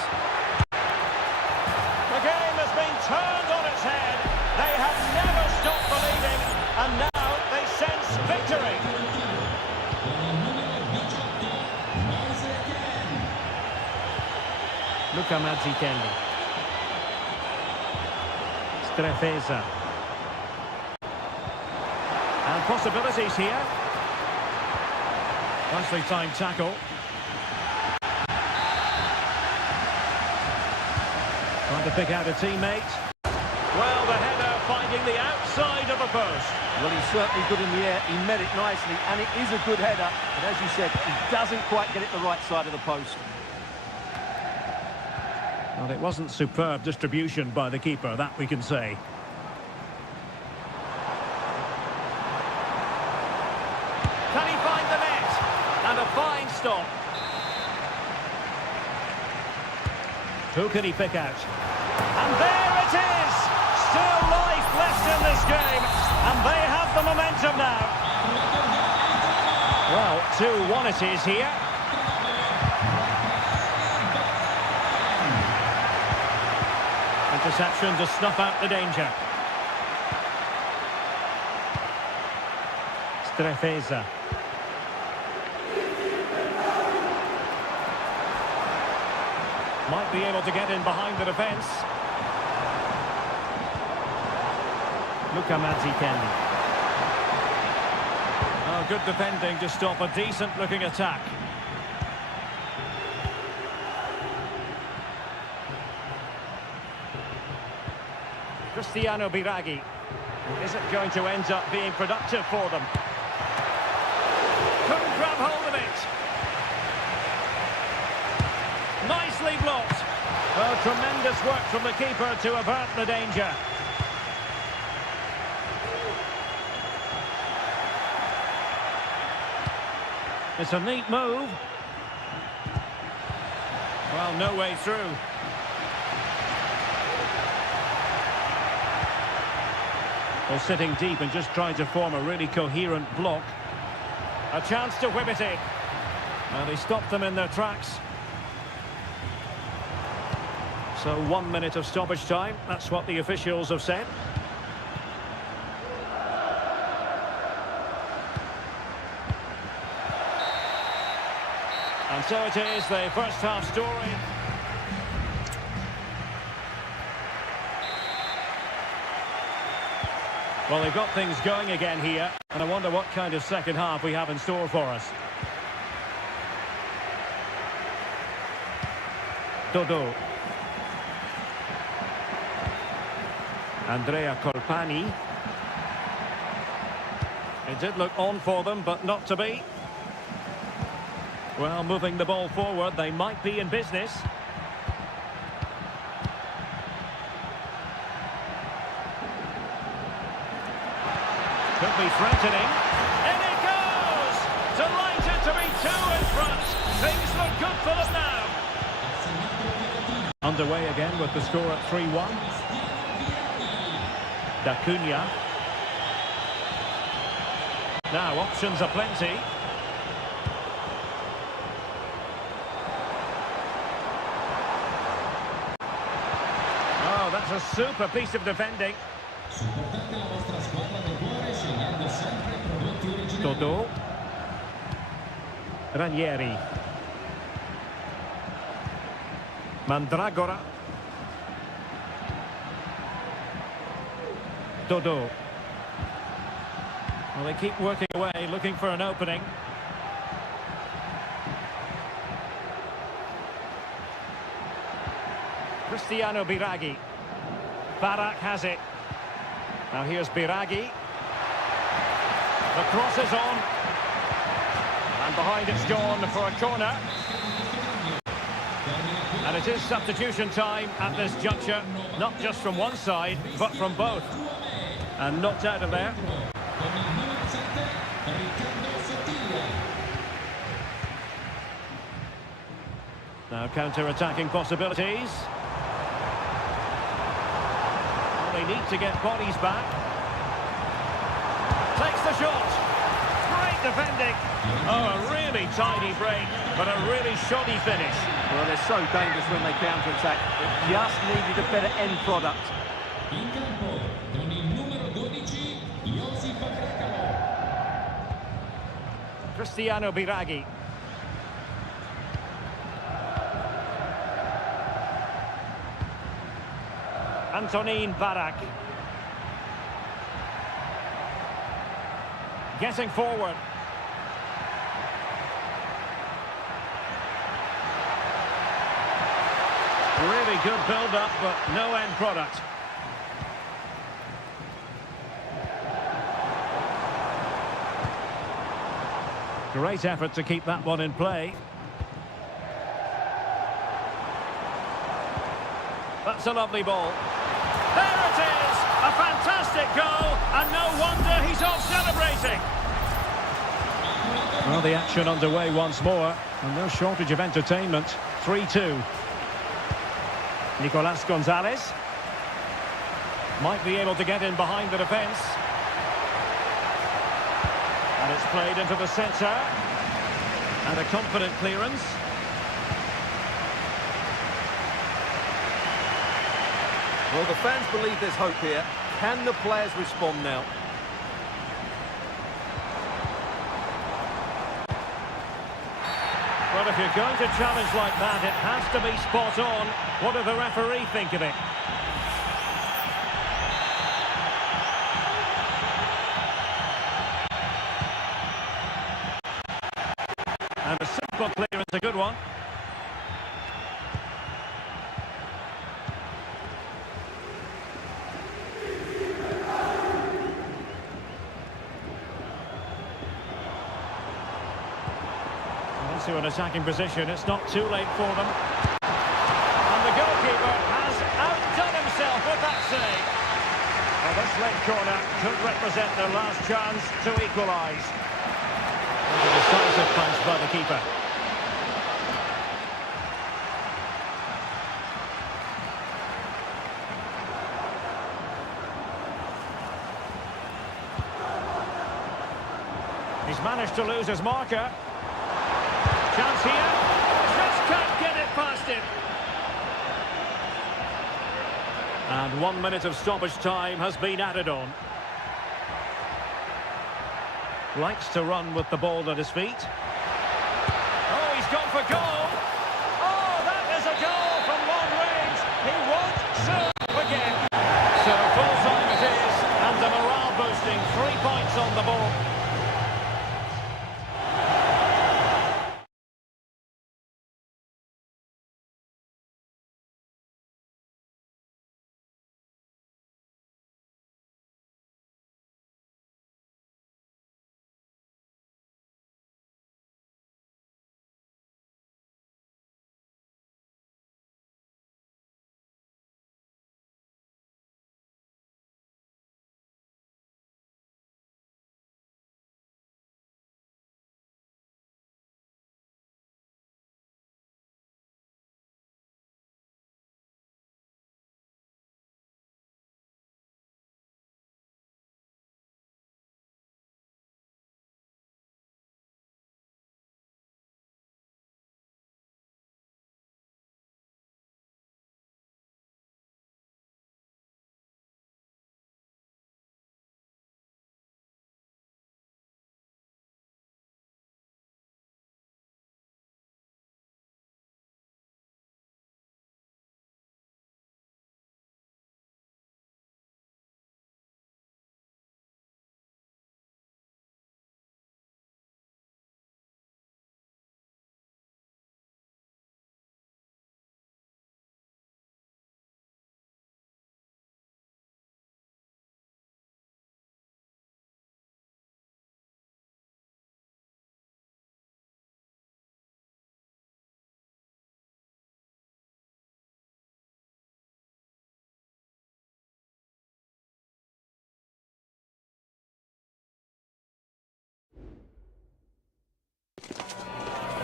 The game has been turned on its head. They have never stopped believing, and now they sense victory. Luca Mazzitelli. Strefeza. And possibilities here. Nicely timed tackle. Trying to pick out a teammate. Well, the header finding the outside of the post. Well, he's certainly good in the air. He met it nicely, and it is a good header. But as you said, he doesn't quite get it the right side of the post. Well, it wasn't superb distribution by the keeper, that we can say. Can he find the net? And a fine stop. Who can he pick out? And there it is! Still life left in this game. And they have the momentum now. Well, 2-1 it is here. Interception to snuff out the danger. Strefeza. Might be able to get in behind the defence. Luca Mazzitelli. Oh, good defending to stop a decent-looking attack. Cristiano Biraghi. Is it going to end up being productive for them? Couldn't grab hold of it. Nicely blocked. Well, tremendous work from the keeper to avert the danger. It's a neat move. Well, no way through. Well, sitting deep and just trying to form a really coherent block. A chance to whip it in. And he stopped them in their tracks. So 1 minute of stoppage time. That's what the officials have said. And so it is, the first half story. Well, they've got things going again here, and I wonder what kind of second half we have in store for us. Dodo. Andrea Colpani. It did look on for them, but not to be. Well, moving the ball forward, they might be in business. Could be threatening. In it goes! Delighted to be two in front. Things look good for them now. Underway again with the score at 3-1. D'Acunha. Now, options are plenty. Oh, that's a super piece of defending. Dodo. Ranieri. Mandragora. Dodo. Well, they keep working away, looking for an opening. Cristiano Biraghi. Barak has it. Now here's Biraghi. The cross is on. And behind it's gone for a corner. And it is substitution time at this juncture. Not just from one side, but from both. And knocked out of there. Now counter-attacking possibilities. Well, they need to get bodies back. Takes the shot. Great defending. Oh, a really tidy break, but a really shoddy finish. Well, they're so dangerous when they counter-attack. They just needed a better end product. In campo, con il numero 12, Josip Brekalo. Cristiano Biraghi. Antonin Barak. Getting forward. Really good build-up, but no end product. Great effort to keep that one in play. That's a lovely ball. There it is! A fantastic goal, and no wonder he's off celebrating. Well, the action underway once more, and no shortage of entertainment. 3-2. Nicolas Gonzalez might be able to get in behind the defence. And it's played into the centre. And a confident clearance. Well, the fans believe there's hope here. Can the players respond now? Well, if you're going to challenge like that, it has to be spot on. What does the referee think of it? And a simple clearance, a good one. To an attacking position, it's not too late for them. And the goalkeeper has outdone himself with that save. Well, this late corner could represent their last chance to equalise. A decisive punch by the keeper. He's managed to lose his marker. Chance here. Just can't get it past him. And 1 minute of stoppage time has been added on. Likes to run with the ball at his feet. Oh, he's gone for goal. Oh, that is a goal from long range. He won't serve again. So full time it is, and a morale boosting 3 points on the board.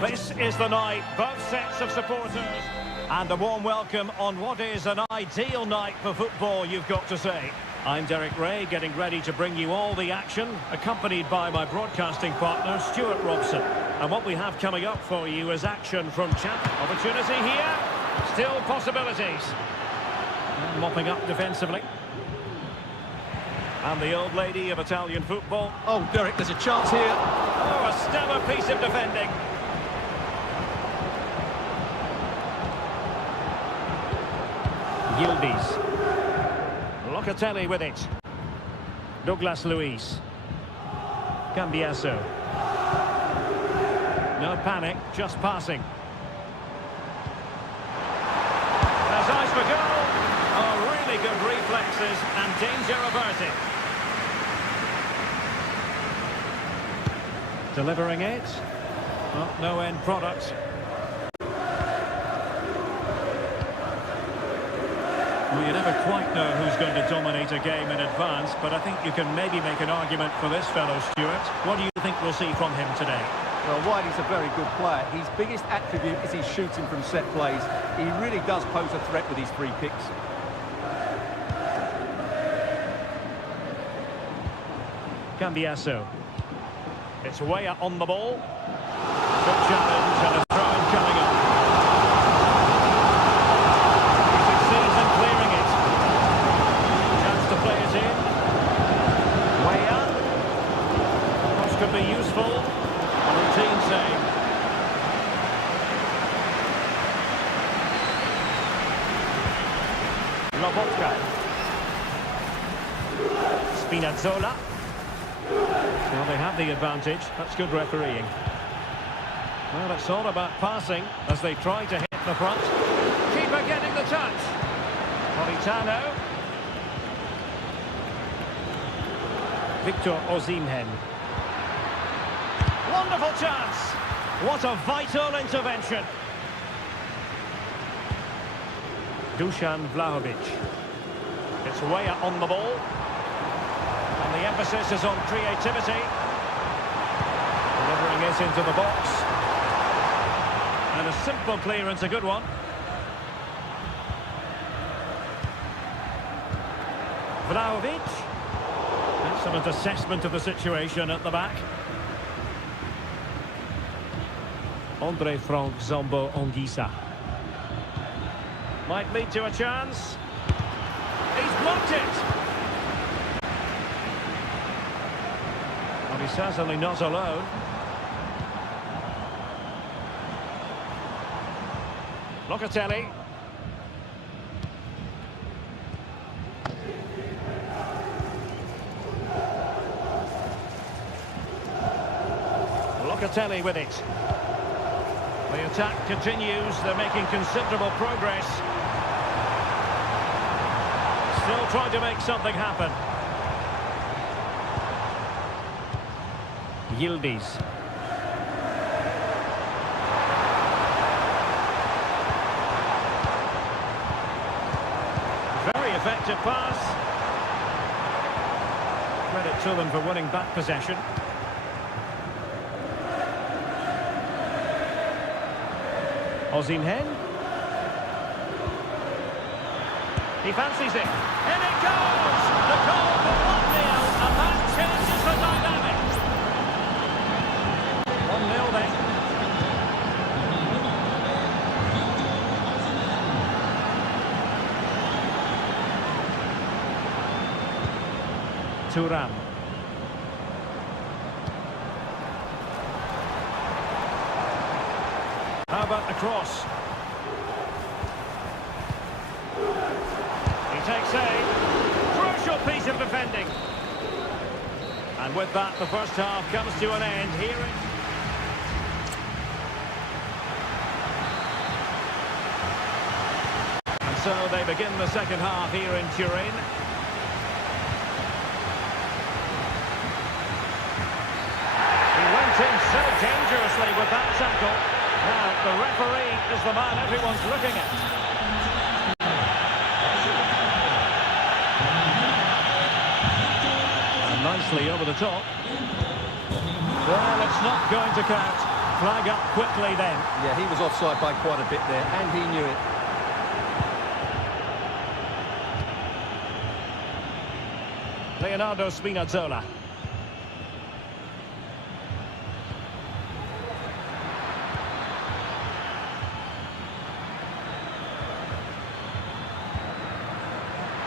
This is the night, both sets of supporters, and a warm welcome on what is an ideal night for football, you've got to say. I'm Derek Ray, getting ready to bring you all the action, accompanied by my broadcasting partner, Stuart Robson. And what we have coming up for you is action from Opportunity here, still possibilities. And mopping up defensively. And the old lady of Italian football. Oh, Derek, there's a chance here. Oh, a stellar piece of defending. Gildiz. Locatelli with it. Douglas Luiz. Cambiasso. No panic, just passing. There's eyes for goal. Oh, really good reflexes and danger averted. Delivering it. Well, no end product. Well, you never quite know who's going to dominate a game in advance, but I think you can maybe make an argument for this fellow, Stuart. What do you think we'll see from him today? Well, Whitey's a very good player. His biggest attribute is his shooting from set plays. He really does pose a threat with his free kicks. Cambiasso. It's way up on the ball. Good challenge and a throw-in coming up. He succeeds in clearing it. Chance to play it in. Way up. Cross could be useful. A routine save. Lobotka. Spinazzola. Well, they have the advantage. That's good refereeing. Well, it's all about passing as they try to hit the front. Keeper getting the touch. Politano. Victor Osimhen. Wonderful chance. What a vital intervention. Dusan Vlahovic. It's way up on the ball. And the emphasis is on creativity. Delivering it into the box. And a simple clearance, a good one. Vlahovic. Excellent assessment of the situation at the back. Andre Frank Zombo Onguisa. Might lead to a chance. He's blocked it. Well, he's certainly not alone. Locatelli. Locatelli with it. The attack continues. They're making considerable progress. Still trying to make something happen. Yildiz. Very effective pass. Credit to them for winning back possession. Osimhen. He fancies it. And it goes! The goal for 1-0, and that changes the dynamic. 1-0 then. Thuram. How about the cross? He takes aim. Crucial piece of defending. And with that, the first half comes to an end. Here it... And so they begin the second half here in Turin. He went in so dangerously with that tackle. Now, the referee is the man everyone's looking at. And nicely over the top. Well, it's not going to count. Flag up quickly then. Yeah, he was offside by quite a bit there, and he knew it. Leonardo Spinazzola.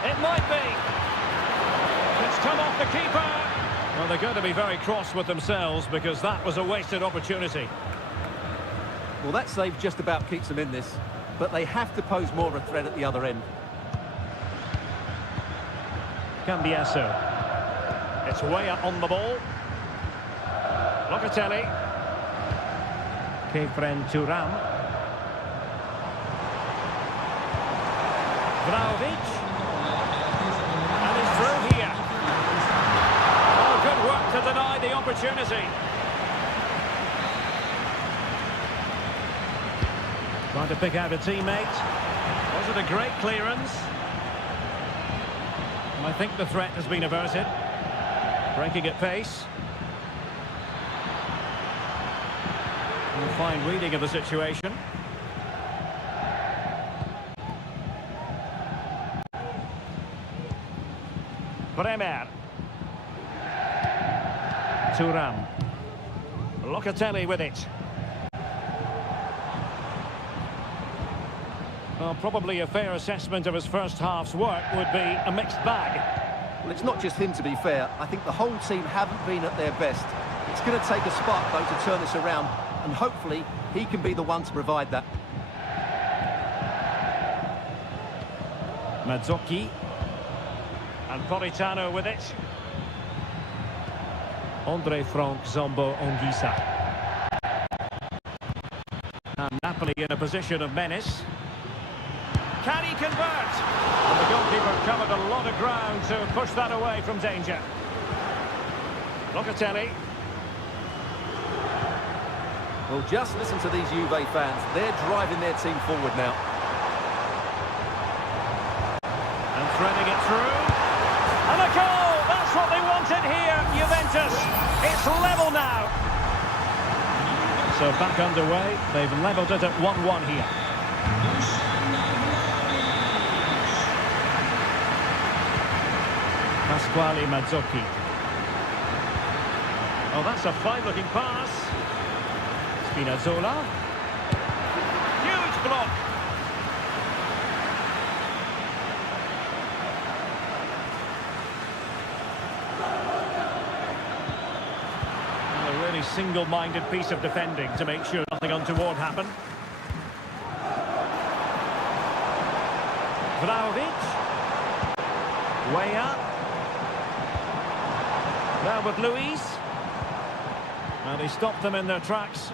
It might be. It's come off the keeper. Well, they're going to be very cross with themselves because that was a wasted opportunity. Well, that save just about keeps them in this, but they have to pose more of a threat at the other end. Cambiasso. It's Weah on the ball. Locatelli. Kefren Thuram. Vlahovic. And he's through here. Oh, good work to deny the opportunity. Trying to pick out a teammate. Was it a great clearance? And I think the threat has been averted. Breaking at pace. And a fine reading of the situation. Bremer. Thuram. Locatelli with it. Well, probably a fair assessment of his first half's work would be a mixed bag. Well, it's not just him, to be fair. I think the whole team haven't been at their best. It's going to take a spark, though, to turn this around, and hopefully he can be the one to provide that. Mazzocchi. And Politano with it. Andre Frank Zombo Ongisa. And Napoli in a position of menace. Can he convert? And the goalkeeper covered a lot of ground to push that away from danger. Locatelli. Well, just listen to these Juve fans. They're driving their team forward now. And threading it through. And a goal! That's what they wanted here, Juventus. It's level now. So back underway. They've levelled it at 1-1 here. Pasquale Mazzocchi. Oh, that's a fine-looking pass. Spinazzola. Huge block. A really single-minded piece of defending to make sure nothing untoward happened. Vlahovic. Way up. Now with Luis. And he stopped them in their tracks.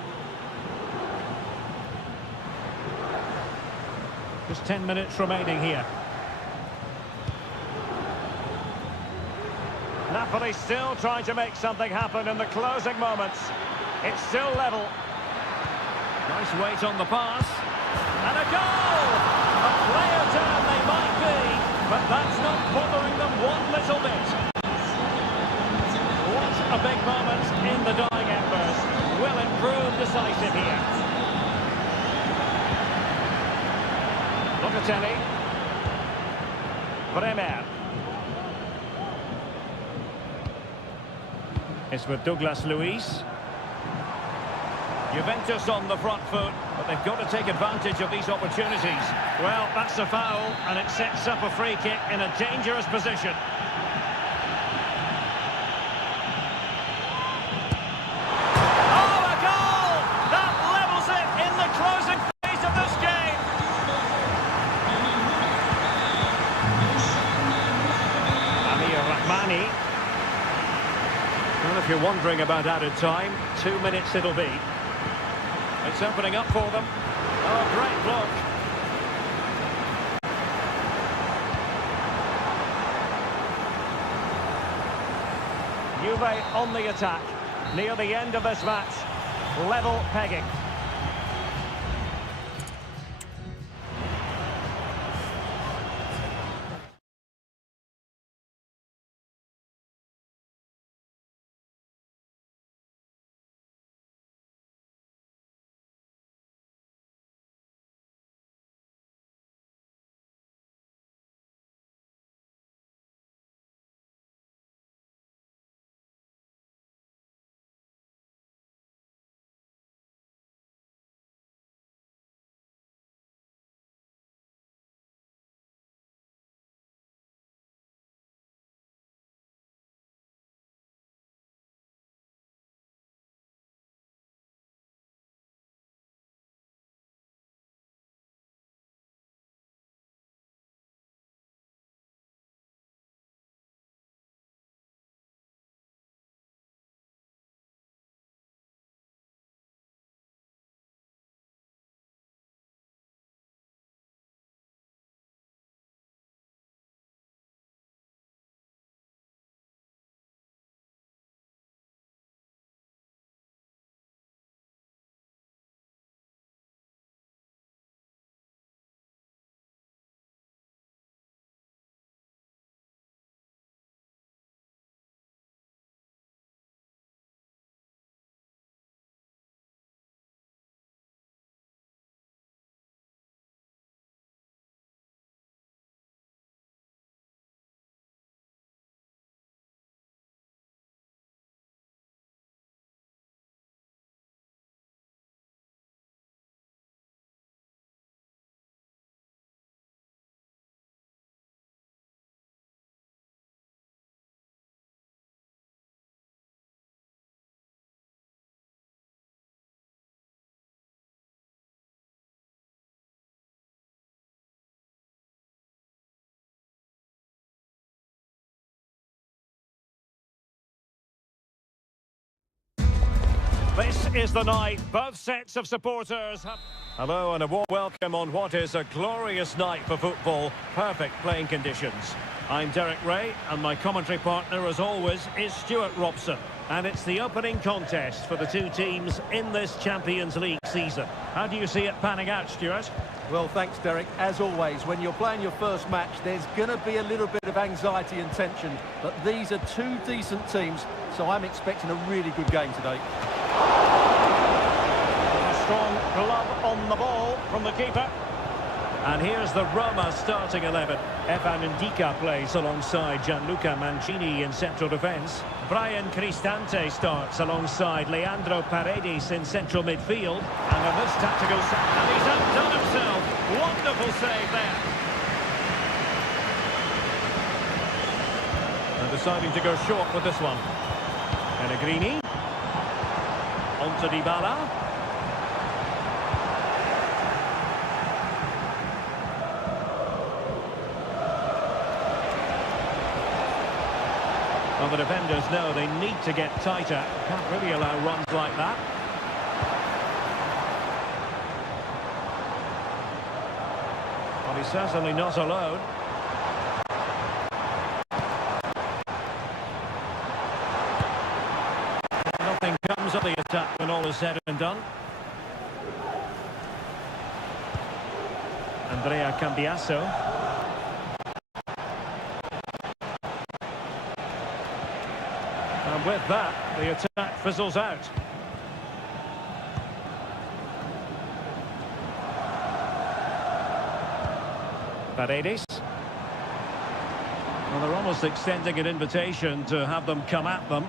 Just 10 minutes remaining here. Napoli still trying to make something happen in the closing moments. It's still level. Nice weight on the pass. And a goal! A player down they might be, but that's not bothering them one little bit. What a big moment in the dying embers. Will it prove decisive here? Locatelli. Bremer. It's with Douglas Luiz. Juventus on the front foot, but they've got to take advantage of these opportunities. Well, that's a foul, and it sets up a free kick in a dangerous position. Oh, a goal! That levels it in the closing phase of this game. Amir Rahmani. Well, if you're wondering about added time, 2 minutes it'll be. It's opening up for them. Oh, great block. Juve on the attack. Near the end of this match. Level pegging. This is the night both sets of supporters have... Hello and a warm welcome on what is a glorious night for football. Perfect playing conditions. I'm Derek Ray and my commentary partner as always is Stuart Robson. And it's the opening contest for the two teams in this Champions League season. How do you see it panning out, Stuart? Well, thanks, Derek. As always, when you're playing your first match, there's going to be a little bit of anxiety and tension. But these are two decent teams, so I'm expecting a really good game today. A strong glove on the ball from the keeper. And here's the Roma starting 11. Evan Ndika plays alongside Gianluca Mancini in central defence. Brian Cristante starts alongside Leandro Paredes in central midfield. And in this tactical and he's outdone himself. Wonderful save there. And deciding to go short with this one. Pellegrini. On to Dybala. Well, the defenders know they need to get tighter. Can't really allow runs like that. Well, he's certainly not alone. Nothing comes of the attack when all is said and done. Andrea Cambiasso. And with that, the attack fizzles out. Paredes. Well, they're almost extending an invitation to have them come at them.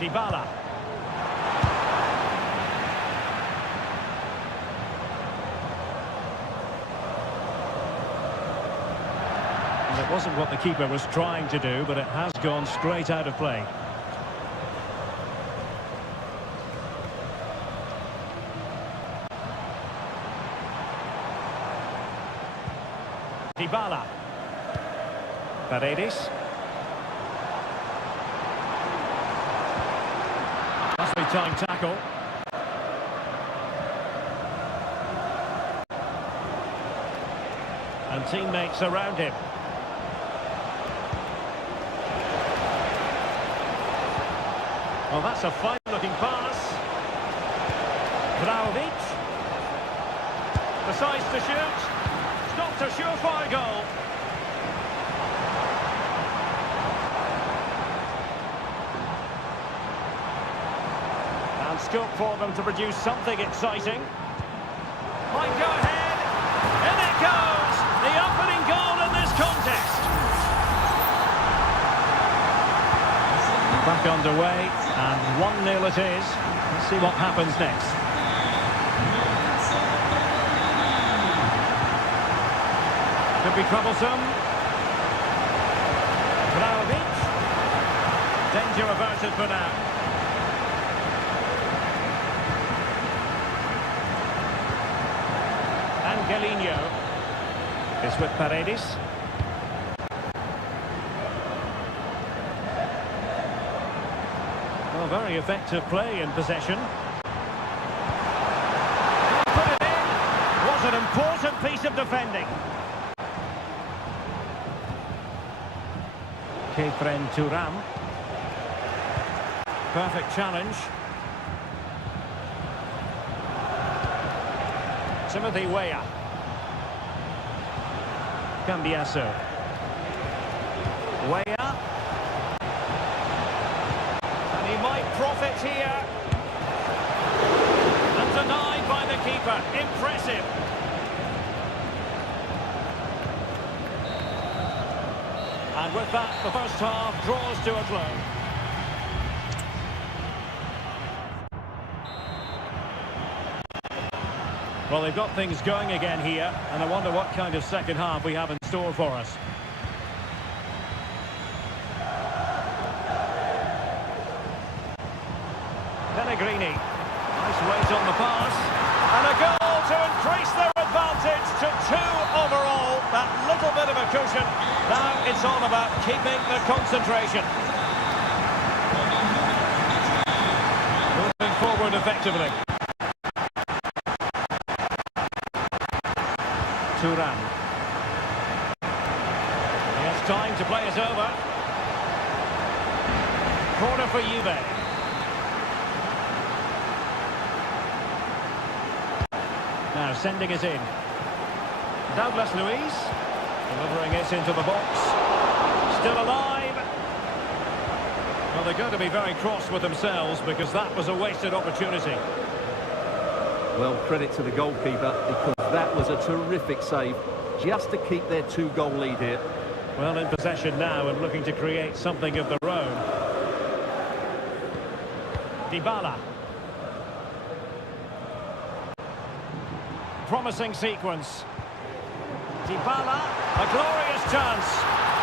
Dybala. And it wasn't what the keeper was trying to do, but it has gone straight out of play. Dybala. Paredes. Must be time tackle. And teammates around him. Well, that's a fine-looking pass. Vlahovic. Decides to shoot. Stopped a surefire goal. And scope for them to produce something exciting. Might go ahead. In it goes! The opening goal in this contest. Back underway, and 1-0 it is. Let's see what happens next. Could be troublesome. Vlahovic. Danger averted for now. Angelino is with Paredes. Well, very effective play in possession. Put it in. Was an important piece of defending. Kefren Turam. Perfect challenge. Timothy Weah. Cambiasso. Weah. And he might profit here. And denied by the keeper. Impressive. And with that, the first half draws to a close. Well, they've got things going again here, and I wonder what kind of second half we have in store for us. Pellegrini. Nice weight on the pass. And a goal to increase their advantage to 2 overall. That little bit of a cushion. Now it's all about keeping the concentration. Moving forward effectively. Turan. He has time to play it over. Corner for Juve. Now sending it in. Douglas Luiz. Delivering it into the box. Still alive. Well, they're going to be very cross with themselves because that was a wasted opportunity. Well, credit to the goalkeeper because that was a terrific save just to keep their 2-goal lead here. Well, in possession now and looking to create something of their own. Dybala. Promising sequence. Dybala, a glorious chance.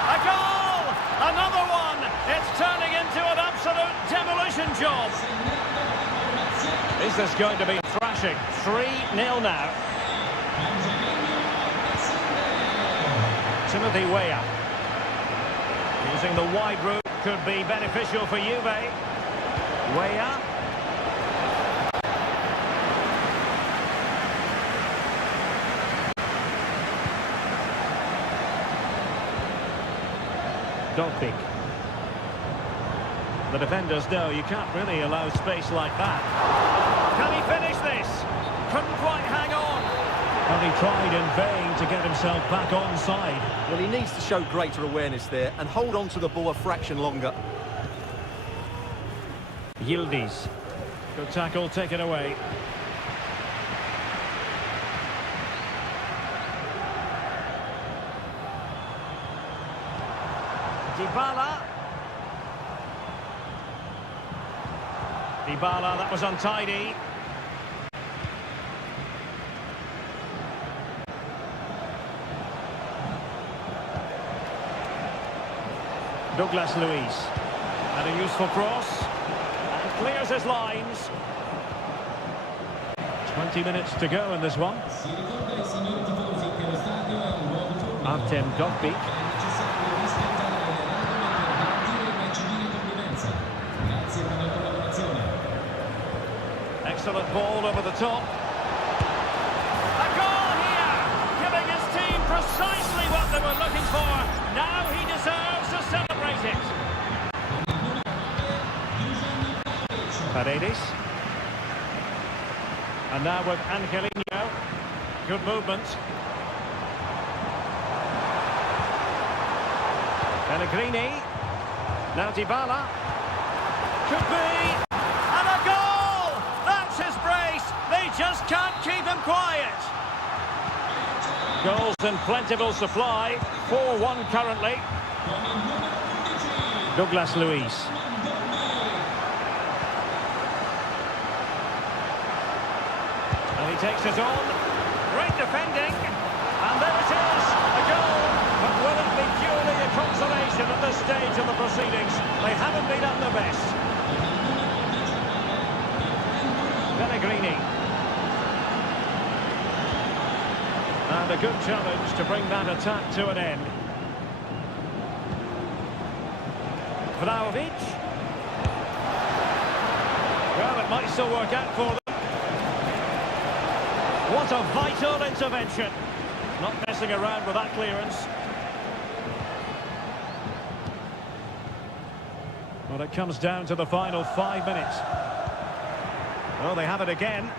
A goal! Another one! It's turning into an absolute demolition job. Is this going to be thrashing? 3-0 now. Timothy Weah. Using the wide route could be beneficial for Juve. Way up. Dolpik. The defenders know you can't really allow space like that. Can he finish this? Couldn't quite hang on. And he tried in vain to get himself back onside. Well, he needs to show greater awareness there and hold on to the ball a fraction longer. Yildiz. Good tackle, taken away. Dybala. Dybala, that was untidy. Douglas Luiz. And a useful cross. And clears his lines. 20 minutes to go in this one. Artem Dovbyk. Excellent ball over the top. A goal here, giving his team precisely what they were looking for. Now he deserves to celebrate it. Paredes. And now with Angelino. Good movement. Pellegrini. Now Dybala. Could be. And a goal! That's his brace. They just can't keep him quiet. Goals in plentiful supply. 4-1 currently. Douglas Luiz. And he takes it on. Great defending. And there it is. A goal. But will it be purely a consolation at this stage of the proceedings? They haven't been at their best. Pellegrini. And a good challenge to bring that attack to an end. Vlahovic. Well, it might still work out for them. What a vital intervention. Not messing around with that clearance. Well, it comes down to the final 5 minutes. Oh, they have it again.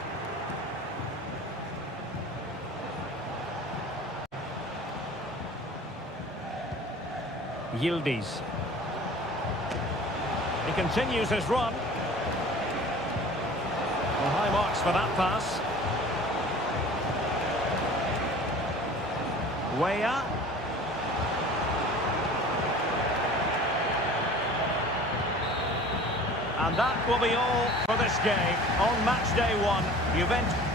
Yildiz. He continues his run. Well, high marks for that pass. Weah. And that will be all for this game. On match day 1, Juventus.